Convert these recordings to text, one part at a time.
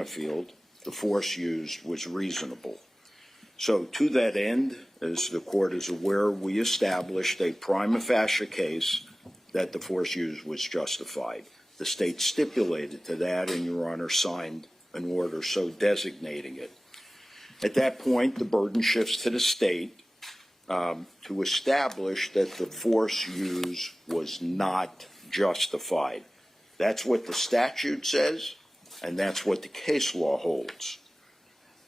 Benefield, the force used was reasonable. So to that end, as the court is aware, we established a prima facie case that the force used was justified. The state stipulated to that, and Your Honor signed an order so designating it. At that point, the burden shifts to the state to establish that the force used was not justified. That's what the statute says, and that's what the case law holds.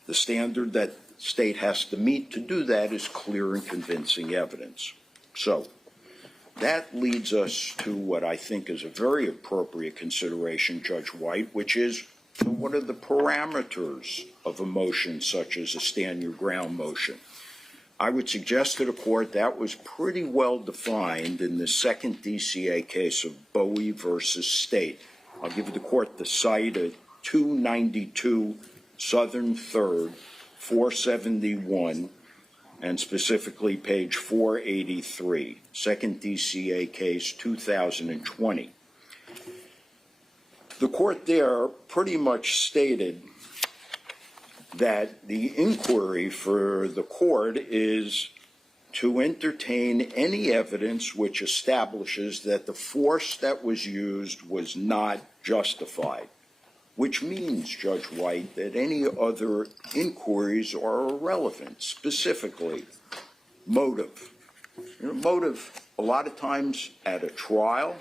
The standard that the state has to meet to do that is clear and convincing evidence. So that leads us to what I think is a very appropriate consideration, Judge White, which is what are the parameters of a motion such as a stand your ground motion? I would suggest to the court that was pretty well defined in the second DCA case of Bowie versus State. I'll give the court the cite at 292 Southern 3rd, 471, and specifically page 483, second DCA case 2020. The court there pretty much stated that the inquiry for the court is to entertain any evidence which establishes that the force that was used was not justified, which means, Judge White, that any other inquiries are irrelevant, specifically motive. Motive, a lot of times at a trial,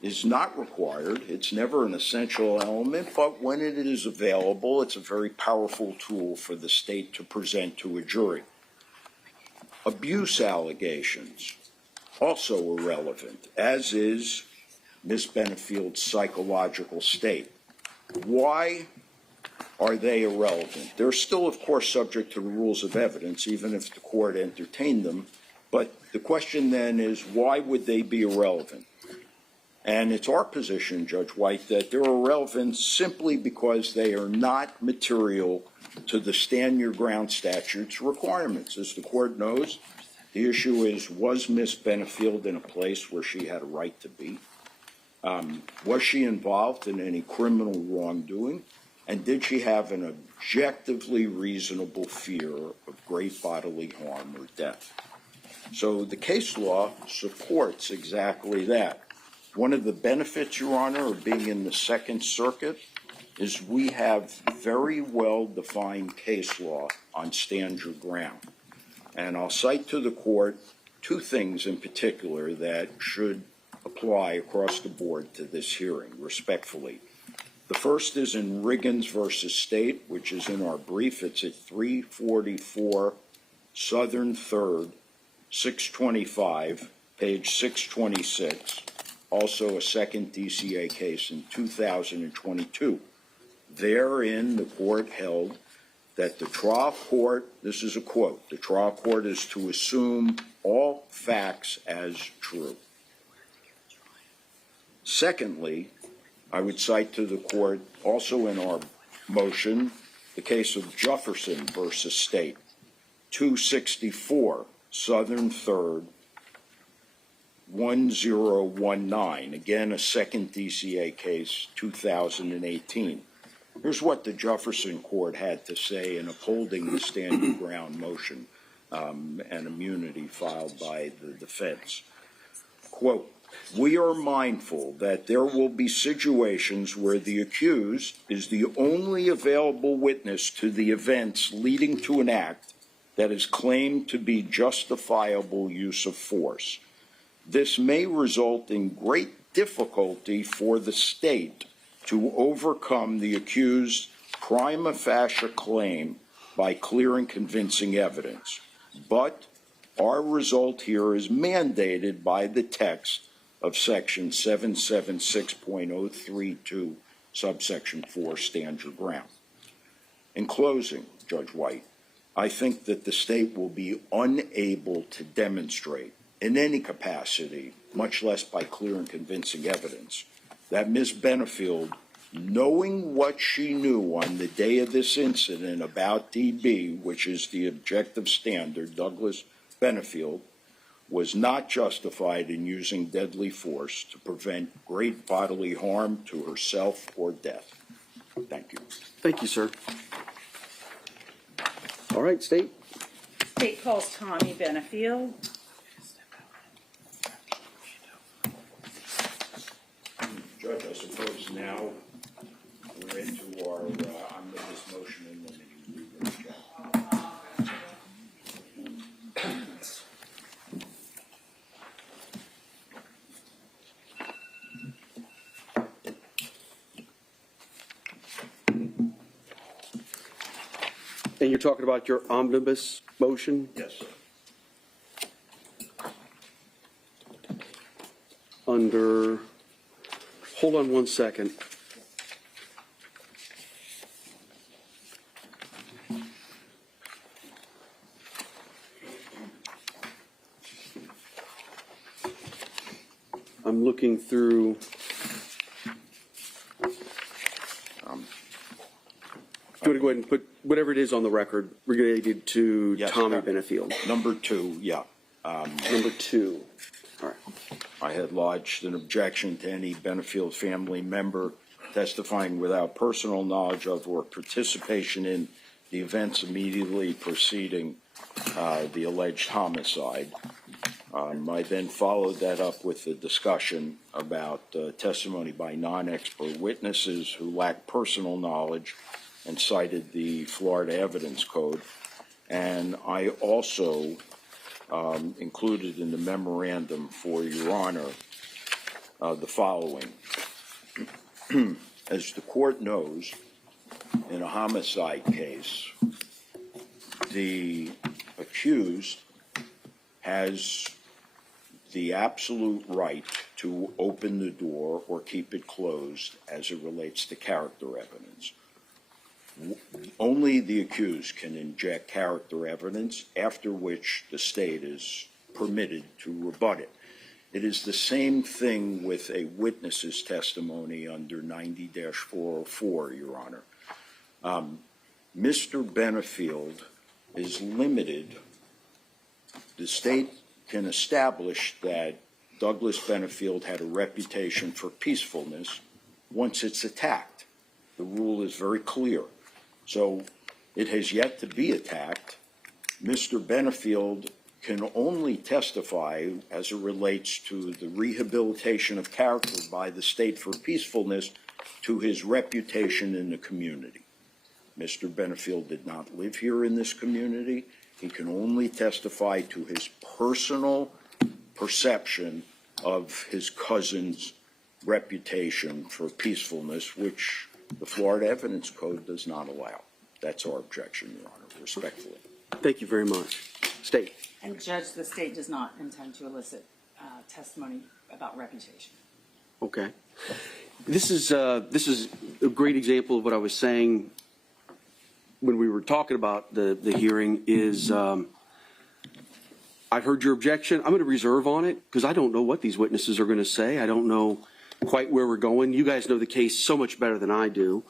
is not required. It's never an essential element, but when it is available, it's a very powerful tool for the state to present to a jury. Abuse allegations, also irrelevant, as is Ms. Benefield's psychological state. Why are they irrelevant? They're still, of course, subject to the rules of evidence, even if the court entertained them, but the question then is, why would they be irrelevant? And it's our position, Judge White, that they're irrelevant simply because they are not material to the stand your ground statute's requirements. As the court knows, the issue is, was Ms. Benefield in a place where she had a right to be? Was she involved in any criminal wrongdoing? And did she have an objectively reasonable fear of great bodily harm or death? So the case law supports exactly that. One of the benefits, Your Honor, of being in the Second Circuit is we have very well-defined case law on stand your ground. And I'll cite to the court two things in particular that should apply across the board to this hearing, respectfully. The first is in Riggins versus State, which is in our brief. It's at 344 Southern 3rd, 625, page 626. Also a second DCA case in 2022. Therein, the court held that the trial court, this is a quote, the trial court is to assume all facts as true. Secondly, I would cite to the court, also in our motion, the case of Jefferson versus State, 264 Southern 3rd, 1019, again a second DCA case, 2018. Here's what the Jefferson court had to say in upholding the stand your ground motion and immunity filed by the defense. Quote, "We are mindful that there will be situations where the accused is the only available witness to the events leading to an act that is claimed to be justifiable use of force. This may result in great difficulty for the state to overcome the accused's prima facie claim by clear and convincing evidence. But our result here is mandated by the text of section 776.032, subsection 4, stand your ground." In closing, Judge White, I think that the state will be unable to demonstrate in any capacity, much less by clear and convincing evidence, that Ms. Benefield, knowing what she knew on the day of this incident about DB, which is the objective standard, Douglas Benefield, was not justified in using deadly force to prevent great bodily harm to herself or death. Thank you. Thank you, sir. All right, State. State calls Tommy Benefield. Judge, I suppose now we're into our omnibus motion and then you reject. And you're talking about your omnibus motion? Yes, sir. Under, hold on one second. I'm looking through. Do you want to go ahead and put whatever it is on the record related to Yes, Tommy Benefield? Number 2, yeah. Number 2. All right. I had lodged an objection to any Benefield family member testifying without personal knowledge of or participation in the events immediately preceding the alleged homicide. I then followed that up with a discussion about testimony by non-expert witnesses who lacked personal knowledge and cited the Florida Evidence Code. And I also included in the memorandum for Your Honor the following. As the court knows, in a homicide case, the accused has the absolute right to open the door or keep it closed as it relates to character evidence. Only the accused can inject character evidence, after which the state is permitted to rebut it. It is the same thing with a witness's testimony under 90-404, Your Honor. Mr. Benefield is limited. The state can establish that Douglas Benefield had a reputation for peacefulness once it's attacked. The rule is very clear. So it has yet to be attacked. Mr. Benefield can only testify as it relates to the rehabilitation of character by the state for peacefulness to his reputation in the community. Mr. Benefield did not live here in this community. He can only testify to his personal perception of his cousin's reputation for peacefulness, which the Florida Evidence Code does not allow. That's our objection, Your Honor, respectfully. Thank you very much. State. And Judge, the state does not intend to elicit testimony about reputation. Okay. This is a great example of what I was saying when we were talking about the hearing is I've heard your objection. I'm going to reserve on it because I don't know what these witnesses are going to say. I don't know quite where we're going. You guys know the case so much better than I do.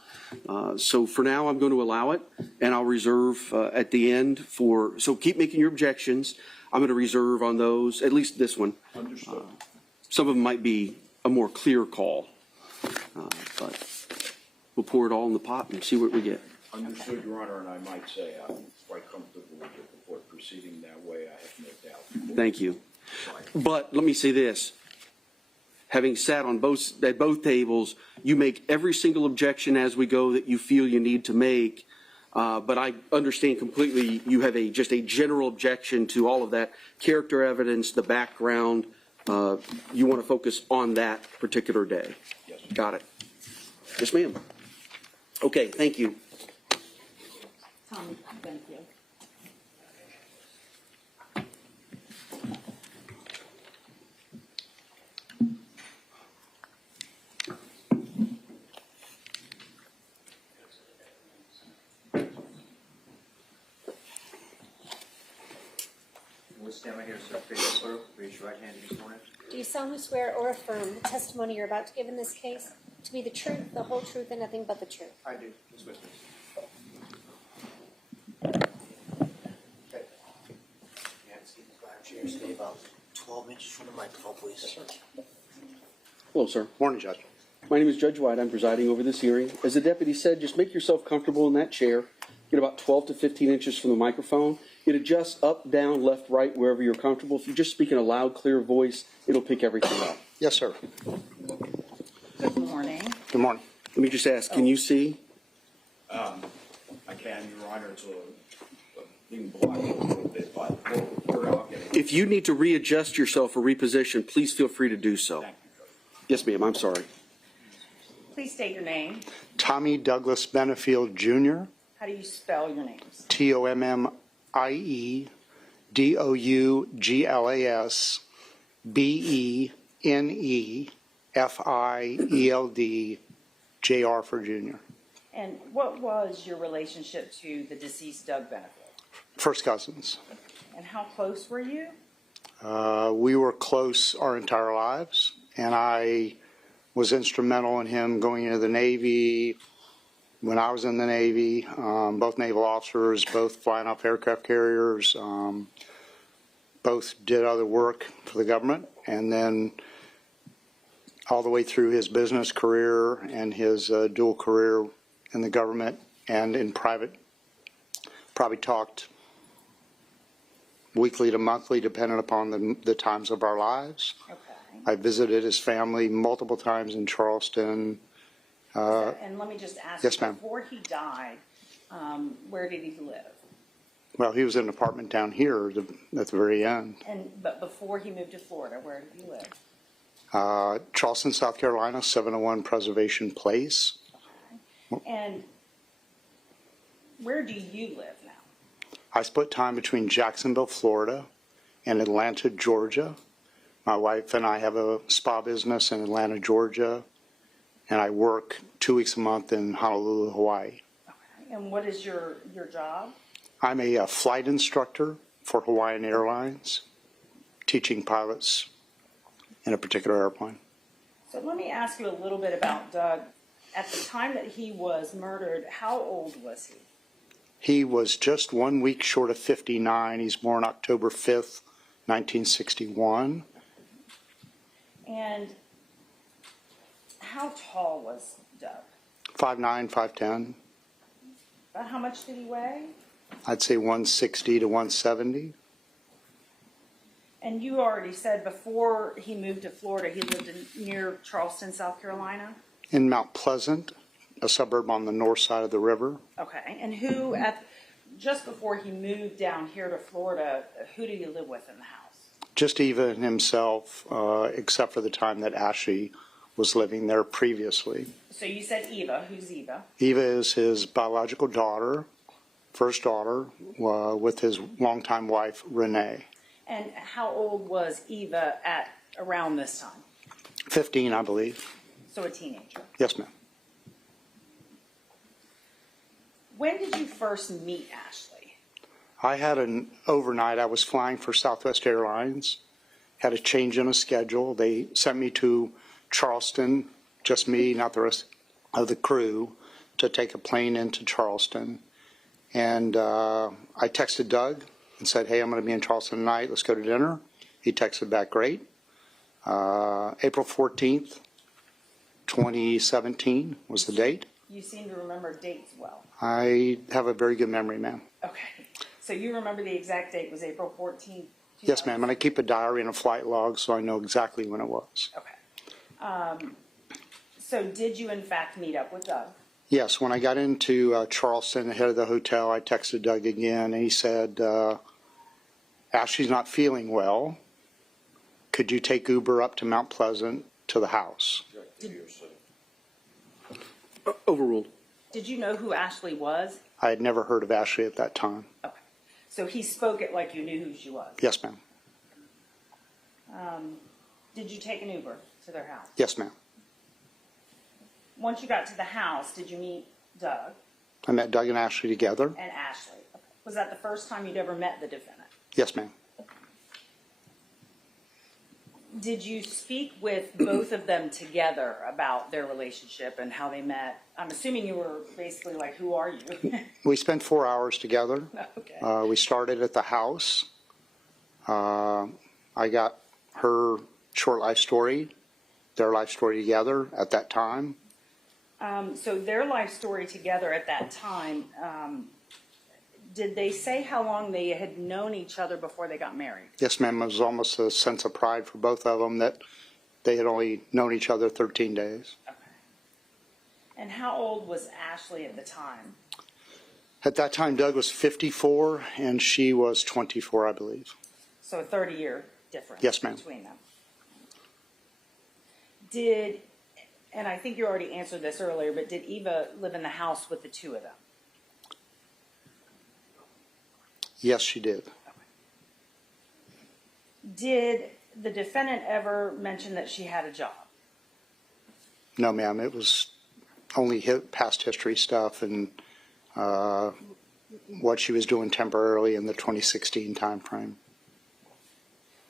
So for now, I'm going to allow it, and I'll reserve at the end for, so keep making your objections. I'm going to reserve on those, at least this one. Understood. Some of them might be a more clear call, but we'll pour it all in the pot and see what we get. Understood, Your Honor, and I might say I'm quite comfortable with the court proceeding that way. I have no doubt. Thank you. But let me say this. Having sat on at both tables, you make every single objection as we go that you feel you need to make. But I understand completely you have just a general objection to all of that character evidence, the background. You want to focus on that particular day. Yes. Got it. Yes, ma'am. Okay, thank you. Tommy Benefield. We'll stand right here, sir. Face the clerk. Raise your right hand and be sworn in. Do you solemnly swear or affirm the testimony you're about to give in this case to be the truth, the whole truth, and nothing but the truth? I do. Ms. Witness. Okay. Chair, stay about 12 inches from the microphone, please. Hello, sir. Morning, Judge. My name is Judge White. I'm presiding over this hearing. As the deputy said, just make yourself comfortable in that chair. Get about 12 to 15 inches from the microphone. It adjusts up, down, left, right, wherever you're comfortable. If you just speak in a loud, clear voice, it'll pick everything up. Yes, sir. Good morning. Good morning. Let me just ask, can you see? I can, Your Honor, it's being blocked a little bit, but we're all getting. If you need to readjust yourself or reposition, please feel free to do so. Thank you, Judge. Yes, ma'am. I'm sorry. Please state your name. Tommy Douglas Benefield, Jr., How do you spell your names? TOMMIE DOUGLAS BENEFIELD JR for Jr. And what was your relationship to the deceased Doug Benefield? First cousins. And how close were you? We were close our entire lives, and I was instrumental in him going into the Navy. When I was in the Navy, both naval officers, both flying off aircraft carriers, both did other work for the government, and then all the way through his business career and his dual career in the government and in private, probably talked weekly to monthly, depending upon the times of our lives. Okay. I visited his family multiple times in Charleston. And let me just ask yes, you, ma'am. before he died, where did he live? Well, he was in an apartment down here at the very end. But before he moved to Florida, where did he live? Charleston, South Carolina, 701 Preservation Place. And where do you live now? I split time between Jacksonville, Florida, and Atlanta, Georgia. My wife and I have a spa business in Atlanta, Georgia, and I work 2 weeks a month in Honolulu, Hawaii. Okay. And what is your job? I'm a flight instructor for Hawaiian Airlines, teaching pilots in a particular airplane. So let me ask you a little bit about Doug. At the time that he was murdered, how old was he? He was just 1 week short of 59. He's born October 5th, 1961. And how tall was Doug? 5'9", 5'10". About how much did he weigh? I'd say 160 to 170. And you already said before he moved to Florida, he lived near Charleston, South Carolina? In Mount Pleasant, a suburb on the north side of the river. Okay. And just before he moved down here to Florida, who did he live with in the house? Just Eva and himself, except for the time that Ashley was living there previously. So you said Eva. Who's Eva? Eva is his biological daughter, first daughter, with his longtime wife, Renee. And how old was Eva at around this time? 15, I believe. So a teenager. Yes, ma'am. When did you first meet Ashley? I had an overnight. I was flying for Southwest Airlines, had a change in a schedule. They sent me to Charleston, just me, not the rest of the crew, to take a plane into Charleston. And I texted Doug and said, hey, I'm going to be in Charleston tonight. Let's go to dinner. He texted back, great. April 14th, 2017 was the date. You seem to remember dates well. I have a very good memory, ma'am. Okay. So you remember the exact date was April 14th? Yes, ma'am, and I keep a diary and a flight log so I know exactly when it was. Okay. So did you in fact meet up with Doug? Yes, when I got into Charleston, ahead of the hotel, I texted Doug again, and he said, Ashley's not feeling well. Could you take Uber up to Mount Pleasant to the house? Overruled. Did you know who Ashley was? I had never heard of Ashley at that time. Okay. So he spoke it like you knew who she was? Yes, ma'am. Did you take an Uber to their house? Yes, ma'am. Once you got to the house, did you meet Doug I met Doug and Ashley together. and Ashley? Okay. Was that the first time you'd ever met the defendant? Yes, ma'am. Did you speak with both of them together about their relationship and how they met? I'm assuming you were basically like, who are you? We spent 4 hours together. Okay. We started at the house. I got her short life story, their life story together at that time. So their life story together at that time, did they say how long they had known each other before they got married? Yes, ma'am. It was almost a sense of pride for both of them that they had only known each other 13 days. Okay. And how old was Ashley at the time? At that time, Doug was 54 and she was 24, I believe. So a 30-year difference Yes, ma'am. between them. And I think you already answered this earlier, but did Eva live in the house with the two of them? Yes, she did. Did the defendant ever mention that she had a job? No, ma'am. It was only past history stuff and what she was doing temporarily in the 2016 timeframe.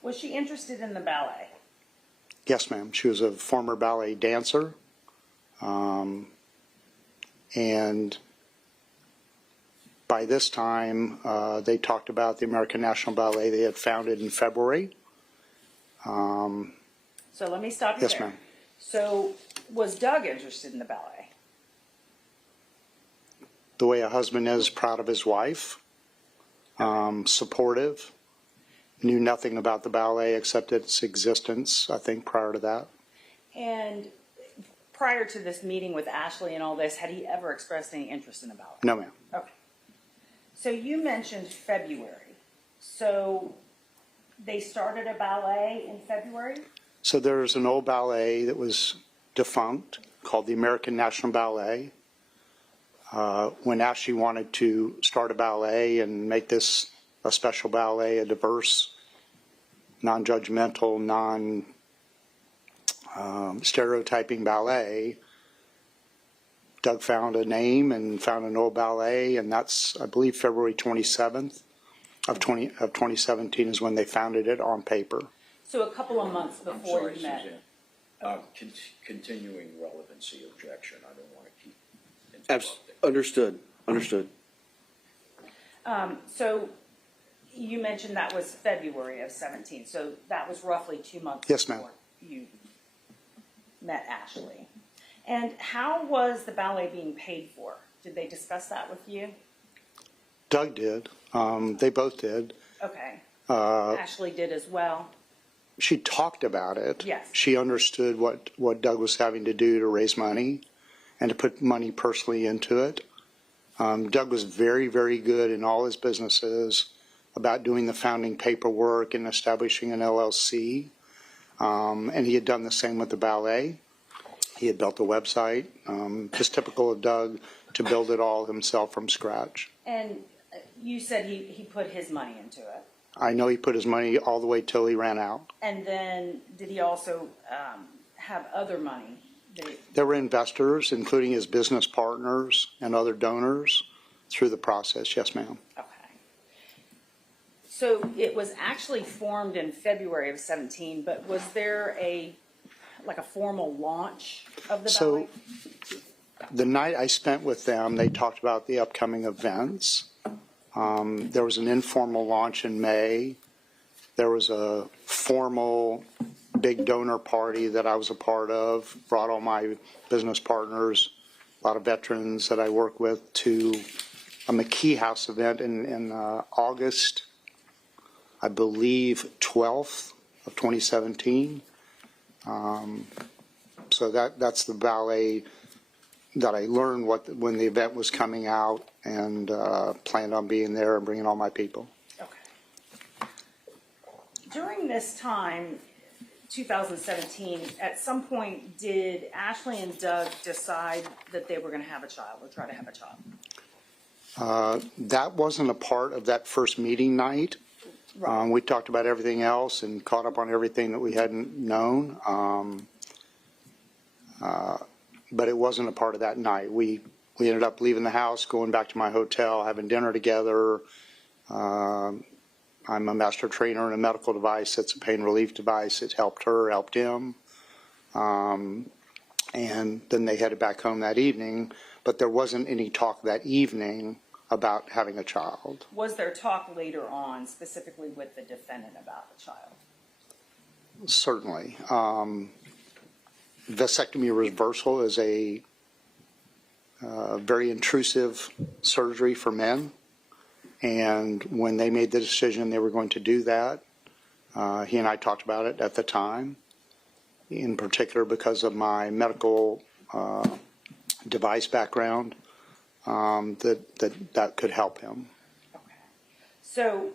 Was she interested in the ballet? Yes, ma'am. She was a former ballet dancer. And by this time, they talked about the American National Ballet they had founded in February. So let me stop you Yes, there. ma'am. So was Doug interested in the ballet? The way a husband is, proud of his wife, supportive, knew nothing about the ballet except its existence, I think, prior to that. And prior to this meeting with Ashley and all this, had he ever expressed any interest in the ballet? No, ma'am. Okay. So you mentioned February. So they started a ballet in February? So there's an old ballet that was defunct called the American National Ballet. When Ashley wanted to start a ballet and make this a special ballet, a diverse, non-judgmental, non-stereotyping ballet, Doug found a name and found an old ballet, and that's, I believe, February 27th of 2017 is when they founded it on paper. So a couple of months I'm before sorry, you met. Suzanne. Continuing relevancy objection. I don't want to keep Abs- interrupting. Understood. So you mentioned that was February of 17. So that was roughly 2 months Yes, ma'am. before you met Ashley. And how was the ballet being paid for? Did they discuss that with you? Doug did. They both did. Okay. Ashley did as well. She talked about it. Yes. She understood what Doug was having to do to raise money and to put money personally into it. Doug was very, very good in all his businesses about doing the founding paperwork and establishing an LLC. And he had done the same with the ballet. He had built a website, just typical of Doug, to build it all himself from scratch. And you said he put his money into it. I know he put his money all the way till he ran out. And then did he also have other money? There were investors, including his business partners and other donors through the process. Yes, ma'am. Okay. So it was actually formed in February of 17, but was there a formal launch of the ballet? So the night I spent with them, they talked about the upcoming events. There was an informal launch in May. There was a formal big donor party that I was a part of, brought all my business partners, a lot of veterans that I work with, to a McKee House event in August, I believe 12th of 2017. So that's the ballet that I learned when the event was coming out, and planned on being there and bringing all my people. Okay. During this time, 2017, at some point, did Ashley and Doug decide that they were going to have a child or try to have a child? That wasn't a part of that first meeting night. Right. We talked about everything else and caught up on everything that we hadn't known. But it wasn't a part of that night. We ended up leaving the house, going back to my hotel, having dinner together. I'm a master trainer in a medical device. It's a pain relief device. It helped her, helped him. And then they headed back home that evening. But there wasn't any talk that evening about having a child. Was there talk later on, specifically with the defendant, about the child? Certainly. vasectomy reversal is a very intrusive surgery for men. And when they made the decision they were going to do that, he and I talked about it at the time, in particular because of my medical device background, that could help him. Okay. So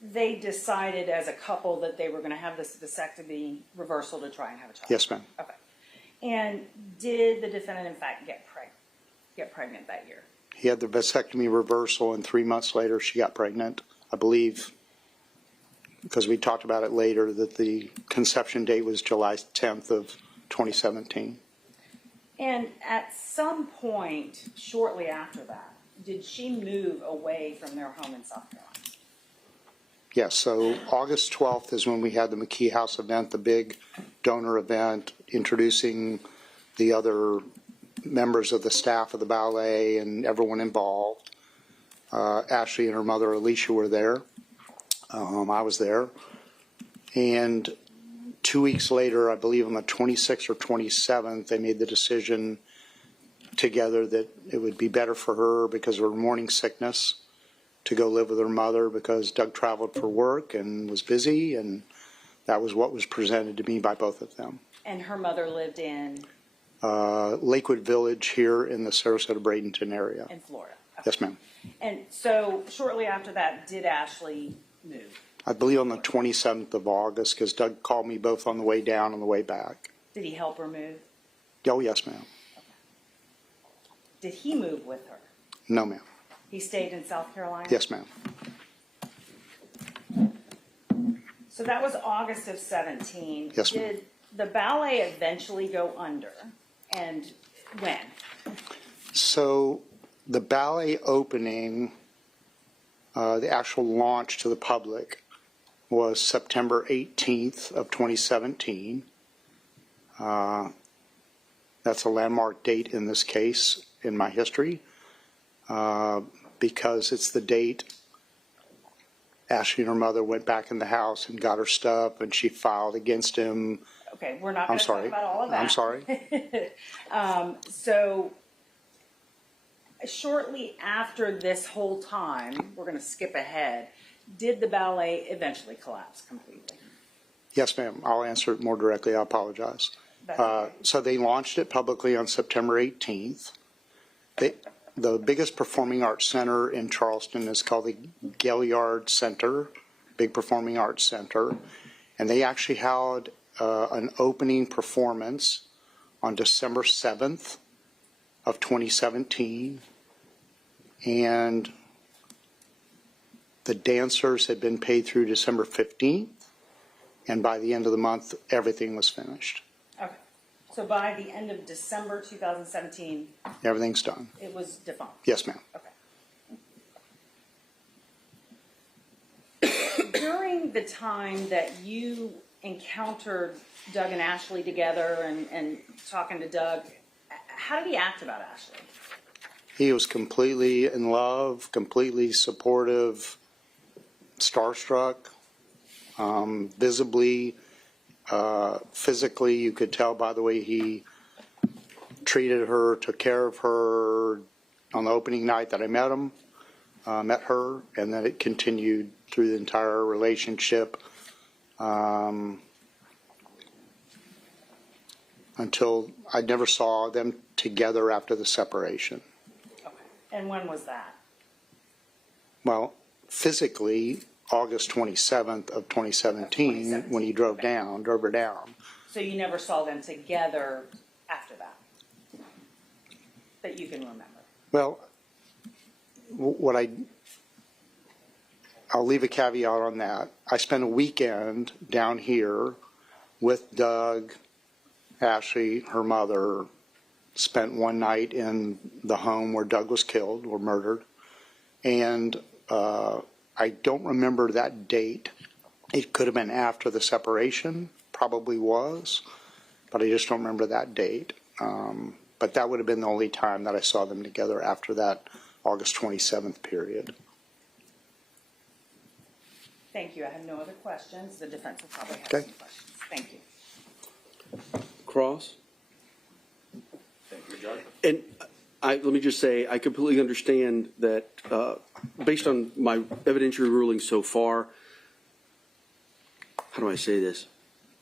they decided as a couple that they were going to have this vasectomy reversal to try and have a child? Yes, ma'am. Okay. And did the defendant, in fact, get pregnant that year? He had the vasectomy reversal, and 3 months later she got pregnant. I believe, because we talked about it later, that the conception date was July 10th of 2017. And at some point shortly after that, did she move away from their home in South Carolina? Yes, so August 12th is when we had the McKee House event, the big donor event, introducing the other members of the staff of the ballet and everyone involved. Ashley and her mother Alicia were there. I was there. And 2 weeks later, I believe on the 26th or 27th, they made the decision together that it would be better for her because of her morning sickness to go live with her mother, because Doug traveled for work and was busy, and that was what was presented to me by both of them. And her mother lived in Lakewood Village here in the Sarasota-Bradenton area. in Florida. Okay. Yes, ma'am. And so shortly after that, did Ashley move? I believe on the 27th of August, because Doug called me both on the way down and the way back. Did he help her move? Oh, yes, ma'am. Did he move with her? No, ma'am. He stayed in South Carolina? Yes, ma'am. So that was August of 17. Yes, ma'am. Did the ballet eventually go under? And when? So the ballet opening, the actual launch to the public, was September 18th of 2017. That's a landmark date in this case in my history, because it's the date Ashley and her mother went back in the house and got her stuff, and she filed against him. Okay, we're not I'm going to talk sorry. about all of that. I'm sorry. So shortly after this whole time, we're going to skip ahead, did the ballet eventually collapse completely? Yes, ma'am. I'll answer it more directly. I apologize. That's okay. So they launched it publicly on September 18th. The biggest performing arts center in Charleston is called the Gaillard Center, Big Performing Arts Center, and they actually held an opening performance on December 7th of 2017, and the dancers had been paid through December 15th, and by the end of the month, everything was finished. Okay. So by the end of December 2017, Everything's done. it was defunct? Yes, ma'am. Okay. During the time that you encountered Doug and Ashley together and talking to Doug, how did he act about Ashley? He was completely in love, completely supportive, starstruck, visibly, physically. You could tell by the way he treated her, took care of her on the opening night that I met her, and then it continued through the entire relationship until I never saw them together after the separation. Okay. And when was that? Well, physically, August 27th of 2017, when he drove her down. So you never saw them together after that, that you can remember? Well, I'll leave a caveat on that. I spent a weekend down here with Doug, Ashley, her mother, spent one night in the home where Doug was killed or murdered, and I don't remember that date. It could have been after the separation, probably was, but I just don't remember that date. But that would have been the only time that I saw them together after that August 27th period. Thank you. I have no other questions. The defense will probably have Okay. some questions. Thank you. Cross? And let me just say, I completely understand that, based on my evidentiary rulings so far, how do I say this?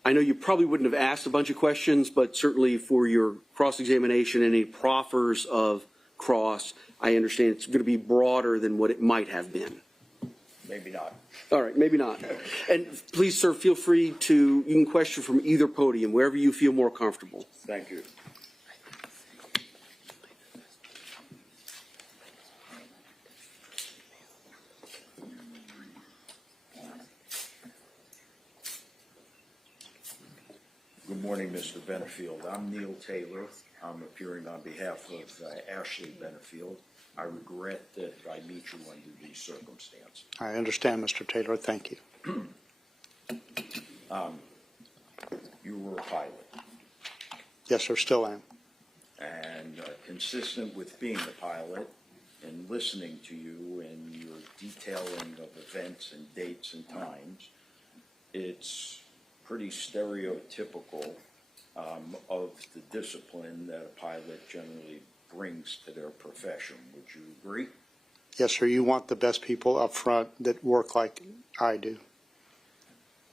I know you probably wouldn't have asked a bunch of questions, but certainly for your cross-examination and any proffers of cross, I understand it's going to be broader than what it might have been. Maybe not. All right, maybe not. And please, sir, feel free you can question from either podium, wherever you feel more comfortable. Thank you. Good morning, Mr. Benefield. I'm Neil Taylor. I'm appearing on behalf of Ashley Benefield. I regret that I meet you under these circumstances. I understand, Mr. Taylor. Thank you. You were a pilot, Yes, sir, still am. and consistent with being a pilot and listening to you and your detailing of events and dates and times, it's pretty stereotypical of the discipline that a pilot generally brings to their profession. Would you agree? Yes, sir, you want the best people up front that work like I do.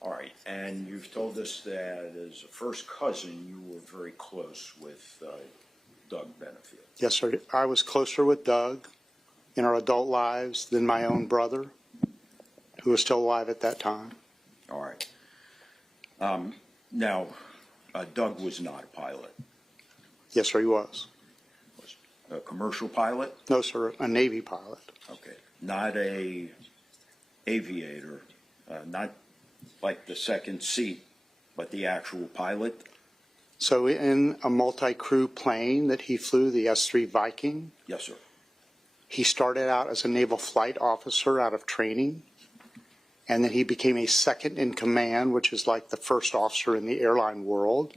All right, and you've told us that as a first cousin, you were very close with Doug Benefield. Yes, sir, I was closer with Doug in our adult lives than my own brother, who was still alive at that time. All right. Now, Doug was not a pilot. Yes, sir, he was. Was a commercial pilot? No, sir, a Navy pilot. Okay. Not a aviator, not like the second seat, but the actual pilot? So in a multi-crew plane that he flew, the S-3 Viking, Yes, sir. he started out as a naval flight officer out of training, and then he became a second in command, which is like the first officer in the airline world,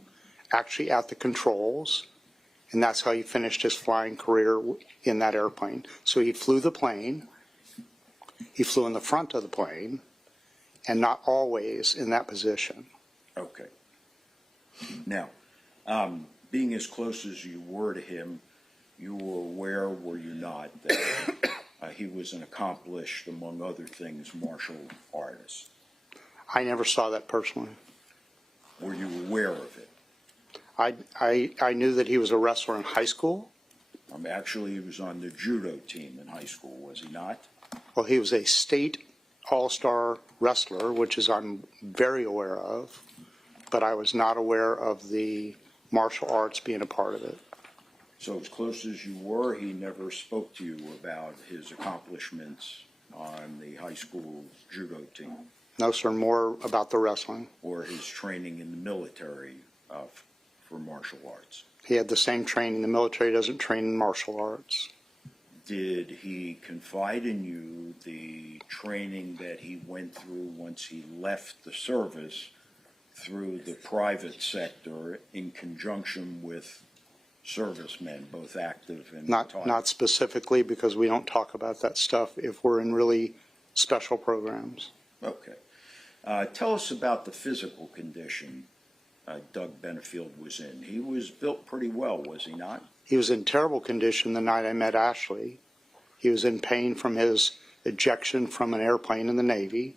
actually at the controls, and that's how he finished his flying career in that airplane. So he flew the plane, he flew in the front of the plane, and not always in that position. Okay. Now, being as close as you were to him, you were aware, were you not, that he was an accomplished, among other things, martial artist? I never saw that personally. Were you aware of it? I knew that he was a wrestler in high school. Actually, he was on the judo team in high school, was he not? Well, he was a state all-star wrestler, which is I'm very aware of, but I was not aware of the martial arts being a part of it. So as close as you were, he never spoke to you about his accomplishments on the high school judo team No, sir, more about the wrestling. or his training in the military for martial arts. He had the same training. The military doesn't train in martial arts. Did he confide in you the training that he went through once he left the service through the private sector in conjunction with servicemen, both active and retired? Not specifically, because we don't talk about that stuff if we're in really special programs. Okay. Tell us about the physical condition Doug Benefield was in. He was built pretty well, was he not? He was in terrible condition the night I met Ashley. He was in pain from his ejection from an airplane in the Navy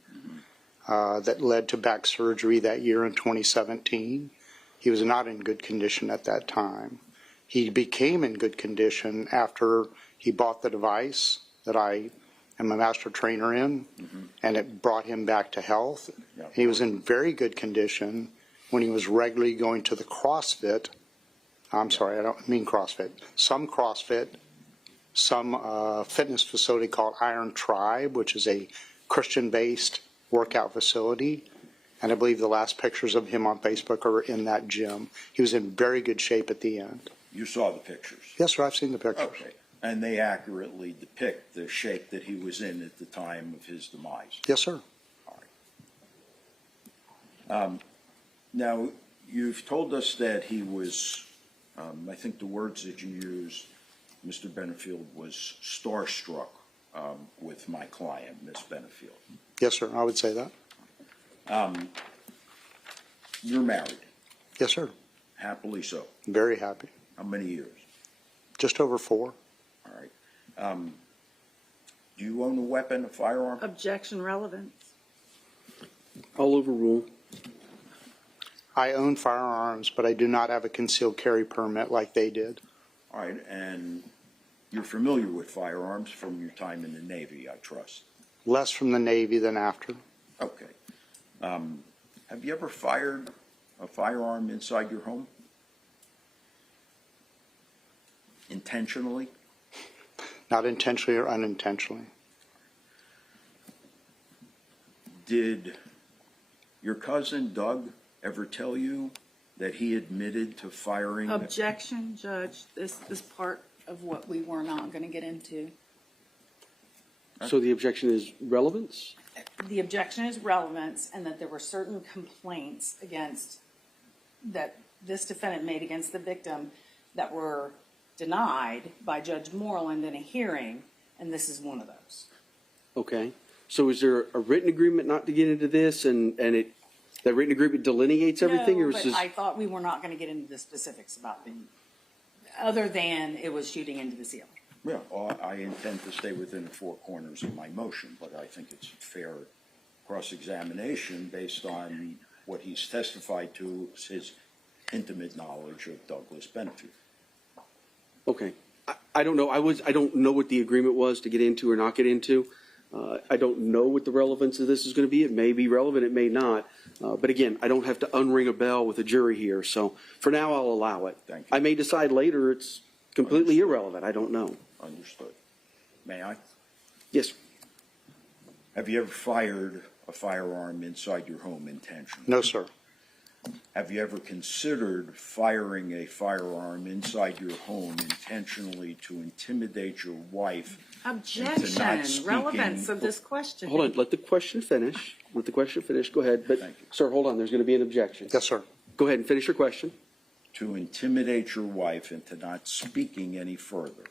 that led to back surgery that year in 2017. He was not in good condition at that time. He became in good condition after he bought the device that I am a master trainer in, and it brought him back to health. Yeah. He was in very good condition when he was regularly going to the CrossFit. I'm sorry, I don't mean CrossFit. Some CrossFit, some fitness facility called Iron Tribe, which is a Christian-based workout facility. And I believe the last pictures of him on Facebook are in that gym. He was in very good shape at the end. You saw the pictures? Yes, sir, I've seen the pictures. Okay. And they accurately depict the shape that he was in at the time of his demise? Yes, sir. All right. Now, you've told us that he was, I think the words that you used, Mr. Benefield, was starstruck with my client, Miss Benefield. Yes, sir, I would say that. You're married, Yes, sir. happily so. Very happy. How many years? 8 years. Just over 4. All right. Do you own a weapon, a firearm? Objection relevance. I'll overrule. I own firearms, but I do not have a concealed carry permit like they did. All right, and you're familiar with firearms from your time in the Navy, I trust. Less from the Navy than after. Okay. Have you ever fired a firearm inside your home? Intentionally? Not intentionally or unintentionally. Did your cousin Doug ever tell you that he admitted to firing? Objection, Judge. This is part of what we were not going to get into. So the objection is relevance? The objection is relevance, and that there were certain complaints against, that this defendant made against the victim that were denied by Judge Moreland in a hearing, and this is one of those. Okay. So is there a written agreement not to get into this, and that written agreement delineates everything? No, or is but this... I thought we were not going to get into the specifics about the, other than it was shooting into the ceiling. Yeah, well, I intend to stay within the 4 corners of my motion, but I think it's fair cross-examination based on what he's testified to, his intimate knowledge of Douglas Benefield. Okay. I don't know. I don't know what the agreement was to get into or not get into. I don't know what the relevance of this is going to be. It may be relevant. It may not. But again, I don't have to unring a bell with a jury here. So for now, I'll allow it. Thank you. I may decide later it's completely irrelevant. I don't know. Understood. May I? Yes. Have you ever fired a firearm inside your home intentionally? No, sir. Have you ever considered firing a firearm inside your home intentionally to intimidate your wife? Objection, relevance of this question. Hold on. Let the question finish. Let the question finish. Go ahead. But, Thank you. sir, hold on. There's going to be an objection. Yes, sir. Go ahead and finish your question. To intimidate your wife into not speaking any further.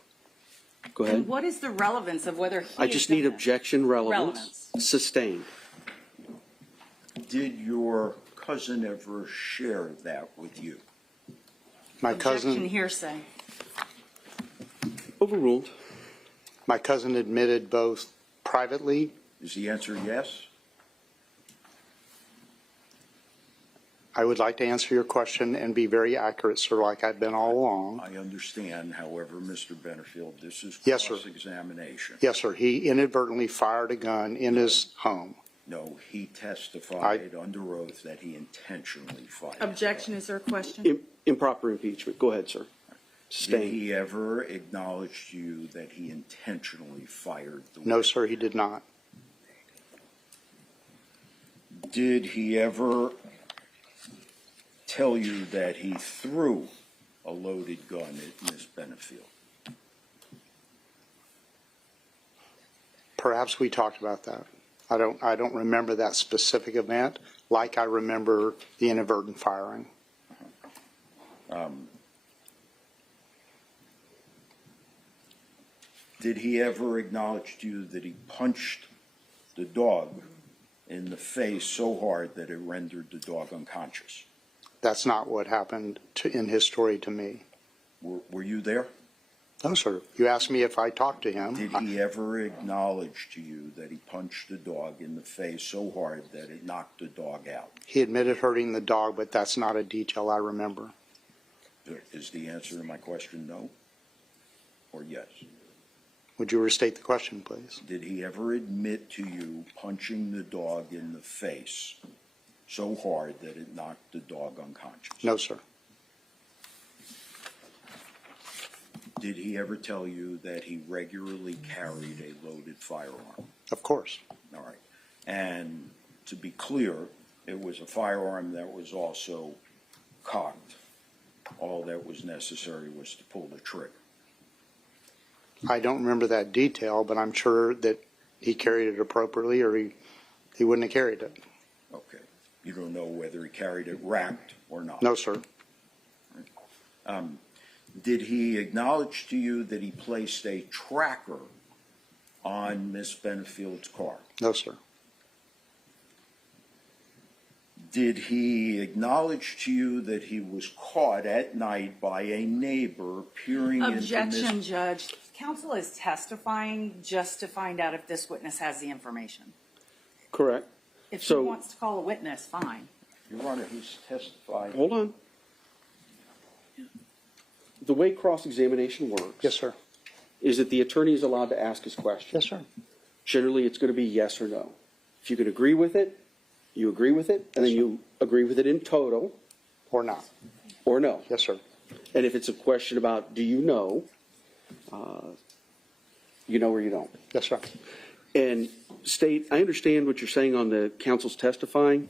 Go And ahead. what is the relevance of whether he I just need done that? objection, relevance, sustained. Did your cousin ever share that with you? My Objection, cousin, hearsay. Overruled. my cousin admitted both privately. Is the answer yes? I would like to answer your question and be very accurate, sir, like I've been all along. I understand, however, Mr. Benefield, this is Yes, sir. cross-examination. Yes, sir. He inadvertently fired a gun in his home. No, he testified under oath that he intentionally fired. Objection, is there a question? Improper impeachment. Go ahead, sir. Did Sustained. he ever acknowledge to you that he intentionally fired the No, weapon? sir, he did not. Did he ever tell you that he threw a loaded gun at Miss Benefield? Perhaps we talked about that. I don't remember that specific event like I remember the inadvertent firing. Did he ever acknowledge to you that he punched the dog in the face so hard that it rendered the dog unconscious? That's not what happened in his story to me. Were you there? No, sir. You asked me if I talked to him. Did he ever acknowledge to you that he punched the dog in the face so hard that it knocked the dog out? He admitted hurting the dog, but that's not a detail I remember. Is the answer to my question no or yes? Would you restate the question, please? Did he ever admit to you punching the dog in the face so hard that it knocked the dog unconscious? No, sir. Did he ever tell you that he regularly carried a loaded firearm? Of course. All right. And to be clear, it was a firearm that was also cocked. All that was necessary was to pull the trigger. I don't remember that detail, but I'm sure that he carried it appropriately or he wouldn't have carried it. Okay. You don't know whether he carried it racked or not? No, sir. Did he acknowledge to you that he placed a tracker on Miss Benefield's car? No, sir. Did he acknowledge to you that he was caught at night by a neighbor peering into Objection, Miss... Judge. Counsel is testifying just to find out if this witness has the information. Correct. If she So- wants to call a witness, fine. Your Honor, he's testified. Hold on. The way cross-examination works. Yes, sir. Is that the attorney is allowed to ask his question. Yes, sir. Generally, it's going to be yes or no. If you can agree with it, you agree with it, and then you agree with it in total, Or not. or no. Yes, sir. And if it's a question about do you know, you know or you don't. Yes, sir. And State, I understand what you're saying on the counsel's testifying.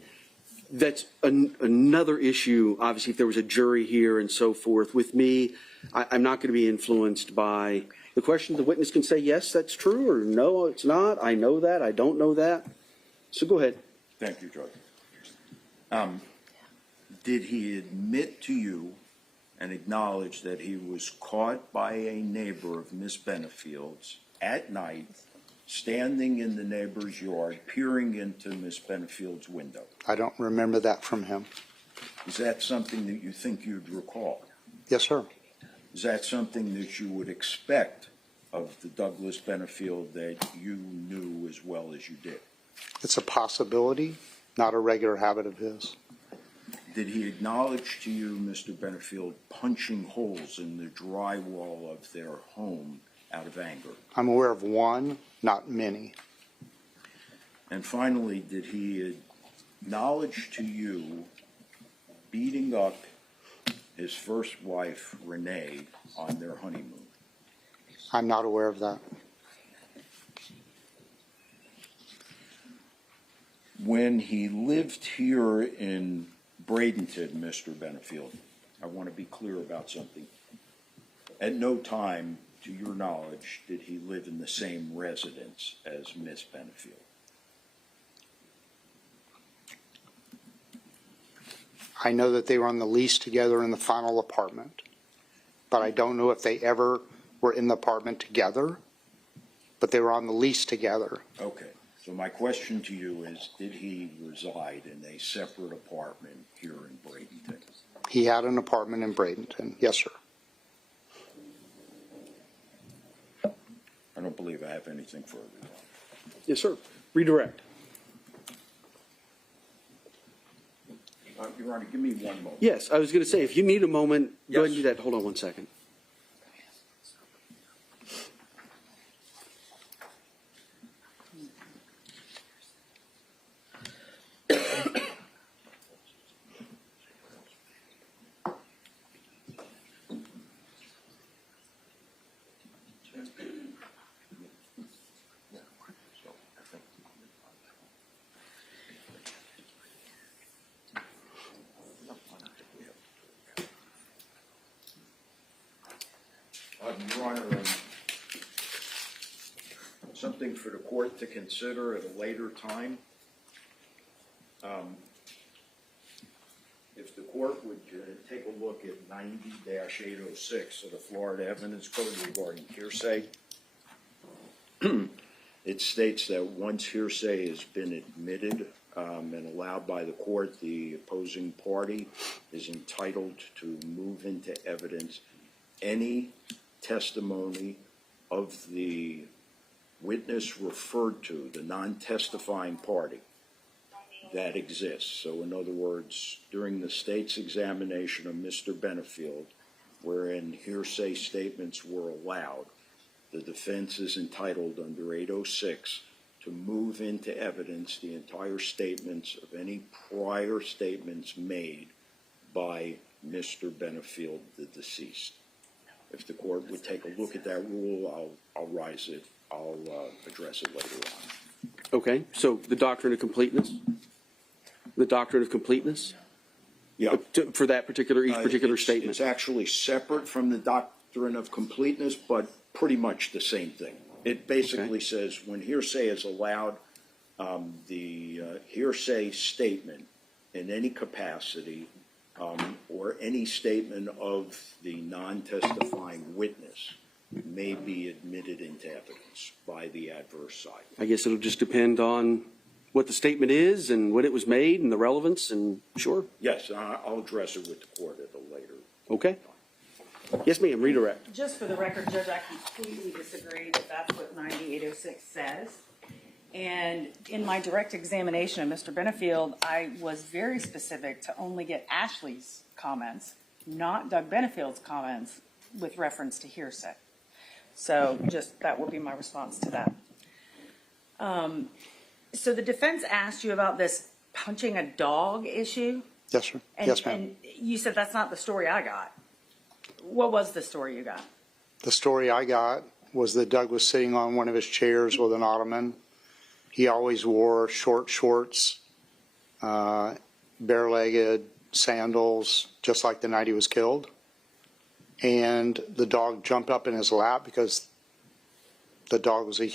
That's another issue, obviously, if there was a jury here and so forth. With me, I'm not going to be influenced by the question. The witness can say, yes, that's true, or no, it's not. I know that. I don't know that. So go ahead. Thank you, Judge. Did he admit to you and acknowledge that he was caught by a neighbor of Miss Benefield's at night, standing in the neighbor's yard, peering into Miss Benefield's window? I don't remember that from him. Is that something that you think you'd recall? Yes, sir. Is that something that you would expect of the Douglas Benefield that you knew as well as you did? It's a possibility, not a regular habit of his. Did he acknowledge to you, Mr. Benefield, punching holes in the drywall of their home out of anger? I'm aware of one, not many. And finally, did he acknowledge to you beating up his first wife, Renee, on their honeymoon? I'm not aware of that. When he lived here in Bradenton, Mr. Benefield, I want to be clear about something. At no time, to your knowledge, did he live in the same residence as Miss Benefield? I know that they were on the lease together in the final apartment, but I don't know if they ever were in the apartment together, but they were on the lease together. Okay. So my question to you is, did he reside in a separate apartment here in Bradenton? He had an apartment in Bradenton. Yes, sir. I don't believe I have anything further. Yes, sir. Redirect. Your Honor, give me one moment. Yes, I was going to say, if you need a moment, go ahead and Yes. do that. Hold on one second. Your Honor, something for the court to consider at a later time. If the court would take a look at 90-806 of the Florida Evidence Code regarding hearsay, it states that once hearsay has been admitted and allowed by the court, the opposing party is entitled to move into evidence any testimony of the witness referred to, the non-testifying party, that exists. So in other words, during the state's examination of Mr. Benefield, wherein hearsay statements were allowed, the defense is entitled under 806 to move into evidence the entire statements of any prior statements made by Mr. Benefield, the deceased. If the court would take a look at that rule, I'll rise it. I'll address it later on. Okay, so the doctrine of completeness? The doctrine of completeness? Yeah. For that particular, each particular statement? It's actually separate from the doctrine of completeness, but pretty much the same thing. It basically says when hearsay is allowed, the hearsay statement in any capacity or any statement of the non-testifying witness may be admitted into evidence by the adverse side. I guess it'll just depend on what the statement is and when it was made and the relevance and sure. Yes, I'll address it with the court at a later. Okay. Yes, ma'am, redirect. Just for the record, Judge, I completely disagree that that's what 9806 says. And in my direct examination of Mr. Benefield, I was very specific to only get Ashley's comments, not Doug Benefield's comments with reference to hearsay. So just, that will be my response to that. So the defense asked you about this punching a dog issue? Yes, sir. Yes, ma'am. And you said that's not the story I got. What was the story you got? The story I got was that Doug was sitting on one of his chairs with an ottoman. He always wore short shorts, bare-legged, sandals, just like the night he was killed. And the dog jumped up in his lap because the dog was I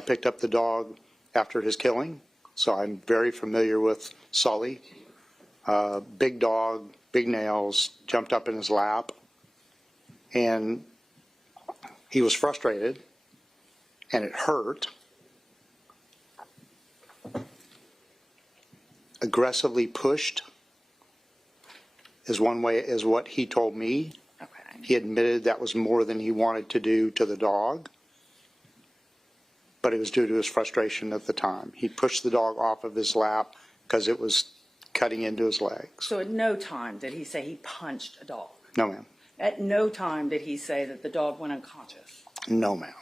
picked up the dog after his killing, so I'm very familiar with Sully. Big dog, big nails, jumped up in his lap, and he was frustrated, and it hurt. Aggressively pushed is one way, is what he told me. Okay. He admitted that was more than he wanted to do to the dog, but it was due to his frustration at the time. He pushed the dog off of his lap because it was cutting into his legs. So at no time did he say he punched a dog? No, ma'am. At no time did he say that the dog went unconscious? No, ma'am.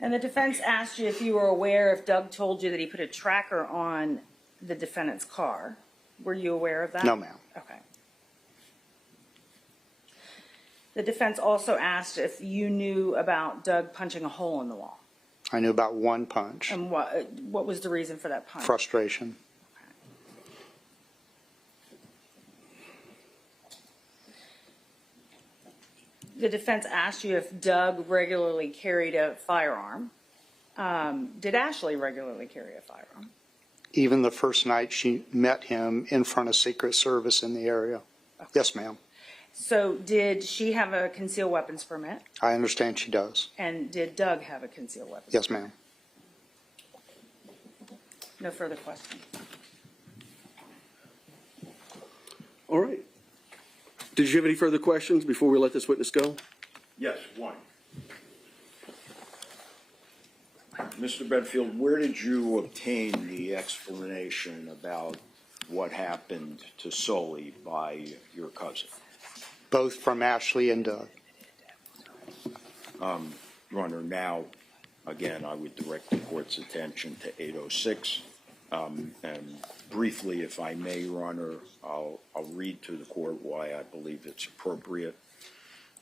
And the defense asked you if you were aware if Doug told you that he put a tracker on the defendant's car. Were you aware of that? No, ma'am. Okay. The defense also asked if you knew about Doug punching a hole in the wall. I knew about one punch. And what was the reason for that punch? Frustration. The defense asked you if Doug regularly carried a firearm. Did Ashley regularly carry a firearm? Even the first night she met him in front of Secret Service in the area. Okay. Yes, ma'am. So did she have a concealed weapons permit? I understand she does. And did Doug have a concealed weapons? Yes, ma'am. No further questions. All right. Did you have any further questions before we let this witness go? Yes, one. Mr. Benefield, where did you obtain the explanation about what happened to Sully by your cousin? Both from Ashley and Doug. Your Honor, now, again, I would direct the court's attention to 806. And briefly, if I may, Your Honor, I'll read to the court why I believe it's appropriate.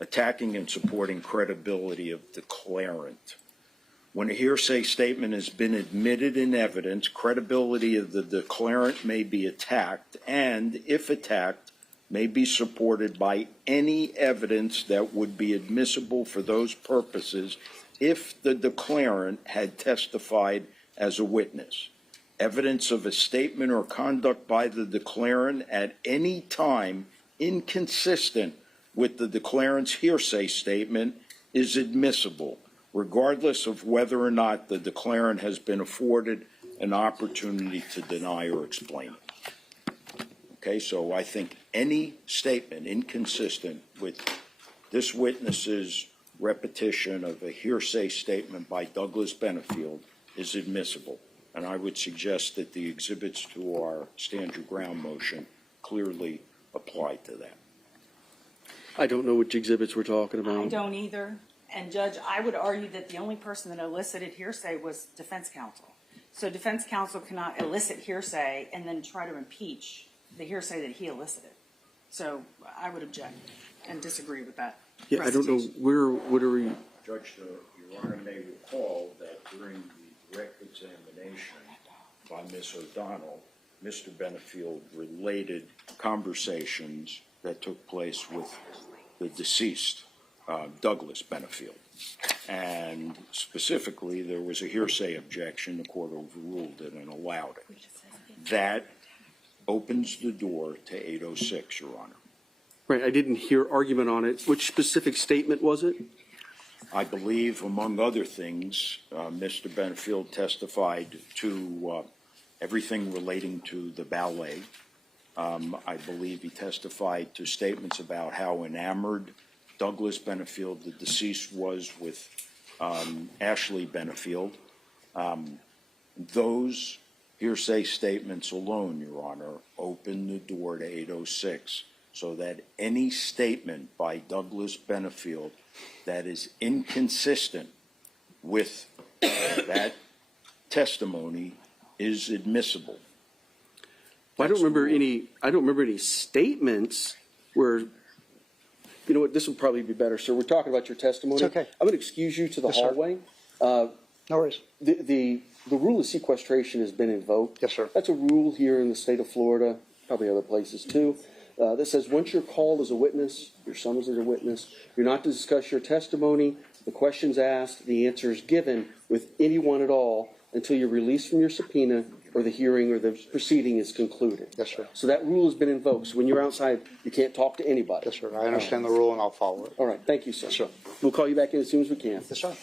Attacking and supporting credibility of declarant. When a hearsay statement has been admitted in evidence, credibility of the declarant may be attacked and, if attacked, may be supported by any evidence that would be admissible for those purposes if the declarant had testified as a witness. Evidence of a statement or conduct by the declarant at any time inconsistent with the declarant's hearsay statement is admissible, regardless of whether or not the declarant has been afforded an opportunity to deny or explain it. Okay, so I think any statement inconsistent with this witness's repetition of a hearsay statement by Douglas Benefield is admissible. And I would suggest that the exhibits to our stand your ground motion clearly apply to that. I don't know which exhibits we're talking about. I don't either. And Judge, I would argue that the only person that elicited hearsay was defense counsel. So defense counsel cannot elicit hearsay and then try to impeach the hearsay that he elicited. So I would object and disagree with that. Yeah, I don't know what are we? Judge, Your Honor may recall that during the direct examination by Ms. O'Donnell, Mr. Benefield related conversations that took place with the deceased, Douglas Benefield. And specifically, there was a hearsay objection. The court overruled it and allowed it. That opens the door to 806, Your Honor. Right, I didn't hear argument on it. Which specific statement was it? I believe, among other things, Mr. Benefield testified to everything relating to the ballet. I believe he testified to statements about how enamored Douglas Benefield, the deceased, was with Ashley Benefield. Those hearsay statements alone, Your Honor, open the door to 806, so that any statement by Douglas Benefield that is inconsistent with that testimony is admissible. I don't remember any statements where, you know what, this would probably be better, sir. We're talking about your testimony. It's okay. I'm going to excuse you to the Yes, sir. hallway. No worries. The rule of sequestration has been invoked. Yes, sir. That's a rule here in the state of Florida, probably other places too, that says once you're called as a witness, your son is as a witness, you're not to discuss your testimony, the questions asked, the answers given with anyone at all until you're released from your subpoena or the hearing or the proceeding is concluded. Yes, sir. So that rule has been invoked. So when you're outside, you can't talk to anybody. Yes, sir. I understand the rule and I'll follow it. All right. Thank you, sir. Sure. We'll call you back in as soon as we can. Yes, sir.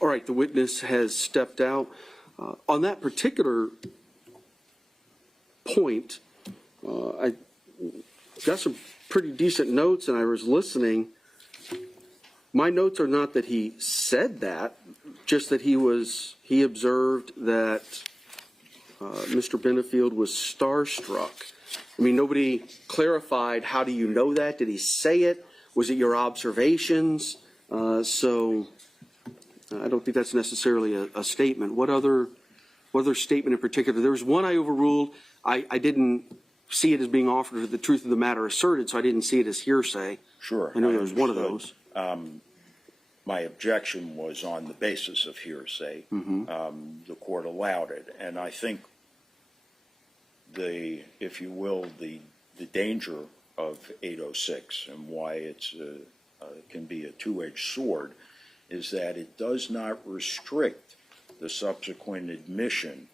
All right, the witness has stepped out. On that particular point, I got some pretty decent notes, and I was listening. My notes are not that he said that, just that he observed that Mr. Benefield was starstruck. I mean, nobody clarified, how do you know that? Did he say it? Was it your observations? So I don't think that's necessarily a statement. What other statement in particular? There was one I overruled. I didn't see it as being offered or the truth of the matter asserted, so I didn't see it as hearsay. Sure. I know there was one of those. My objection was on the basis of hearsay. The court allowed it, and I think if you will, the danger of 806 and why it's can be a two-edged sword is that it does not restrict the subsequent admission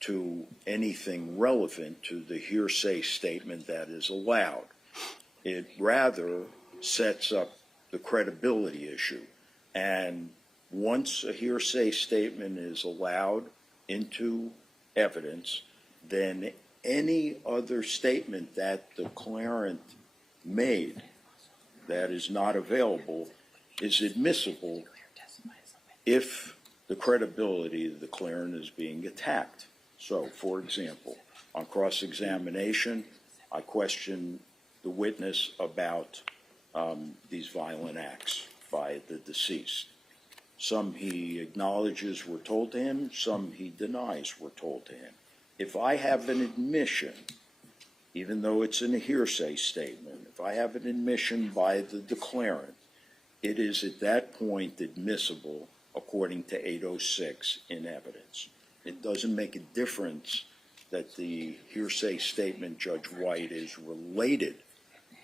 to anything relevant to the hearsay statement that is allowed. It rather sets up the credibility issue. And once a hearsay statement is allowed into evidence, then any other statement that the declarant made that is not available is admissible if the credibility of the declarant is being attacked. So, for example, on cross-examination, I questioned the witness about these violent acts by the deceased. Some he acknowledges were told to him, some he denies were told to him. If I have an admission, even though it's in a hearsay statement, if I have an admission by the declarant, it is at that point admissible according to 806 in evidence. It doesn't make a difference that the hearsay statement, Judge White, is related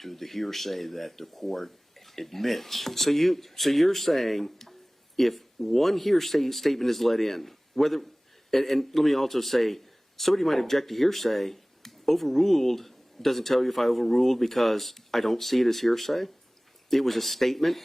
to the hearsay that the court admits. So you're saying if one hearsay statement is let in, whether, and let me also say, somebody might object to hearsay. Overruled doesn't tell you if I overruled because I don't see it as hearsay. It was a statement,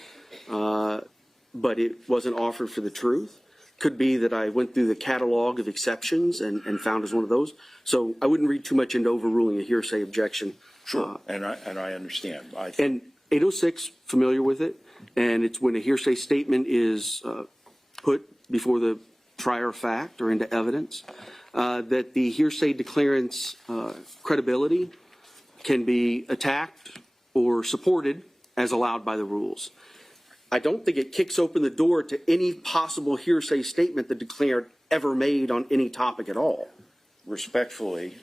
but it wasn't offered for the truth. Could be that I went through the catalog of exceptions and found as one of those. So I wouldn't read too much into overruling a hearsay objection. Sure, and I understand. And 806, familiar with it, and it's when a hearsay statement is put before the trier of fact or into evidence, that the hearsay declarant's credibility can be attacked or supported as allowed by the rules. I don't think it kicks open the door to any possible hearsay statement the declarant ever made on any topic at all. Respectfully,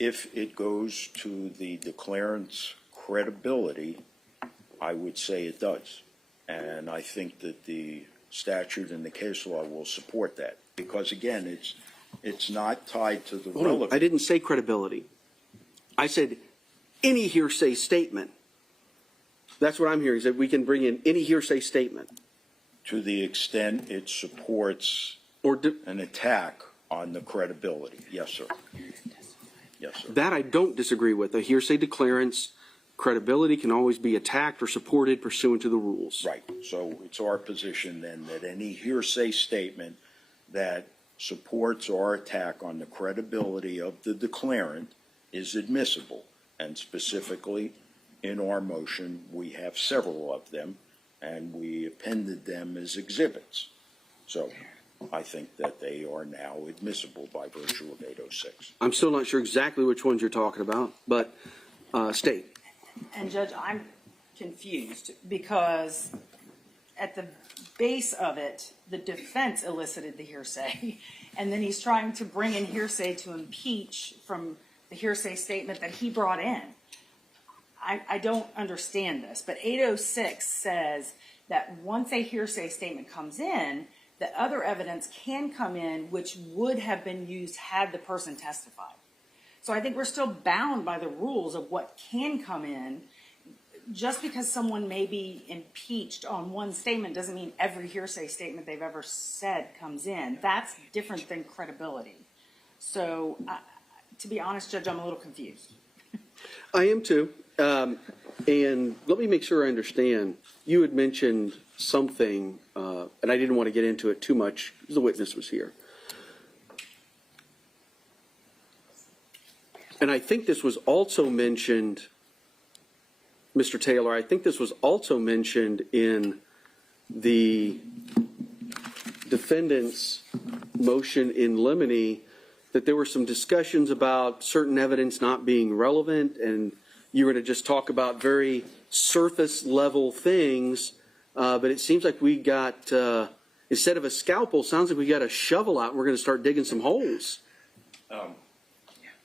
if it goes to the declarant's credibility, I would say it does. And I think that the statute and the case law will support that. Because again, it's not tied to the relevant. I didn't say credibility. I said any hearsay statement. That's what I'm hearing, is that we can bring in any hearsay statement. To the extent it supports Or an attack on the credibility. Yes, sir. Yes, sir. that I don't disagree with. A hearsay declarant's credibility can always be attacked or supported pursuant to the rules. Right. So it's our position then that any hearsay statement that supports our attack on the credibility of the declarant is admissible. And specifically, in our motion, we have several of them, and we appended them as exhibits. So I think that they are now admissible by virtue of 806. I'm still not sure exactly which ones you're talking about, but state. And Judge, I'm confused because at the base of it, the defense elicited the hearsay, and then he's trying to bring in hearsay to impeach from the hearsay statement that he brought in. I don't understand this, but 806 says that once a hearsay statement comes in, that other evidence can come in which would have been used had the person testified. So I think we're still bound by the rules of what can come in. Just because someone may be impeached on one statement doesn't mean every hearsay statement they've ever said comes in. That's different than credibility. So to be honest, Judge, I'm a little confused. I am too. And let me make sure I understand. You had mentioned something, and I didn't want to get into it too much because the witness was here. And I think this was also mentioned, Mr. Taylor, I think this was also mentioned in the defendant's motion in limine, that there were some discussions about certain evidence not being relevant, and you were going to just talk about very surface level things, but it seems like we got, instead of a scalpel, sounds like we got a shovel out and we're going to start digging some holes.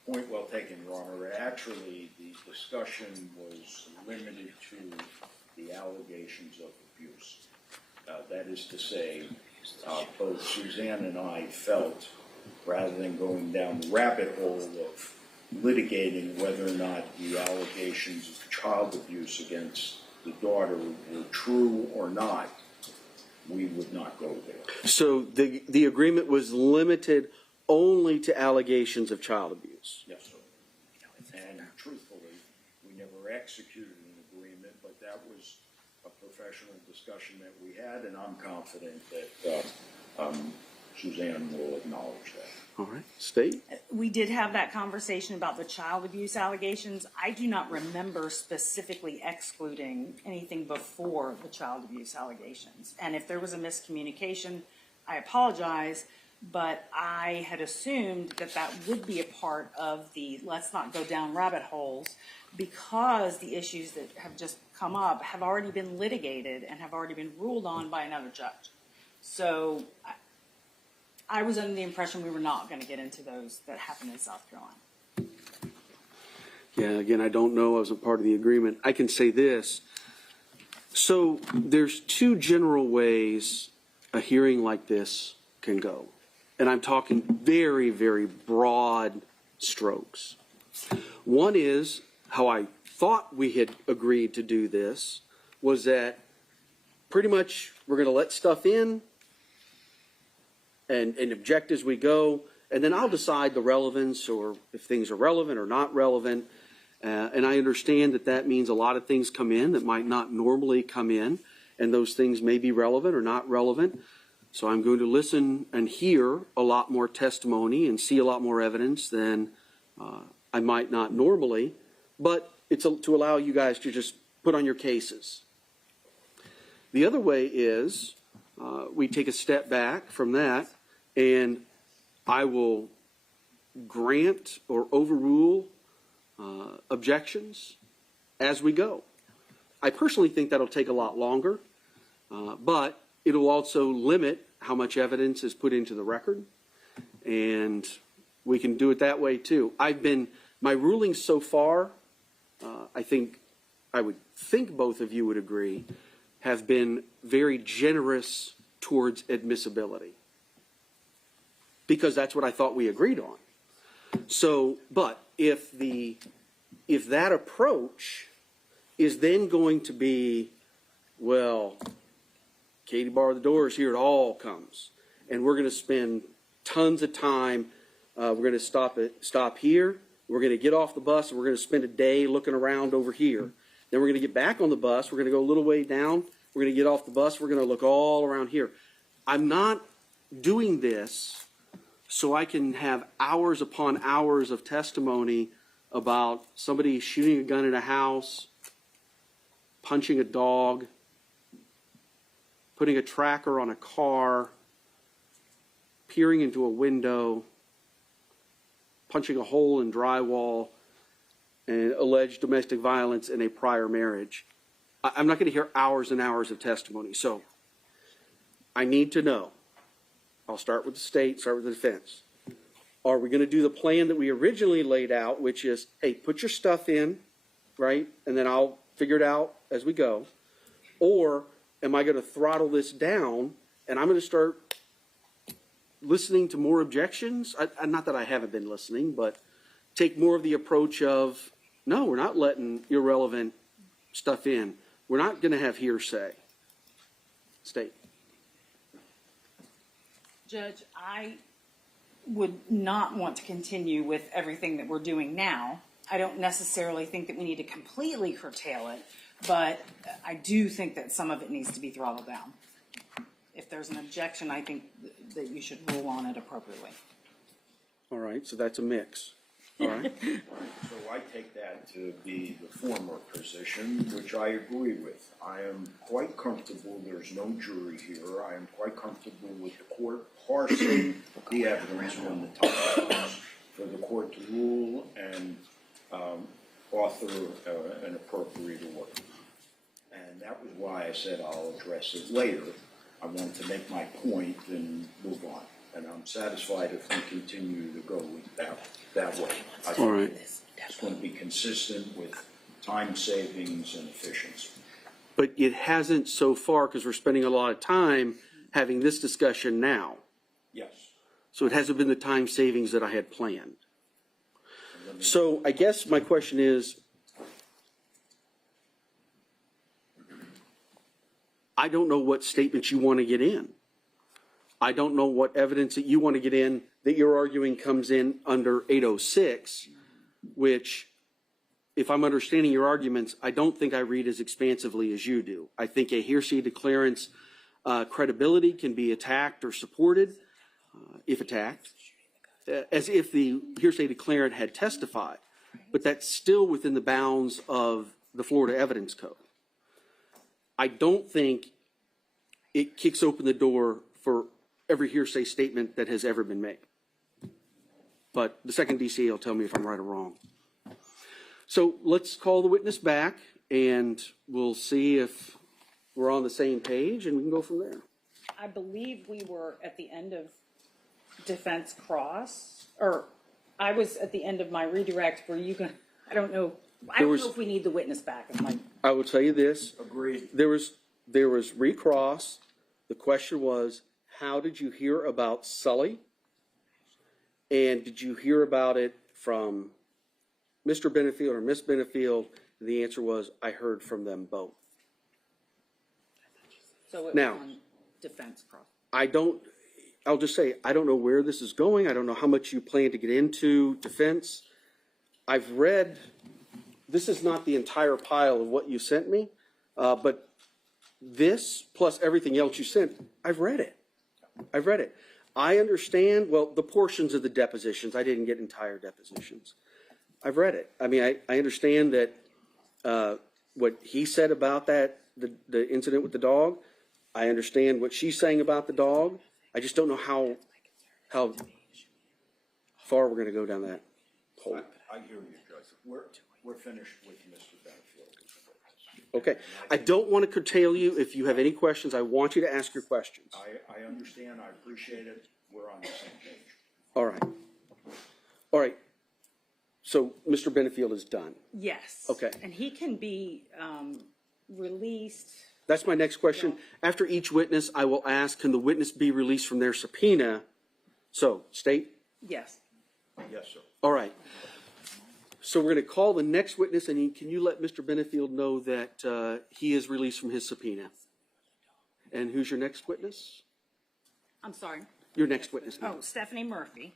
Point well taken, Your Honor. Actually, the discussion was limited to the allegations of abuse. That is to say, both Suzanne and I felt, rather than going down the rabbit hole of litigating whether or not the allegations of child abuse against the daughter were true or not, we would not go there. So the agreement was limited only to allegations of child abuse. Yes, sir. And truthfully, we never executed an agreement, but that was a professional discussion that we had, and I'm confident that Suzanne will acknowledge that. All right, State? We did have that conversation about the child abuse allegations. I do not remember specifically excluding anything before the child abuse allegations. And if there was a miscommunication, I apologize, but I had assumed that that would be a part of the let's not go down rabbit holes, because the issues that have just come up have already been litigated and have already been ruled on by another judge. So I was under the impression we were not going to get into those that happened in South Carolina. Yeah, again, I don't know. I wasn't part of the agreement. I can say this. So there's two general ways a hearing like this can go. And I'm talking very, very broad strokes. One is how I thought we had agreed to do this was that pretty much we're going to let stuff in and object as we go, and then I'll decide the relevance or if things are relevant or not relevant. And I understand that that means a lot of things come in that might not normally come in, and those things may be relevant or not relevant. So I'm going to listen and hear a lot more testimony and see a lot more evidence than I might not normally, but it's to allow you guys to just put on your cases. The other way is we take a step back from that, and I will grant or overrule objections as we go. I personally think that'll take a lot longer, but it'll also limit how much evidence is put into the record, and we can do it that way too. My rulings so far, I would think both of you would agree, have been very generous towards admissibility, because that's what I thought we agreed on. So, but if that approach is then going to be, well, Katie barred the doors, here it all comes. And we're going to spend tons of time. We're going to stop here. We're going to get off the bus, and we're going to spend a day looking around over here. Then we're going to get back on the bus. We're going to go a little way down. We're going to get off the bus. We're going to look all around here. I'm not doing this so I can have hours upon hours of testimony about somebody shooting a gun in a house, punching a dog, putting a tracker on a car, peering into a window, punching a hole in drywall, and alleged domestic violence in a prior marriage. I'm not going to hear hours and hours of testimony. So I need to know. I'll start with the state, start with the defense. Are we going to do the plan that we originally laid out, which is, hey, put your stuff in, right, and then I'll figure it out as we go? Or am I going to throttle this down and I'm going to start listening to more objections? Not that I haven't been listening, but take more of the approach of, no, we're not letting irrelevant stuff in. We're not going to have hearsay. State. Judge, I would not want to continue with everything that we're doing now. I don't necessarily think that we need to completely curtail it, but I do think that some of it needs to be throttled down. If there's an objection, I think that you should rule on it appropriately. All right, so that's a mix. All right. So I take that to be the former position, which I agree with. I am quite comfortable, there's no jury here. I am quite comfortable with the court parsing the evidence when the time comes for the court to rule and author an appropriate order. And that was why I said I'll address it later. I want to make my point and move on. And I'm satisfied if we continue to go with that way. I think All right. it's going to be consistent with time savings and efficiency. But it hasn't so far because we're spending a lot of time having this discussion now. Yes. So it hasn't been the time savings that I had planned. So I guess my question is, I don't know what statements you want to get in. I don't know what evidence that you want to get in that you're arguing comes in under 806, which, if I'm understanding your arguments, I don't think I read as expansively as you do. I think a hearsay declarant's credibility can be attacked or supported, if attacked, as if the hearsay declarant had testified. But that's still within the bounds of the Florida Evidence Code. I don't think it kicks open the door for every hearsay statement that has ever been made. But the second DCA will tell me if I'm right or wrong. So let's call the witness back and we'll see if we're on the same page and we can go from there. I believe we were at the end of defense cross, or I was at the end of my redirect. Were you going to, I don't know if we need the witness back. I will tell you this. Agreed. There was recross. The question was, how did you hear about Sully? And did you hear about it from Mr. Benefield or Miss Benefield? The answer was, I heard from them both. So it Now, was on defense cross. I'll just say, I don't know where this is going. I don't know how much you plan to get into defense. I've read, this is not the entire pile of what you sent me, but this plus everything else you sent, I've read it. I understand, well, the portions of the depositions. I didn't get entire depositions. I've read it. I mean, I understand that what he said about that, the incident with the dog. I understand what she's saying about the dog. I just don't know how far we're going to go down that hole. I hear you, Judge. We're finished with Mr. Benefield. Okay. I don't want to curtail you. If you have any questions, I want you to ask your questions. I understand. I appreciate it. We're on the same page. All right. All right. So Mr. Benefield is done. Yes. Okay. And he can be released. That's my next question. After each witness, I will ask, can the witness be released from their subpoena? So, State? Yes. Yes, sir. All right. So we're going to call the next witness, and can you let Mr. Benefield know that he is released from his subpoena? And who's your next witness? I'm sorry. Your next witness, ma'am. Oh, Stephanie Murphy.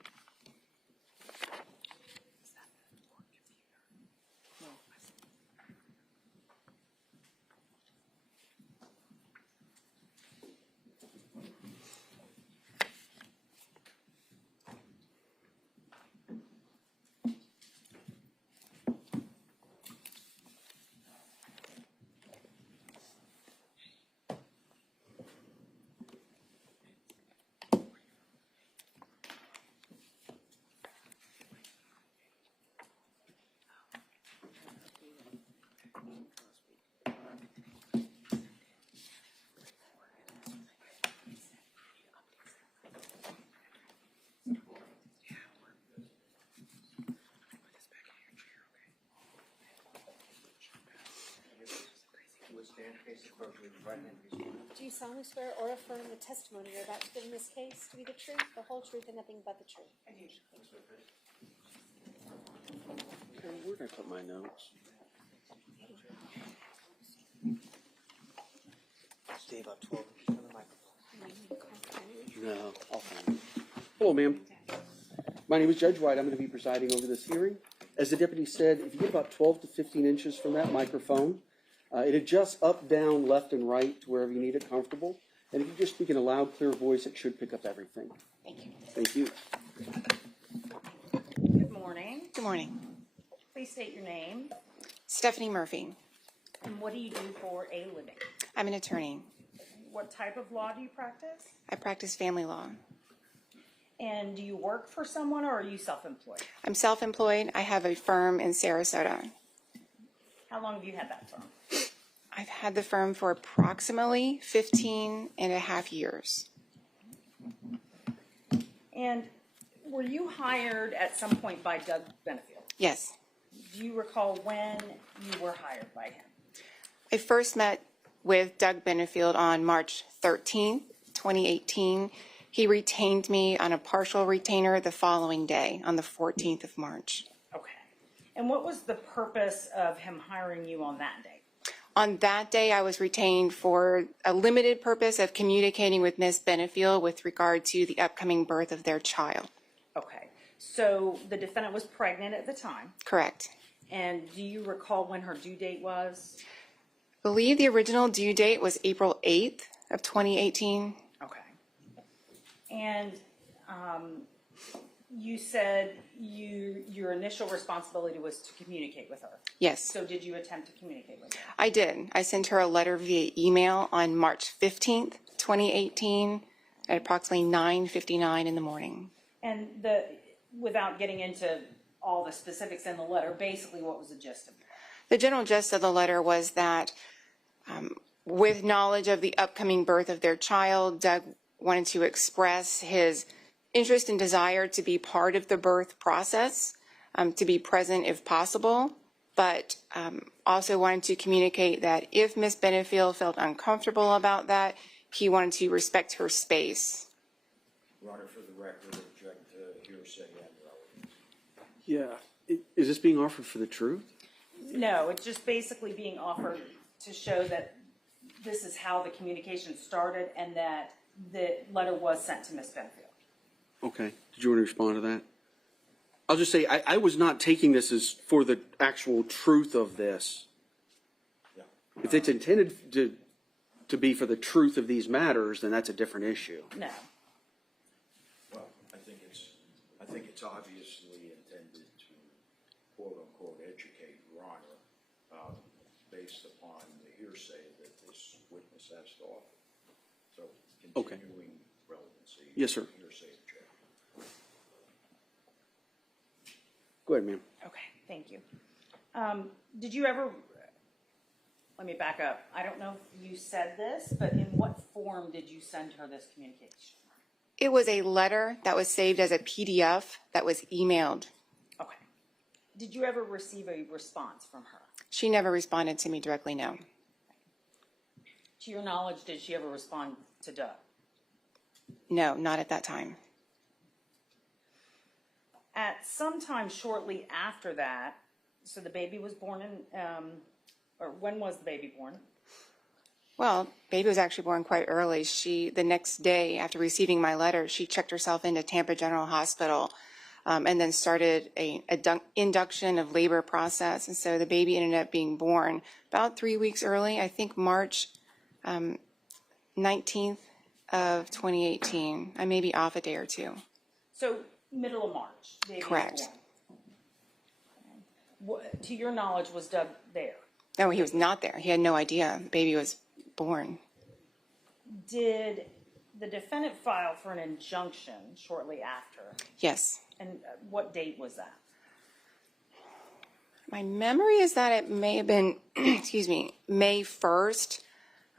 You would stand face the clerk with your right hand raised. Do you solemnly swear or affirm the testimony you're about to give in this case to be the truth, the whole truth, and nothing but the truth? I do. Where did I put my notes? Stay about 12 inches from the microphone. No, I'll find it. Hello, ma'am. My name is Judge White. I'm going to be presiding over this hearing. As the deputy said, if you get about 12 to 15 inches from that microphone, it adjusts up, down, left, and right to wherever you need it comfortable. And if you just speak in a loud, clear voice, it should pick up everything. Thank you. Thank you. Good morning. Good morning. Please state your name Stephanie Murphy. and what do you do for a living? I'm an attorney. What type of law do you practice? I practice family law. And do you work for someone or are you self-employed? I'm self-employed. I have a firm in Sarasota. How long have you had that firm? I've had the firm for approximately 15 and a half years. And were you hired at some point by Doug Benefield? Yes. Do you recall when you were hired by him? I first met with Doug Benefield on March 13th, 2018. He retained me on a partial retainer the following day, on the 14th of March. Okay. And what was the purpose of him hiring you on that day? On that day, I was retained for a limited purpose of communicating with Ms. Benefield with regard to the upcoming birth of their child. Okay. So the defendant was pregnant at the time. Correct. And do you recall when her due date was? I believe the original due date was April 8th of 2018. Okay. And you said your initial responsibility was to communicate with her. Yes, So did you attempt to communicate with her? I did. I sent her a letter via email on March 15th, 2018 at approximately 9:59 in the morning. And without getting into all the specifics in the letter, basically what was the gist of it? The general gist of the letter was that with knowledge of the upcoming birth of their child, Doug wanted to express his interest and desire to be part of the birth process, to be present if possible, but also wanted to communicate that if Ms. Benefield felt uncomfortable about that, he wanted to respect her space. Your Honor, for the record, object to hearsay and relevance. Yeah. Is this being offered for the truth? No, it's just basically being offered to show that this is how the communication started and that the letter was sent to Ms. Benefield. Okay. Did you want to respond to that? I'll just say I was not taking this as for the actual truth of this. Yeah. If it's intended to be for the truth of these matters, then that's a different issue. No. Well, I think it's obviously intended to quote unquote educate Your Honor, based upon the hearsay that this witness has to offer. So Okay. continuing relevancy. Yes, sir. Hearsay objection. Go ahead, ma'am. Okay, thank you. Did you ever, let me back up. I don't know if you said this, but in what form did you send her this communication? It was a letter that was saved as a PDF that was emailed. Okay. Did you ever receive a response from her? She never responded to me directly, no. To your knowledge, did she ever respond to Doug? No, not at that time. At some time shortly after that, So the baby was born in, or when was the baby born? Well, baby was actually born quite early. The next day after receiving my letter, she checked herself into Tampa General Hospital and then started a induction of labor process. And so the baby ended up being born about 3 weeks early, I think March 19th of 2018. I may be off a day or two. So middle of March, the baby Correct. was born. To your knowledge, was Doug there? No, he was not there. He had no idea the baby was born. Did the defendant file for an injunction shortly after? Yes. And what date was that? My memory is that it may have been, excuse me, May 1st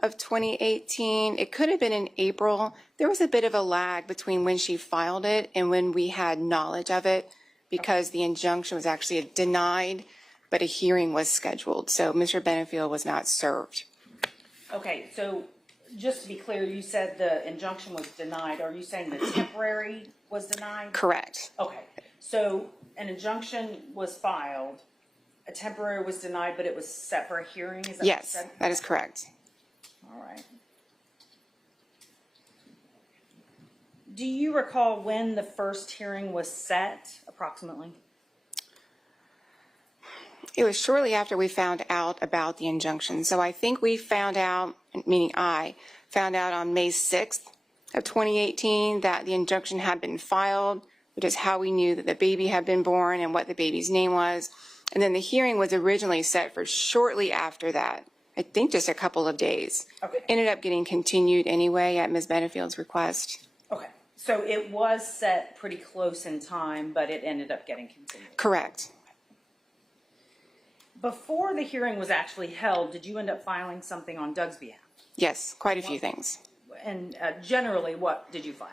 of 2018. It could have been in April. There was a bit of a lag between when she filed it and when we had knowledge of it because the injunction was actually denied, but a hearing was scheduled. So Mr. Benefield was not served. Okay, so just to be clear, you said the injunction was denied. Are you saying the temporary was denied? Correct. Okay, so an injunction was filed, a temporary was denied, but it was set for a hearing? Is that what you Yes, said? that is correct. All right. Do you recall when the first hearing was set, approximately? It was shortly after we found out about the injunction. So I think we found out, meaning I, found out on May 6th of 2018 that the injunction had been filed, which is how we knew that the baby had been born and what the baby's name was. And then the hearing was originally set for shortly after that, I think just a couple of days. Okay. Ended up getting continued anyway at Ms. Benefield's request. Okay, so it was set pretty close in time, but it ended up getting continued. Correct. Before the hearing was actually held, did you end up filing something on Doug's behalf? Yes, quite a few things. And generally, what did you file?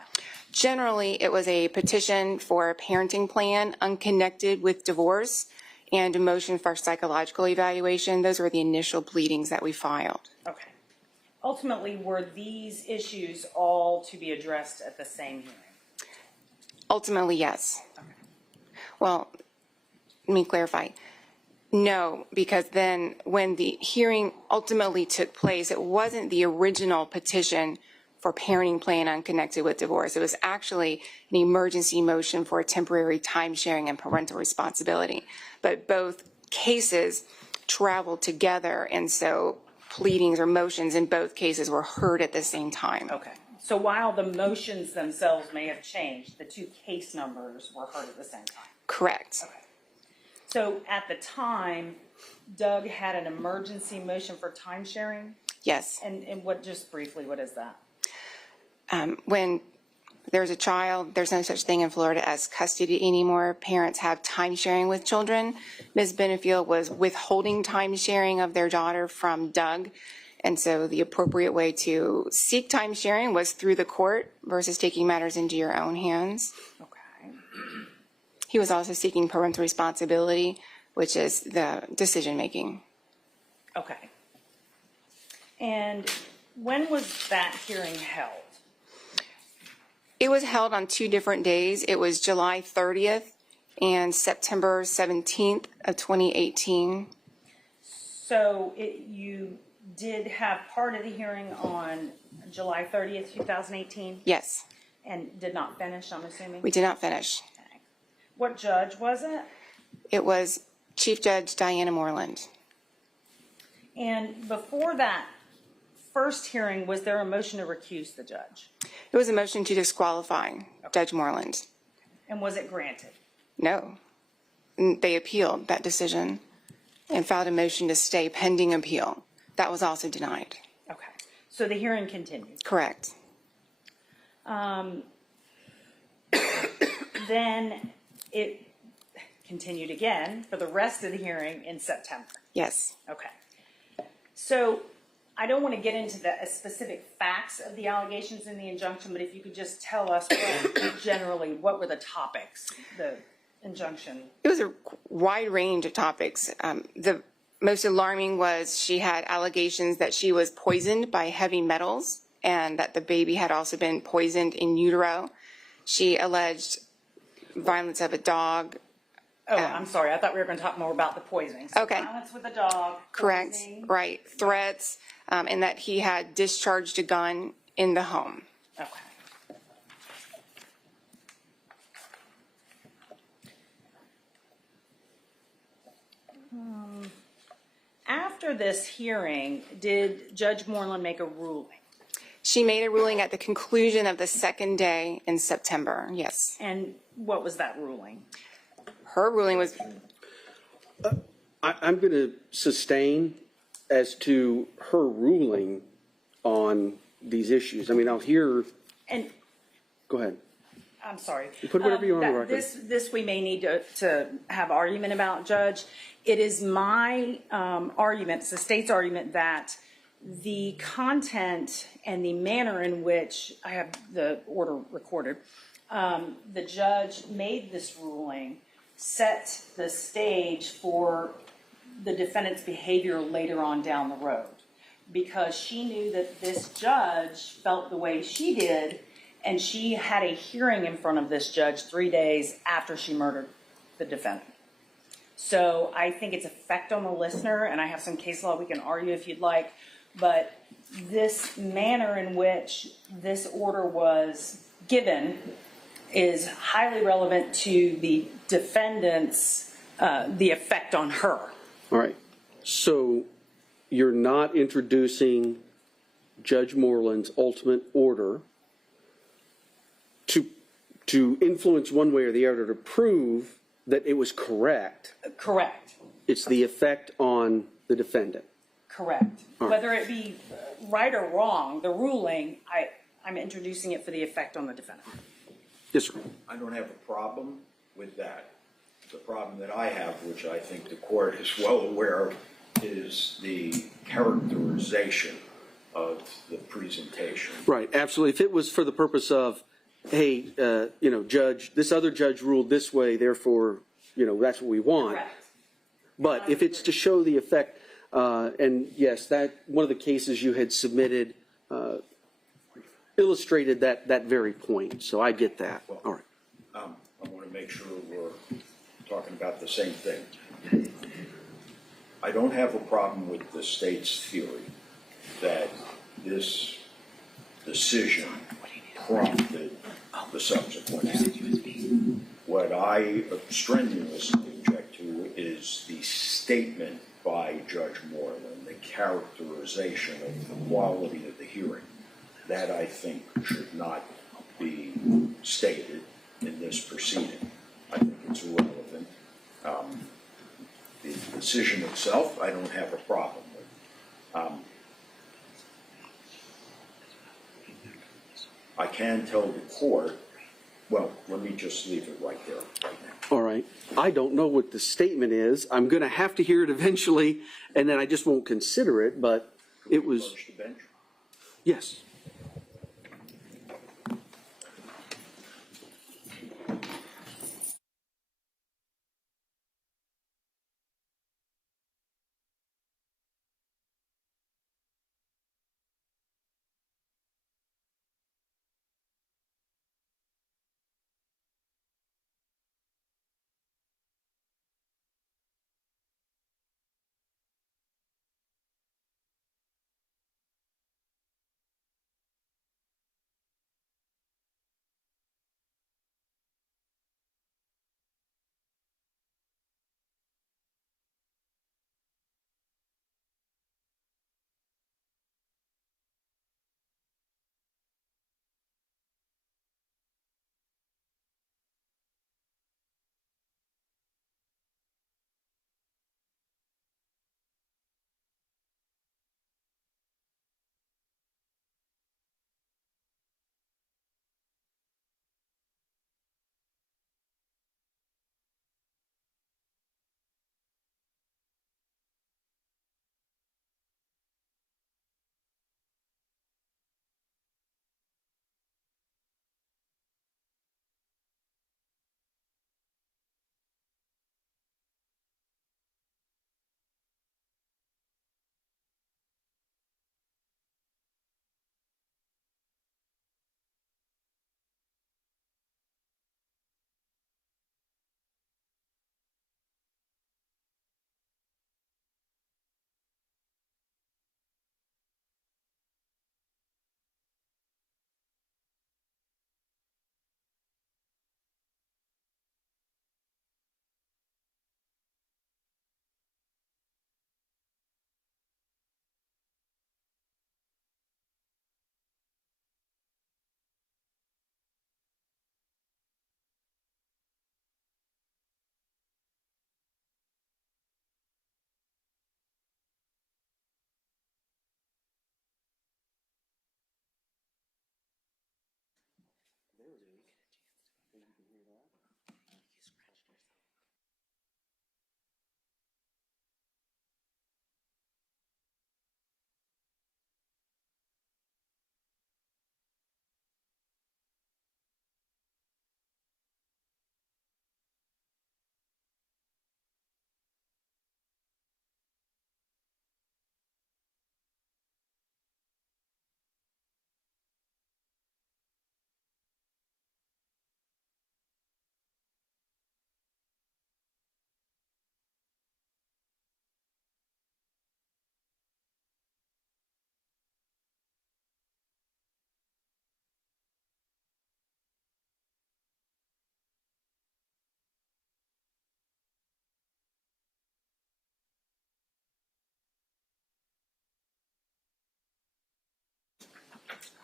Generally, it was a petition for a parenting plan unconnected with divorce and a motion for psychological evaluation. Those were the initial pleadings that we filed. Okay. Ultimately, were these issues all to be addressed at the same hearing? Ultimately, yes. Well, let me clarify. No, because then when the hearing ultimately took place, it wasn't the original petition for parenting plan unconnected with divorce. It was actually an emergency motion for a temporary time sharing and parental responsibility. But both cases traveled together, and so pleadings or motions in both cases were heard at the same time. Okay. So while the motions themselves may have changed, the two case numbers were heard at the same time? Correct. Okay. So at the time, Doug had an emergency motion for time sharing? Yes. And what, just briefly, what is that? When there's a child, there's no such thing in Florida as custody anymore. Parents have time sharing with children. Ms. Benefield was withholding time sharing of their daughter from Doug. And so the appropriate way to seek time sharing was through the court versus taking matters into your own hands. Okay. He was also seeking parental responsibility, which is the decision making. Okay. And when was that hearing held? It was held on 2 different days. It was July 30th and September 17th of 2018. So you did have part of the hearing on July 30th, 2018, Yes, and did not finish, I'm assuming? we did not finish. Okay. What judge was it? It was Chief Judge Diana Moreland. And before that first hearing, was there a motion to recuse the judge? It was a motion to disqualify Judge Moreland. And was it granted? No. They appealed that decision and filed a motion to stay pending appeal. That was also denied. Okay. So the hearing continued. Correct. Then it continued again for the rest of the hearing in September. Yes. Okay. So I don't want to get into the specific facts of the allegations in the injunction, but if you could just tell us generally what were the topics, the injunction. It was a wide range of topics. The most alarming was she had allegations that she was poisoned by heavy metals and that the baby had also been poisoned in utero. She alleged violence of a dog, Oh, I'm sorry. I thought we were going to talk more about the poisoning. So Okay. Violence with a dog. Correct, Poisoning. right, threats, and that he had discharged a gun in the home. Okay. After this hearing, did Judge Moreland make a ruling? She made a ruling at the conclusion of the second day in September, yes. And what was that ruling? Her ruling was, I'm going to sustain as to her ruling on these issues. I mean, I'll hear, And go ahead. I'm sorry. Put whatever you want on the That- record. This we may need to have argument about, Judge. It is my argument, it's the state's argument, that the content and the manner in which, I have the order recorded, the judge made this ruling set the stage for the defendant's behavior later on down the road. Because she knew that this judge felt the way she did, and she had a hearing in front of this judge 3 days after she murdered the defendant. So I think its effect on the listener, and I have some case law we can argue if you'd like, but this manner in which this order was given is highly relevant to the defendant's, the effect on her. All right. So you're not introducing Judge Moreland's ultimate order to influence one way or the other to prove that it was correct. Correct. It's the effect on the defendant. Correct. Whether it be right or wrong, the ruling, I'm introducing it for the effect on the defendant. Yes, sir. I don't have a problem with that. The problem that I have, which I think the court is well aware of, is the characterization of the presentation. Right, absolutely. If it was for the purpose of, hey, judge, this other judge ruled this way, therefore, that's what we want. Correct. But if it's to show the effect, and yes, that one of the cases you had submitted illustrated that very point. So I get that. All right. I want to make sure we're talking about the same thing. I don't have a problem with the state's theory that this decision prompted the subsequent action. What I strenuously object to is the statement by Judge Moreland, the characterization of the quality of the hearing. That, I think, should not be stated in this proceeding. I think it's irrelevant. The decision itself, I don't have a problem with. I can tell the court, well, let me just leave it right there, right now. All right. I don't know what the statement is. I'm going to have to hear it eventually, and then I just won't consider it, but it was, Approach the bench. yes.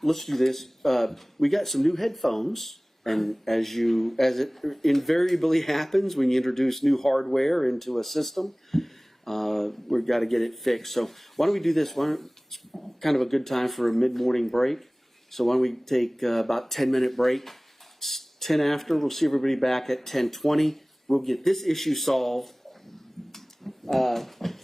let's do this. We got some new headphones, and as it invariably happens when you introduce new hardware into a system, we've got to get it fixed. So why don't we do this? It's kind of a good time for a mid-morning break. So why don't we take about 10-minute break? It's 10 after. We'll see everybody back at 10:20. We'll get this issue solved.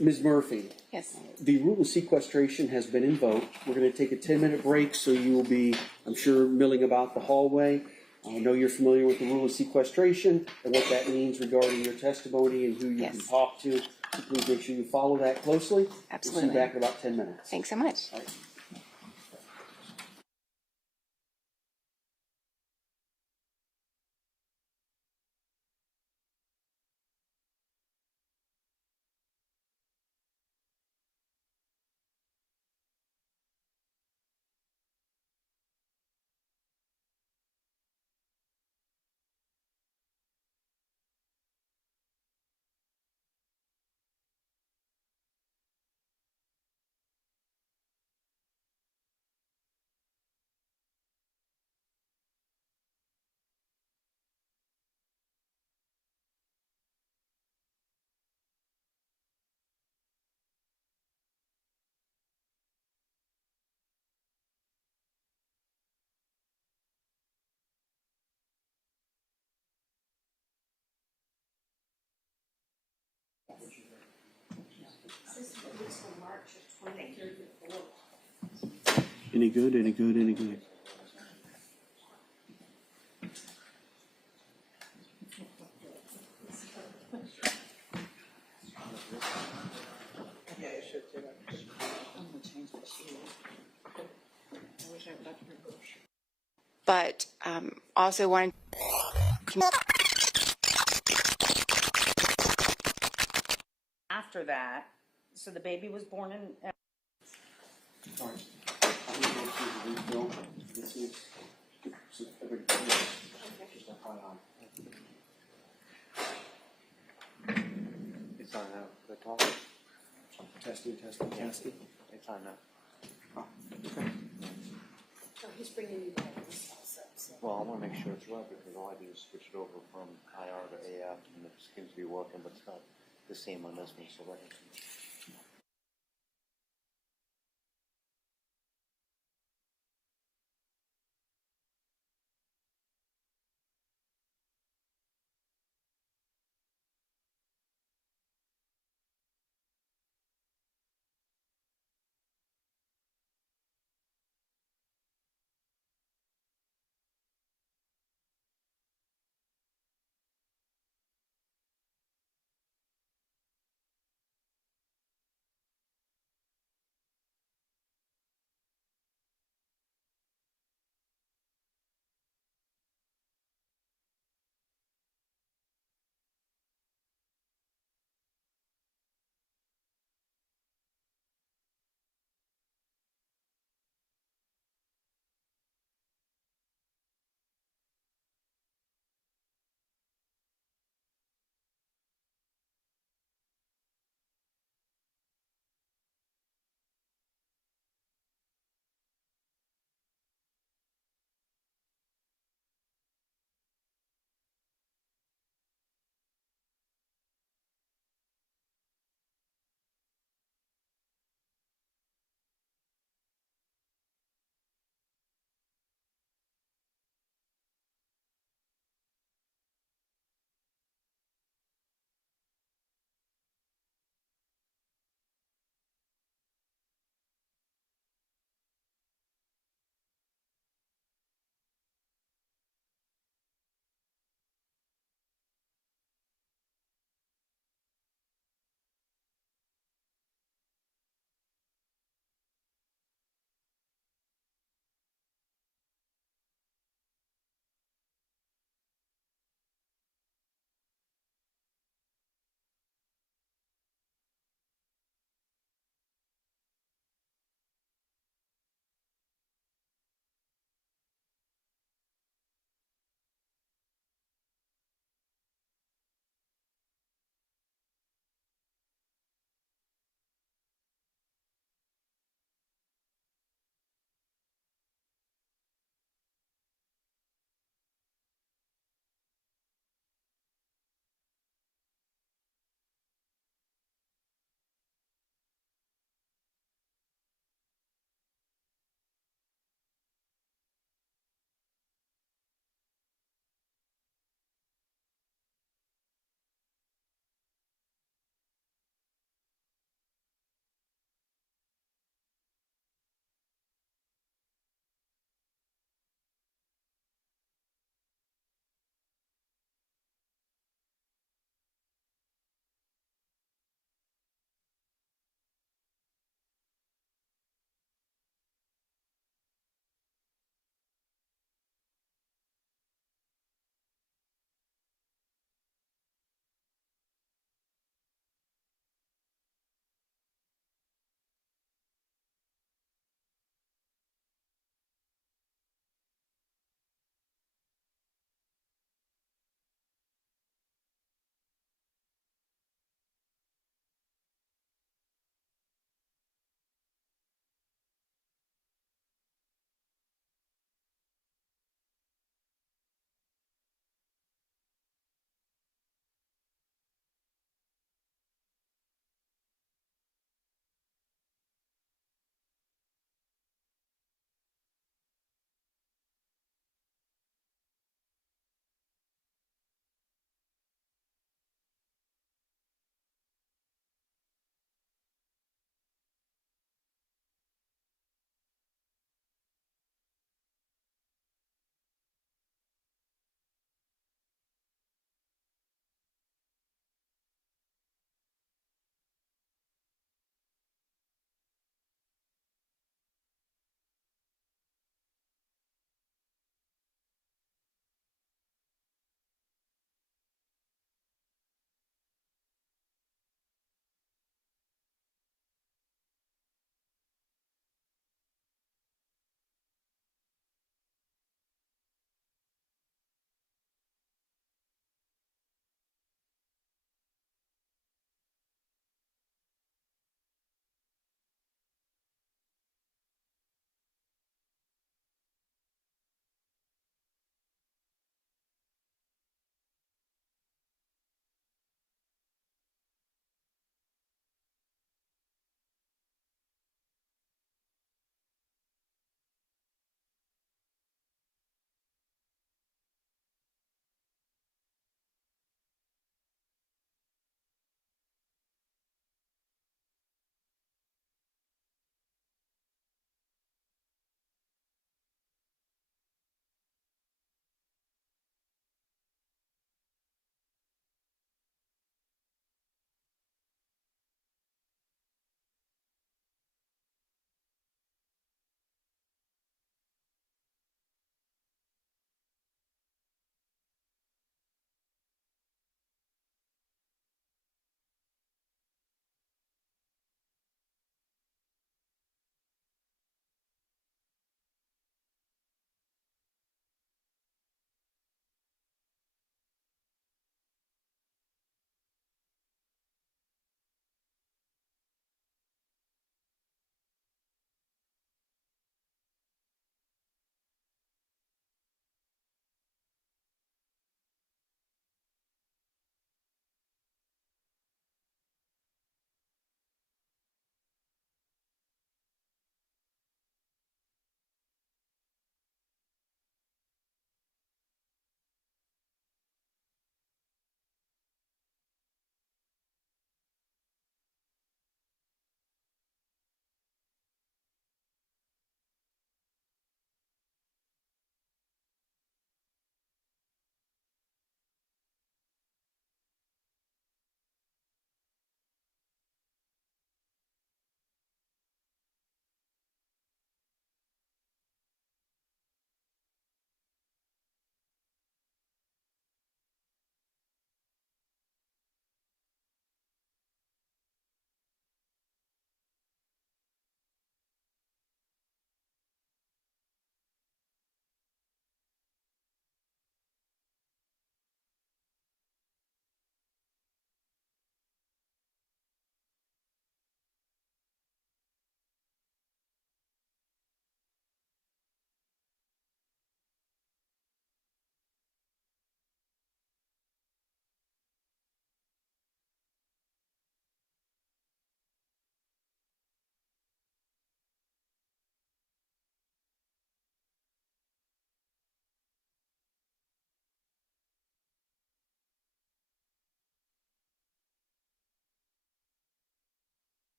Ms. Murphy. Yes. The rule of sequestration has been invoked. We're going to take a 10-minute break, so you will be, I'm sure, milling about the hallway. I know you're familiar with the rule of sequestration and what that means regarding your testimony and who you can talk to. So please make sure you follow that closely. Absolutely. We'll see you back in about 10 minutes. Thanks so much. All right. Any good? Any good? Any good? But also wanted. After that, so the baby was born in. All right. I'm going to go through the rebuild. This is so everybody just FYI. It's on now. The top. Testing, testing, testing. It's on now. Oh, okay. Oh, he's bringing you back this also, so. Well, I want to make sure it's right because all I do is switch it over from IR to AF and it seems to be working, but it's not the same on this one. So let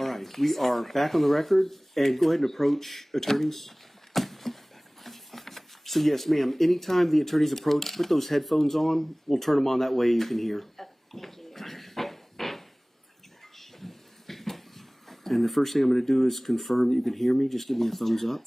All right, we are back on the record, and go ahead and approach attorneys. So yes, ma'am, anytime the attorneys approach, put those headphones on. We'll turn them on, that way you can hear. Thank you. And the first thing I'm going to do is confirm that you can hear me. Just give me a thumbs up.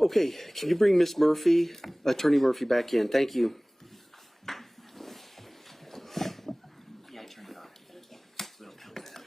Okay, can you bring Miss Murphy, Attorney Murphy, back in? Thank you. Yeah, I turned it on. We don't count that.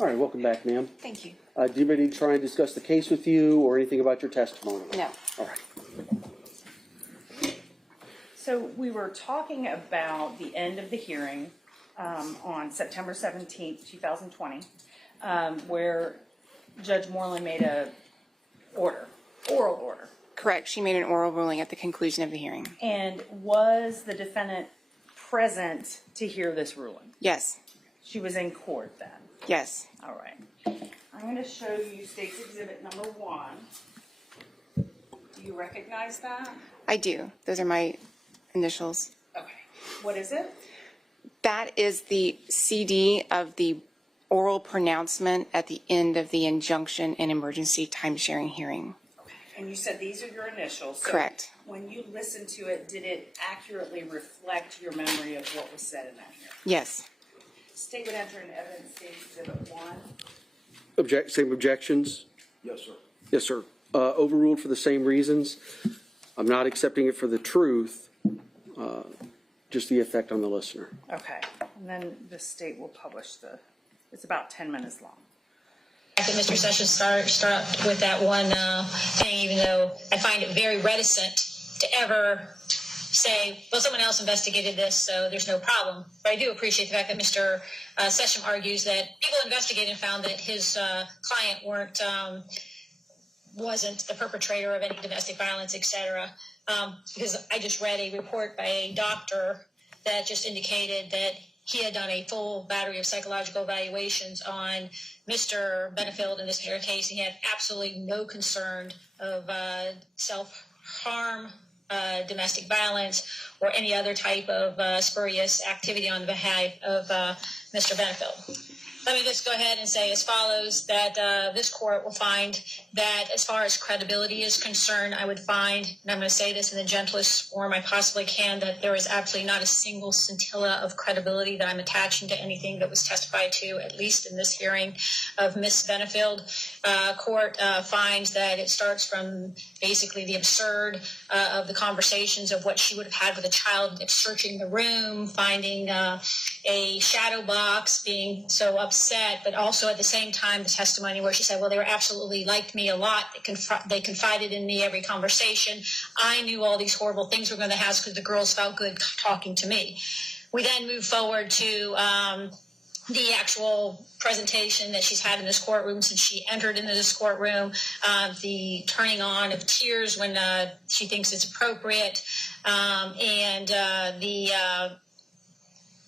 All right, welcome back, ma'am. Thank you. Do you need to try and discuss the case with you or anything about your testimony? No. All right. So we were talking about the end of the hearing on September 17th, 2020, where Judge Moreland made a oral order. Correct. She made an oral ruling at the conclusion of the hearing. And was the defendant present to hear this ruling? Yes. She was in court then? Yes. All right. I'm going to show you State's Exhibit number 1. Do you recognize that? I do. Those are my initials. Okay. What is it? That is the CD of the oral pronouncement at the end of the injunction and emergency time-sharing hearing. Okay. And you said these are your initials. So Correct. when you listened to it, did it accurately reflect your memory of what was said in that hearing? Yes. State would enter an evidence State Exhibit 1. Same objections? Yes, sir. Yes, sir. Overruled for the same reasons. I'm not accepting it for the truth, just the effect on the listener. Okay. And then the state will publish it's about 10 minutes long. I think Mr. Sessions start with that one thing, even though I find it very reticent to ever say, well, someone else investigated this, so there's no problem. But I do appreciate the fact that Mr. Sessions argues that people investigated and found that his client wasn't the perpetrator of any domestic violence, etc. Because I just read a report by a doctor that just indicated that he had done a full battery of psychological evaluations on Mr. Benefield in this case. He had absolutely no concern of self-harm, domestic violence, or any other type of spurious activity on the behalf of Mr. Benefield. Let me just go ahead and say as follows, that this court will find that as far as credibility is concerned, I would find, and I'm going to say this in the gentlest form I possibly can, that there is absolutely not a single scintilla of credibility that I'm attaching to anything that was testified to, at least in this hearing. of Miss Benefield. Court finds that it starts from basically the absurd of the conversations of what she would have had with a child, searching the room, finding a shadow box, being so upset, but also at the same time the testimony where she said, well, they were absolutely liked me a lot. They confided in me every conversation. I knew all these horrible things were going to happen because the girls felt good talking to me. We then move forward to the actual presentation that she's had in this courtroom since she entered into this courtroom, the turning on of tears when she thinks it's appropriate, and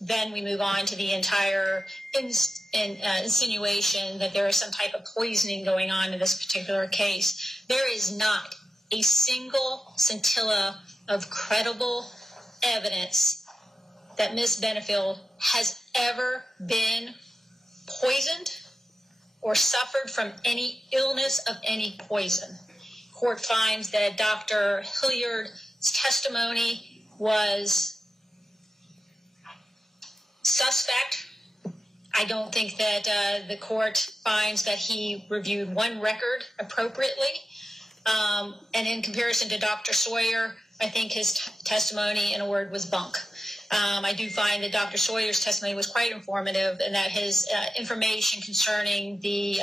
then we move on to the entire insinuation that there is some type of poisoning going on in this particular case. There is not a single scintilla of credible evidence that Miss Benefield has ever been poisoned or suffered from any illness of any poison. Court finds that Dr. Hilliard's testimony was suspect. I don't think that the court finds that he reviewed one record appropriately. And in comparison to Dr. Sawyer, I think his testimony, in a word, was bunk. I do find that Dr. Sawyer's testimony was quite informative, and that his information concerning the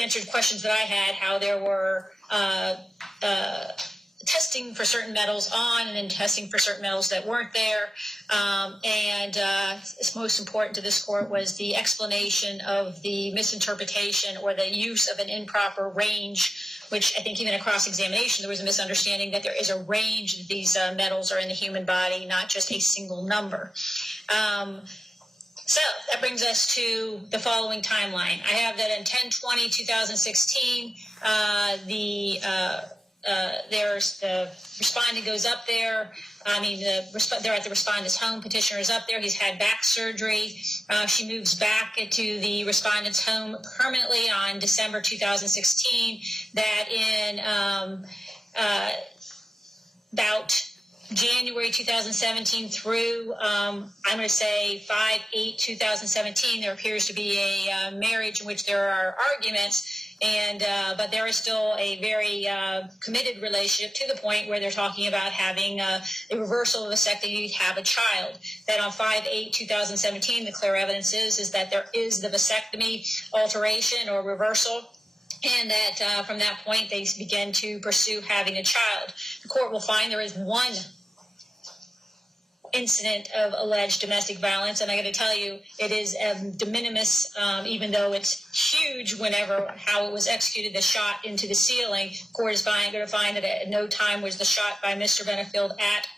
answered questions that I had, how there were testing for certain metals on and then testing for certain metals that weren't there. And it's most important to this court was the explanation of the misinterpretation or the use of an improper range, which I think even across examination, there was a misunderstanding that there is a range that these metals are in the human body, not just a single number. So that brings us to the following timeline. I have that in 10/20/2016, there's the respondent goes up there. They're at the respondent's home. Petitioner is up there. He's had back surgery. She moves back into the respondent's home permanently on December 2016. That in about January 2017 through, I'm going to say 5/8/2017, there appears to be a marriage in which there are arguments. But there is still a very committed relationship to the point where they're talking about having a reversal of vasectomy to have a child. That on 5/8/2017, the clear evidence is that there is the vasectomy alteration or reversal, and that from that point they begin to pursue having a child. The court will find there is one incident of alleged domestic violence, and I got to tell you, it is de minimis, even though it's huge whenever how it was executed, the shot into the ceiling. Court is going to find that at no time was the shot by Mr. Benefield at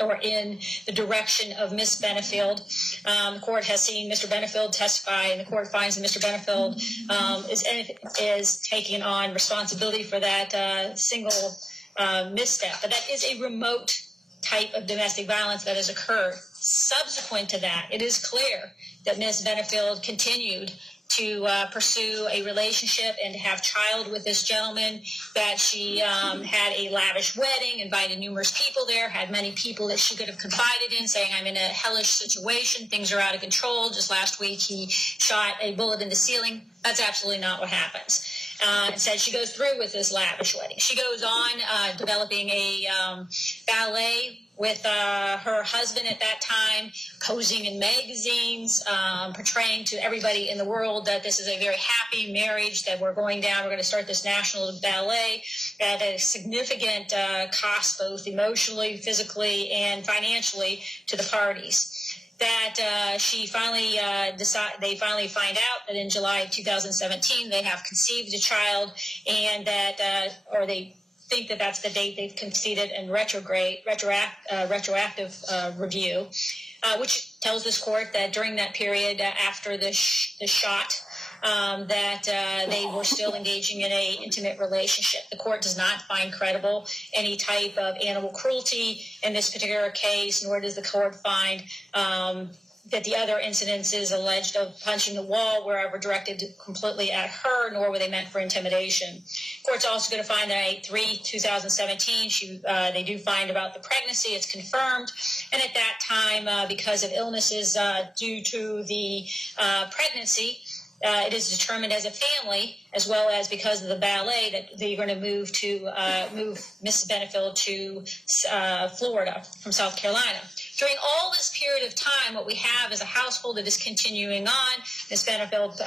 or in the direction of Miss Benefield. The court has seen Mr. Benefield testify, and the court finds that Mr. Benefield is taking on responsibility for that single misstep. But that is a remote type of domestic violence that has occurred. Subsequent to that, it is clear that Ms. Benefield continued to pursue a relationship and to have child with this gentleman, that she had a lavish wedding, invited numerous people there, had many people that she could have confided in, saying, I'm in a hellish situation, things are out of control. Just last week, he shot a bullet in the ceiling. That's absolutely not what happens. Instead, she goes through with this lavish wedding. She goes on developing a ballet with her husband at that time, posing in magazines, portraying to everybody in the world that this is a very happy marriage, that we're going to start this national ballet at a significant cost, both emotionally, physically, and financially to the parties. That she finally they finally find out that in July of 2017 they have conceived a child, and that or they think that that's the date they've conceded in retroactive review, which tells this court that during that period after the shot, that they were still engaging in a intimate relationship. The court does not find credible any type of animal cruelty in this particular case, nor does the court find that the other incidences alleged of punching the wall were ever directed completely at her, nor were they meant for intimidation. Court's also going to find that at 3/2017, they do find about the pregnancy. It's confirmed. And at that time, because of illnesses due to the pregnancy, it is determined as a family, as well as because of the ballet, that you're going to move Mrs. Benefield to Florida from South Carolina. During all this period of time, what we have is a household that is continuing on. Ms. Benefield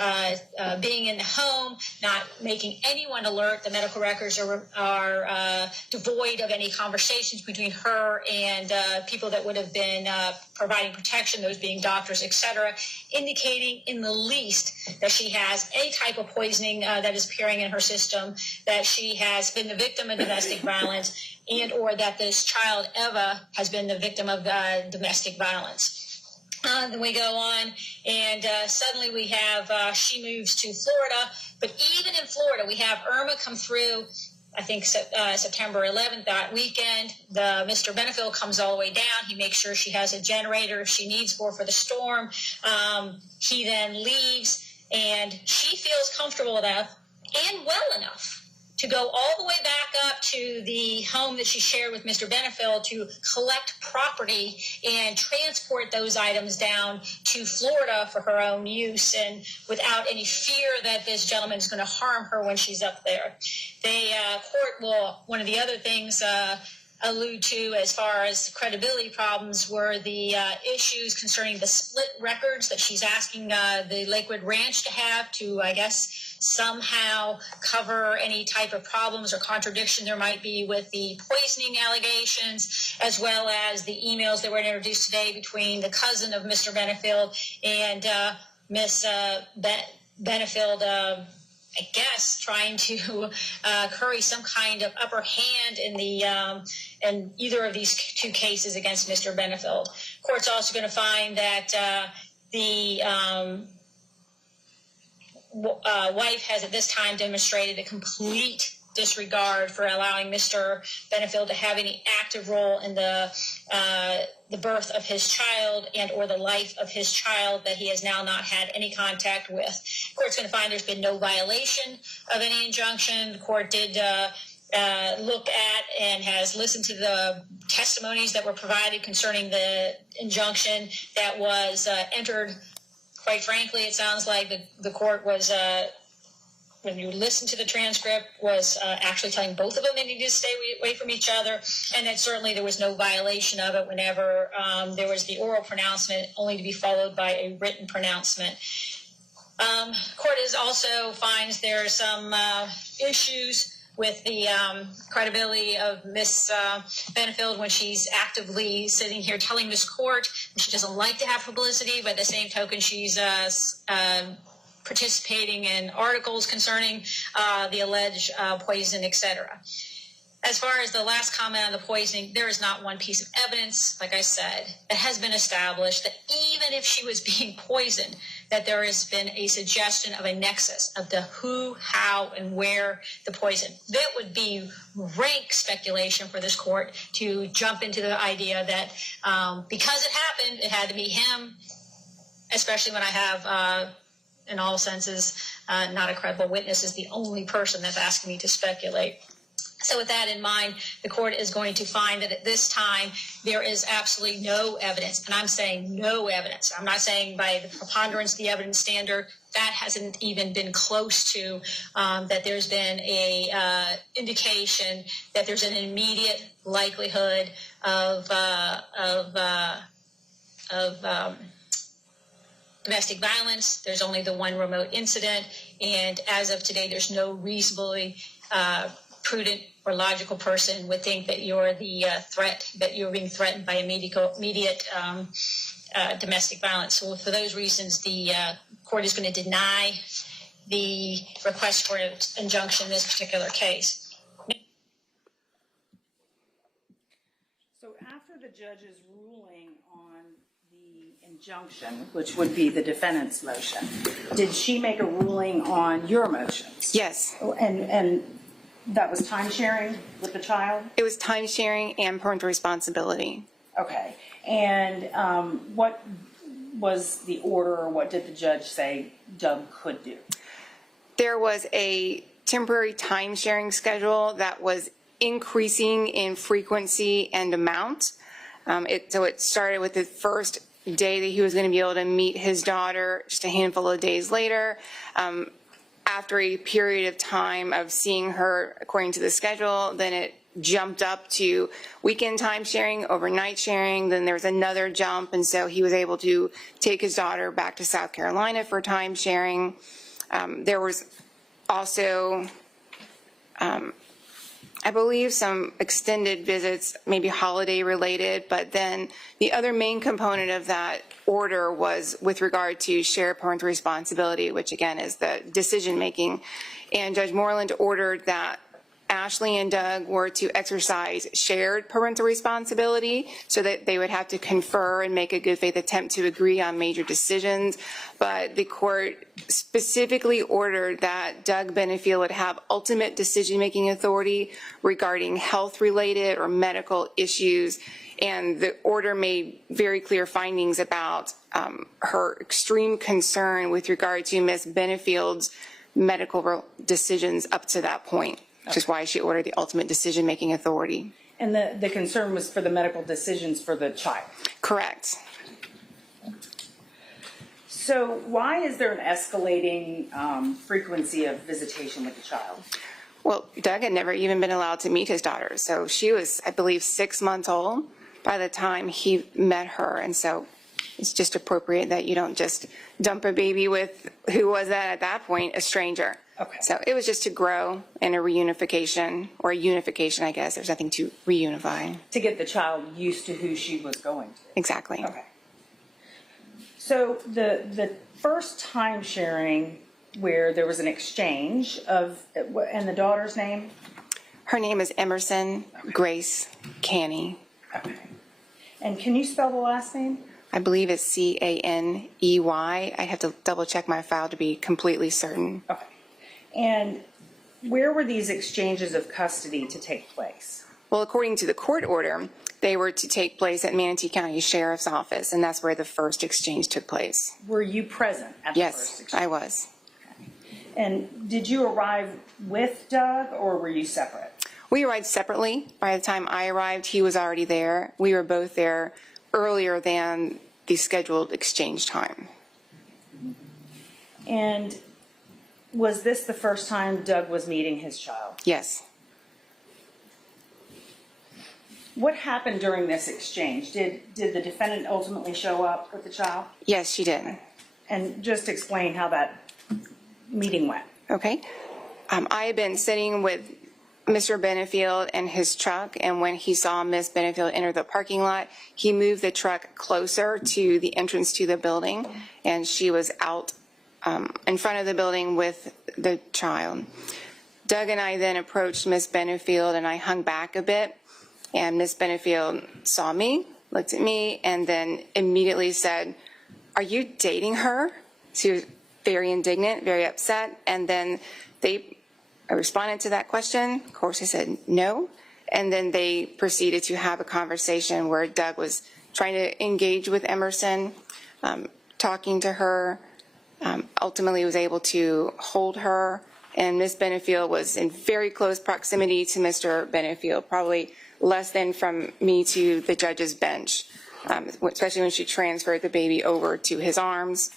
being in the home, not making anyone alert. The medical records are devoid of any conversations between her and people that would have been providing protection, those being doctors, etc., indicating in the least that she has any type of poisoning that is appearing in her system, that she has been the victim of domestic violence, and or that this child, Eva, has been the victim of domestic violence. Then we go on, and suddenly we have, she moves to Florida, but even in Florida, we have Irma come through, I think September 11th, that weekend. Mr. Benefield comes all the way down. He makes sure she has a generator if she needs for the storm. He then leaves, and she feels comfortable enough and well enough to go all the way back up to the home that she shared with Mr. Benefield to collect property and transport those items down to Florida for her own use, and without any fear that this gentleman is going to harm her when she's up there. The court will, one of the other things allude to as far as credibility problems were the issues concerning the split records that she's asking the Lakewood Ranch to have to, I guess, somehow cover any type of problems or contradiction there might be with the poisoning allegations, as well as the emails that were introduced today between the cousin of Mr. Benefield and Miss Benefield, I guess, trying to curry some kind of upper hand in in either of these two cases against Mr. Benefield. Court's also going to find that the wife has at this time demonstrated a complete disregard for allowing Mr. Benefield to have any active role in the birth of his child and or the life of his child that he has now not had any contact with. The court's going to find there's been no violation of any injunction. The court did look at and has listened to the testimonies that were provided concerning the injunction that was entered. Quite frankly, it sounds like the court was, when you listen to the transcript, was actually telling both of them they needed to stay away from each other, and that certainly there was no violation of it whenever there was the oral pronouncement, only to be followed by a written pronouncement. Court is also finds there are some issues with the credibility of Miss Benefield when she's actively sitting here telling this court she doesn't like to have publicity, but at the same token she's participating in articles concerning the alleged poison, etc. As far as the last comment on the poisoning, there is not one piece of evidence. Like I said, it has been established that even if she was being poisoned, that there has been a suggestion of a nexus of the who, how, and where the poison. That would be rank speculation for this court to jump into the idea that because it happened, it had to be him, especially when I have, in all senses, not a credible witness is the only person that's asking me to speculate. So with that in mind, the court is going to find that at this time there is absolutely no evidence, and I'm saying no evidence. I'm not saying by the preponderance of the evidence standard. That hasn't even been close to that there's been a indication that there's an immediate likelihood of domestic violence. There's only the one remote incident, and as of today, there's no reasonably prudent or logical person would think that you're the threat, that you're being threatened by immediate domestic violence. So for those reasons, the court is going to deny the request for an injunction in this particular case. So after the judge's ruling on the injunction, which would be the defendant's motion, did she make a ruling on your motions? Yes. And that was time sharing with the child? It was time sharing and parental responsibility. Okay. And what was the order, or what did the judge say Doug could do? There was a temporary time sharing schedule that was increasing in frequency and amount. So it started with the first day that he was going to be able to meet his daughter just a handful of days later. After a period of time of seeing her according to the schedule, then it jumped up to weekend time sharing, overnight sharing, then there was another jump, and so he was able to take his daughter back to South Carolina for time sharing. There was also, I believe, some extended visits, maybe holiday related, but then the other main component of that order was with regard to shared parental responsibility, which again is the decision making. And Judge Moreland ordered that Ashley and Doug were to exercise shared parental responsibility so that they would have to confer and make a good faith attempt to agree on major decisions. But the court specifically ordered that Doug Benefield would have ultimate decision-making authority regarding health-related or medical issues. And the order made very clear findings about her extreme concern with regard to Ms. Benefield's medical decisions up to that point, which is why she ordered the ultimate decision-making authority. And the concern was for the medical decisions for the child? Correct. So why is there an escalating frequency of visitation with the child? Well, Doug had never even been allowed to meet his daughter. So she was, I believe, 6 months old by the time he met her. And so it's just appropriate that you don't just dump a baby with, who was that at that point, a stranger. Okay. So it was just to grow in a reunification, or a unification, I guess. There's nothing to reunify. To get the child used to who she was going to. Exactly. Okay. So the first time sharing where there was an exchange of, and the daughter's name? Her name is Emerson Grace Caney. Okay. And can you spell the last name? I believe it's Caney. I have to double check my file to be completely certain. Okay. And where were these exchanges of custody to take place? Well, according to the court order, they were to take place at Manatee County Sheriff's Office, and that's where the first exchange took place. Were you present at the first Yes, exchange? I was. Okay. And did you arrive with Doug, or were you separate? We arrived separately. By the time I arrived, he was already there. We were both there earlier than the scheduled exchange time. And was this the first time Doug was meeting his child? Yes. What happened during this exchange? Did the defendant ultimately show up with the child? Yes, she did. And just explain how that meeting went. Okay. I had been sitting with Mr. Benefield in his truck, and when he saw Ms. Benefield enter the parking lot, he moved the truck closer to the entrance to the building, and she was out in front of the building with the child. Doug and I then approached Ms. Benefield, and I hung back a bit, and Ms. Benefield saw me, looked at me, and then immediately said, "Are you dating her?" She was very indignant, very upset, and then I responded to that question. Of course, I said no. And then they proceeded to have a conversation where Doug was trying to engage with Emerson, talking to her, ultimately was able to hold her. And Ms. Benefield was in very close proximity to Mr. Benefield, probably less than from me to the judge's bench, especially when she transferred the baby over to his arms.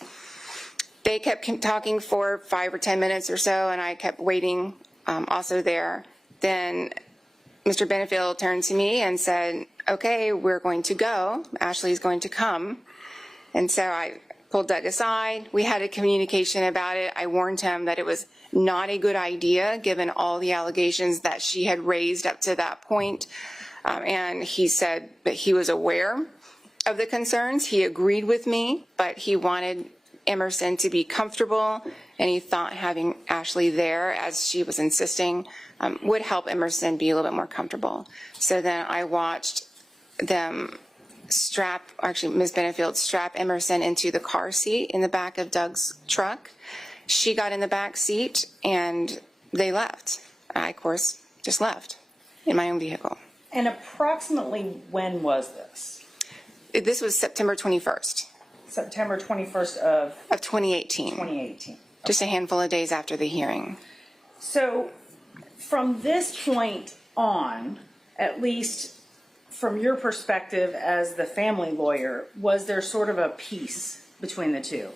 They kept talking for 5 or 10 minutes or so, and I kept waiting also there. Then Mr. Benefield turned to me and said, "Okay, we're going to go. Ashley's going to come." And so I pulled Doug aside. We had a communication about it. I warned him that it was not a good idea given all the allegations that she had raised up to that point. And he said that he was aware of the concerns. He agreed with me, but he wanted Emerson to be comfortable, and he thought having Ashley there, as she was insisting, would help Emerson be a little bit more comfortable. So then I watched them Ms. Benefield strap Emerson into the car seat in the back of Doug's truck. She got in the back seat, and they left. I, of course, just left in my own vehicle. And approximately when was this? This was September 21st. September 21st of 2018. 2018. Just a handful of days after the hearing. So from this point on, at least from your perspective as the family lawyer, was there sort of a peace between the two?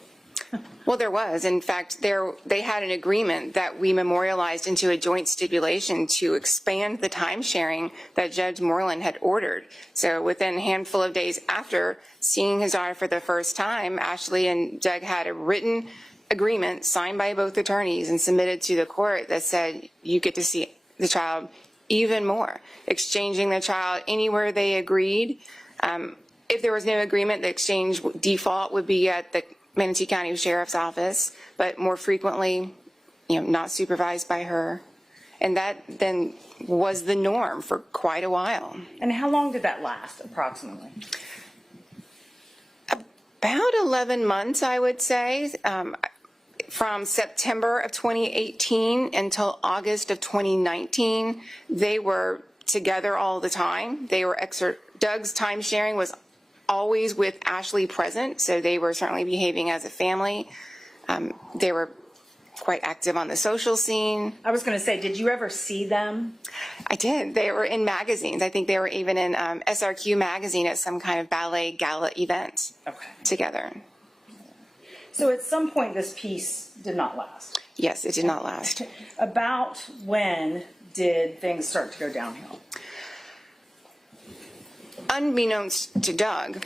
Well, there was. In fact, they had an agreement that we memorialized into a joint stipulation to expand the time sharing that Judge Moreland had ordered. So within a handful of days after seeing his daughter for the first time, Ashley and Doug had a written agreement signed by both attorneys and submitted to the court that said you get to see the child even more, exchanging the child anywhere they agreed. If there was no agreement, the exchange default would be at the Manatee County Sheriff's Office, but more frequently, not supervised by her. And that then was the norm for quite a while. And how long did that last, approximately? About 11 months, I would say. From September of 2018 until August of 2019, they were together all the time. Doug's time sharing was always with Ashley present, so they were certainly behaving as a family. They were quite active on the social scene. I was going to say, did you ever see them? I did. They were in magazines. I think they were even in SRQ magazine at some kind of ballet gala event together. So at some point, this peace did not last. Yes, it did not last. About when did things start to go downhill? Unbeknownst to Doug,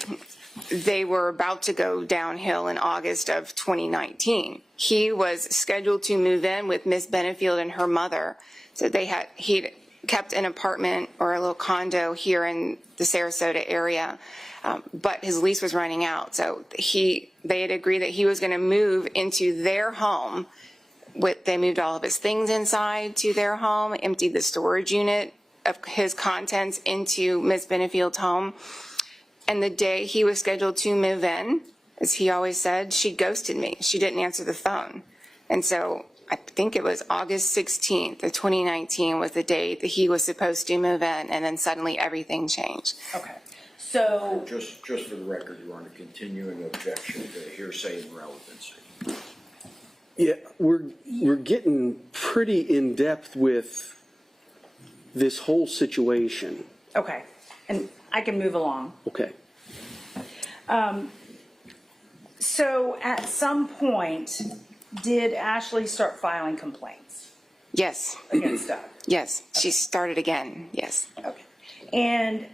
they were about to go downhill in August of 2019. He was scheduled to move in with Miss Benefield and her mother. So he'd kept an apartment or a little condo here in the Sarasota area, but his lease was running out. So they had agreed that he was going to move into their home. They moved all of his things inside to their home, emptied the storage unit of his contents into Miss Benefield's home. And the day he was scheduled to move in, as he always said, she ghosted me. She didn't answer the phone. And so I think it was August 16th of 2019 was the day that he was supposed to move in, and then suddenly everything changed. Okay. So Just for the record, you want a continuing objection to hearsay and relevancy. Yeah, we're getting pretty in depth with this whole situation. okay, and I can move along. Okay. So at some point, did Ashley start filing complaints Yes. against Doug? Yes. She started again. Yes. Okay. And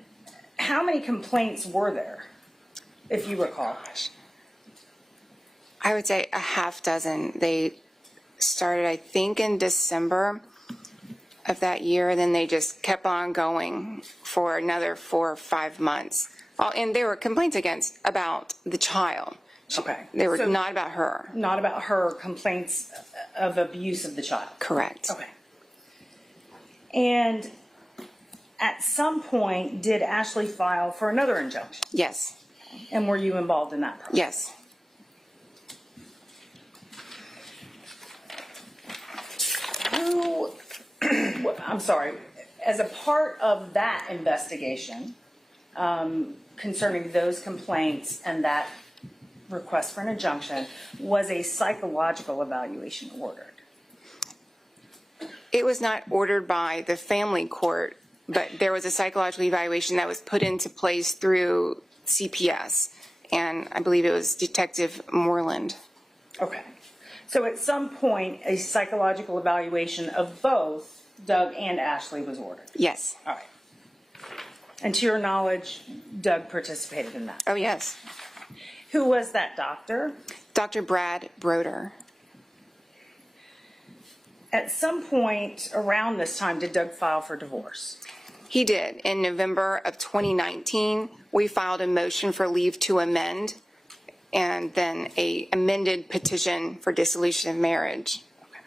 how many complaints were there, if you recall? I would say a half dozen. They started, I think, in December of that year, and then they just kept on going for another 4 or 5 months. And there were complaints about the child. Okay. They were So not about her. not about her, complaints of abuse of the child? Correct. Okay. And at some point, did Ashley file for another injunction? Yes. And were you involved in that process? Yes. I'm sorry, as a part of that investigation concerning those complaints and that request for an injunction, was a psychological evaluation ordered? It was not ordered by the family court, but there was a psychological evaluation that was put into place through CPS, and I believe it was Detective Moreland. Okay. So at some point, a psychological evaluation of both Doug and Ashley was ordered? Yes. All right. And to your knowledge, Doug participated in that? Oh, yes. Who was that doctor? Dr. Brad Broder. At some point around this time, did Doug file for divorce? He did. In November of 2019, we filed a motion for leave to amend and then a amended petition for dissolution of marriage. Okay.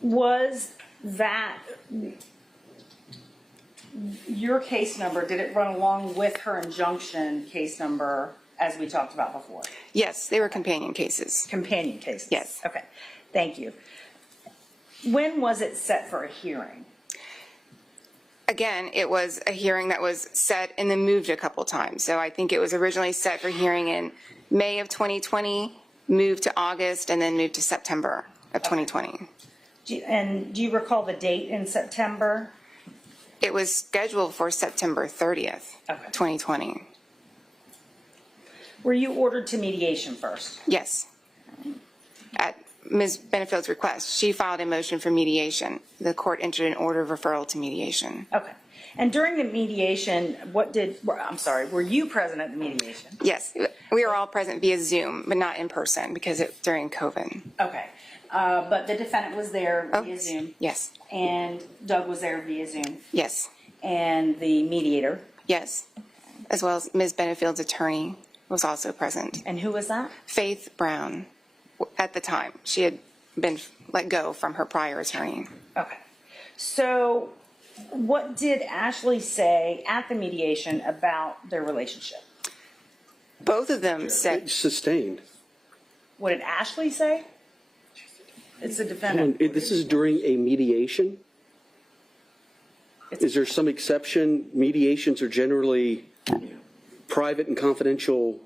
Was that your case number, did it run along with her injunction case number as we talked about before? Yes, they were companion cases. Companion cases? Yes. Okay, thank you. When was it set for a hearing? Again, it was a hearing that was set and then moved a couple times. So I think it was originally set for hearing in May of 2020, moved to August, and then moved to September of 2020. Do you recall the date in September? It was scheduled for September 30th, Okay. 2020. Were you ordered to mediation first? Yes. At Ms. Benefield's request, she filed a motion for mediation. The court entered an order of referral to mediation. Okay. And during the mediation, were you present at the mediation? Yes, we were all present via Zoom, but not in person because during COVID. Okay. But the defendant was there via Zoom? Yes. And Doug was there via Zoom? Yes. And the mediator? Yes. As well as Ms. Benefield's attorney was also present. And who was that? Faith Brown. At the time, she had been let go from her prior attorney. Okay. So what did Ashley say at the mediation about their relationship? Both of them said, Sustained. What did Ashley say? It's the defendant. This is during a mediation? It's- Is there some exception? Mediations are generally private and confidential.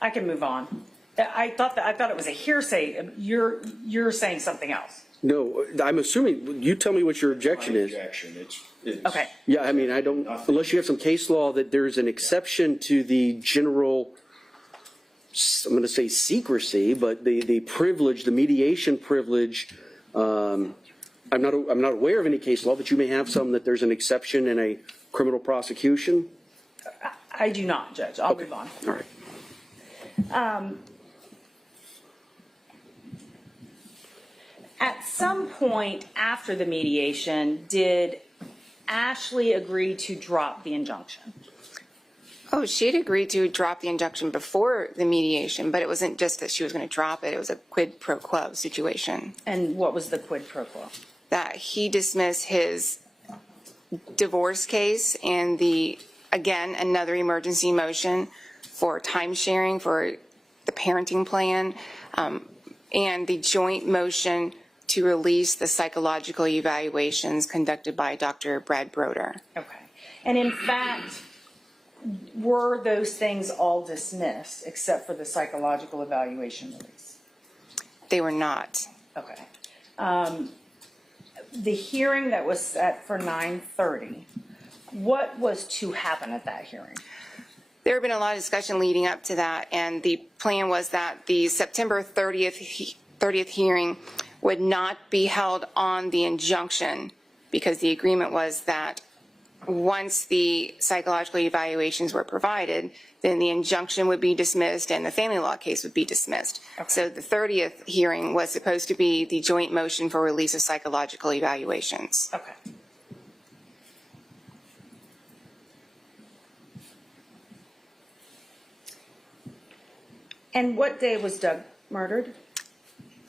I can move on. I thought it was a hearsay. You're saying something else. No, I'm assuming, you tell me what your objection is. Objection, it's. Okay. Yeah, I mean, I don't, unless you have some case law that there's an exception to the general, I'm going to say secrecy, but the privilege, the mediation privilege, I'm not aware of any case law, but you may have some that there's an exception in a criminal prosecution. I do not, Judge. I'll move on. All right. At some point after the mediation, did Ashley agree to drop the injunction? oh, she had agreed to drop the injunction before the mediation, but it wasn't just that she was going to drop it. It was a quid pro quo situation. And what was the quid pro quo? That he dismissed his divorce case and again, another emergency motion for time sharing for the parenting plan, and the joint motion to release the psychological evaluations conducted by Dr. Brad Broder. Okay. And in fact, were those things all dismissed except for the psychological evaluation release? They were not. Okay. The hearing that was set for 9:30, what was to happen at that hearing? There had been a lot of discussion leading up to that, and the plan was that the September 30th hearing would not be held on the injunction because the agreement was that once the psychological evaluations were provided, then the injunction would be dismissed and the family law case would be dismissed. Okay. So the 30th hearing was supposed to be the joint motion for release of psychological evaluations. Okay. And what day was Doug murdered?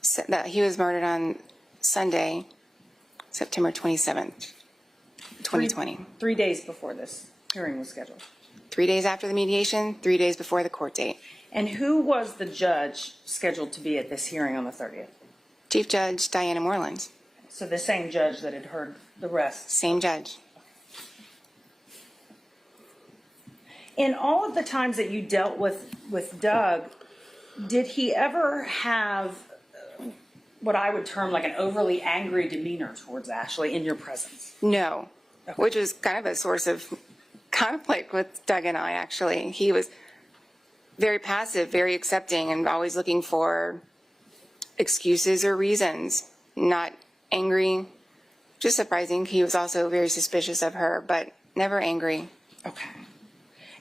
So that he was murdered on Sunday, September 27th, 2020. 3 days before this hearing was scheduled. 3 days after the mediation, 3 days before the court date. And who was the judge scheduled to be at this hearing on the 30th? Chief Judge Diana Moreland, So the same judge that had heard the rest. same judge. In all of the times that you dealt with Doug, did he ever have what I would term like an overly angry demeanor towards Ashley in your presence? No, Okay. which was kind of a source of conflict with Doug and I, actually. He was very passive, very accepting, and always looking for excuses or reasons, not angry. Just surprising. He was also very suspicious of her, but never angry. Okay.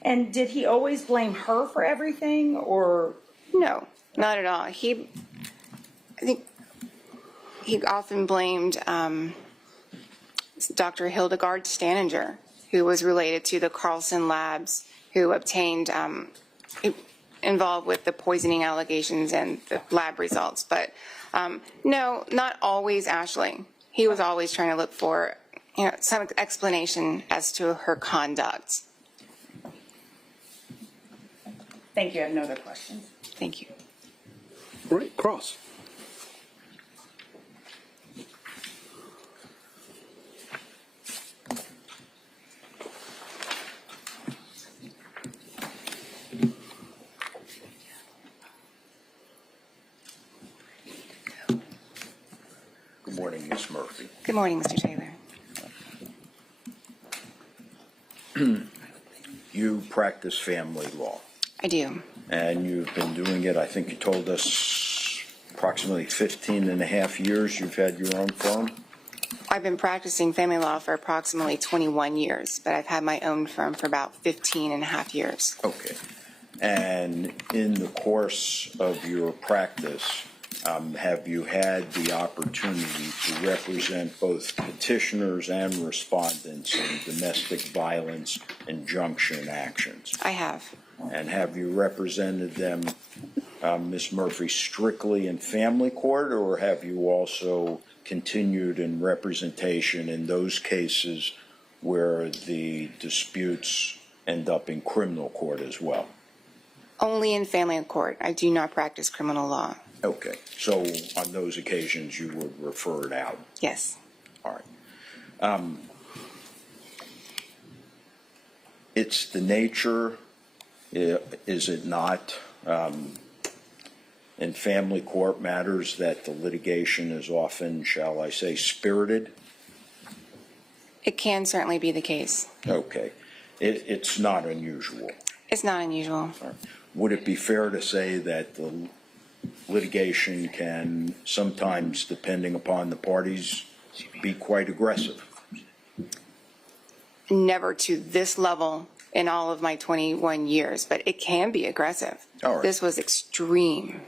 And did he always blame her for everything, or? No, not at all. I think he often blamed Dr. Hildegard Staninger, who was related to the Carlson Labs, who obtained, involved with the poisoning allegations and the lab results. But no, not always Ashley. He was always trying to look for some explanation as to her conduct. Thank you. I have no other questions. Thank you. All right, Cross. Good morning, Ms. Murphy. Good morning, Mr. Taylor. practice family law? I do. And you've been doing it, I think you told us, approximately 15 and a half years you've had your own firm? I've been practicing family law for approximately 21 years, but I've had my own firm for about 15 and a half years. Okay. And in the course of your practice, have you had the opportunity to represent both petitioners and respondents in domestic violence injunction actions? I have. And have you represented them, Ms. Murphy, strictly in family court, or have you also continued in representation in those cases where the disputes end up in criminal court as well? Only in family court. I do not practice criminal law. Okay, so on those occasions you would refer it out? Yes. All right. It's the nature, is it not, in family court matters that the litigation is often, shall I say, spirited? It can certainly be the case. Okay. It's not unusual. It's not unusual. All right. Would it be fair to say that the litigation can sometimes, depending upon the parties, be quite aggressive? Never to this level in all of my 21 years, but it can be aggressive. All right. This was extreme.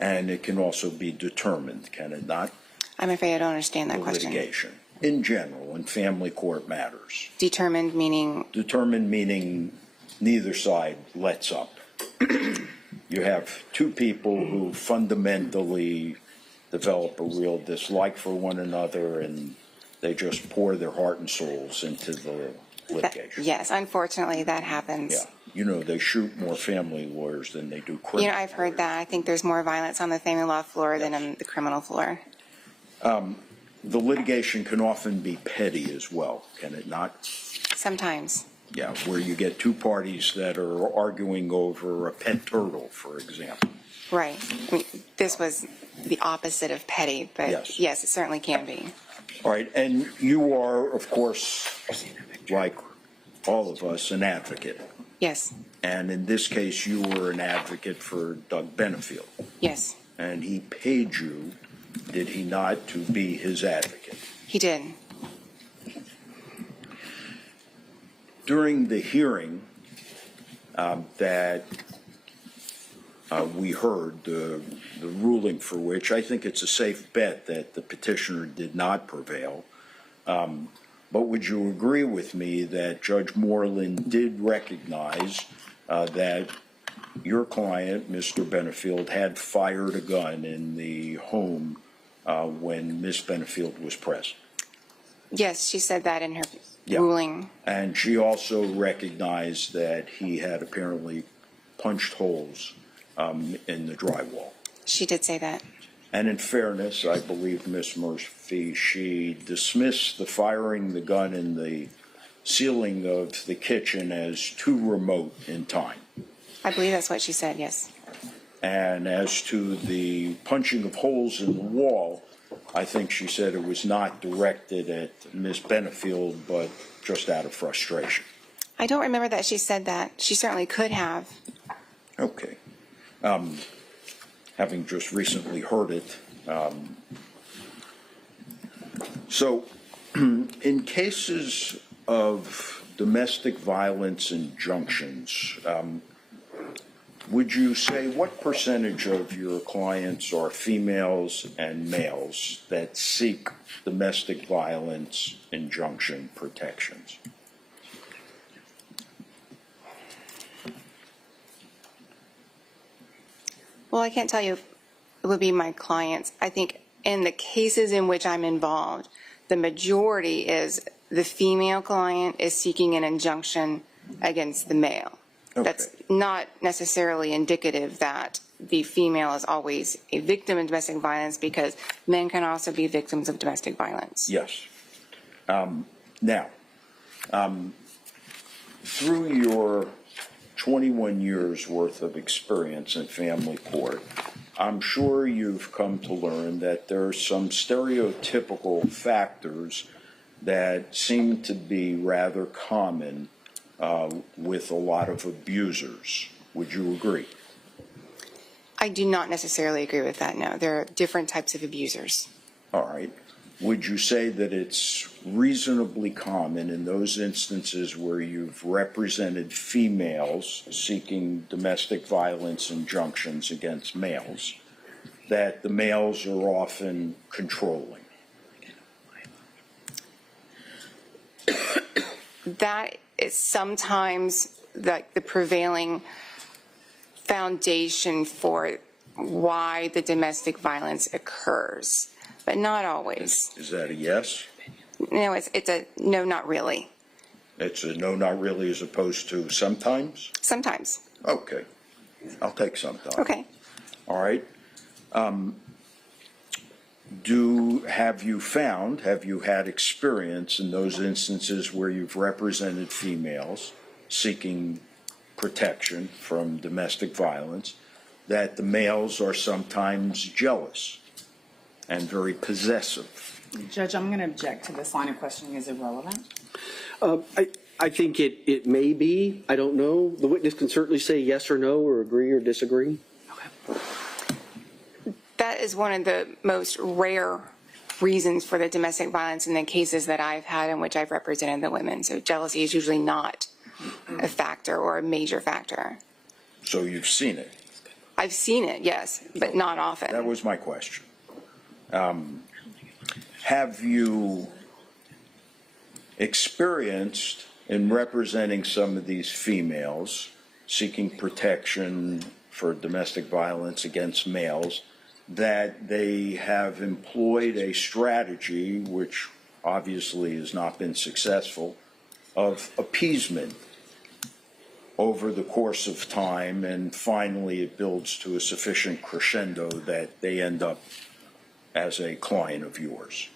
And it can also be determined, can it not? I'm afraid I don't understand that The question. litigation, in general, in family court matters. Determined meaning? Determined meaning neither side lets up. You have two people who fundamentally develop a real dislike for one another, and they just pour their heart and souls into the litigation. Yes, unfortunately that happens. Yeah. You know, they shoot more family lawyers than they do criminal. I've heard that. I think there's more violence on the family law floor than on the criminal floor. The litigation can often be petty as well, can it not? Sometimes. Yeah, where you get two parties that are arguing over a pet turtle, for example. Right. I mean, this was the opposite of petty, but yes, it certainly can be. All right, and you are, of course, like all of us, an advocate. Yes. And in this case, you were an advocate for Doug Benefield. Yes. And he paid you, did he not, to be his advocate? He did. During the hearing that we heard, the ruling for which I think it's a safe bet that the petitioner did not prevail, but would you agree with me that Judge Moreland did recognize that your client, Mr. Benefield, had fired a gun in the home when Ms. Benefield was present? Yes, she said that in her ruling. And she also recognized that he had apparently punched holes in the drywall. She did say that. And in fairness, I believe Ms. Murphy, she dismissed the firing the gun in the ceiling of the kitchen as too remote in time. I believe that's what she said, yes. And as to the punching of holes in the wall, I think she said it was not directed at Ms. Benefield, but just out of frustration. I don't remember that she said that. She certainly could have. Okay. Having just recently heard it. So, in cases of domestic violence injunctions, would you say what percentage of your clients are females and males that seek domestic violence injunction protections? Well, I can't tell you if it would be my clients. I think in the cases in which I'm involved, the majority is the female client is seeking an injunction against the male. Okay. That's not necessarily indicative that the female is always a victim of domestic violence, because men can also be victims of domestic violence. Yes. Now, through your 21 years worth of experience in family court, I'm sure you've come to learn that there are some stereotypical factors that seem to be rather common with a lot of abusers. Would you agree? I do not necessarily agree with that, no. There are different types of abusers. All right. Would you say that it's reasonably common in those instances where you've represented females seeking domestic violence injunctions against males, that the males are often controlling? That is sometimes the prevailing foundation for why the domestic violence occurs, but not always. Is that a yes? No, it's a no, not really. It's a no, not really, as opposed to sometimes? Sometimes. Okay. I'll take sometimes. Okay. All right. Have you had experience in those instances where you've represented females seeking protection from domestic violence, that the males are sometimes jealous and very possessive? Judge, I'm going to object to this line of questioning as irrelevant. I think it may be. I don't know. The witness can certainly say yes or no, or agree or disagree. That is one of the most rare reasons for the domestic violence in the cases that I've had in which I've represented the women. So jealousy is usually not a factor or a major factor. So you've seen it? I've seen it, yes, but not often. That was my question. Have you experienced in representing some of these females seeking protection for domestic violence against males that they have employed a strategy, which obviously has not been successful, of appeasement over the course of time, and finally it builds to a sufficient crescendo that they end up as a client of yours?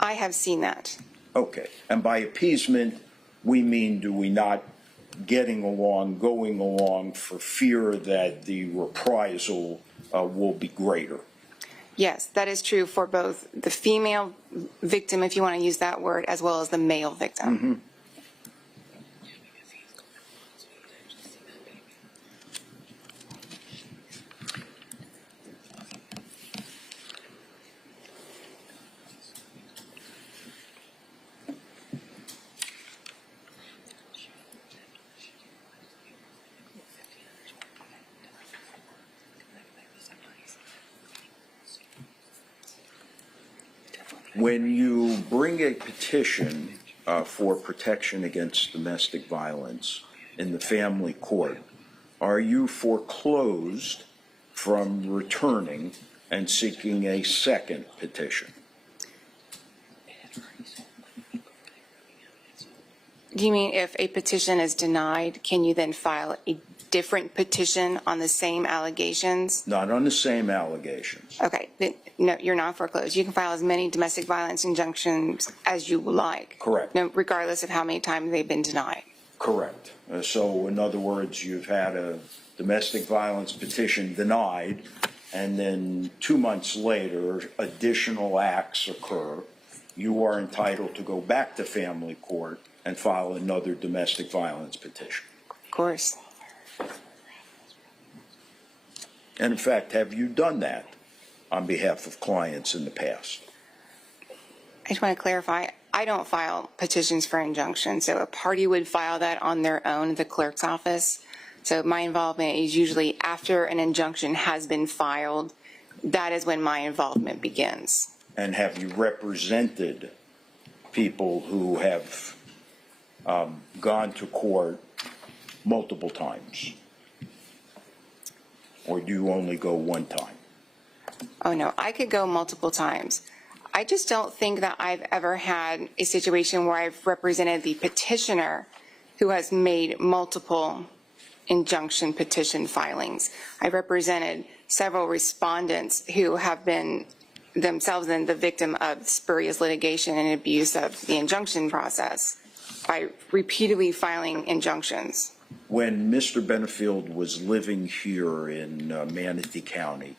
I have seen that. Okay. And by appeasement, we mean, do we not getting along, going along for fear that the reprisal will be greater? Yes, that is true for both the female victim, if you want to use that word, as well as the male victim. Mm-hmm. When you bring a petition for protection against domestic violence in the family court, are you foreclosed from returning and seeking a second petition? Do you mean if a petition is denied, can you then file a different petition on the same allegations? Not on the same allegations. Okay, then, no, you're not foreclosed. You can file as many domestic violence injunctions as you like. Correct. No, regardless of how many times they've been denied. Correct. So in other words, you've had a domestic violence petition denied, and then 2 months later, additional acts occur. You are entitled to go back to family court and file another domestic violence petition. Of course. And in fact, have you done that on behalf of clients in the past? I just want to clarify, I don't file petitions for injunction. So a party would file that on their own at the clerk's office. So my involvement is usually after an injunction has been filed. That is when my involvement begins. And have you represented people who have gone to court multiple times? Or do you only go one time? Oh, no, I could go multiple times. I just don't think that I've ever had a situation where I've represented the petitioner who has made multiple injunction petition filings. I've represented several respondents who have been themselves then the victim of spurious litigation and abuse of the injunction process by repeatedly filing injunctions. When Mr. Benefield was living here in Manatee County,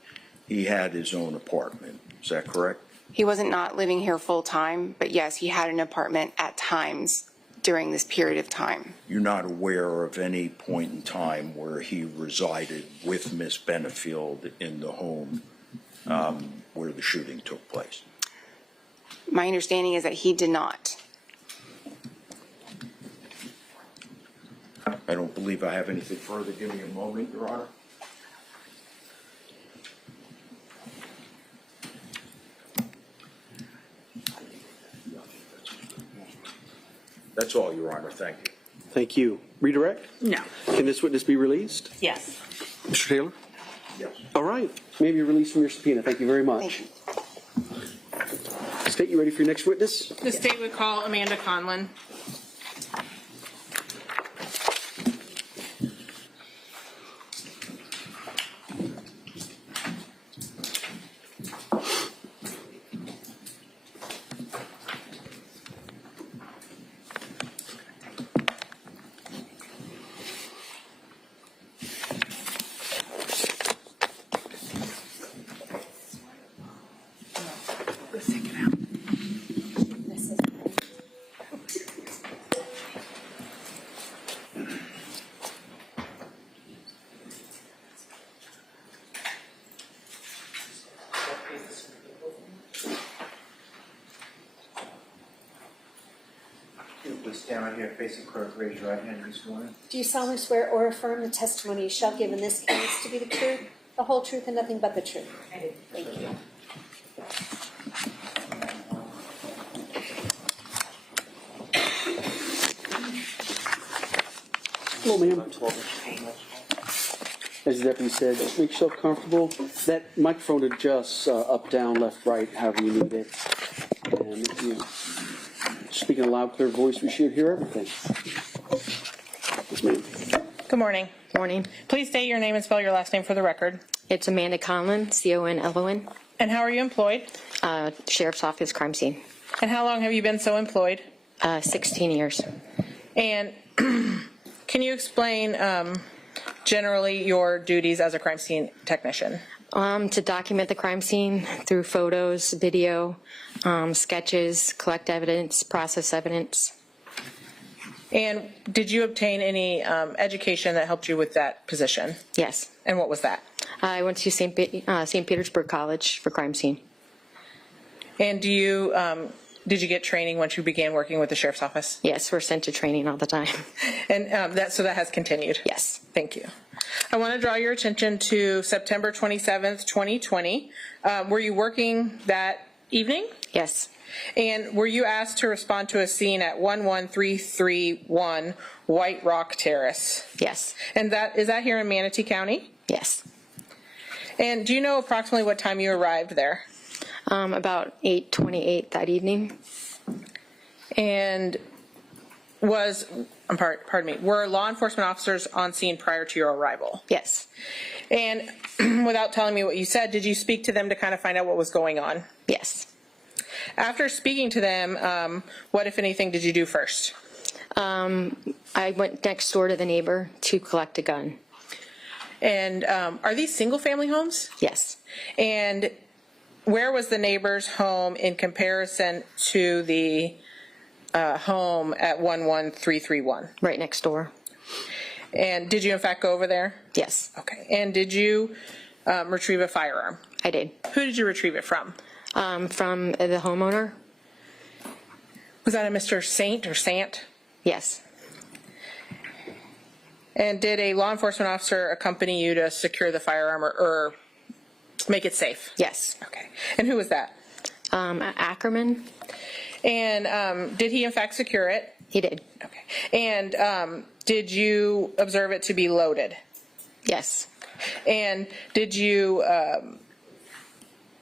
he had his own apartment. Is that correct? He wasn't not living here full-time, but yes, he had an apartment at times during this period of time. You're not aware of any point in time where he resided with Miss Benefield in the home where the shooting took place? My understanding is that he did not. I don't believe I have anything further. Give me a moment, Your Honor. That's all, Your Honor. Thank you. Thank you. Redirect? No. Can this witness be released? Yes. Mr. Taylor? Yes. All right. May be released from your subpoena. Thank you very much. State, you ready for your next witness? The state would call Amanda Conlon. Please stand right here facing clerk, raise your right hand this morning. Do you solemnly swear or affirm the testimony you shall give in this case to be the truth, the whole truth, and nothing but the truth? I do. Thank you. Hello, ma'am. As the deputy said, make yourself comfortable. That microphone adjusts up, down, left, right, however you need it. And if you speak in a loud, clear voice, we should hear everything. Yes, ma'am. Good morning. Morning. Please state your name and spell your last name for the record. It's Amanda Conlon, C-O-N-L-O-N, And how are you employed? Sheriff's Office, crime scene. And how long have you been so employed? 16 years. And can you explain generally your duties as a crime scene technician? To document the crime scene through photos, video, sketches, collect evidence, process evidence. And did you obtain any education that helped you with that position? Yes. And what was that? I went to St. Petersburg College for crime scene. And do you did you get training once you began working with the sheriff's office? Yes, we're sent to training all the time. And so that has continued? Yes. Thank you. I want to draw your attention to September 27th, 2020. Were you working that evening? Yes. And were you asked to respond to a scene at 11331 White Rock Terrace? Yes. And is that here in Manatee County? Yes. And do you know approximately what time you arrived there? About 8:28 that evening. And were law enforcement officers on scene prior to your arrival? Yes. And without telling me what you said, did you speak to them to kind of find out what was going on? Yes. After speaking to them, what, if anything, did you do first? I went next door to the neighbor to collect a gun. And are these single-family homes? Yes. And where was the neighbor's home in comparison to the home at 11331? Right next door. And did you, in fact, go over there? Yes. Okay. And did you retrieve a firearm? I did. Who did you retrieve it from? From the homeowner. Was that a Mr. Saint or Sant? Yes. And did a law enforcement officer accompany you to secure the firearm or make it safe? Yes. Okay. And who was that? Ackerman. And did he, in fact, secure it? He did. Okay. And did you observe it to be loaded? Yes. And did you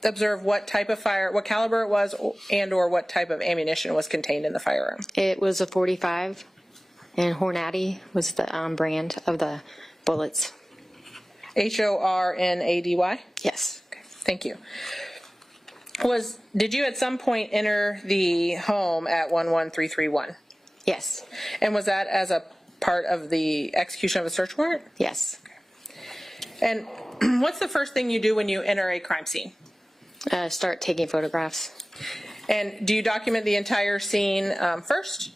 observe what type of what caliber it was, and or what type of ammunition was contained in the firearm? It was a .45, and Hornady was the brand of the bullets. Hornady? Yes. Okay. Thank you. Did you at some point enter the home at 11331? Yes. And was that as a part of the execution of a search warrant? Yes. And what's the first thing you do when you enter a crime scene? Start taking photographs. And do you document the entire scene first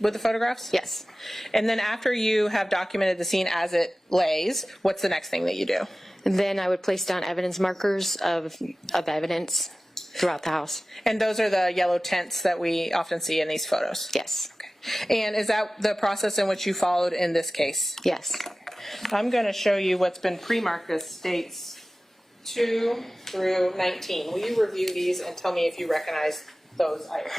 with the photographs? Yes. And then after you have documented the scene as it lays, what's the next thing that you do? And then I would place down evidence markers of evidence throughout the house. And those are the yellow tents that we often see in these photos? Yes. Okay. And is that the process in which you followed in this case? Yes. I'm going to show you what's been pre-marked as states 2 through 19. Will you review these and tell me if you recognize those items?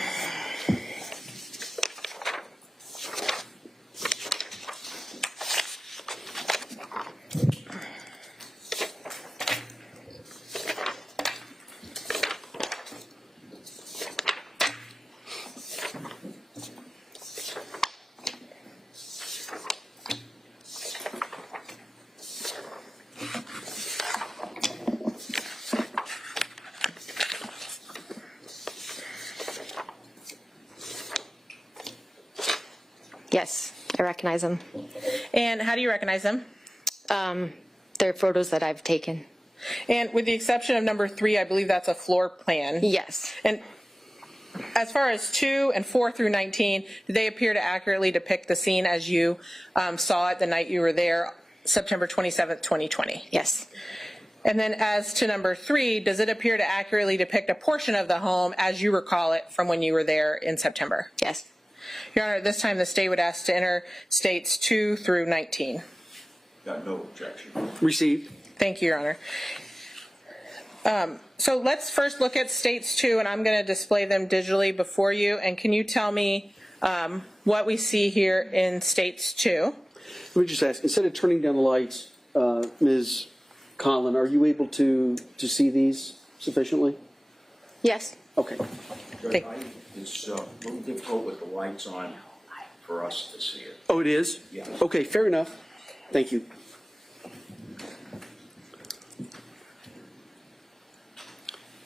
Yes, I recognize them. And how do you recognize them? They're photos that I've taken. And with the exception of number 3, I believe that's a floor plan. Yes. And as far as 2 and 4 through 19, do they appear to accurately depict the scene as you saw it the night you were there, September 27th, 2020? Yes. And then as to number 3, does it appear to accurately depict a portion of the home as you recall it from when you were there in September? Yes. Your Honor, at this time the state would ask to enter states 2 through 19. Got no objection. Received. Thank you, Your Honor. So let's first look at states 2, and I'm going to display them digitally before you. And can you tell me what we see here in states 2? Let me just ask, instead of turning down the lights, Ms. Conlon, are you able to see these sufficiently? Yes. Okay. It's a little difficult with the lights on for us to see it. Oh, it is? Yeah. Okay, fair enough. Thank you.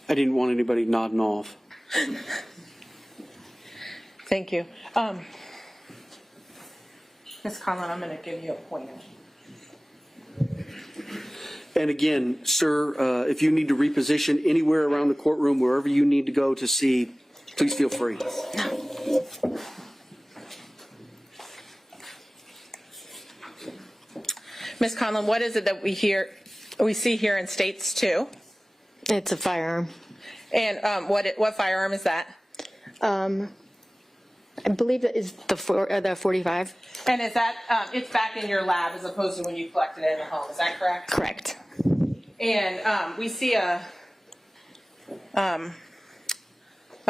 I didn't want anybody nodding off. Thank you. Ms. Conlon, I'm going to give you a pointer. And again, sir, if you need to reposition anywhere around the courtroom, wherever you need to go to see, please feel free. Ms. Conlon, what is it that we see here in states 2? It's a firearm. And what firearm is that? I believe it is the 45. And is that it's back in your lab as opposed to when you collected it in the home? Is that correct? Correct. And we see a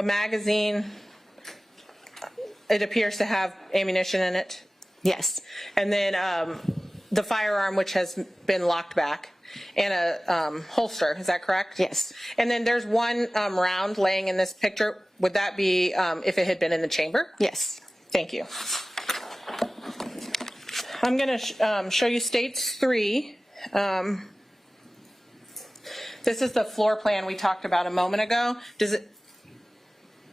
magazine. It appears to have ammunition in it. Yes. And then the firearm, which has been locked back, and a holster. Is that correct? Yes. And then there's one round laying in this picture. Would that be if it had been in the chamber? Yes. Thank you. I'm going to show you states 3. This is the floor plan we talked about a moment ago.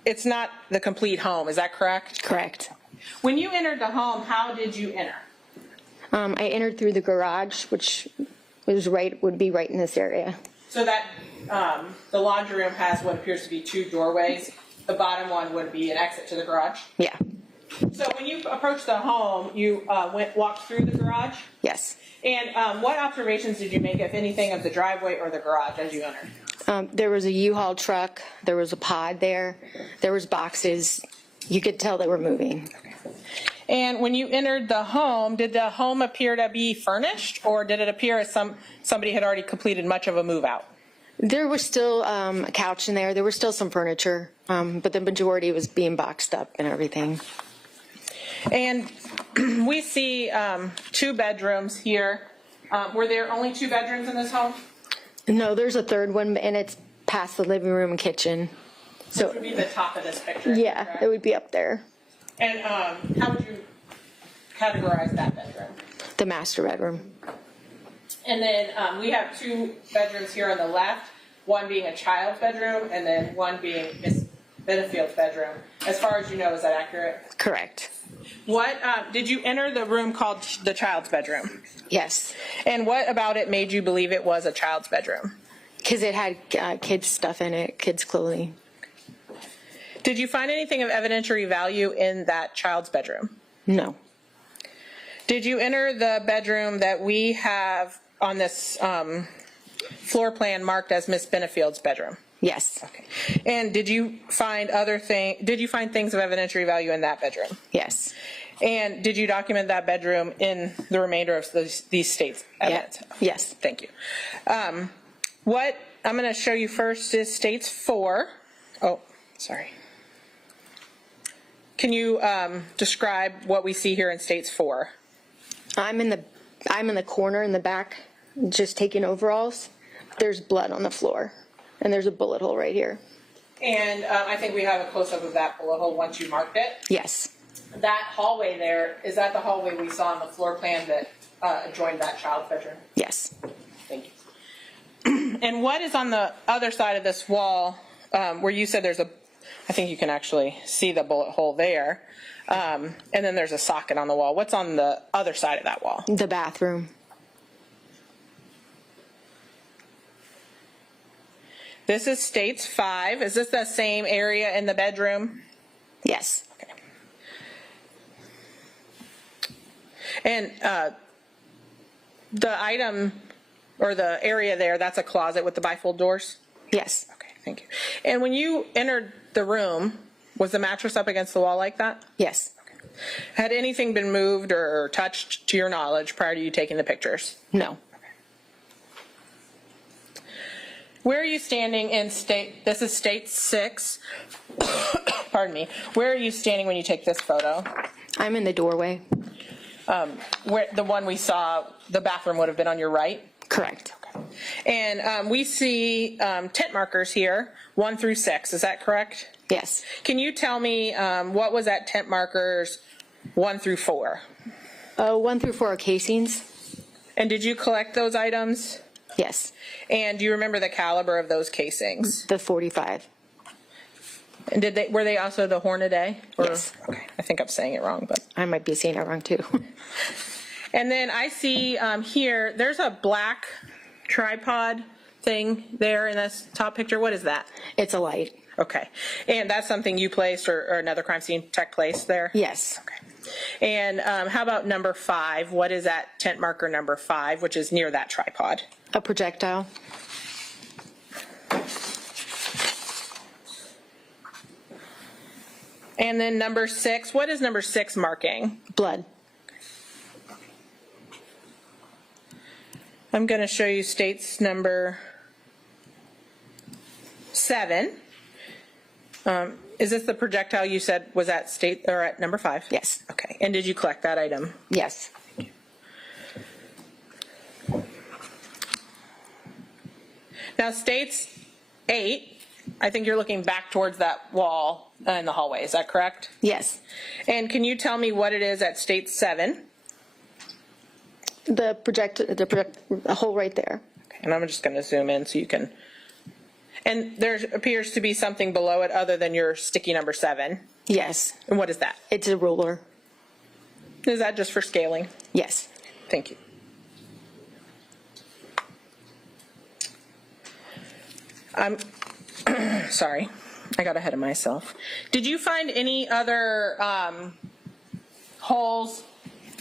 It's not the complete home, is that correct? Correct. When you entered the home, how did you enter? I entered through the garage, which would be right in this area. So that the laundry room has what appears to be 2 doorways. The bottom one would be an exit to the garage? Yeah. So when you approached the home, you walked through the garage? Yes. And what observations did you make, if anything, of the driveway or the garage as you entered? There was a U-Haul truck. There was a pod there. There was boxes. You could tell they were moving. And when you entered the home, did the home appear to be furnished, or did it appear as somebody had already completed much of a move out? There was still a couch in there. There was still some furniture, but the majority was being boxed up and everything. And we see 2 bedrooms here. Were there only 2 bedrooms in this home? No, there's a third one, and it's past the living room and kitchen. So which would be the top of this picture. Yeah, correct? it would be up there. And how would you categorize that bedroom? The master bedroom. And then we have 2 bedrooms here on the left, one being a child's bedroom and then one being Miss Benefield's bedroom. As far as you know, is that accurate? Correct. What did you enter the room called the child's bedroom? Yes. And what about it made you believe it was a child's bedroom? Because it had kids' stuff in it, kids' clothing. Did you find anything of evidentiary value in that child's bedroom? No. Did you enter the bedroom that we have on this floor plan marked as Miss Benefield's bedroom? Yes. Okay. And did you find things of evidentiary value in that bedroom? Yes. And did you document that bedroom in the remainder of these states' evidence? Yeah. Yes. Thank you. What I'm going to show you first is states 4. Oh, sorry. Can you describe what we see here in states 4? I'm in the corner in the back, just taking overalls. There's blood on the floor, and there's a bullet hole right here. And I think we have a close-up of that bullet hole once you marked it. Yes. That hallway there, is that the hallway we saw on the floor plan that adjoined that child's bedroom? Yes. Thank you. And what is on the other side of this wall where you said there's I think you can actually see the bullet hole there. And then there's a socket on the wall. What's on the other side of that wall? The bathroom. This is states 5. Is this the same area in the bedroom? Yes. Okay. And the item or the area there, that's a closet with the bifold doors? Yes. Okay, thank you. And when you entered the room, was the mattress up against the wall like that? Yes. Okay. Had anything been moved or touched to your knowledge prior to you taking the pictures? No. Where are you standing in this is state 6. Pardon me. Where are you standing when you take this photo? I'm in the doorway. Where the one we saw, the bathroom would have been on your right? Correct. Okay. And we see tent markers here, 1 through 6. Is that correct? Yes. Can you tell me what was at tent markers 1 through 4? 1 through 4 are casings. And did you collect those items? Yes. And do you remember the caliber of those casings? The 45. And were they also the Hornady? Yes. Okay, I think I'm saying it wrong, but I might be saying it wrong too. And then I see here, there's a black tripod thing there in this top picture. What is that? It's a light. Okay. And that's something you placed or another crime scene tech placed there? Yes. Okay. And how about number 5? What is that tent marker number 5, which is near that tripod? A projectile. And then number 6, what is number 6 marking? Blood. I'm going to show you states number 7. Is this the projectile you said was at state or at number 5? Yes. Okay. And did you collect that item? Yes. Now states 8, I think you're looking back towards that wall in the hallway. Is that correct? Yes. And can you tell me what it is at state 7? The hole right there. Okay. And I'm just going to zoom in so you can. And there appears to be something below it other than your sticky number 7. Yes. And what is that? It's a ruler. Is that just for scaling? Yes. Thank you. I'm sorry, I got ahead of myself. Did you find any other holes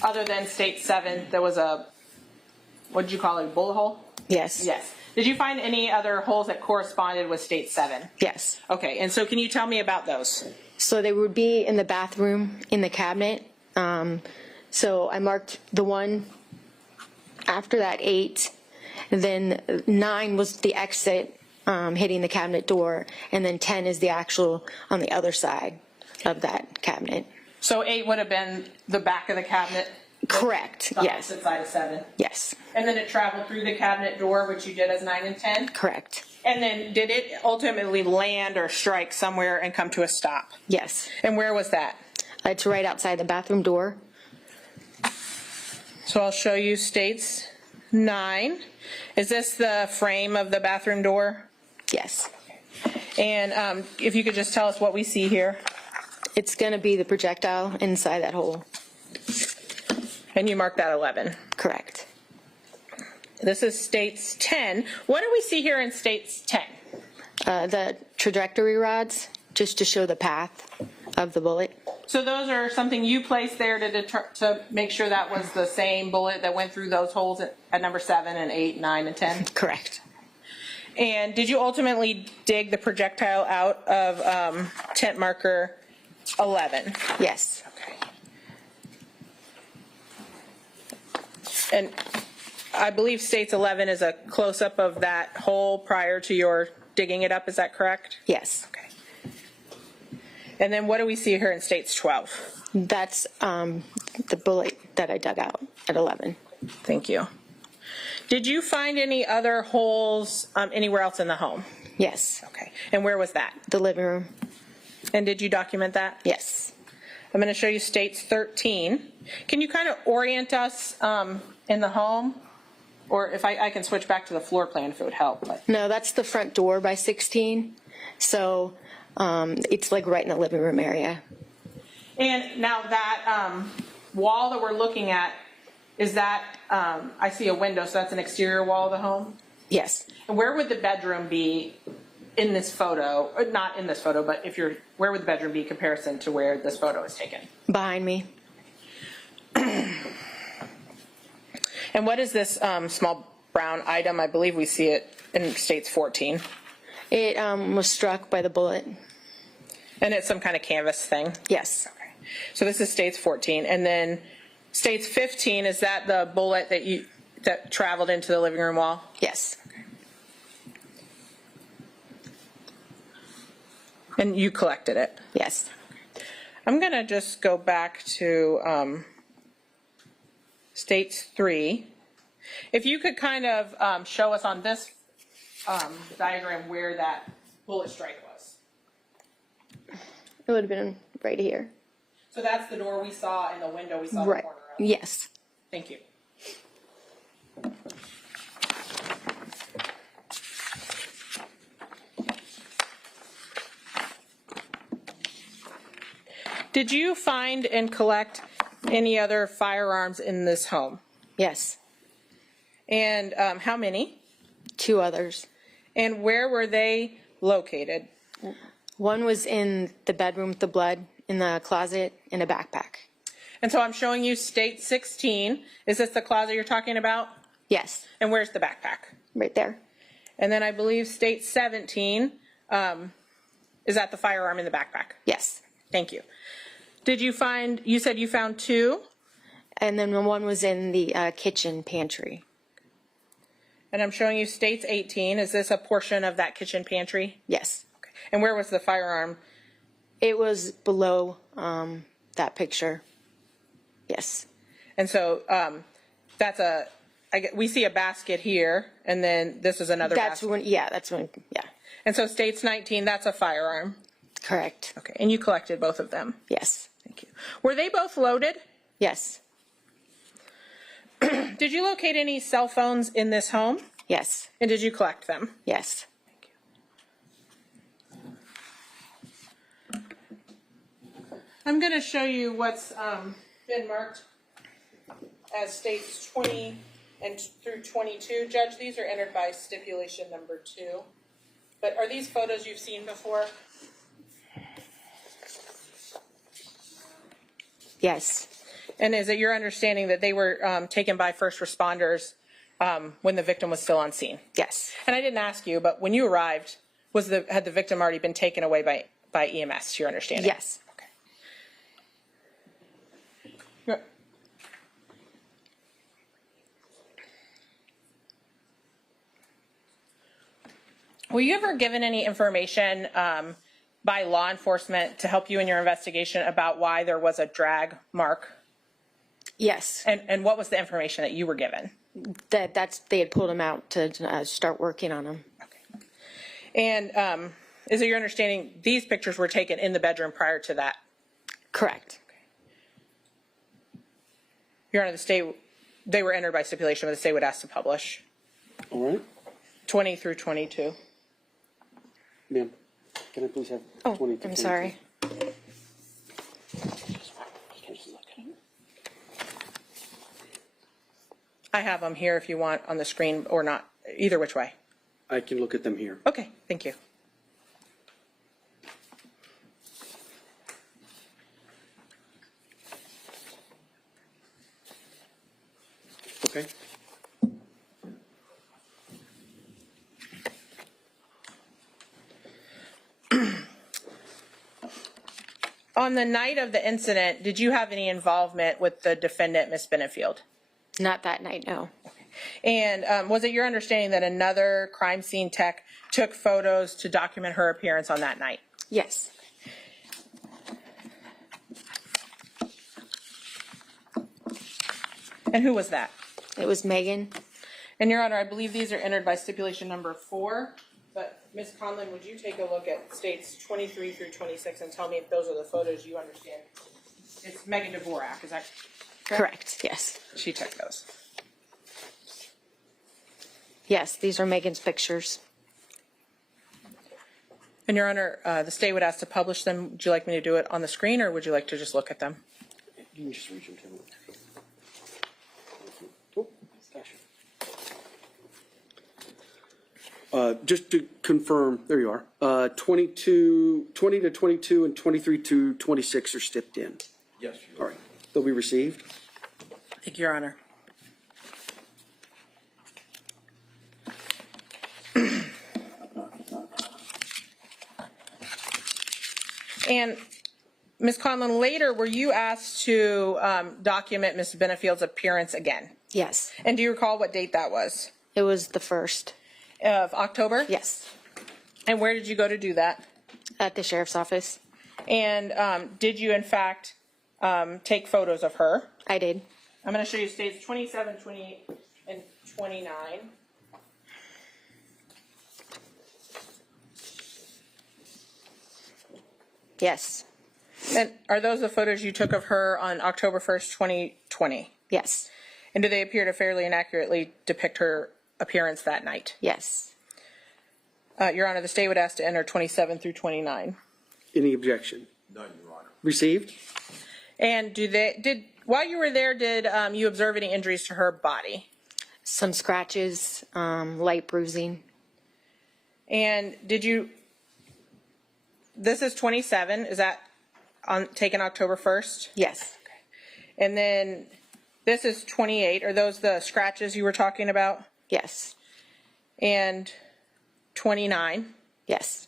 other than state 7? There was a, what did you call it, a bullet hole? Yes. Yes. Did you find any other holes that corresponded with state 7? Yes. Okay, and so can you tell me about those? So they would be in the bathroom, in the cabinet. So I marked the one after that 8, and then 9 was the exit hitting the cabinet door, and then 10 is the actual on the other side of that cabinet. So 8 would have been the back of the cabinet? Correct, The yes. opposite side of 7? Yes. And then it traveled through the cabinet door, which you did as 9 and 10? Correct. And then did it ultimately land or strike somewhere and come to a stop? Yes. And where was that? It's right outside the bathroom door. So I'll show you states 9. Is this the frame of the bathroom door? Yes. And if you could just tell us what we see here. It's going to be the projectile inside that hole. And you marked that 11. Correct. This is states 10. What do we see here in states 10? The trajectory rods, just to show the path of the bullet. So those are something you placed there to make sure that was the same bullet that went through those holes at number 7 and 8, 9, and 10? Correct. And did you ultimately dig the projectile out of tent marker 11? Yes. Okay. And I believe states 11 is a close-up of that hole prior to your digging it up, is that correct? Yes. Okay. And then what do we see here in states 12? That's the bullet that I dug out at 11. Thank you. Did you find any other holes anywhere else in the home? Yes. Okay. And where was that? The living room. And did you document that? Yes. I'm going to show you states 13. Can you kind of orient us in the home? Or if I can switch back to the floor plan if it would help. But. No, that's the front door by 16. So it's like right in the living room area. And now that wall that we're looking at, is that, I see a window, so that's an exterior wall of the home? Yes. And where would the bedroom be in this photo? Or not in this photo, but where would the bedroom be in comparison to where this photo is taken? Behind me. And what is this small brown item? I believe we see it in states 14. It was struck by the bullet. And it's some kind of canvas thing? Yes. Okay. So this is states 14. And then states 15, is that the bullet that traveled into the living room wall? Yes. Okay. And you collected it? Yes. I'm going to just go back to states 3. If you could kind of show us on this diagram where that bullet strike was. It would have been right here. So that's the door we saw and the window we saw Right. the corner of. Yes. Thank you. Did you find and collect any other firearms in this home? Yes. And how many? 2 others. And where were they located? One was in the bedroom with the blood, in the closet, in a backpack. And so I'm showing you state 16. Is this the closet you're talking about? Yes. And where's the backpack? Right there. And then I believe state 17, is that the firearm in the backpack? Yes. Thank you. You said you found 2? And then one was in the kitchen pantry. And I'm showing you states 18. Is this a portion of that kitchen pantry? Yes. Okay. And where was the firearm? It was below that picture. Yes. And so we see a basket here, and then this is another basket. That's when. And so states 19, that's a firearm. Correct. Okay. And you collected both of them? Yes. Thank you. Were they both loaded? Yes. Did you locate any cell phones in this home? Yes. And did you collect them? Yes. I'm going to show you what's been marked as states 20 and through 22. Judge, these are entered by stipulation number 2. But are these photos you've seen before? Yes. And is it your understanding that they were taken by first responders when the victim was still on scene? Yes. And I didn't ask you, but when you arrived, had the victim already been taken away by EMS, to your understanding? Yes. Okay. Were you ever given any information by law enforcement to help you in your investigation about why there was a drag mark? Yes. And what was the information that you were given? They had pulled him out to start working on him. Okay. And is it your understanding these pictures were taken in the bedroom prior to that? Correct. Okay. Your Honor, they were entered by stipulation, but the state would ask to publish. All right. 20 through 22. Ma'am, can I please have 20 to 22? I'm sorry. I have them here if you want on the screen or not, either which way. I can look at them here. Okay, thank you. Okay. On the night of the incident, did you have any involvement with the defendant, Ms. Benefield? Not that night, no. And was it your understanding that another crime scene tech took photos to document her appearance on that night? Yes. And who was that? It was Megan. And Your Honor, I believe these are entered by stipulation number 4. But Ms. Conlon, would you take a look at states 23 through 26 and tell me if those are the photos you understand? It's Megan Dvorak, is that Correct, yes. She took those. Yes, these are Megan's pictures. And Your Honor, the state would ask to publish them. Would you like me to do it on the screen, or would you like to just look at them? You can just reach them to me. Just to confirm, there you are. 20 to 22 and 23 to 26 are stepped in. Yes. All right. They'll be received. Thank you, Your Honor. And Ms. Conlon, later, were you asked to document Ms. Benefield's appearance again? Yes. And do you recall what date that was? It was the 1st. Of October? Yes. And where did you go to do that? At the sheriff's office. And did you, in fact, take photos of her? I did. I'm going to show you states 27, 28, and 29. Yes. And are those the photos you took of her on October 1st, 2020? Yes. And do they appear to fairly and accurately depict her appearance that night? Yes. Your Honor, the state would ask to enter 27 through 29. Any objection? None, Your Honor. Received. And while you were there, did you observe any injuries to her body? Some scratches, light bruising. And this is 27, is that taken October 1st? Yes. Okay. And then this is 28, are those the scratches you were talking about? Yes. And 29? Yes.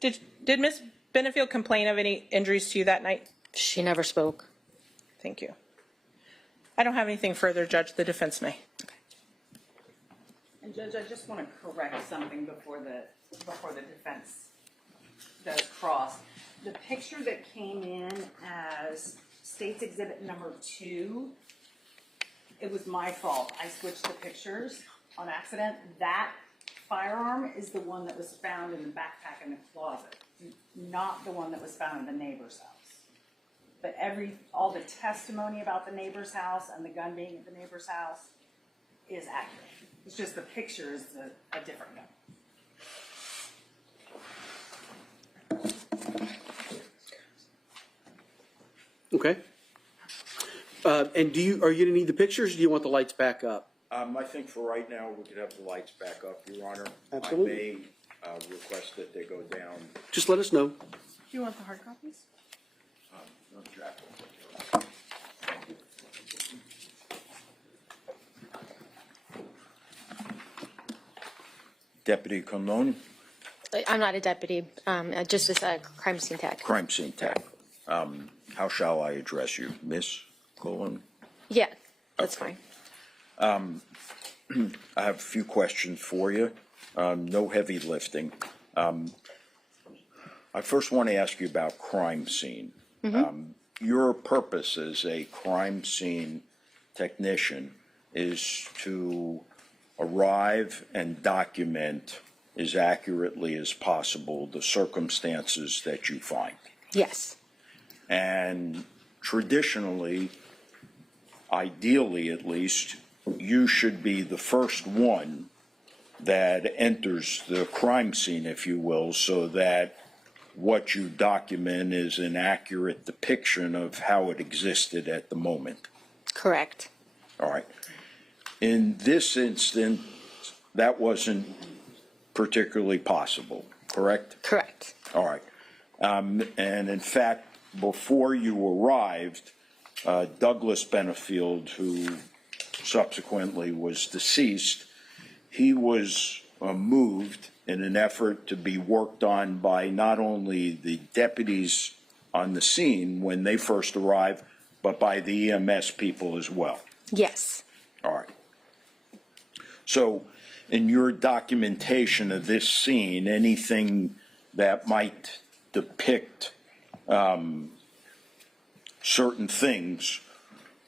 Did Ms. Benefield complain of any injuries to you that night? She never spoke. Thank you. I don't have anything further, Judge. The defense may. And Judge, I just want to correct something before the defense does cross. The picture that came in as State's Exhibit number 2, it was my fault. I switched the pictures on accident. That firearm is the one that was found in the backpack in the closet, not the one that was found in the neighbor's house. But all the testimony about the neighbor's house and the gun being at the neighbor's house is accurate. It's just the picture is a different gun. Okay. And are you going to need the pictures, or do you want the lights back up? I think for right now, we could have the lights back up, Your Honor. Absolutely. I may request that they go down. Just let us know. Do you want the hard copies? No, Jack. Deputy Conlon, I'm not a deputy, just as a crime scene tech. crime scene tech. How shall I address you, Miss Conlon? Yeah, that's fine. I have a few questions for you. No heavy lifting. I first want to ask you about crime scene. Your purpose as a crime scene technician is to arrive and document as accurately as possible the circumstances that you find. Yes. And traditionally, ideally at least, you should be the first one that enters the crime scene, if you will, so that what you document is an accurate depiction of how it existed at the moment. Correct. All right. In this instance, that wasn't particularly possible, correct? Correct. All right. And in fact, before you arrived, Douglas Benefield, who subsequently was deceased, he was moved in an effort to be worked on by not only the deputies on the scene when they first arrived, but by the EMS people as well. Yes. All right. So in your documentation of this scene, anything that might depict certain things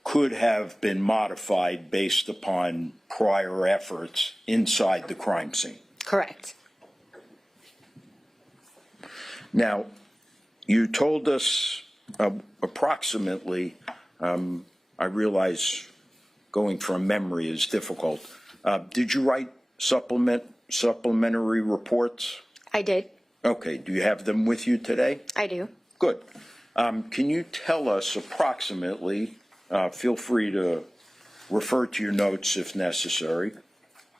could have been modified based upon prior efforts inside the crime scene. Correct. Now, you told us approximately, I realize going from memory is difficult. Did you write supplementary reports? I did. Okay, do you have them with you today? I do. Good. Can you tell us approximately, feel free to refer to your notes if necessary,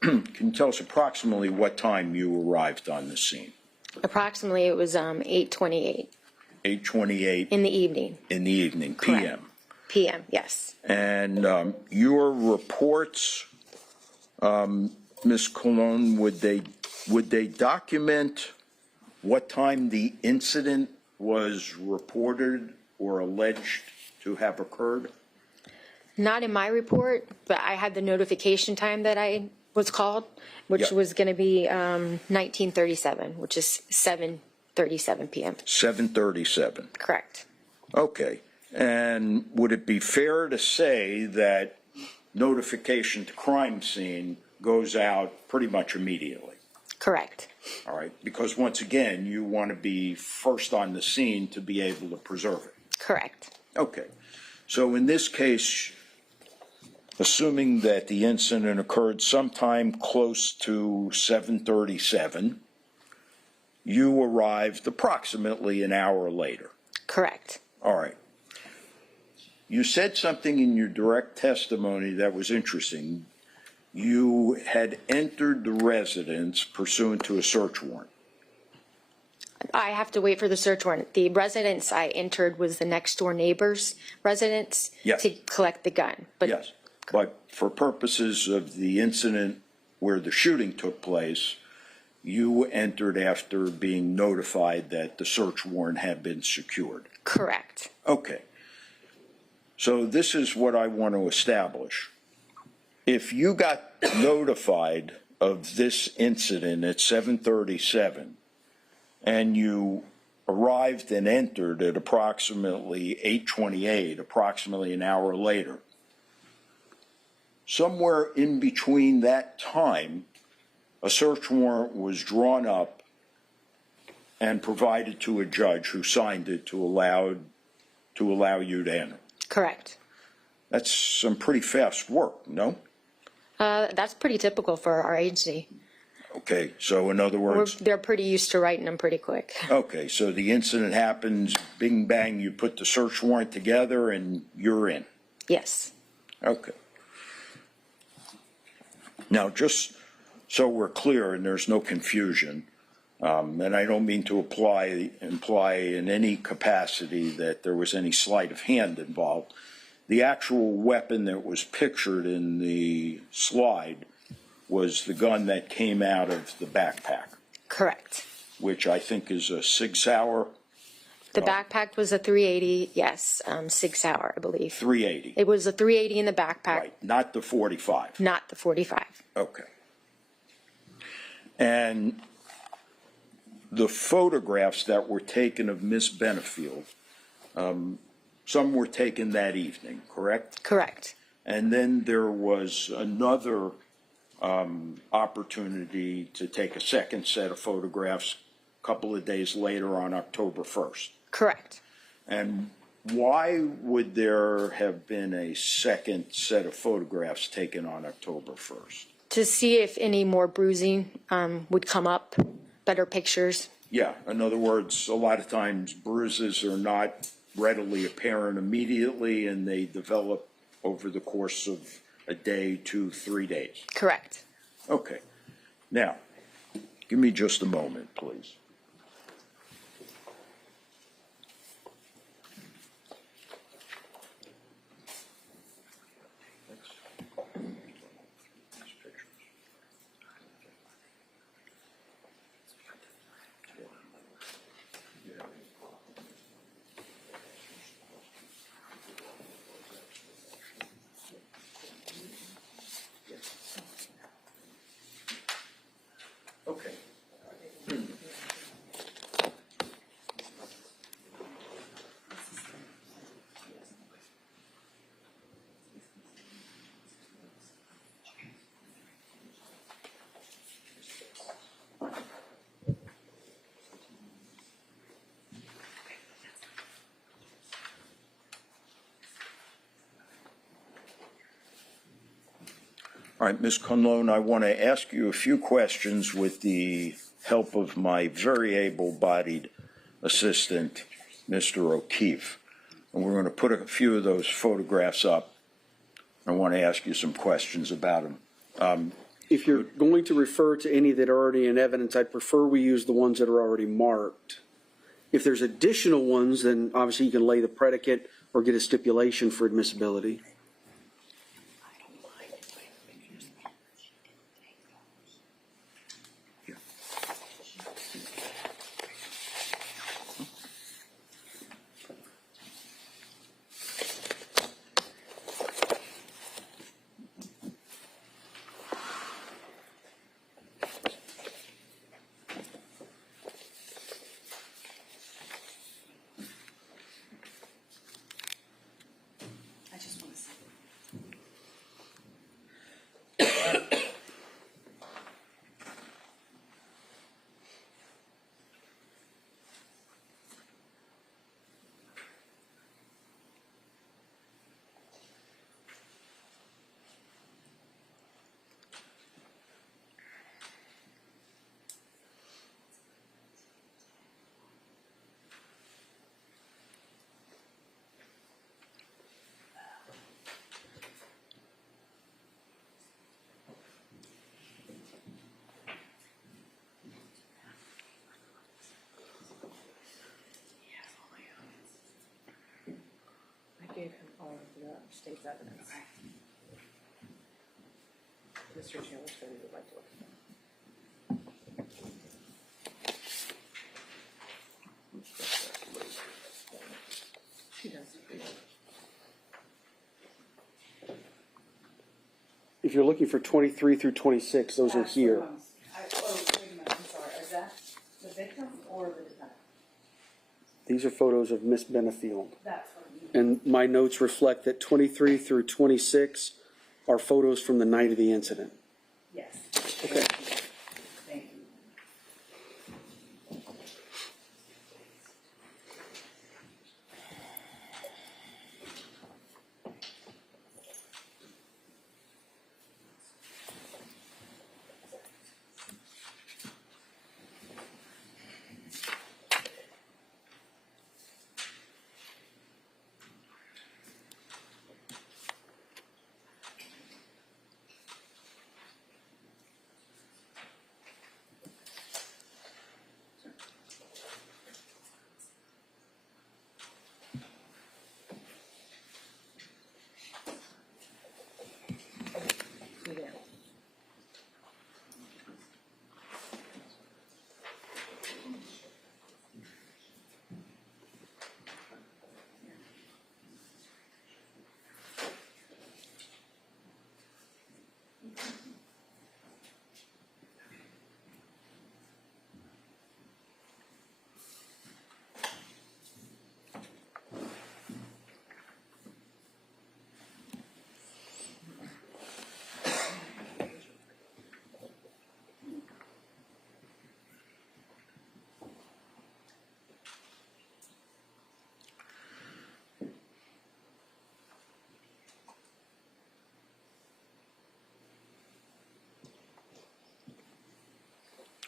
can you tell us approximately what time you arrived on the scene? Approximately, it was 8:28 8:28 in the evening. in the evening, Correct. PM. PM, yes. And your reports, Ms. Colon, would they document what time the incident was reported or alleged to have occurred? Not in my report, but I had the notification time that I was called, which Yeah. was going to be 1937, which is 7:37 p.m. 7:37. Correct. Okay. And would it be fair to say that notification to crime scene goes out pretty much immediately? Correct. All right. Because once again, you want to be first on the scene to be able to preserve it. Correct. Okay. So in this case, assuming that the incident occurred sometime close to 7:37, you arrived approximately an hour later. Correct. All right. You said something in your direct testimony that was interesting. You had entered the residence pursuant to a search warrant. I have to wait for the search warrant. The residence I entered was the next door neighbor's residence Yes. to collect the gun. But Yes. But for purposes of the incident where the shooting took place, you entered after being notified that the search warrant had been secured. correct. Okay. So this is what I want to establish. If you got notified of this incident at 7:37 and you arrived and entered at approximately 8:28, approximately an hour later, somewhere in between that time, a search warrant was drawn up and provided to a judge who signed it to allow you to enter. Correct. That's some pretty fast work, no? That's pretty typical for our agency. Okay, so in other words, They're pretty used to writing them pretty quick. okay, so the incident happens, bing bang, you put the search warrant together and you're in. Yes. Okay. Now, just so we're clear and there's no confusion, and I don't mean to imply in any capacity that there was any sleight of hand involved. The actual weapon that was pictured in the slide was the gun that came out of the backpack, Correct. which I think is a Sig Sauer The backpack was a 380, yes, Sig Sauer, I believe. 380. It was a 380 in the backpack, Right, not the 45. not the 45. Okay. And the photographs that were taken of Miss Benefield, some were taken that evening, correct? Correct. And then there was another opportunity to take a second set of photographs a couple of days later on October 1st. Correct. And why would there have been a second set of photographs taken on October 1st? To see if any more bruising would come up, better pictures. Yeah, in other words, a lot of times bruises are not readily apparent immediately, and they develop over the course of a day, 2, 3 days. Correct. Okay. Now, give me just a moment, please. Okay. All right, Ms. Conlone, I want to ask you a few questions with the help of my very able-bodied assistant, Mr. O'Keefe. And we're going to put a few of those photographs up. I want to ask you some questions about them. If you're going to refer to any that are already in evidence, I'd prefer we use the ones that are already marked. If there's additional ones, then obviously you can lay the predicate or get a stipulation for admissibility. I just want to see. I gave him all of the state's evidence. Mr. Chandler said he would like to look at them. She does. If you're looking for 23 through 26, those are here. Oh, wait a minute, I'm sorry. Is that the victim or the defendant? These are photos of Miss Benefield. That's what you. And my notes reflect that 23 through 26 are photos from the night of the incident. Yes. Okay. Thank you.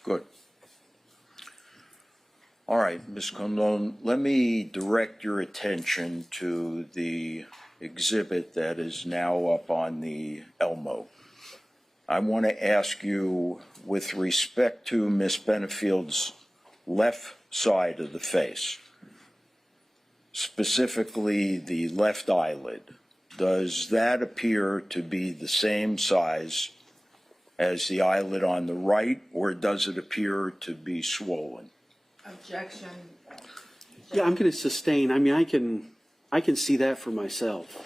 Good. All right, Ms. Condon, let me direct your attention to the exhibit that is now up on the Elmo. I want to ask you, with respect to Ms. Benefield's left side of the face, specifically the left eyelid, does that appear to be the same size as the eyelid on the right, or does it appear to be swollen? Objection. Yeah, I'm going to sustain. I mean, I can see that for myself.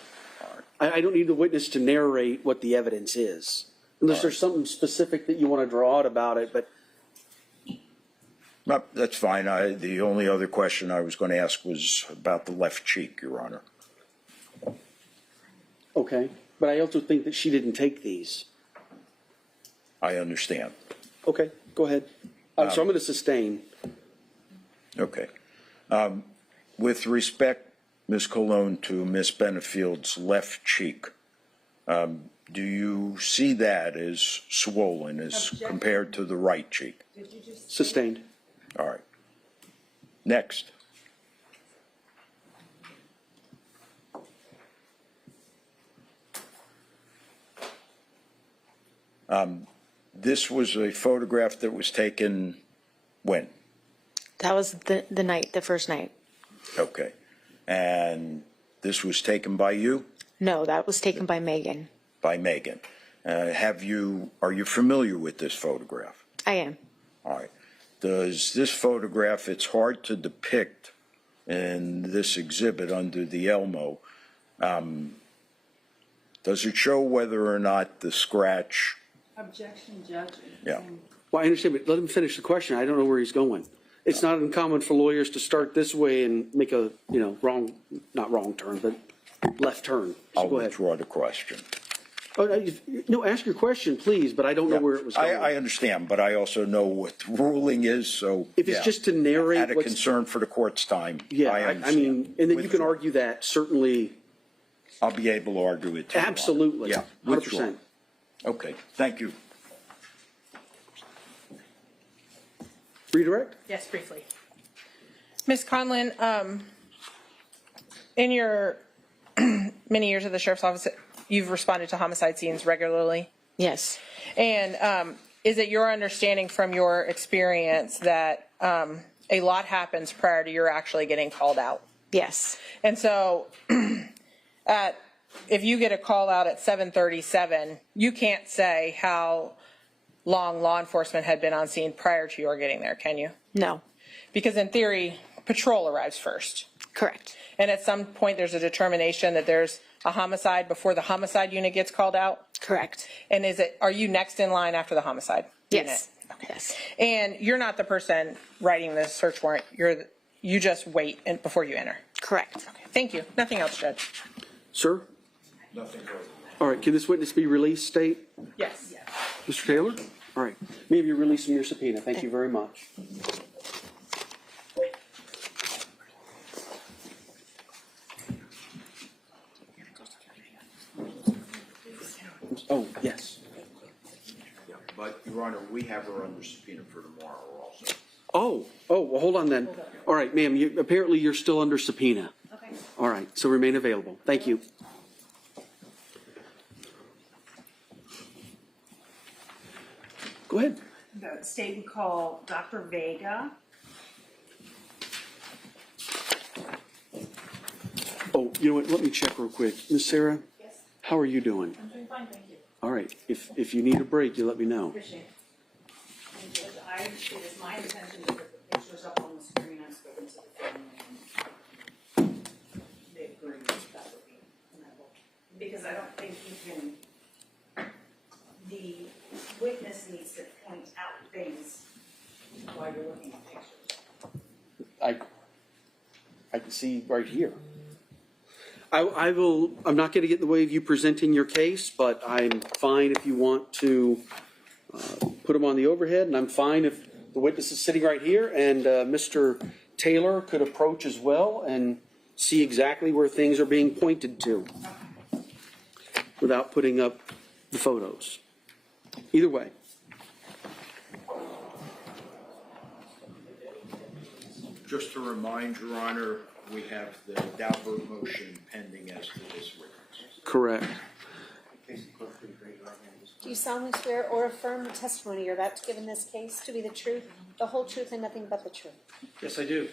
I don't need the witness to narrate what the evidence is. Unless there's something specific that you want to draw out about it, but. No, that's fine. The only other question I was going to ask was about the left cheek, Your Honor. Okay, but I also think that she didn't take these. I understand. Okay, go ahead. So I'm going to sustain. Okay. With respect, Ms. Colon, to Ms. Benefield's left cheek, do you see that as swollen as compared to the right cheek? Sustained. All right. Next. This was a photograph that was taken when? That was the night, the first night. Okay. And this was taken by you? No, that was taken by Megan. By Megan. Are you familiar with this photograph? I am. All right. Does this photograph, it's hard to depict in this exhibit under the Elmo, does it show whether or not the scratch? Objection, Judge. Yeah. Well, I understand, but let him finish the question. I don't know where he's going. It's not uncommon for lawyers to start this way and make a, not wrong turn, but left turn. So I'll go ahead. withdraw the question. Oh, no, ask your question, please, but I don't know where it was going. I understand, but I also know what the ruling is, so. If it's just to narrate Out of what's- concern for the court's time, Yeah, I I understand. mean, and then you can Withdraw. argue that, certainly, I'll be able to argue it too. absolutely, Yeah, 100%. Okay, thank you. Redirect? Yes, briefly. Ms. Conlon, in your many years at the Sheriff's Office, you've responded to homicide scenes regularly? Yes. And is it your understanding from your experience that a lot happens prior to your actually getting called out? Yes. And so if you get a call out at 7:37, you can't say how long law enforcement had been on scene prior to your getting there, can you? No. Because in theory, patrol arrives first. Correct. And at some point, there's a determination that there's a homicide before the homicide unit gets called out? Correct. And are you next in line after the homicide unit? Yes. Okay. Yes. And you're not the person writing the search warrant. You just wait before you enter. Correct. Okay. Thank you. Nothing else, Judge. Sir? Nothing further. All right, can this witness be released, State? Yes. Mr. Taylor? All right, may you release from your subpoena. Thank you very much. Oh, yes. Yeah, but, Your Honor, we have her under subpoena for tomorrow also. Oh, well, hold on then. All right, ma'am, apparently you're still under subpoena. Okay. All right, so remain available. Thank you. Go ahead. The state would call Dr. Vega. Oh, you know what, let me check real quick. Ms. Sarah? Yes. How are you doing? I'm doing fine, thank you. All right, if you need a break, you let me know. Appreciate it. And Judge, it is my intention to put the pictures up on the screen. I've spoken to the family and they agree that would be amenable. Because I don't think you can, the witness needs to point out things while you're looking at pictures. I can see right here. I'm not going to get in the way of you presenting your case, but I'm fine if you want to put them on the overhead, and I'm fine if the witness is sitting right here, and Mr. Taylor could approach as well and see exactly where things are being pointed to without putting up the photos. Either way. Just to remind Your Honor, we have the Daubert motion pending as to this witness. Correct. Do you solemnly swear or affirm the testimony you're about to give in this case to be the truth, the whole truth, and nothing but the truth? Yes, I do.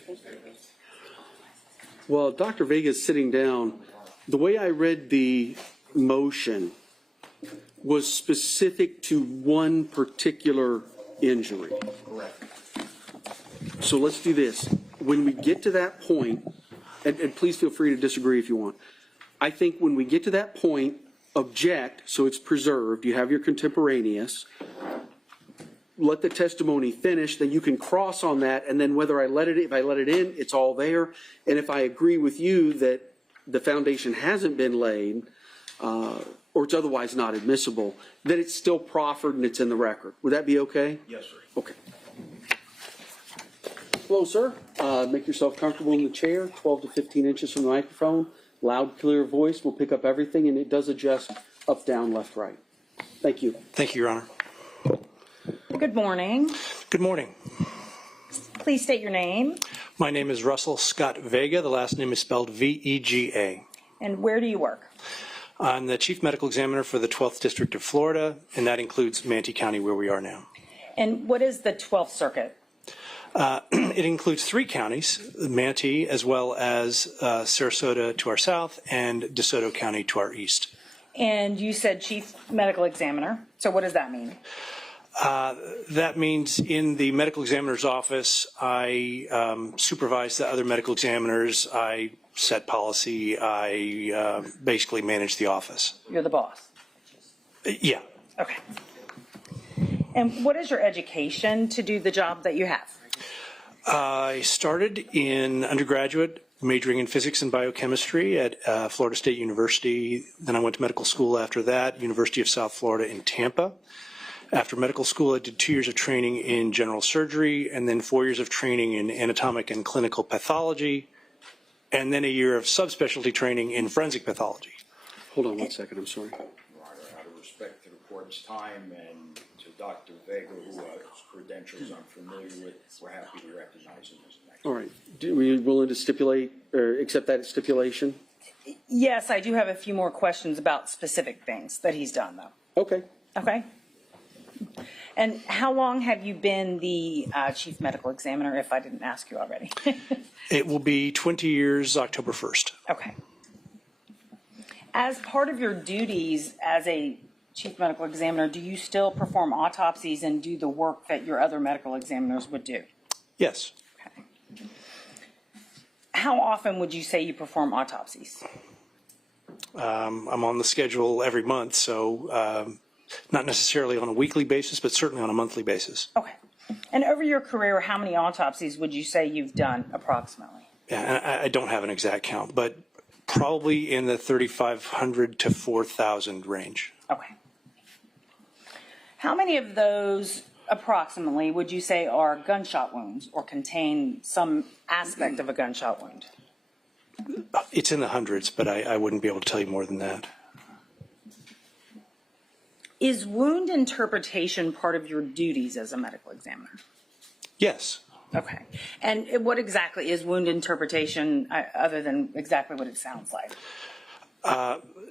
Well, Dr. Vega's sitting down. The way I read the motion was specific to one particular injury. Correct. So let's do this. When we get to that point, and please feel free to disagree if you want. I think when we get to that point, object, so it's preserved, you have your contemporaneous, let the testimony finish, then you can cross on that, and then whether if I let it in, it's all there. And if I agree with you that the foundation hasn't been laid, or it's otherwise not admissible, then it's still proffered and it's in the record. Would that be okay? Yes, sir. Okay. Hello, sir. Make yourself comfortable in the chair, 12 to 15 inches from the microphone. Loud, clear voice will pick up everything, and it does adjust up, down, left, right. Thank you. Thank you, Your Honor. Good morning. Good morning. Please state your name. My name is Russell Scott Vega. The last name is spelled V-E-G-A. And where do you work? I'm the Chief Medical Examiner for the 12th District of Florida, and that includes Manatee County, where we are now. And what is the 12th Circuit? It includes 3 counties, Manatee, as well as Sarasota to our south and DeSoto County to our east. And you said Chief Medical Examiner. So what does that mean? That means in the medical examiner's office, I supervise the other medical examiners. I set policy. I basically manage the office. You're the boss. Yeah. Okay. And what is your education to do the job that you have? I started in undergraduate, majoring in physics and biochemistry at Florida State University. Then I went to medical school after that, University of South Florida in Tampa. After medical school, I did 2 years of training in general surgery, and then 4 years of training in anatomic and clinical pathology, and then a year of subspecialty training in forensic pathology. Hold on one second, I'm sorry. Your Honor, out of respect to the court's time and to Dr. Vega, whose credentials I'm familiar with, we're happy to recognize him as next. All right. Are we willing to stipulate or accept that stipulation? Yes, I do have a few more questions about specific things that he's done, though. Okay. Okay. And how long have you been the Chief Medical Examiner, if I didn't ask you already? It will be 20 years, October 1st. Okay. As part of your duties as a Chief Medical Examiner, do you still perform autopsies and do the work that your other medical examiners would do? Yes. Okay. How often would you say you perform autopsies? I'm on the schedule every month, so not necessarily on a weekly basis, but certainly on a monthly basis. Okay. And over your career, how many autopsies would you say you've done approximately? Yeah, I don't have an exact count, but probably in the 3,500 to 4,000 range. Okay. How many of those approximately would you say are gunshot wounds or contain some aspect of a gunshot wound? It's in the hundreds, but I wouldn't be able to tell you more than that. Is wound interpretation part of your duties as a medical examiner? Yes. Okay. And what exactly is wound interpretation other than exactly what it sounds like?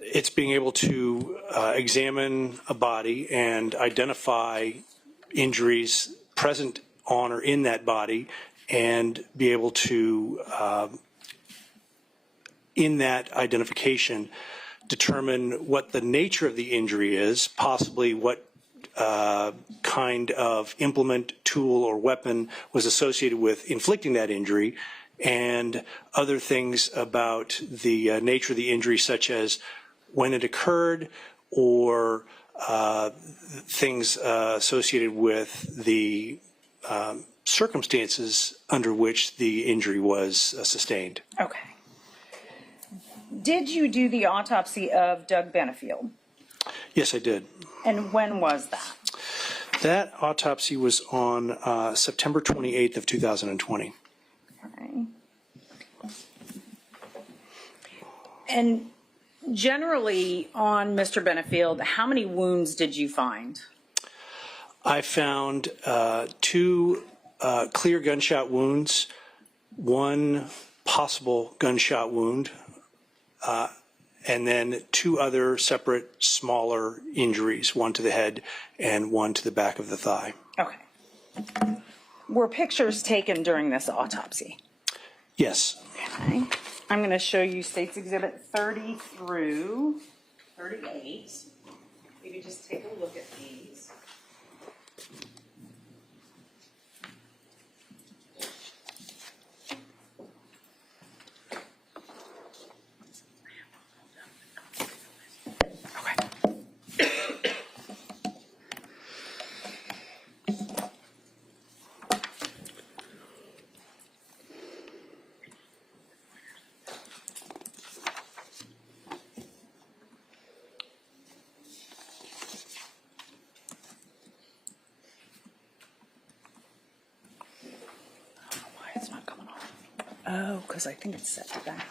It's being able to examine a body and identify injuries present on or in that body and be able to, in that identification, determine what the nature of the injury is, possibly what kind of implement, tool, or weapon was associated with inflicting that injury, and other things about the nature of the injury, such as when it occurred, or things associated with the circumstances under which the injury was sustained. Okay. Did you do the autopsy of Doug Benefield? Yes, I did. And when was that? That autopsy was on September 28th of 2020. Okay. And generally on Mr. Benefield, how many wounds did you find? I found 2 clear gunshot wounds, one possible gunshot wound, and then two other separate smaller injuries, one to the head and one to the back of the thigh. Okay. Were pictures taken during this autopsy? Yes. Okay. I'm going to show you State's Exhibit 30 through 38. You can just take a look at these. It's not coming on. Oh, because I think it's set to that.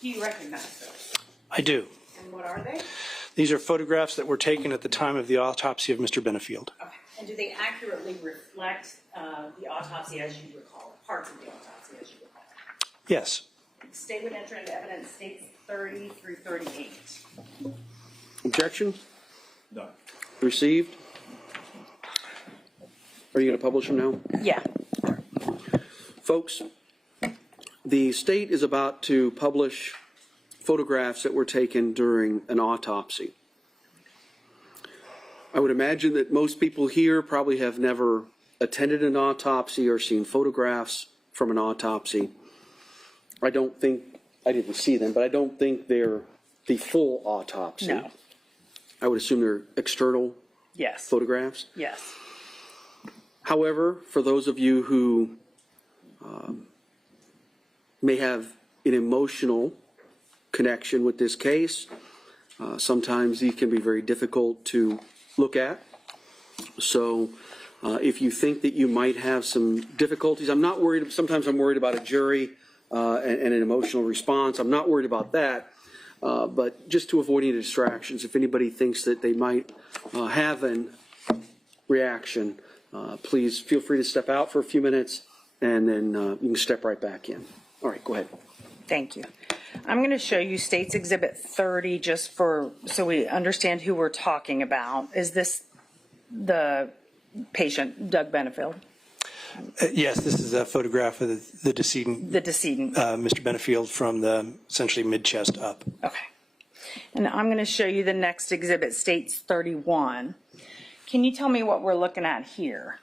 Do you recognize those? I do. And what are they? These are photographs that were taken at the time of the autopsy of Mr. Benefield. Okay. And do they accurately reflect the autopsy as you recall it, parts of the autopsy as you recall it? Yes. State would enter into evidence States 30 through 38. Objection? None. Received? Are you going to publish them now? Yeah. Folks, the state is about to publish photographs that were taken during an autopsy. I would imagine that most people here probably have never attended an autopsy or seen photographs from an autopsy. I didn't see them, but I don't think they're the full autopsy. No. I would assume they're external Yes. photographs. Yes. However, for those of you who may have an emotional connection with this case, sometimes these can be very difficult to look at. So if you think that you might have some difficulties, I'm not worried. Sometimes I'm worried about a jury and an emotional response. I'm not worried about that. But just to avoid any distractions, if anybody thinks that they might have a reaction, please feel free to step out for a few minutes, and then you can step right back in. All right, go ahead. Thank you. I'm going to show you State's Exhibit 30 just so we understand who we're talking about. Is this the patient, Doug Benefield? Yes, this is a photograph of the decedent. The decedent. Mr. Benefield, from the essentially mid-chest up. Okay. And I'm going to show you the next exhibit, States 31. Can you tell me what we're looking at here?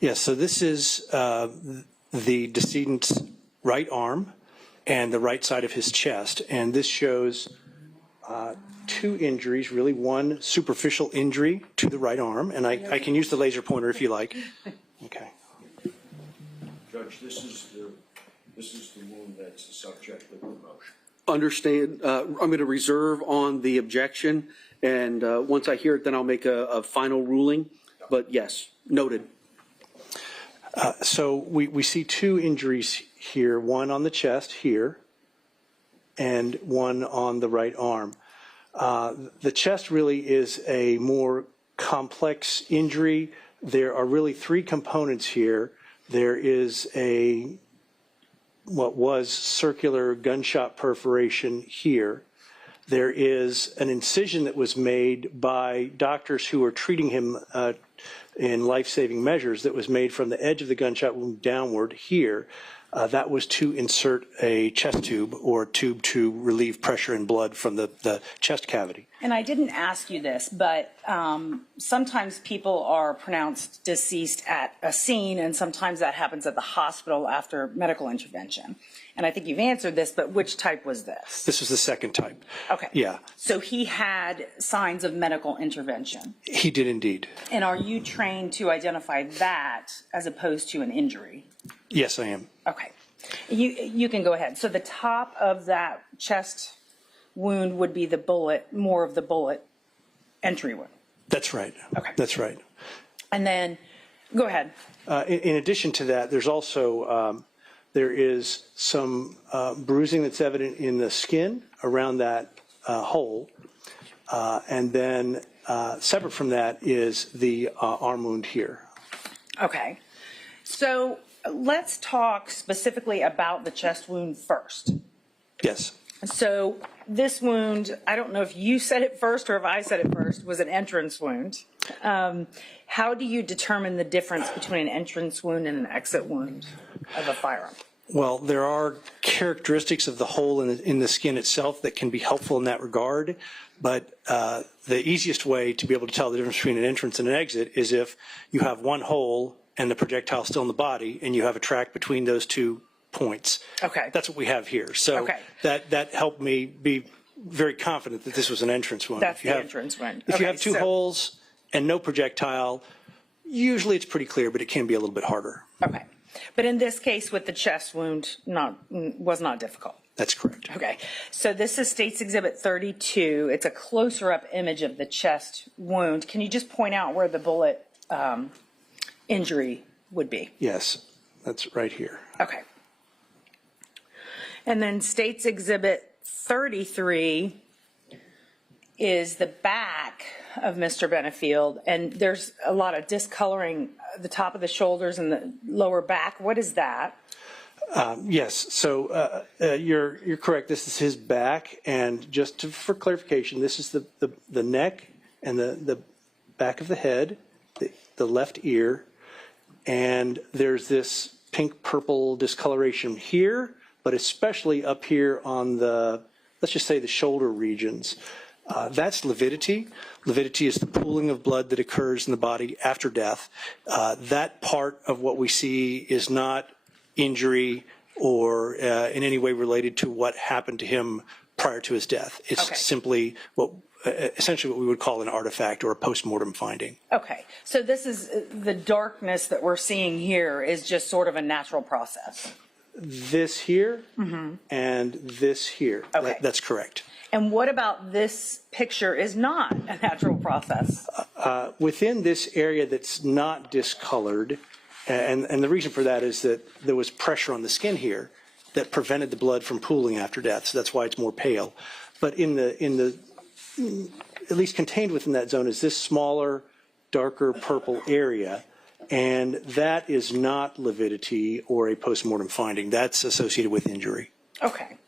Yes, so this is the decedent's right arm and the right side of his chest, and this shows two injuries, really one superficial injury to the right arm, and I can use the laser pointer if you like. Okay. Judge, this is the wound that's the subject of the motion. Understand, I'm going to reserve on the objection, and once I hear it, then I'll make a final ruling. But yes, noted. So we see two injuries here, one on the chest here, and one on the right arm. The chest really is a more complex injury. There are really three components here. There is what was circular gunshot perforation here. There is an incision that was made by doctors who were treating him in life-saving measures that was made from the edge of the gunshot wound downward here. That was to insert a chest tube or tube to relieve pressure and blood from the chest cavity. And I didn't ask you this, but sometimes people are pronounced deceased at a scene, and sometimes that happens at the hospital after medical intervention. And I think you've answered this, but which type was this? This was the second type. Okay. Yeah. So he had signs of medical intervention. He did indeed. And are you trained to identify that as opposed to an injury? Yes, I am. Okay. You can go ahead. So the top of that chest wound would be the bullet, more of the bullet entry wound. That's right. Okay. That's right. And then Go ahead. In addition to that, there's also, there is some bruising that's evident in the skin around that hole. And then separate from that is the arm wound here. Okay. So let's talk specifically about the chest wound first. Yes. So this wound, I don't know if you said it first or if I said it first, was an entrance wound. How do you determine the difference between an entrance wound and an exit wound of a firearm? Well, there are characteristics of the hole in the skin itself that can be helpful in that regard, but the easiest way to be able to tell the difference between an entrance and an exit is if you have one hole and the projectile still in the body, and you have a track between those 2 points. Okay. That's what we have here. So that helped me be very confident that this was an entrance wound. That's the entrance wound. If you have 2 holes and no projectile, usually it's pretty clear, but it can be a little bit harder. Okay. But in this case with the chest wound, was not difficult. That's correct. Okay. So this is State's Exhibit 32. It's a closer up image of the chest wound. Can you just point out where the bullet injury would be? Yes, that's right here. Okay. And then State's Exhibit 33 is the back of Mr. Benefield, and there's a lot of discoloring the top of the shoulders and the lower back. What is that? Yes, so you're correct. This is his back, and just for clarification, this is the neck and the back of the head, the left ear, and there's this pink-purple discoloration here, but especially up here on the, let's just say the shoulder regions. That's lividity. Lividity is the pooling of blood that occurs in the body after death. That part of what we see is not injury or in any way related to what happened to him prior to his death. It's simply essentially what we would call an artifact or a post-mortem finding. Okay, so this is the darkness that we're seeing here is just sort of a natural process. This here and this here. Okay. That's correct. And what about this picture is not a natural process? Within this area that's not discolored, and the reason for that is that there was pressure on the skin here that prevented the blood from pooling after death, so that's why it's more pale. But in the at least contained within that zone is this smaller, darker purple area, and that is not lividity or a postmortem finding. That's associated with injury. Okay.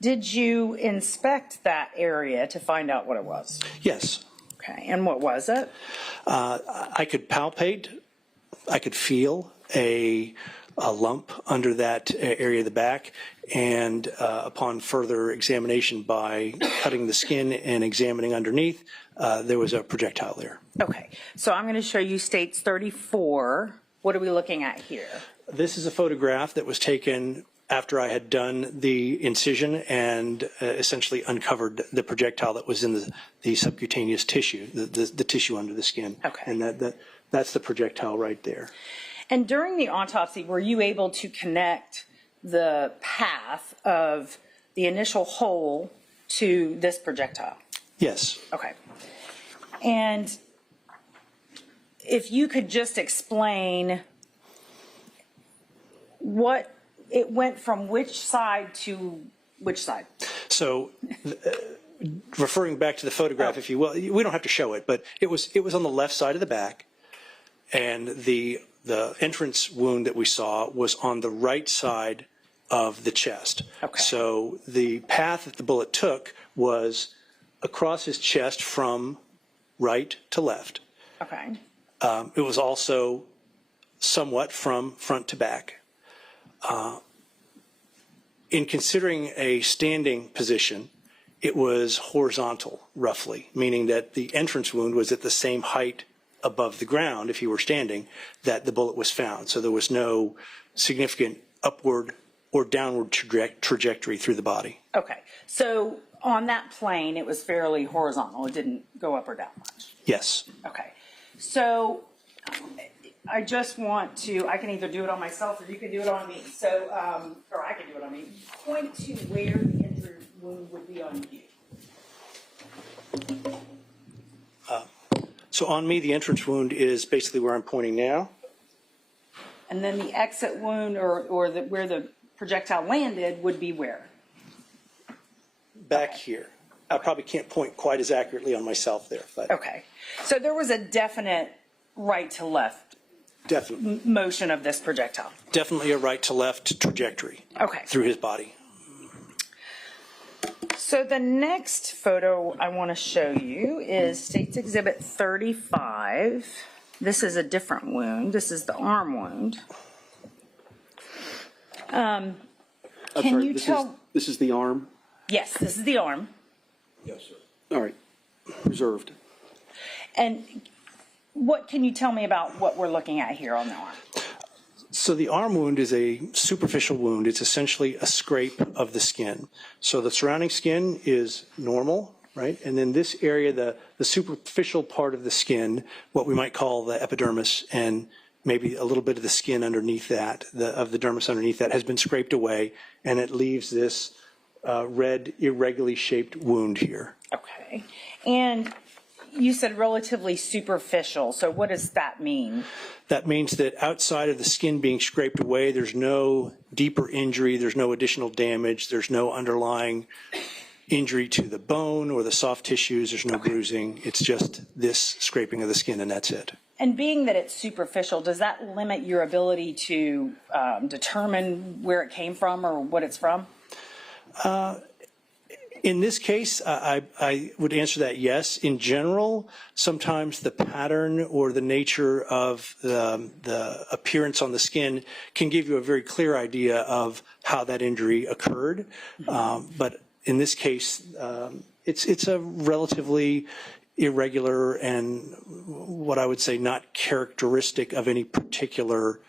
Did you inspect that area to find out what it was? Yes. Okay, and what was it? I could palpate, I could feel a lump under that area of the back, and upon further examination by cutting the skin and examining underneath, there was a projectile there. Okay, so I'm going to show you States 34. What are we looking at here? This is a photograph that was taken after I had done the incision and essentially uncovered the projectile that was in the subcutaneous tissue, the tissue under the skin. Okay. And that's the projectile right there. And during the autopsy, were you able to connect the path of the initial hole to this projectile? Yes. Okay. And if you could just explain what it went from which side to which side? So referring back to the photograph, if you will, we don't have to show it, but it was on the left side of the back, and the entrance wound that we saw was on the right side of the chest. Okay. So the path that the bullet took was across his chest from right to left. Okay. It was also somewhat from front to back. In considering a standing position, it was horizontal, roughly, meaning that the entrance wound was at the same height above the ground, if you were standing, that the bullet was found. So there was no significant upward or downward trajectory through the body. Okay. So on that plane, it was fairly horizontal. It didn't go up or down much. Yes. Okay. So I just want to, I can either do it on myself or you can do it on me. So, or I can do it on me. Point to where the injury wound would be on you. So on me, the entrance wound is basically where I'm pointing now. And then the exit wound or where the projectile landed would be where? Back here. I probably can't point quite as accurately on myself there, but Okay. So there was a definite right to left definitely, motion of this projectile. definitely a right to left trajectory Okay. through his body. So the next photo I want to show you is State's Exhibit 35. This is a different wound. This is the arm wound. I'm Can sorry, you tell? This is the arm? Yes, this is the arm. Yes, sir. All right, reserved. And what can you tell me about what we're looking at here on the arm? So the arm wound is a superficial wound. It's essentially a scrape of the skin. So the surrounding skin is normal, right? And then this area, the superficial part of the skin, what we might call the epidermis, and maybe a little bit of the skin underneath that, of the dermis underneath that, has been scraped away, and it leaves this red, irregularly shaped wound here. Okay. And you said relatively superficial. So what does that mean? That means that outside of the skin being scraped away, there's no deeper injury, there's no additional damage, there's no underlying injury to the bone or the soft tissues, there's no bruising. It's just this scraping of the skin, and that's it. And being that it's superficial, does that limit your ability to determine where it came from or what it's from? In this case, I would answer that yes. In general, sometimes the pattern or the nature of the appearance on the skin can give you a very clear idea of how that injury occurred. But in this case, it's a relatively irregular and what I would say not characteristic of any particular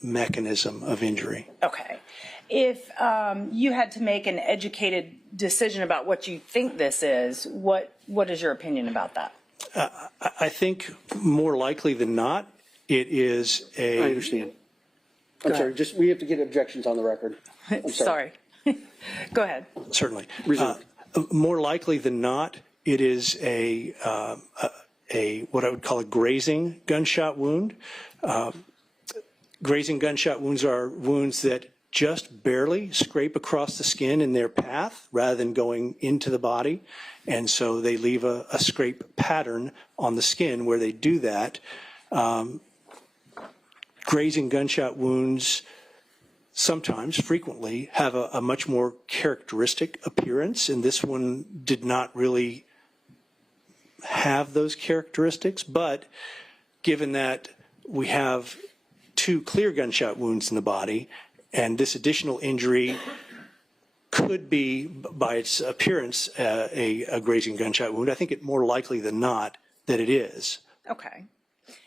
mechanism of injury. Okay. If you had to make an educated decision about what you think this is, what is your opinion about that? I think more likely than not, it is a... I understand. I'm sorry, just, we have to get objections on the record. I'm sorry. Go ahead. Certainly. Reserved. More likely than not, it is a what I would call a grazing gunshot wound. Grazing gunshot wounds are wounds that just barely scrape across the skin in their path rather than going into the body. And so they leave a scrape pattern on the skin where they do that. Grazing gunshot wounds sometimes, frequently, have a much more characteristic appearance, and this one did not really have those characteristics. But given that we have two clear gunshot wounds in the body, and this additional injury could be, by its appearance, a grazing gunshot wound, I think it more likely than not that it is. Okay.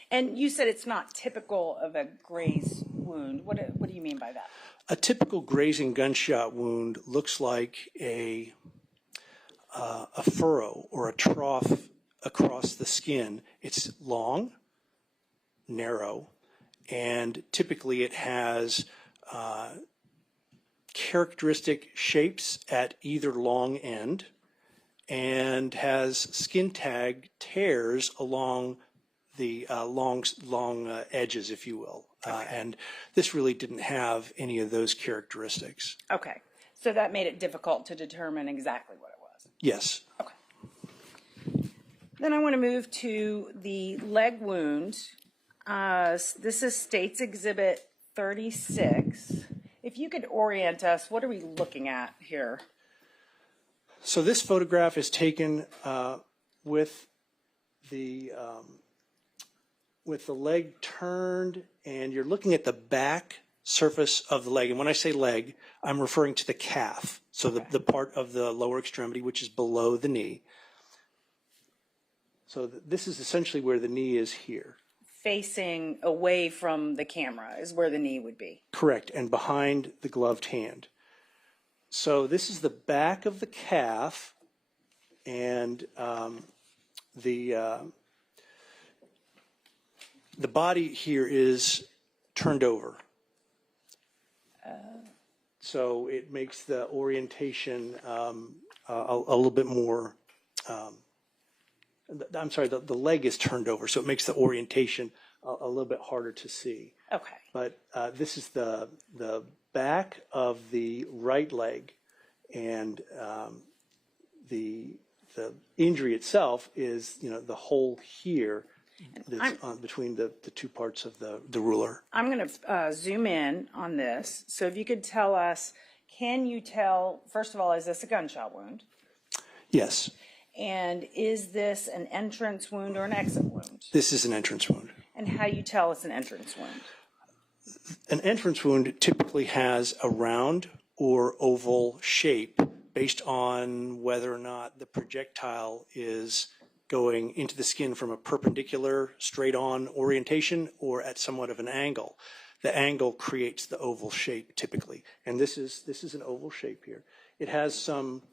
And you said it's not typical of a graze wound. What do you mean by that? A typical grazing gunshot wound looks like a furrow or a trough across the skin. It's long, narrow, and typically it has characteristic shapes at either long end and has skin tag tears along the long edges, if you will. And this really didn't have any of those characteristics. Okay. So that made it difficult to determine exactly what it was. Yes. Okay. Then I want to move to the leg wound. This is State's Exhibit 36. If you could orient us, what are we looking at here? So this photograph is taken with the leg turned, and you're looking at the back surface of the leg. And when I say leg, I'm referring to the calf, so the part of the lower extremity which is below the knee. So this is essentially where the knee is here. Facing away from the camera is where the knee would be. Correct, and behind the gloved hand. So this is the back of the calf, and the body here is turned over. So it makes the orientation a little bit more, I'm sorry, the leg is turned over, so it makes the orientation a little bit harder to see. Okay. But this is the back of the right leg, and the injury itself is, the hole here that's between the two parts of the ruler. I'm going to zoom in on this. So if you could tell us, can you tell, first of all, is this a gunshot wound? Yes. And is this an entrance wound or an exit wound? This is an entrance wound. And how you tell it's an entrance wound? An entrance wound typically has a round or oval shape based on whether or not the projectile is going into the skin from a perpendicular, straight-on orientation or at somewhat of an angle. The angle creates the oval shape typically, and this is an oval shape here. It has some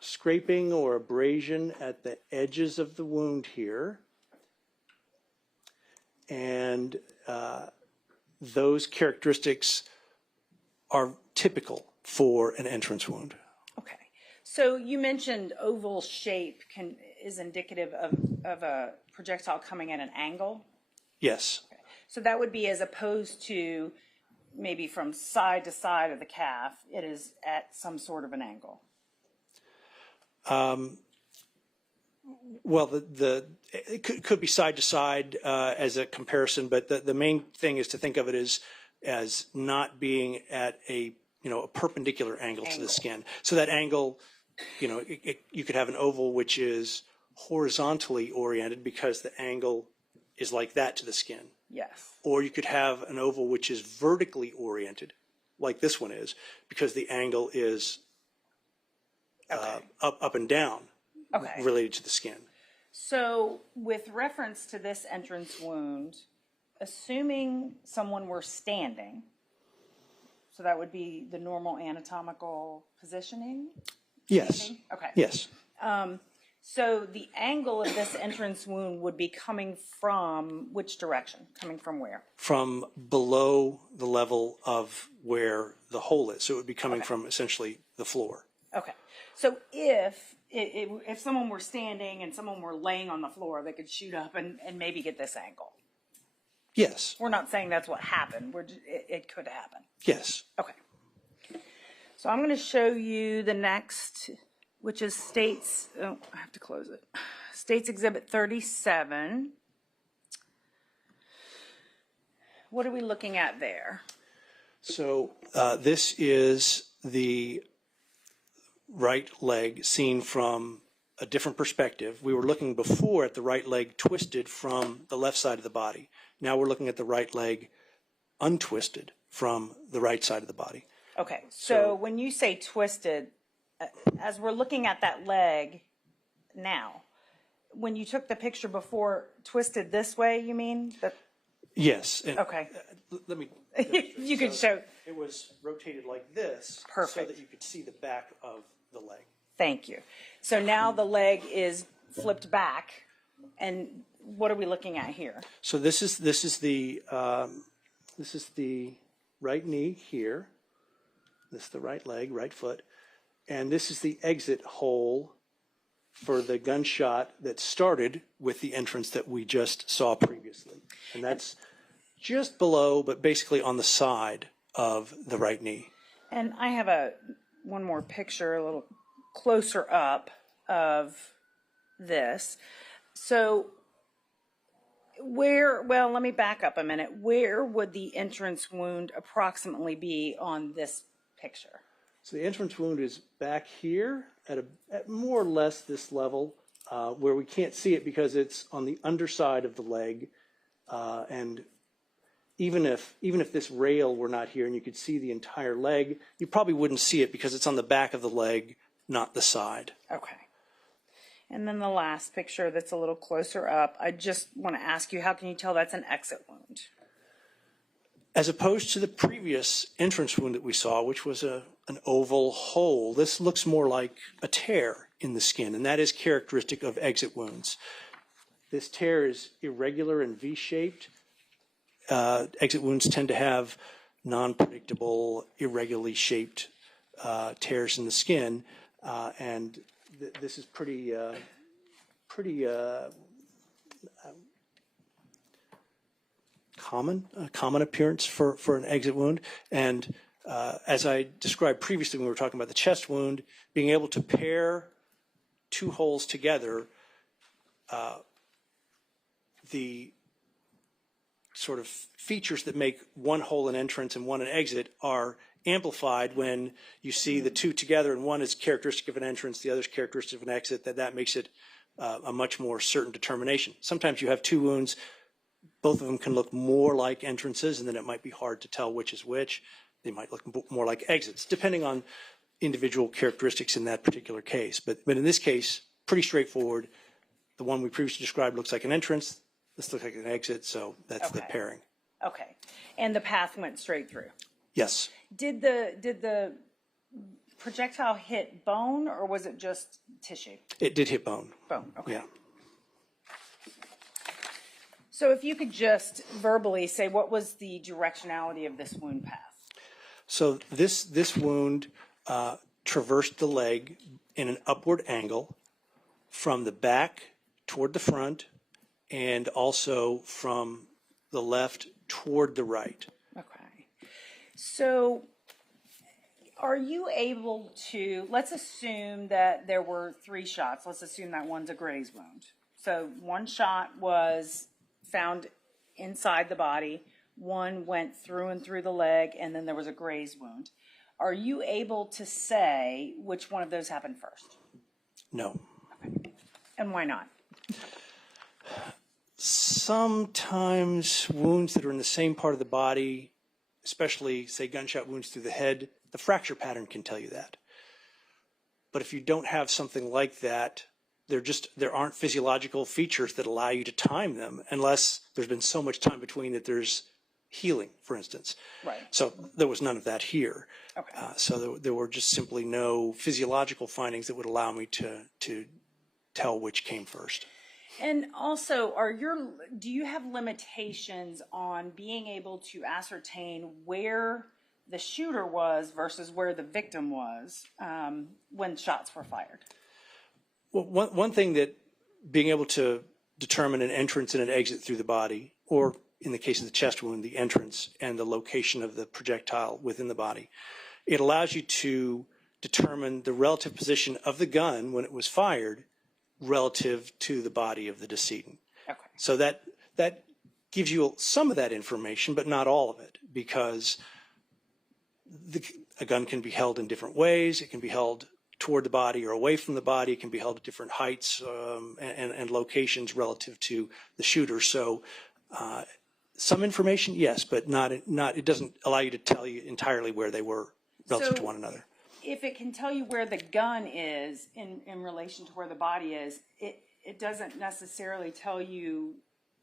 scraping or abrasion at the edges of the wound here, and those characteristics are typical for an entrance wound. Okay. So you mentioned oval shape is indicative of a projectile coming at an angle? Yes. Okay. So that would be as opposed to maybe from side to side of the calf, it is at some sort of an angle. Well, it could be side to side as a comparison, but the main thing is to think of it as not being at a perpendicular angle to the skin. So that angle, you could have an oval which is horizontally oriented because the angle is like that to the skin. Yes. Or you could have an oval which is vertically oriented, like this one is, because the angle is up and down related to the skin. So with reference to this entrance wound, assuming someone were standing, so that would be the normal anatomical positioning? Yes. Maybe? Okay. Yes. So the angle of this entrance wound would be coming from which direction? Coming from where? From below the level of where the hole is. So it would be coming from essentially the floor. Okay. So if someone were standing and someone were laying on the floor, they could shoot up and maybe get this angle. Yes. We're not saying that's what happened. It could happen. Yes. Okay. So I'm going to show you the next, which is States, I have to close it. States Exhibit 37. What are we looking at there? So this is the right leg seen from a different perspective. We were looking before at the right leg twisted from the left side of the body. Now we're looking at the right leg untwisted from the right side of the body. Okay, so when you say twisted, as we're looking at that leg now, when you took the picture before, twisted this way, you mean? Yes. Okay. Let me. You could show. It was rotated like this. Perfect. So that you could see the back of the leg. Thank you. So now the leg is flipped back, and what are we looking at here? So this is the right knee here. This is the right leg, right foot, and this is the exit hole for the gunshot that started with the entrance that we just saw previously, and that's just below, but basically on the side of the right knee. And I have one more picture, a little closer up of this. So let me back up a minute. Where would the entrance wound approximately be on this picture? So the entrance wound is back here at more or less this level, where we can't see it because it's on the underside of the leg, and even if this rail were not here and you could see the entire leg, you probably wouldn't see it because it's on the back of the leg, not the side. Okay. And then the last picture that's a little closer up, I just want to ask you, how can you tell that's an exit wound? As opposed to the previous entrance wound that we saw, which was an oval hole, this looks more like a tear in the skin, and that is characteristic of exit wounds. This tear is irregular and V-shaped. Exit wounds tend to have non-predictable, irregularly shaped tears in the skin, and this is pretty common appearance for an exit wound. And as I described previously when we were talking about the chest wound, being able to pair two holes together, the sort of features that make one hole an entrance and one an exit are amplified when you see the two together, and one is characteristic of an entrance, the other is characteristic of an exit. That makes it a much more certain determination. Sometimes you have two wounds, both of them can look more like entrances, and then it might be hard to tell which is which. They might look more like exits, depending on individual characteristics in that particular case. But in this case, pretty straightforward. The one we previously described looks like an entrance. This looks like an exit, so that's the pairing. Okay. And the path went straight through? Yes. Did the projectile hit bone, or was it just tissue? It did hit bone. Bone, okay. Yeah. So if you could just verbally say, what was the directionality of this wound path? So this wound traversed the leg in an upward angle from the back toward the front and also from the left toward the right. Okay. So are you able to, let's assume that there were 3 shots. Let's assume that one's a graze wound. So one shot was found inside the body, one went through and through the leg, and then there was a graze wound. Are you able to say which one of those happened first? No. Okay. And why not? Sometimes wounds that are in the same part of the body, especially, say, gunshot wounds through the head, the fracture pattern can tell you that. But if you don't have something like that, there aren't physiological features that allow you to time them unless there's been so much time between that there's healing, for instance. Right. So there was none of that here. Okay. So there were just simply no physiological findings that would allow me to tell which came first. And also, do you have limitations on being able to ascertain where the shooter was versus where the victim was when shots were fired? Well, one thing that being able to determine an entrance and an exit through the body, or in the case of the chest wound, the entrance and the location of the projectile within the body, it allows you to determine the relative position of the gun when it was fired relative to the body of the decedent. Okay. So that gives you some of that information, but not all of it, because a gun can be held in different ways. It can be held toward the body or away from the body. It can be held at different heights and locations relative to the shooter. So some information, yes, but not. It doesn't allow you to tell you entirely where they were relative to one another. If it can tell you where the gun is in relation to where the body is, it doesn't necessarily tell you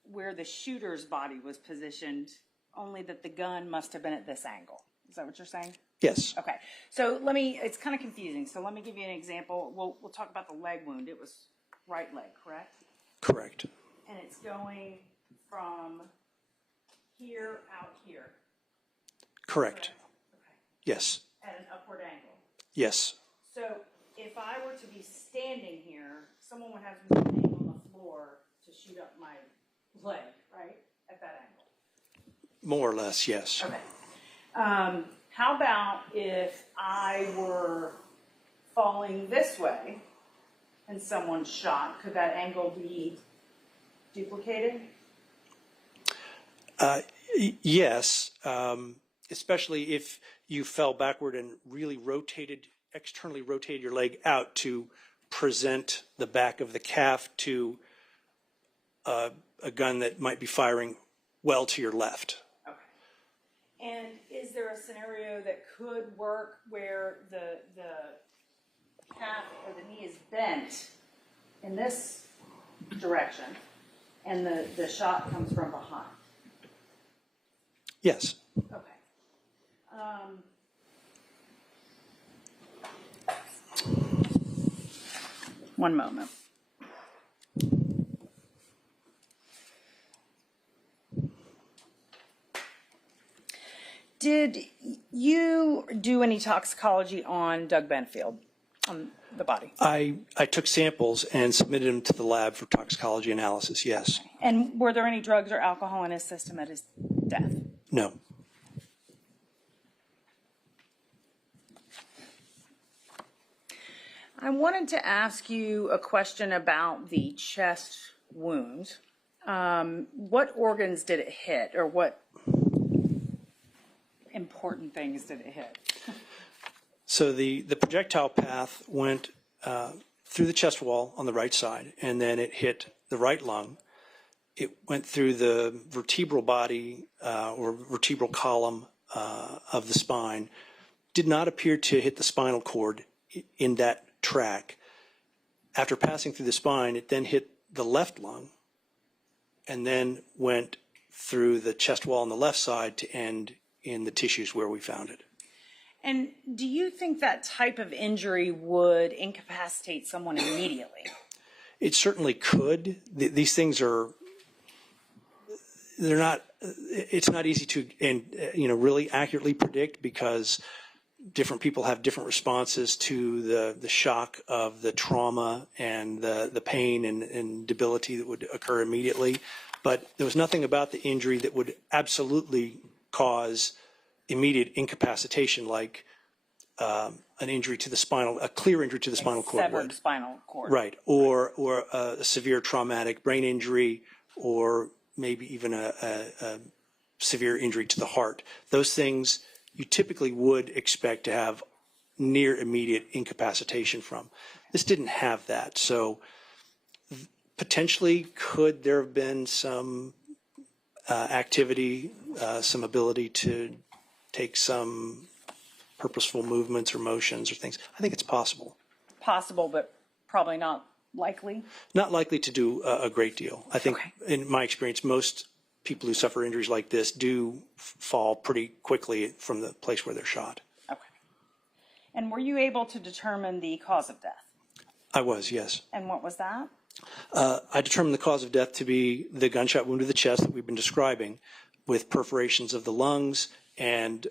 where the shooter's body was positioned, only that the gun must have been at this angle. Is that what you're saying? Yes. Okay. So it's kind of confusing. So let me give you an example. We'll talk about the leg wound. It was right leg, correct? Correct. And it's going from here out here. Correct. Okay. Yes. At an upward angle. Yes. So if I were to be standing here, someone would have to be laying on the floor to shoot up my leg, right? At that angle. More or less, yes. Okay. How about if I were falling this way and someone shot? Could that angle be duplicated? Yes, especially if you fell backward and really externally rotated your leg out to present the back of the calf to a gun that might be firing well to your left. Okay. And is there a scenario that could work where the calf or the knee is bent in this direction and the shot comes from behind? Yes. Okay. One moment. Did you do any toxicology on Doug Benefield, on the body? I took samples and submitted them to the lab for toxicology analysis, yes. And were there any drugs or alcohol in his system at death? No. I wanted to ask you a question about the chest wound. What organs did it hit, or what important things did it hit? So the projectile path went through the chest wall on the right side, and then it hit the right lung. It went through the vertebral body or vertebral column of the spine. Did not appear to hit the spinal cord in that track. After passing through the spine, it then hit the left lung and then went through the chest wall on the left side to end in the tissues where we found it. And do you think that type of injury would incapacitate someone immediately? It certainly could. These things are, they're not, it's not easy to, really accurately predict, because different people have different responses to the shock of the trauma and the pain and debility that would occur immediately. But there was nothing about the injury that would absolutely cause immediate incapacitation, like an injury to the a clear injury to the spinal cord. Severed spinal cord. Right, or a severe traumatic brain injury, or maybe even a severe injury to the heart. Those things you typically would expect to have near immediate incapacitation from. This didn't have that, so potentially could there have been some activity, some ability to take some purposeful movements or motions or things. I think it's possible. Possible, but probably not likely? Not likely to do a great deal. I think, in my experience, most people who suffer injuries like this do fall pretty quickly from the place where they're shot. Okay. And were you able to determine the cause of death? I was, yes. And what was that? I determined the cause of death to be the gunshot wound to the chest that we've been describing, with perforations of the lungs, and